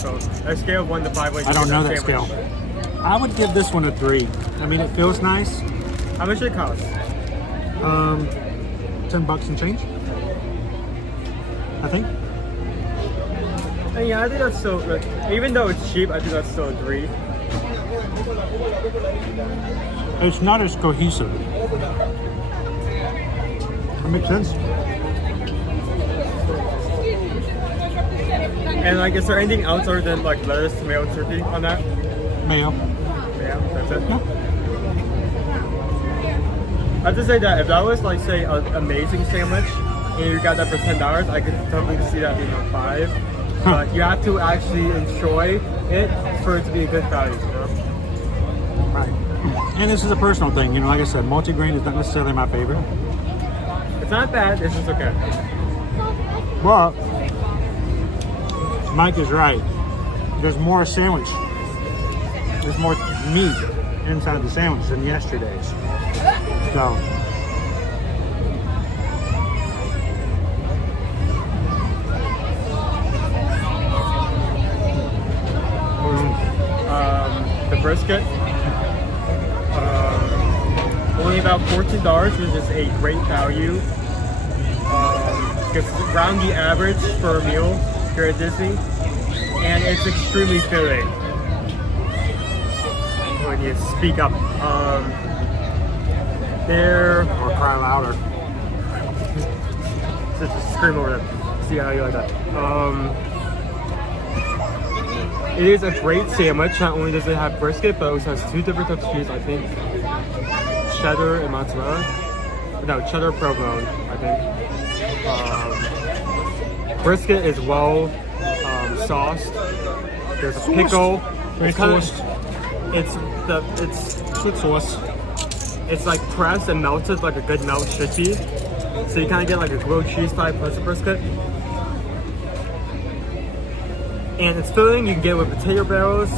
A scale of 1 to 5. Like I don't know that sandwich. scale. I would give this one a 3. I mean, it feels nice. How much did it cost? $10 and change. I think. And yeah, I think that's still like, even though it's cheap, I think that's still a 3. It's not as cohesive. That makes sense. And like, is there anything else other than like lettuce, tomato, turkey on that? Mayo. Yeah, that's it. I have to say that if that was like, say, an amazing sandwich and you got that for $10, I could totally see that being a 5. But you have to actually enjoy it for it to be a good value, you know? Right. And this is a personal thing, you know. Like I said, multigrain is not necessarily my favorite. It's not bad. It's just okay. But Mike is right. There's more sandwich. There's more meat inside the sandwich than yesterday's. So. The brisket, only about $14, which is a great value. It's around the average for a meal here at Disney, and it's extremely filling. When you speak up, there or cry louder. Just scream over them. See how you like that. It is a great sandwich. Not only does it have brisket, but it also has 2 different types of cheese, I think. Cheddar and mozzarella. No, cheddar provolone, I think. Brisket is well sauced. There's a pickle. It's sweet sauce. It's like pressed and melted like a good melt should be. So you kind of get like a grilled cheese pie plus a brisket. And it's filling. You can get it with potato barrels.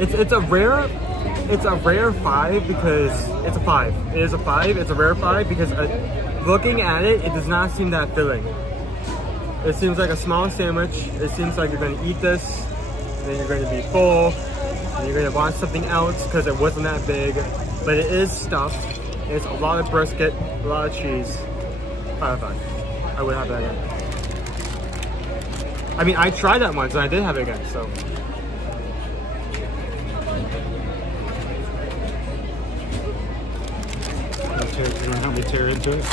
It's a rare 5 because it's a 5. It is a 5. It's a rare 5 because looking at it, it does not seem that filling. It seems like a small sandwich. It seems like you're going to eat this, then you're going to be full, and you're going to want something else because it wasn't that big. But it is stuffed. It's a lot of brisket, a lot of cheese. 5 out of 5. I would have that again. I mean, I tried that once and I did have it again, so. Help me tear into it.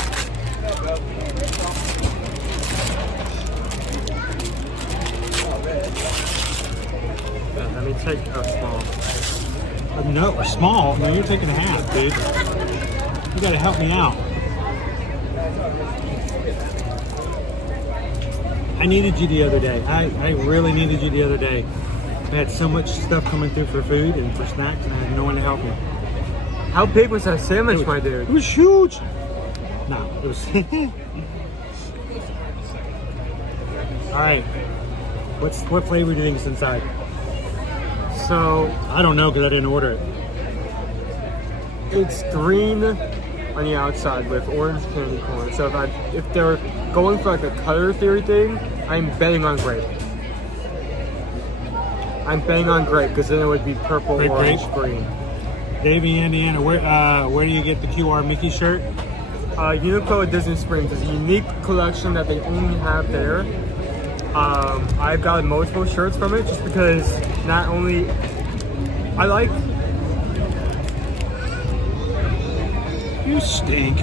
Let me take a small. No, small? No, you're taking half, dude. You gotta help me out. I needed you the other day. I really needed you the other day. I had so much stuff coming through for food and for snacks, and I had no one to help me. How big was that sandwich, my dude? It was huge. No, it was. All right. What flavor do you think is inside? So I don't know because I didn't order it. It's green on the outside with orange candy corn. So if they're going for like a color theory thing, I'm betting on grape. I'm betting on grape because then it would be purple, Grape, orange, grape. green. Davey, Indiana, where do you get the QR Mickey shirt? Uniqlo at Disney Springs is a unique collection that they only have there. I've got multiple shirts from it just because not only I like. You stink.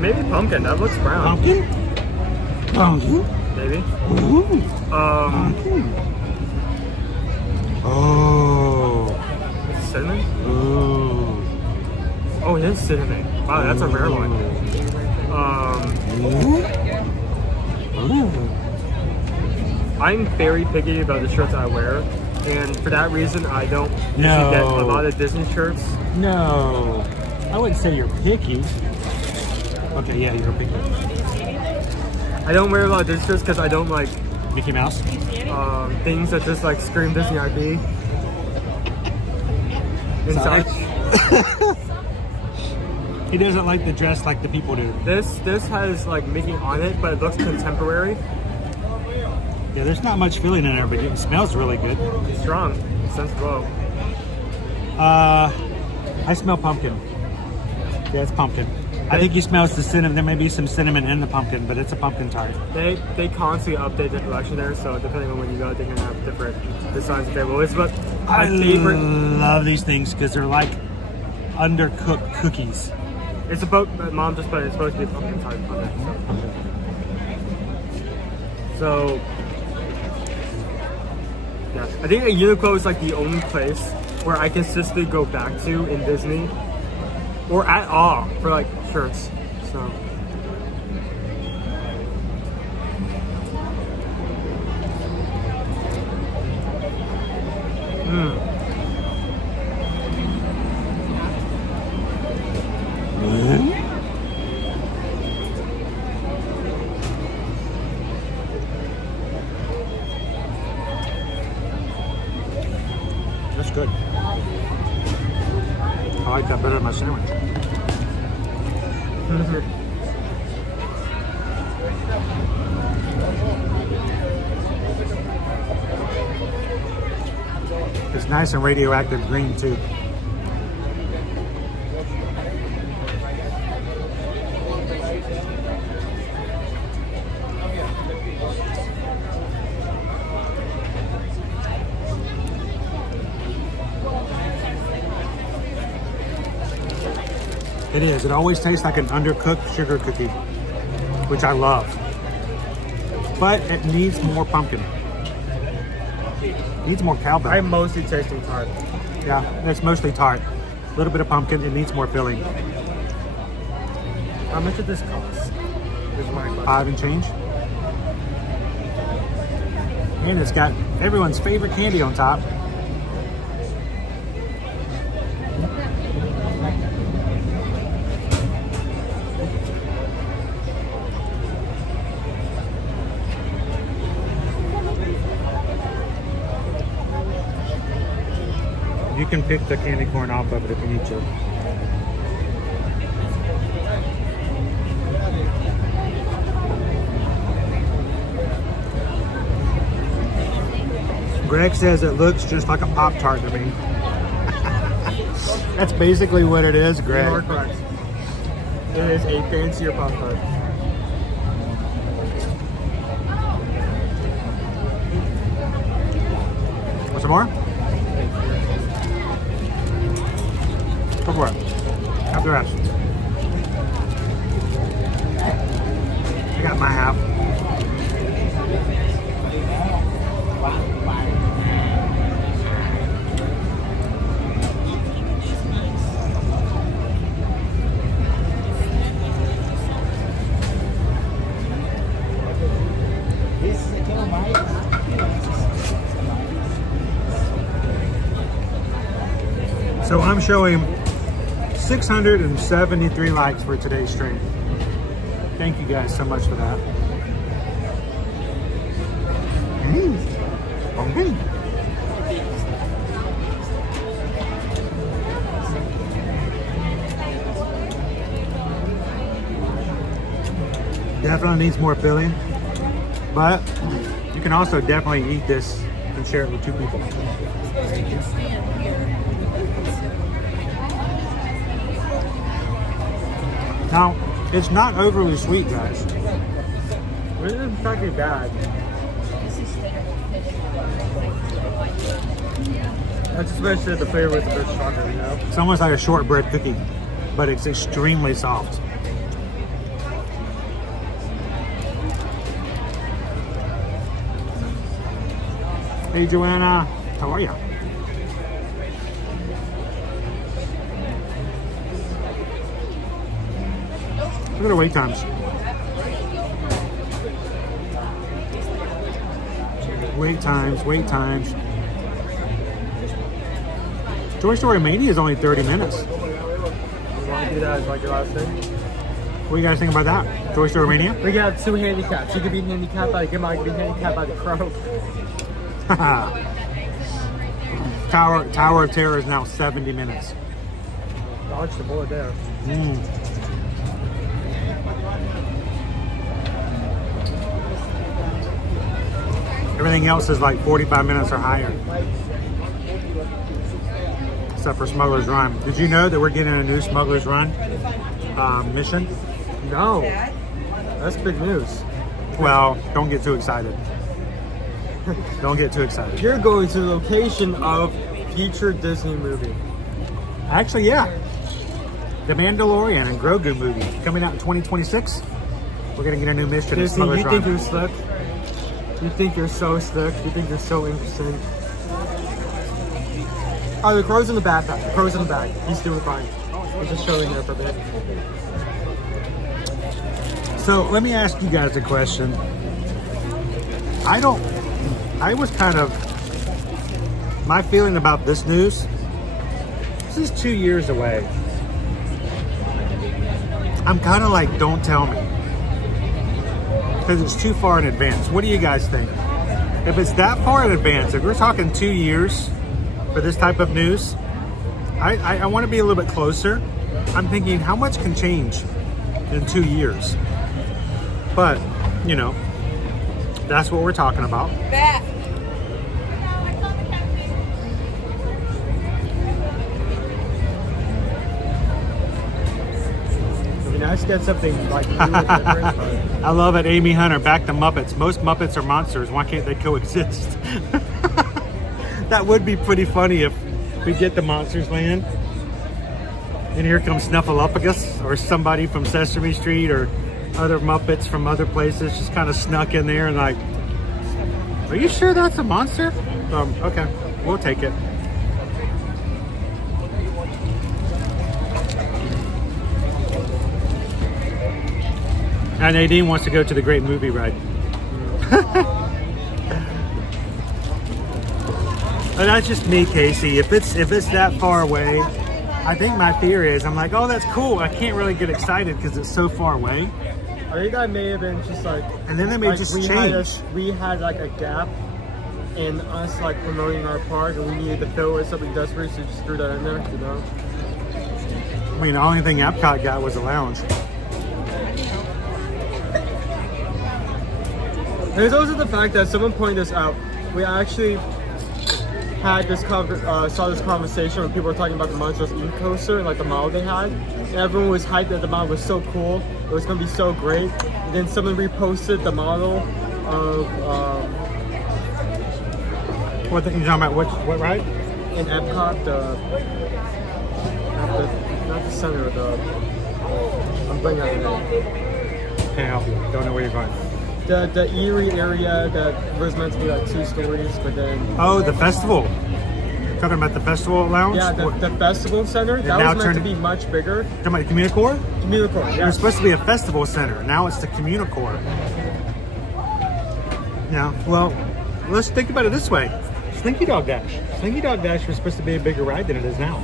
Maybe pumpkin. That looks brown. Pumpkin? Pumpkin? Maybe. Ooh. Pumpkin. Oh. Is it cinnamon? Ooh. Oh, it is cinnamon. Wow, that's a rare one. I'm very picky about the shirts I wear, and for that reason, I don't usually get a lot of Disney shirts. No, I wouldn't say you're picky. Okay, yeah, you're picky. I don't wear a lot of Disney shirts because I don't like Mickey Mouse. Things that just like scream Disney ID. And Sorry. such. He doesn't like the dress like the people do. This has like Mickey on it, but it looks contemporary. Yeah, there's not much filling in there, but it smells really good. It's strong. It sounds low. I smell pumpkin. Yeah, it's pumpkin. I think he smells the cinnamon. There may be some cinnamon in the pumpkin, but it's a pumpkin tart. They constantly update the collection there, so depending on when you go, they can have different designs available. It's but my favorite. Love these things because they're like undercooked cookies. It's about mom just put it. It's supposed to be a pumpkin tart on it. So yeah, I think Uniqlo is like the only place where I consistently go back to in Disney, or at all for like shirts. So. That's good. I like that better than my sandwich. It's nice and radioactive green too. It is. It always tastes like an undercooked sugar cookie, which I love. But it needs more pumpkin. It needs more cowbell. I'm mostly tasting tart. Yeah, it's mostly tart. A little bit of pumpkin. It needs more filling. How much did this cost? $5 and change. And it's got everyone's favorite candy on top. You can pick the candy corn off of it if you need to. Greg says it looks just like a Pop-Tart to me. That's basically what it is, Greg. You are correct. It is a fancier Pop-Tart. Want some more? Go for it. Have the rest. I got my half. So I'm showing 673 likes for today's stream. Thank you guys so much for that. Okay. Definitely needs more filling, but you can also definitely eat this and share it with 2 people. Now, it's not overly sweet, guys. It's not too bad. I just wish that the flavor was a bit stronger, you know? It's almost like a shortbread cookie, but it's extremely soft. Hey, Joanna. How are you? Look at the wait times. Wait times, wait times. Toy Story Mania is only 30 minutes. You want to do that as like your last thing? What do you guys think about that? Toy Story Mania? We got 2 handicaps. You could be handicapped by the Gemma, you could be handicapped by the Crow. Tower of Terror is now 70 minutes. Dodge the bullet there. Everything else is like 45 minutes or higher. Except for Smuggler's Run. Did you know that we're getting a new Smuggler's Run mission? No. That's big news. Well, don't get too excited. Don't get too excited. You're going to the location of future Disney movie. Actually, yeah. The Mandalorian and Grogu movie coming out in 2026. We're gonna get a new mission. Disney, you think you're slick? You think you're so slick? You think you're so interesting? Oh, the crow's in the backpack. The crow's in the bag. He's doing fine. He's just chilling there for a bit. So let me ask you guys a question. My feeling about this news, this is 2 years away. I'm kind of like, don't tell me. Because it's too far in advance. What do you guys think? If it's that far in advance, if we're talking 2 years for this type of news, I want to be a little bit closer. I'm thinking, how much can change in 2 years? But, you know, that's what we're talking about. Beth. It'd be nice to get something like new and different. I love it, Amy Hunter. Back to Muppets. Most Muppets are monsters. Why can't they coexist? That would be pretty funny if we get the Monsters Land. And here comes Snuffleupagus or somebody from Sesame Street or other Muppets from other places just kind of snuck in there and like, are you sure that's a monster? Okay, we'll take it. And Nadine wants to go to the Great Movie Ride. And that's just me, Casey. If it's that far away, I think my fear is I'm like, oh, that's cool. I can't really get excited because it's so far away. I think I may have been just like, and then they may like just we change. We had like a gap in us like promoting our park, and we needed to fill it with something desperate, so just threw that in there, you know. I mean, the only thing Epcot got was a lounge. There's also the fact that someone pointed this out. We actually had this saw this conversation when people were talking about the Monsters Inc. coaster and like the model they had. And everyone was hyped that the model was so cool. It was gonna be so great. And then someone reposted the model of what are you talking about? What ride? In Epcot, not the center. I'm bringing out the name. Can't help you. Don't know where you're going. The Erie area that was meant to be like 2 stories, but then... Oh, the festival. Talking about the festival lounge? Yeah, the festival center. That was meant to be much bigger. Talking about the Communicore? Communicore, yeah. It was supposed to be a festival center. Now it's the Communicore. Yeah, well, let's think about it this way. Slinky Dog Dash. Slinky Dog Dash was supposed to be a bigger ride than it is now.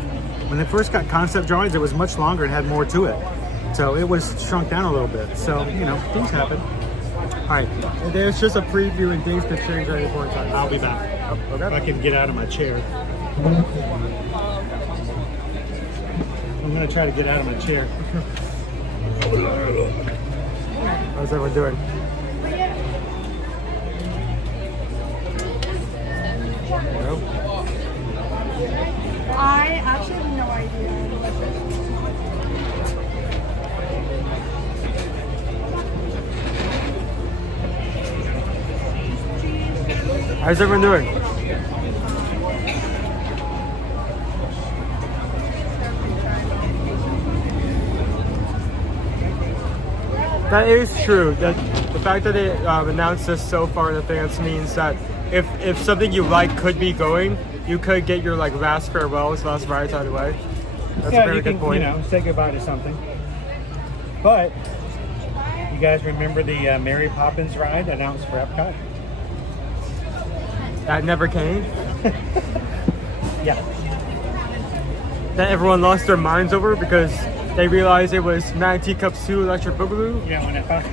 When they first got concept drawings, it was much longer and had more to it. So it was shrunk down a little bit. So, you know, things happen. All right. And there's just a preview and things could change at any point in time. I'll be back. Okay. If I can get out of my chair. I'm going to try to get out of my chair. How's everyone doing? I actually have no idea. How's everyone doing? That is true. That the fact that they announced this so far in advance means that if something you like could be going, you could get your like last farewells, last rides out of the way. That's a very good point. You know, say goodbye to something. But you guys remember the Mary Poppins ride announced for Epcot? That never came. Yeah. That everyone lost their minds over because they realized it was Mad Teacups 2 Electric Boogaloo. Yeah, when I found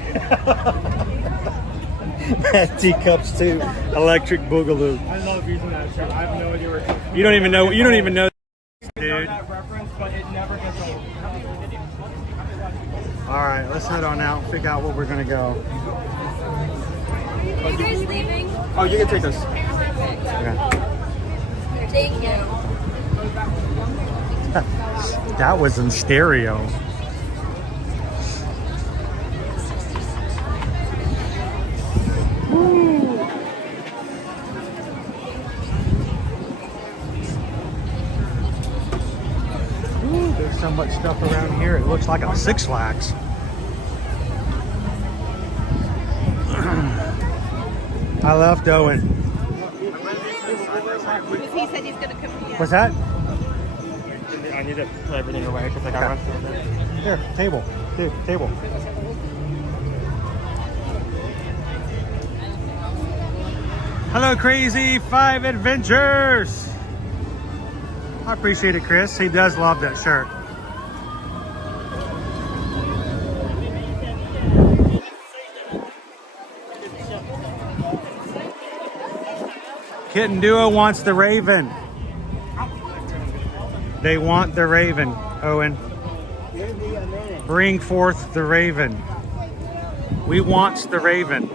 Mad Teacups 2 Electric Boogaloo. I love using that show. I have no idea where it's from. You don't even know, dude. That reference, but it never gets old. All right, let's head on out, figure out where we're gonna go. Are you guys leaving? Oh, you can take this. Thank you. That was in stereo. Ooh, there's so much stuff around here. It looks like a Six Flags. I left Owen. He said he's gonna come here. What's that? I need to put everything away because I got rest of it. Here, table. Dude, table. Hello, Crazy 5 Adventures. I appreciate it, Chris. He does love that shirt. Kitten Duo wants the Raven. They want the Raven, Owen. Bring forth the Raven. We want the Raven.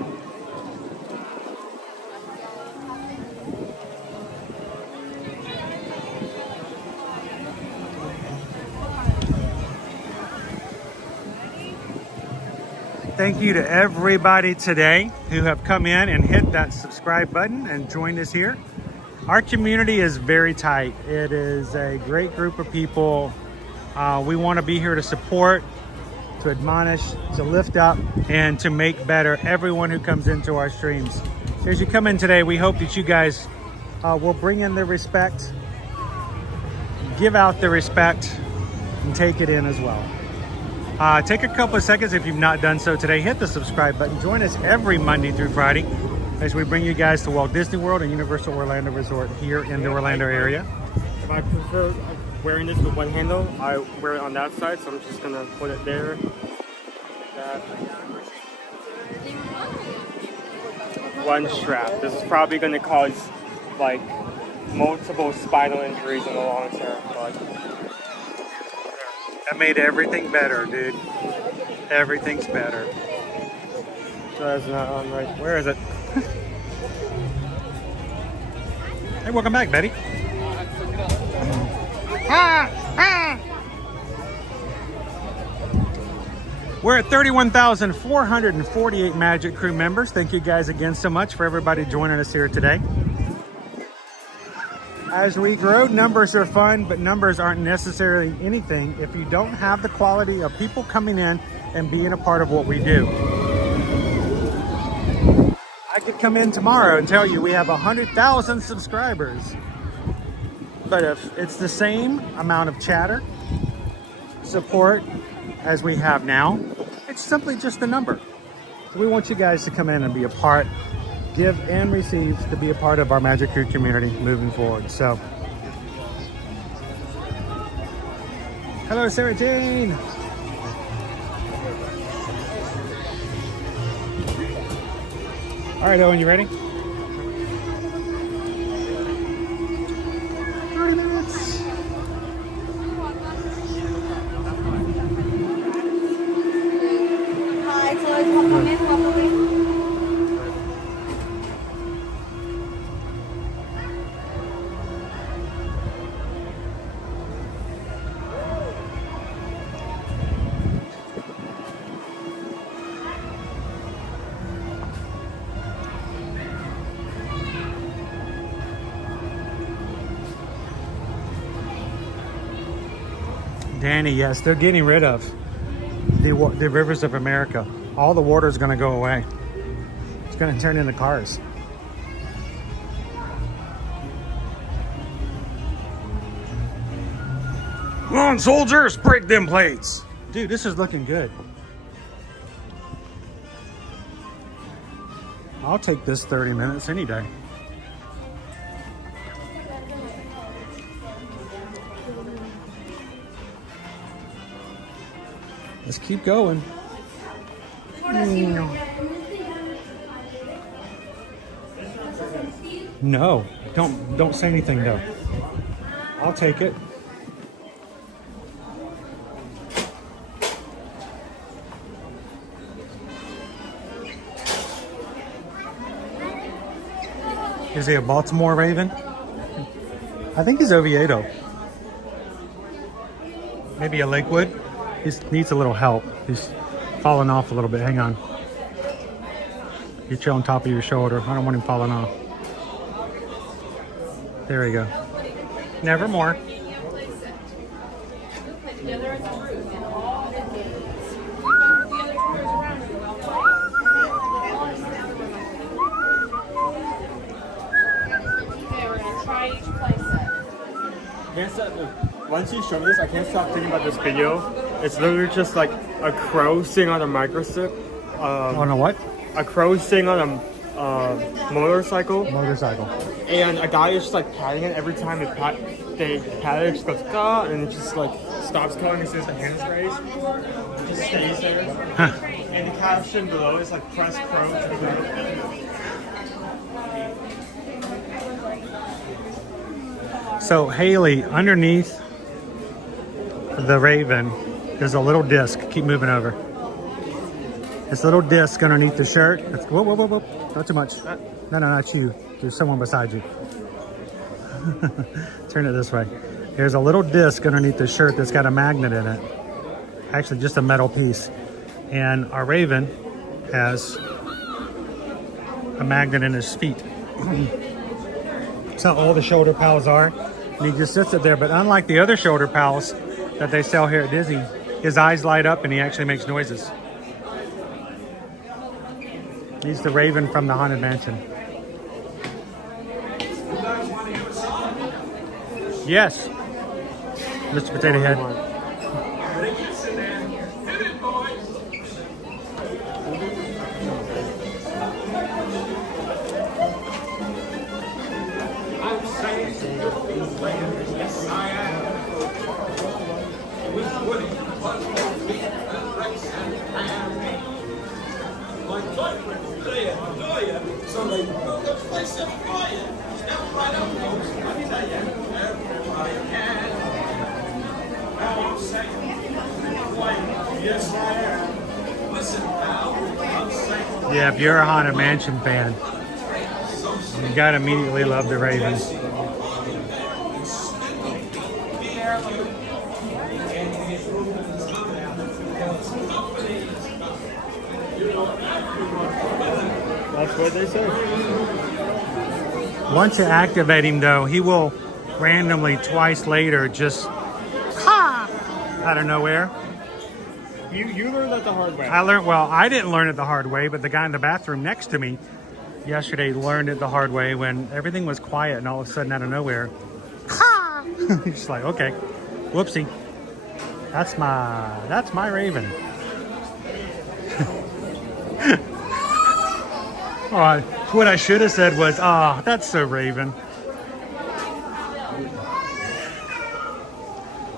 Thank you to everybody today who have come in and hit that subscribe button and joined us here. Our community is very tight. It is a great group of people. We want to be here to support, to admonish, to lift up, and to make better everyone who comes into our streams. So as you come in today, we hope that you guys will bring in the respect, give out the respect, and take it in as well. Take a couple of seconds if you've not done so today. Hit the subscribe button. Join us every Monday through Friday as we bring you guys to Walt Disney World and Universal Orlando Resort here in the Orlando area. If I prefer wearing this with one handle, I wear it on that side, so I'm just gonna put it there. Like that. One strap. This is probably gonna cause like multiple spinal injuries in the long term, but That made everything better, dude. Everything's better. that's not on right. Where is it? Hey, welcome back, Betty. We're at 31,448 Magic Crew members. Thank you guys again so much for everybody joining us here today. As we grow, numbers are fun, but numbers aren't necessarily anything if you don't have the quality of people coming in and being a part of what we do. I could come in tomorrow and tell you we have 100,000 subscribers, but if it's the same amount of chatter, support as we have now, it's simply just a number. So we want you guys to come in and be a part, give and receive, to be a part of our Magic Crew community moving forward. So, hello, Sarah Jane. All right, Owen, you ready? 30 minutes. Hi, so I come in properly. Danny, yes, they're getting rid of the rivers of America. All the water is going to go away. It's going to turn into cars. Come on, soldiers, break them plates. Dude, this is looking good. I'll take this 30 minutes any day. Let's keep going. No, don't say anything though. I'll take it. Is he a Baltimore Raven? I think he's Oviedo. Maybe a Lakewood. He needs a little help. He's falling off a little bit. Hang on. Get you on top of your shoulder. I don't want him falling off. There we go. Nevermore. Once you show me this, I can't stop thinking about this video. It's literally just like a crow sitting on a microscope. On a what? A crow sitting on a motorcycle. Motorcycle. And a guy is just like patting it every time they pat it. It just goes, "Gah," and it just like stops calling as soon as the hand is raised. It just stays there. And the caption below is like, "Press crow to go." So Haley, underneath the Raven, there's a little disc. Keep moving over. This little disc underneath the shirt. Whoa, whoa, whoa, whoa. Not too much. No, not you. There's someone beside you. Turn it this way. There's a little disc underneath the shirt that's got a magnet in it. Actually, just a metal piece. And our Raven has a magnet in his feet. That's how all the shoulder pals are. And he just sits it there. But unlike the other shoulder pals that they sell here at Disney, his eyes light up and he actually makes noises. He's the Raven from the Haunted Mansion. Yes, Mr. Potato Head. So they built the place in fire. Step right up, folks. I tell you, everybody can. Now I'm saying, yes I am. Listen, pal, I'm saying. Yeah, if you're a Haunted Mansion fan, you gotta immediately love the Ravens. That's what they say. Once you activate him, though, he will randomly twice later just out of nowhere. You learned that the hard way. I didn't learn it the hard way, but the guy in the bathroom next to me yesterday learned it the hard way when everything was quiet and all of a sudden out of nowhere, he's just like, okay, whoopsie. That's my Raven. Oh, what I should have said was, "Ah, that's so Raven."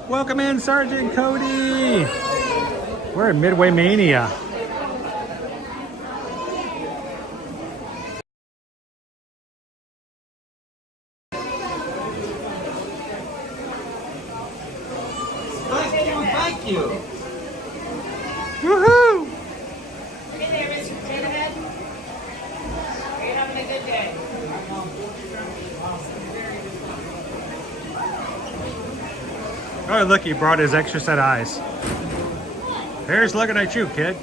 Welcome in, Sergeant Cody. We're in Midway Mania. Thank you. Woohoo! Hey there, Mr. Potato Head. Are you having a good day? Oh, look, he brought his extra set of eyes. Here's looking at you, kid.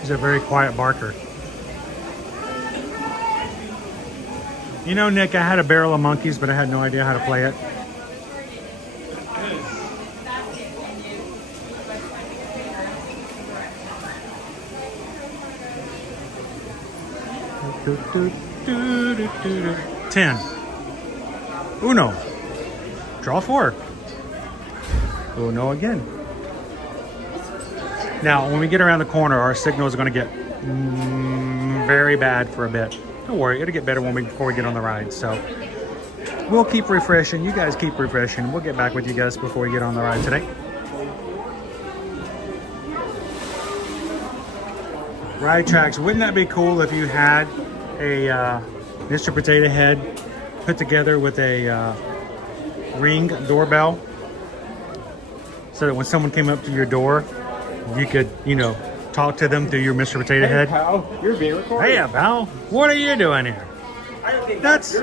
He's a very quiet barker. You know, Nick, I had a barrel of monkeys, but I had no idea how to play it. Ten. Uno. Draw 4. Uno again. Now, when we get around the corner, our signal is going to get very bad for a bit. Don't worry, it'll get better before we get on the ride. So we'll keep refreshing. You guys keep refreshing. We'll get back with you guys before we get on the ride today. Ride tracks. Wouldn't that be cool if you had a Mr. Potato Head put together with a Ring doorbell, so that when someone came up to your door, you could, you know, talk to them through your Mr. Potato Head. Pal, you're being recorded. Hey, pal, what are you doing here? I don't think That's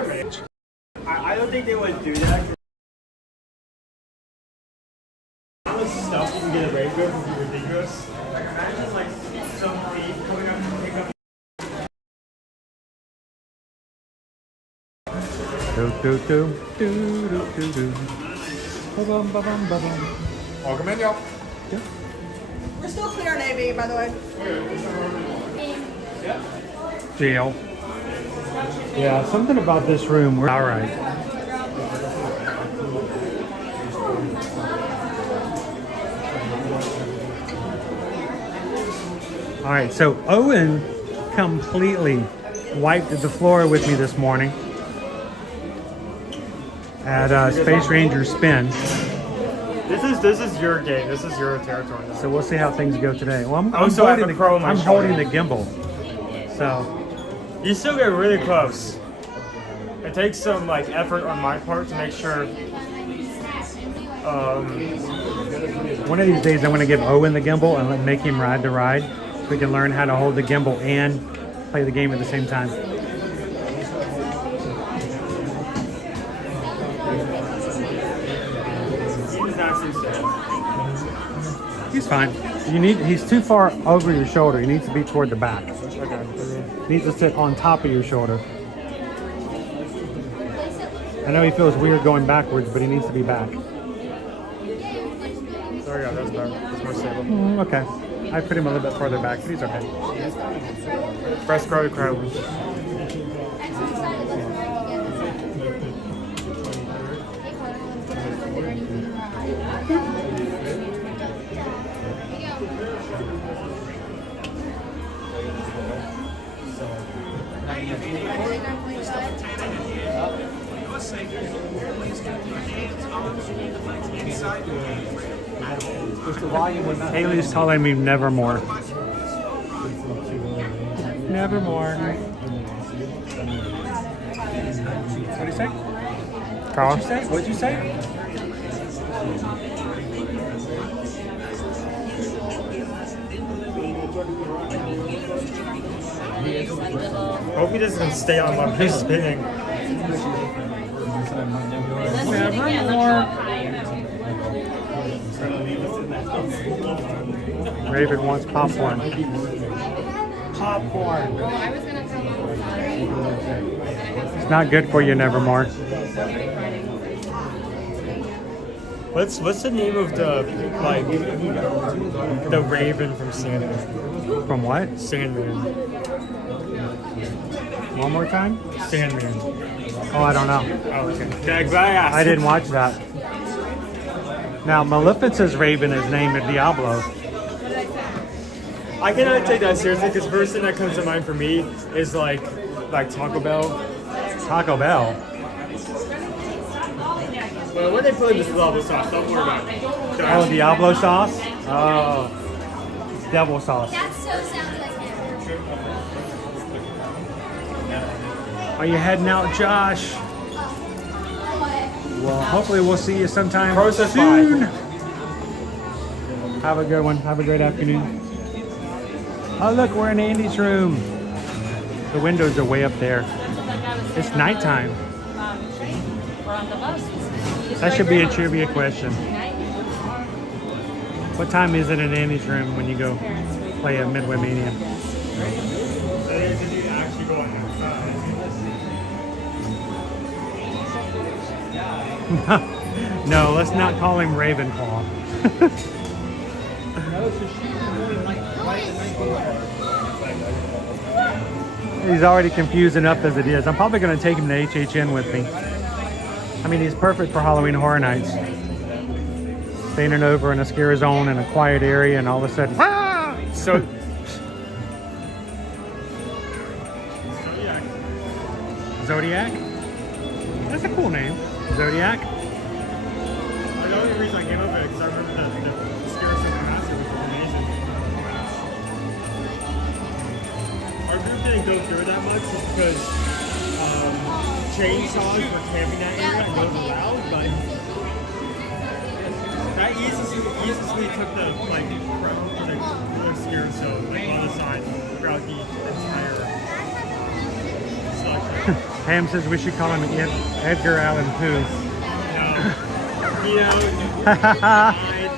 I don't think they would do that. All the stuff you can get away with would be ridiculous. Like, imagine like some thief coming up to pick up. Welcome in, y'all. We're still clear, Navy, by the way. jail. Yeah, something about this room. All right. All right, so Owen completely wiped the floor with me this morning at Space Ranger Spin. This is your game. This is your territory. So we'll see how things go today. Well, I'm holding the gimbal. So you still get really close. It takes some like effort on my part to make sure. One of these days, I'm going to give Owen the gimbal and make him ride the ride. So we can learn how to hold the gimbal and play the game at the same time. He's fine. He's too far over your shoulder. He needs to be toward the back. Okay. He needs to sit on top of your shoulder. I know he feels weird going backwards, but he needs to be back. There we go. That's better. That's more stable. Okay. I put him a little bit further back, but he's okay. Press grow to crowd. Haley's calling me Nevermore. Nevermore. What'd you say? Carl? What'd you say? Hope he doesn't stay on while he's spinning. Raven wants popcorn. Popcorn. It's not good for you, Nevermore. What's the name of the Raven from Sandman? From what? Sandman. One more time? Sandman. Oh, I don't know. Oh, okay. I didn't watch that. Now, Maleficent's Raven is named Diablo. I cannot take that seriously because the first thing that comes to mind for me is like Taco Bell. Taco Bell? Well, when they put in this Diablo sauce, don't worry about it. Oh, Diablo sauce? Oh, it's devil sauce. That so sounds like him. Are you heading out, Josh? Well, hopefully we'll see you sometime Process soon. Have a good one. Have a great afternoon. Oh, look, we're in Andy's room. The windows are way up there. It's nighttime. That should be a trivia question. What time is it in Andy's room when you go play a Midway Mania? No, let's not call him Ravenclaw. He's already confused enough as it is. I'm probably going to take him to HHN with me. I mean, he's perfect for Halloween Horror Nights. Standing over in a scare zone in a quiet area and all of a sudden, ah! So Zodiac? That's a cool name. Zodiac? The only reason I came up with it because I remember the Scare Super Master was amazing. Our group didn't go through it that much just because chainsaws were camping that area and those were loud, but that easily took the crown for the Scare Show on the side throughout the entire selection. Ham says we should call him Edgar Allan Poe.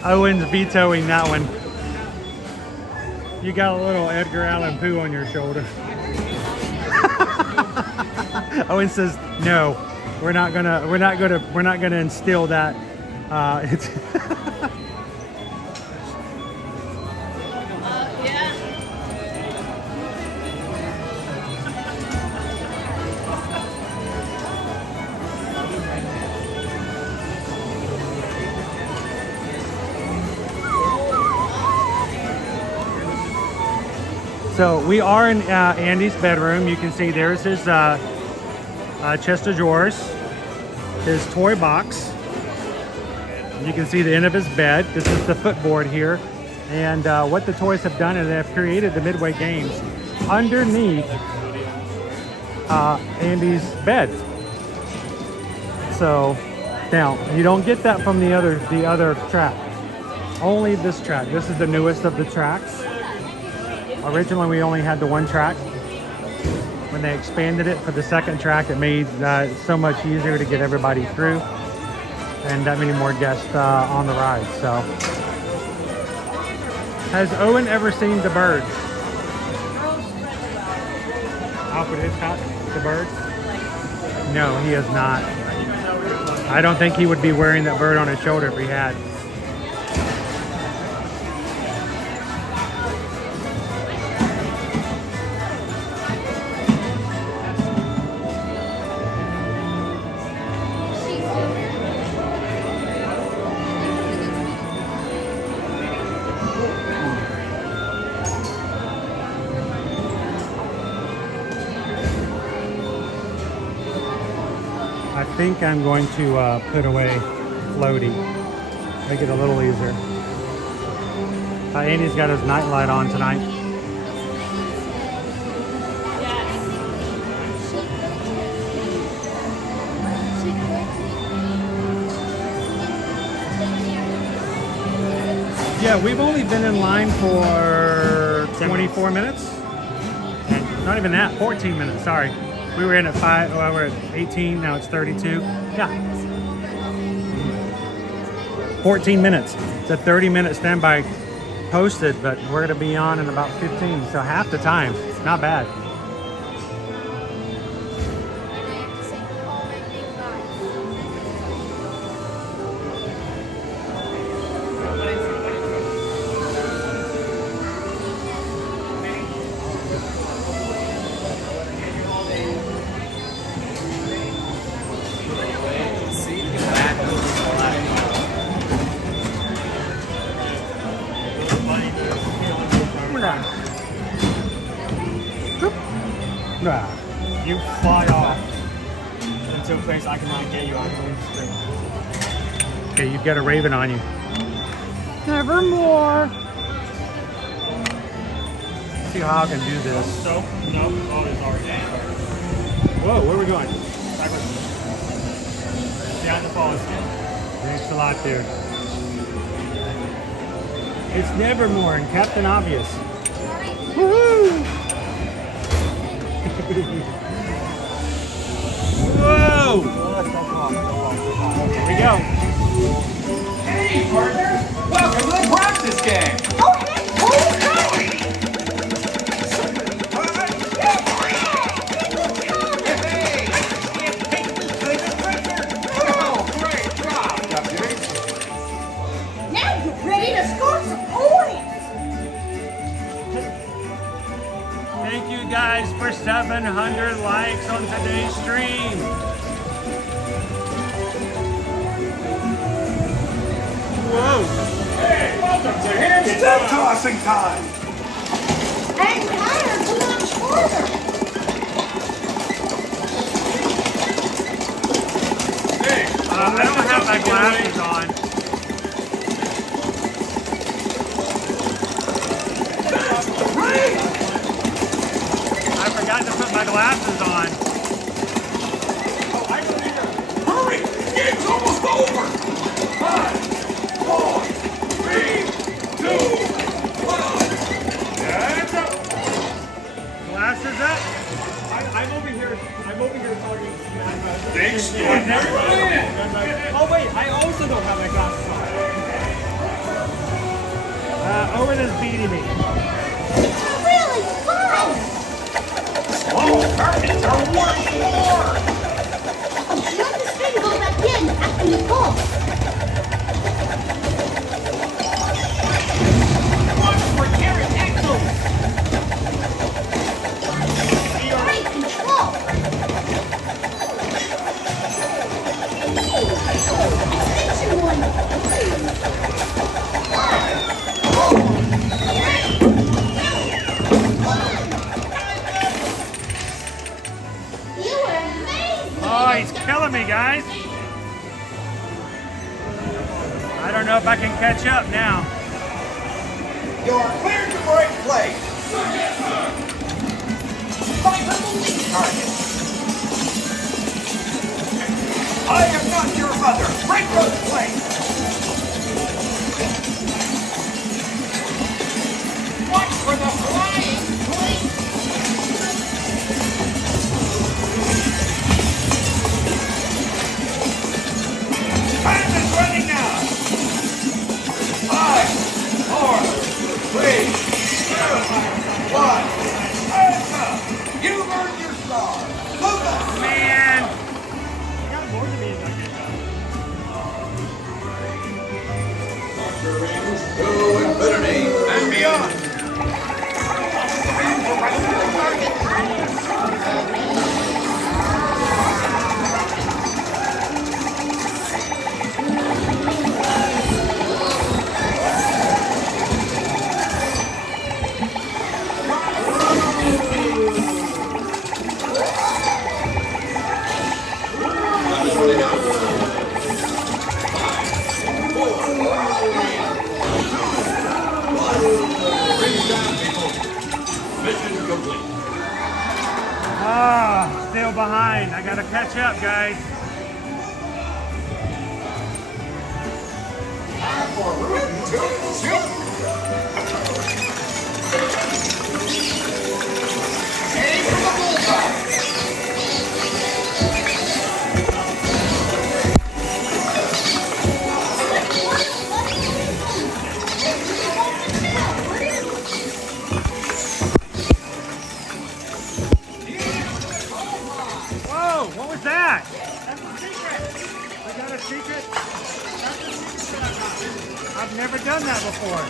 Owen's vetoing that one. You got a little Edgar Allan Poe on your shoulder. Owen says no. We're not gonna instill that. It's So we are in Andy's bedroom. You can see there's his chest of drawers, his toy box. You can see the end of his bed. This is the footboard here. And what the toys have done is they have created the Midway games underneath Andy's bed. So now you don't get that from the other track. Only this track. This is the newest of the tracks. Originally, we only had the one track. When they expanded it for the second track, it made so much easier to get everybody through and that many more guests on the ride. So, has Owen ever seen the birds? Alfred Hitchcock, the birds? No, he has not. I don't think he would be wearing that bird on his shoulder if he had. I think I'm going to put away Floaty, make it a little easier. Andy's got his night light on tonight. Yeah, we've only been in line for 24 minutes. And not even that, 14 minutes, sorry. We were in at 5, well, we're at 18, now it's 32. Yeah. 14 minutes. It's a 30-minute standby posted, but we're gonna be on in about 15, so half the time. Not bad. You fly off into a place I cannot get you. I'm going to scream. Okay, you've got a raven on you. Nevermore. See how I can do this. So, no, oh, it's already. Whoa, where are we going? Down the falls. Thanks a lot, dude. It's Nevermore and Captain Obvious. Woohoo! Whoa! Here we go. Hey, partner! Welcome to the practice game! Oh, hey, who's going? Now you're ready to score some points! Thank you guys for 700 likes on today's stream. Whoa! Hey, welcome to Ham's Tip Tossing Time! my glasses on. I forgot to put my glasses on. Hurry! Game's almost over! 5, 4, 3, 2, 1. Hands up! Glasses up. I'm over here talking smack about Thanks, everybody. Oh wait, I also don't have my glasses on. Owen is beating me. Really fun! Oh, carpets are worth more! Let the string go back in after you pull. Watch for pterodactyls! Great control! Extension one! You were amazing! Oh, he's killing me, guys. I don't know if I can catch up now. You're cleared to break play. Find the lead target. I am not your mother. Break road play. Watch for the flying plate. Time is running out. 5, 4, 3, 2, 1. Hands up. You've earned your star. Luca. Man. You got more than me in that To infinity and beyond. Mission complete. Ah, still behind. I gotta catch up, guys. Time for rootin' tootin' shoot. Aim for the bullseye. Whoa, what was that? That's a secret. Was that a secret? That's a secret that I got. I've never done that before.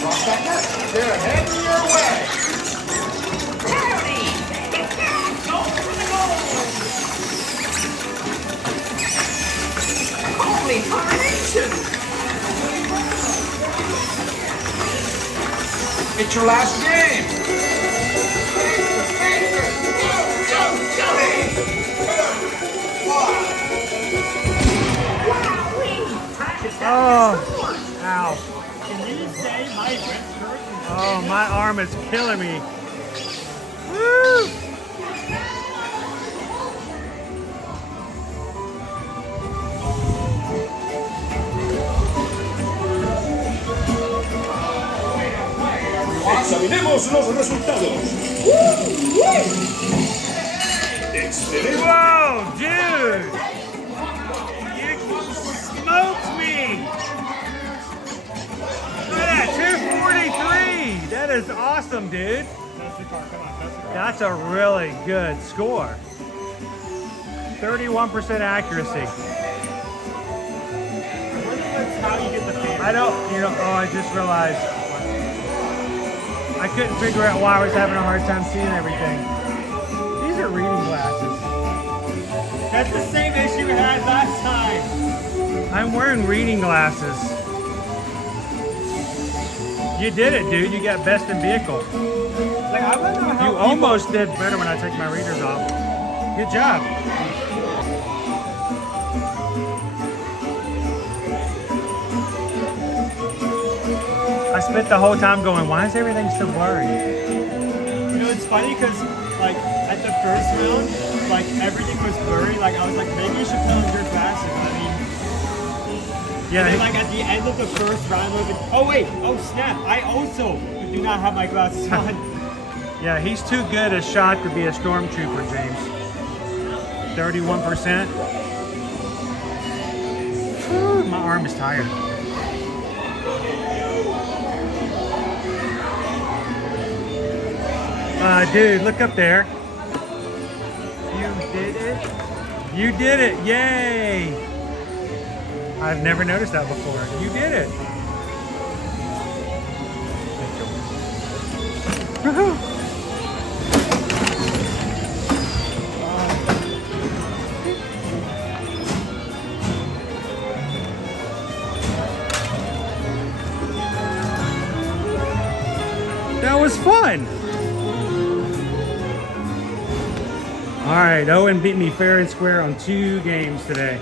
Cross that net. They're heading your way. Howdy! Go for the goal! Holy coronation! It's your last game. Oh, ow. Can you say my wrist hurts? Oh, my arm is killing me. Woo! Examinemos los resultados. Excelente. Whoa, dude! You smoked me! Look at that, 243! That is awesome, dude. That's a really good score. 31% accuracy. How you get the fear? I don't, you know, oh, I just realized. I couldn't figure out why I was having a hard time seeing everything. These are reading glasses. That's the same issue we had last time. I'm wearing reading glasses. You did it, dude. You got best in vehicle. Like, I wonder how You almost did better when I took my readers off. Good job. spent the whole time going, why is everything so blurry? You know, it's funny because, like, at the first round, like, everything was blurry. Like, I was like, maybe you should put on your glasses. I mean, yeah. And then, like, at the end of the first round, I was like, oh, wait, oh, snap. I also do not have my glasses on. Yeah, he's too good a shot to be a stormtrooper, James. 31%. Whew, my arm is tired. Dude, look up there. You did it. You did it. Yay. I've never noticed that before. You did it. Woohoo. That was fun. All right, Owen beat me fair and square on 2 games today.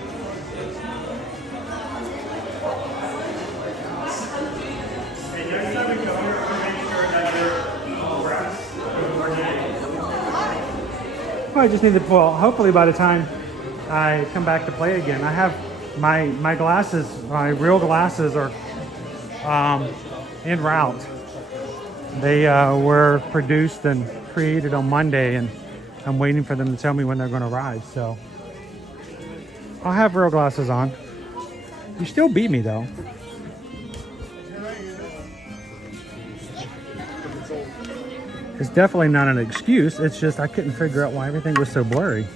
Well, I just need to, well, hopefully by the time I come back to play again, I have my glasses, my real glasses are en route. They were produced and created on Monday, and I'm waiting for them to tell me when they're going to arrive, so I'll have real glasses on. You still beat me, though. It's definitely not an excuse. It's just I couldn't figure out why everything was so blurry.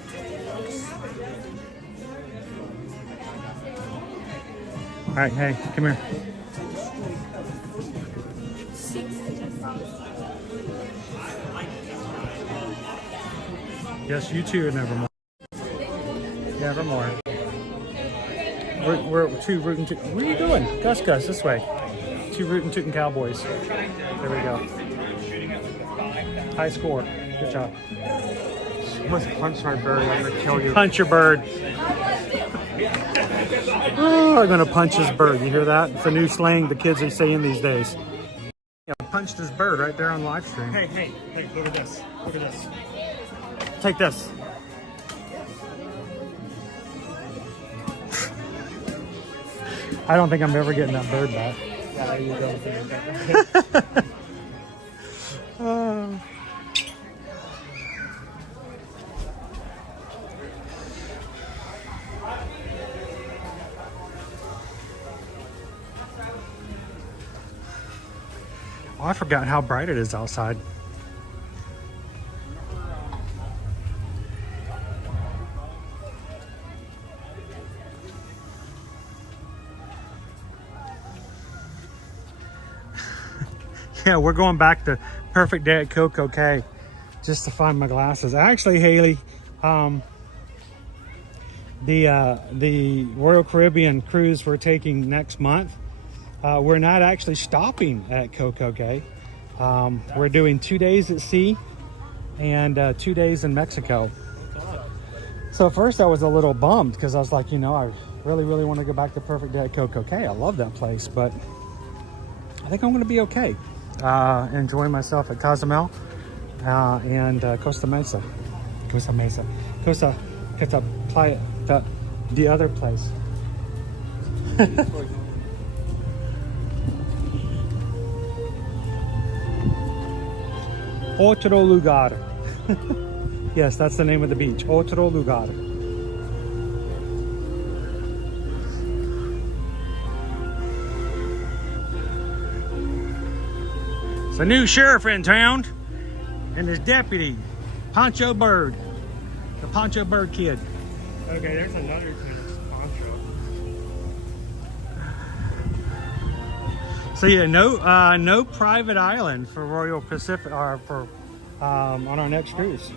All right, hey, come here. Yes, you too, Nevermore. Nevermore. We're 2 rootin' tootin'. Where are you going? Gus, this way. 2 rootin' tootin' Cowboys. There we go. High score. Good job. You must punch my bird. I'm gonna kill you. Punch your bird. Oh, I'm gonna punch his bird. You hear that? It's a new slang the kids are saying these days. Yeah, punched his bird right there on live stream. Hey, look at this. Look at this. Take this. I don't think I'm ever getting that bird back. Yeah, you don't. Oh, I forgot how bright it is outside. Yeah, we're going back to Perfect Day at Coco Cay just to find my glasses. Actually, Haley, the Royal Caribbean cruise we're taking next month, we're not actually stopping at Coco Cay. We're doing 2 days at sea and 2 days in Mexico. So at first I was a little bummed because I was like, you know, I really want to go back to Perfect Day at Coco Cay. I love that place, but I think I'm going to be okay. Enjoying myself at Cozumel and Costa Mesa, Playa, the other place. Otro lugar. Yes, that's the name of the beach. Otro lugar. It's a new sheriff in town and his deputy, Poncho Bird, the Poncho Bird kid. Okay, there's another Poncho. So yeah, no private island for Royal Pacific or for on our next cruise.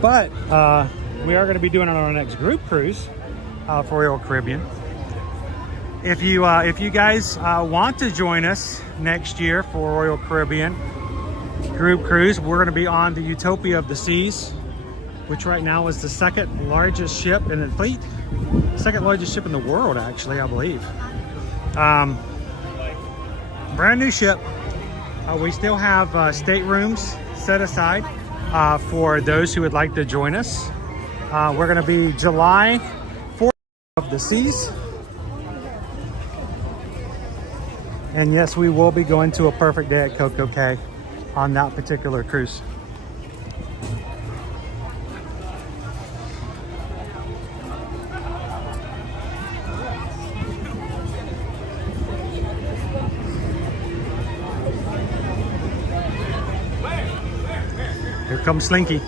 But we are going to be doing it on our next group cruise for Royal Caribbean. If you guys want to join us next year for Royal Caribbean group cruise, we're going to be on the Utopia of the Seas. which right now is the second largest ship in the fleet. Second largest ship in the world, actually, I believe. Brand new ship. We still have staterooms set aside for those who would like to join us. We're going to be July 4th of the seas. And yes, we will be going to a perfect day at Coco Cay on that particular cruise. Here comes Slinky.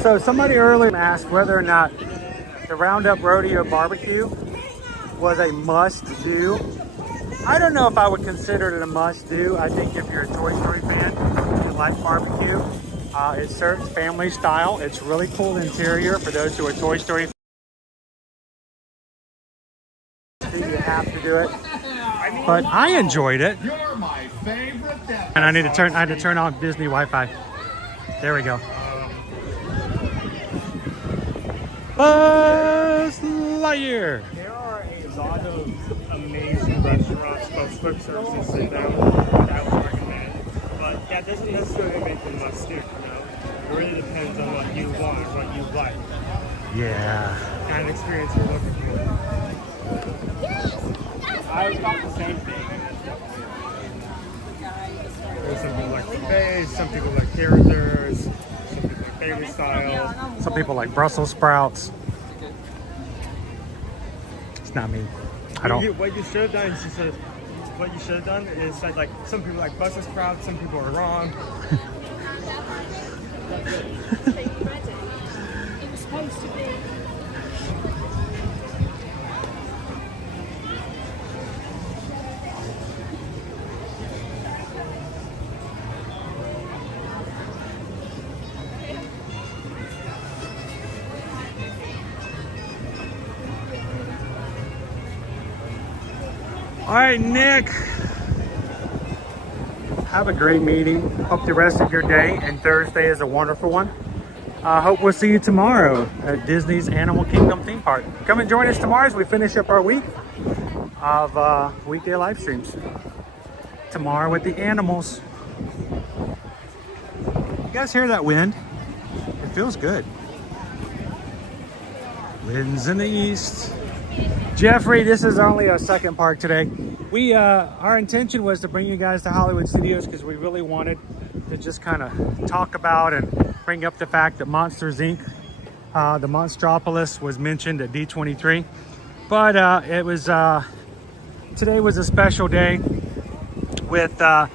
So somebody earlier asked whether or not the Roundup Rodeo barbecue was a must-do. I don't know if I would consider it a must-do. I think if you're a Toy Story fan and like barbecue, it serves family style. It's really cool interior for those who are Toy Story fans. You have to do it. But I enjoyed it. You're my favorite. And I had to turn on Disney Wi-Fi. There we go. Buzz Lightyear. There are a lot of amazing restaurants, both quick service and sit down, that would recommend. But that doesn't necessarily make them must do, you know? It really depends on what you want, what you like. Yeah. Kind of experience you're looking for. I thought the same thing. There's some people like buffets, some people like characters, some people like family style. Some people like Brussels sprouts. It's not me. I don't. What you should have done is said like some people like Brussels sprouts, some people are wrong. It was supposed to be. All right, Nick. Have a great meeting. Hope the rest of your day and Thursday is a wonderful one. Hope we'll see you tomorrow at Disney's Animal Kingdom theme park. Come and join us tomorrow as we finish up our week of weekday live streams. Tomorrow with the animals. You guys hear that wind? It feels good. Winds in the east. Jeffrey, this is only our second park today. Our intention was to bring you guys to Hollywood Studios because we really wanted to just kind of talk about and bring up the fact that Monsters Inc., the Monstropolis was mentioned at D23. But today was a special day with a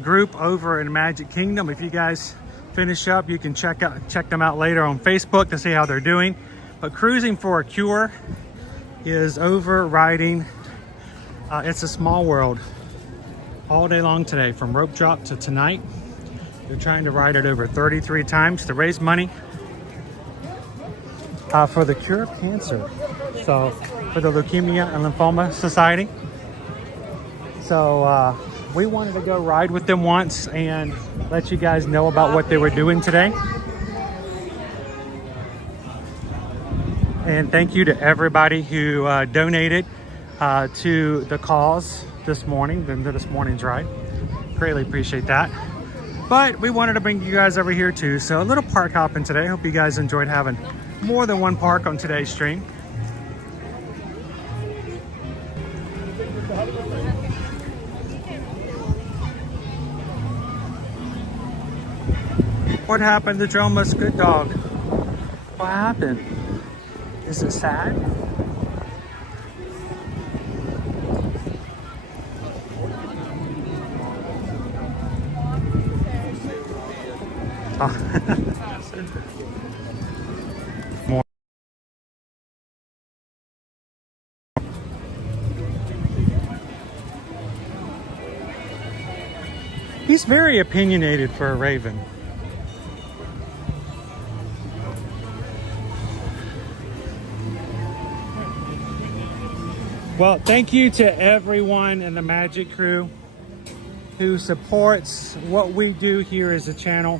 group over in Magic Kingdom. If you guys finish up, you can check them out later on Facebook to see how they're doing. But Cruising for a Cure is over riding It's a Small World all day long today, from rope drop to tonight. They're trying to ride it over 33 times to raise money for the cure of cancer. So for the Leukemia and Lymphoma Society. So we wanted to go ride with them once and let you guys know about what they were doing today. And thank you to everybody who donated to the cause this morning, to this morning's ride. Greatly appreciate that. But we wanted to bring you guys over here too. So a little park hopping today. Hope you guys enjoyed having more than one park on today's stream. What happened to Joma's good dog? What happened? Is it sad? Oh. More. He's very opinionated for a raven. Well, thank you to everyone in the Magic crew who supports what we do here as a channel,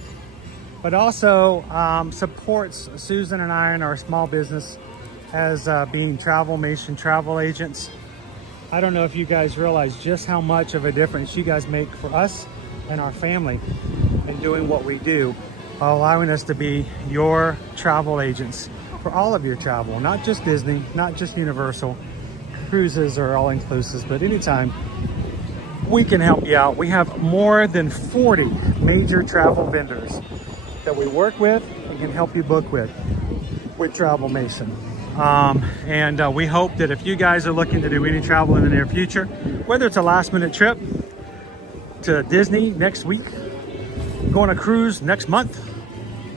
but also supports Susan and I in our small business as being Travelmation travel agents. I don't know if you guys realize just how much of a difference you guys make for us and our family in doing what we do, while allowing us to be your travel agents for all of your travel, not just Disney, not just Universal. Cruises are all inclusive, but anytime we can help you out. We have more than 40 major travel vendors that we work with and can help you book with Travelmation. And we hope that if you guys are looking to do any travel in the near future, whether it's a last minute trip to Disney next week, going on a cruise next month,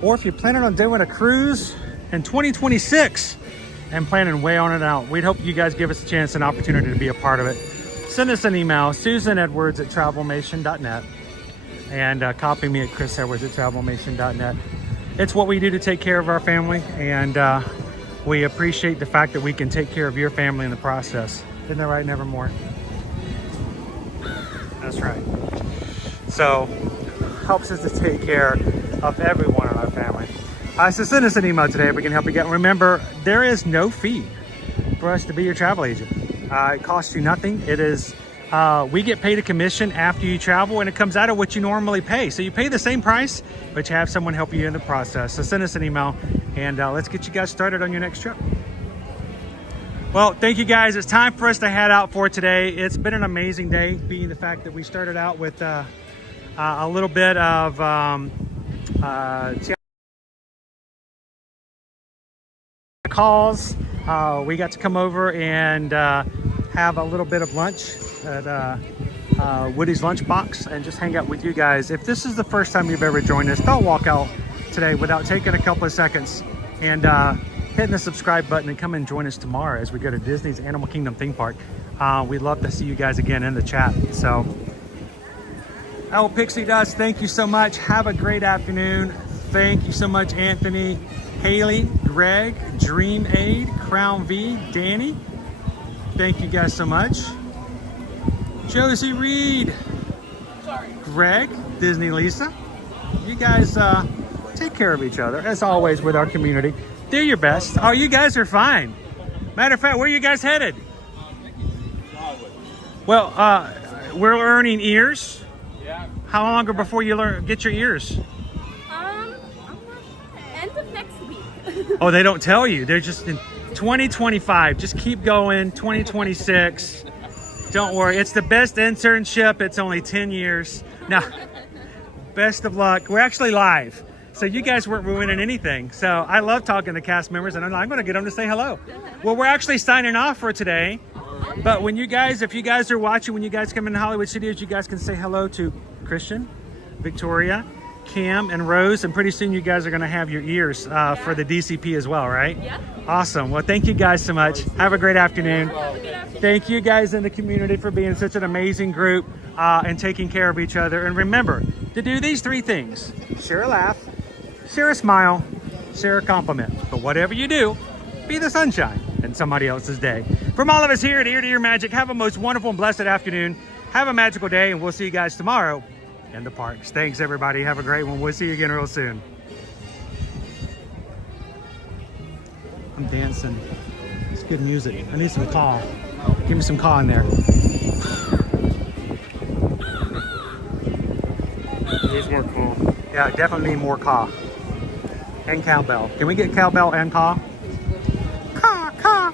or if you're planning on doing a cruise in 2026 and planning way on it out, we'd hope you guys give us a chance and opportunity to be a part of it. Send us an email, susanedwards@travelmation.net, and copy me at chrisedwards@travelmation.net. It's what we do to take care of our family, and we appreciate the fact that we can take care of your family in the process. Isn't that right, Nevermore? That's right. So, helps us to take care of everyone in our family. So send us an email today if we can help you get. Remember, there is no fee for us to be your travel agent. It costs you nothing. It is, we get paid a commission after you travel, and it comes out of what you normally pay. So you pay the same price, but you have someone help you in the process. So send us an email, and let's get you guys started on your next trip. Well, thank you guys. It's time for us to head out for today. It's been an amazing day, being the fact that we started out with a little bit of calls. We got to come over and have a little bit of lunch at Woody's Lunchbox and just hang out with you guys. If this is the first time you've ever joined us, don't walk out today without taking a couple of seconds and hitting the subscribe button, and come and join us tomorrow as we go to Disney's Animal Kingdom theme park. We'd love to see you guys again in the chat. So, oh, Pixie Dust, thank you so much. Have a great afternoon. Thank you so much, Anthony, Haley, Greg, Dream Aid, Crown V, Danny. Thank you guys so much. Josie Reed, Greg, Disney Lisa. You guys take care of each other, as always, with our community. Do your best. Oh, you guys are fine. Matter of fact, where are you guys headed? Well, we're learning ears. Yeah. How longer before you get your ears? End of next week. Oh, they don't tell you. They're just in 2025. Just keep going. 2026. Don't worry. It's the best internship. It's only 10 years. Now, best of luck. We're actually live, so you guys weren't ruining anything. So I love talking to cast members, and I'm going to get them to say hello. Well, we're actually signing off for today. But when you guys, if you guys are watching, when you guys come in Hollywood Studios, you guys can say hello to Christian, Victoria, Cam, and Rose, and pretty soon you guys are going to have your ears for the DCP as well, right? Yeah. Awesome. Well, thank you guys so much. Have a great afternoon. Thank you guys in the community for being such an amazing group and taking care of each other. And remember to do these three things: share a laugh, share a smile, share a compliment. But whatever you do, be the sunshine in somebody else's day. From all of us here at Ear to Ear Magic, have a most wonderful and blessed afternoon. Have a magical day, and we'll see you guys tomorrow in the parks. Thanks, everybody. Have a great one. We'll see you again real soon. I'm dancing. It's good music. I need some caw. Give me some caw in there. Needs more caw. Yeah, definitely need more caw. And cowbell. Can we get cowbell and caw? Caw, caw.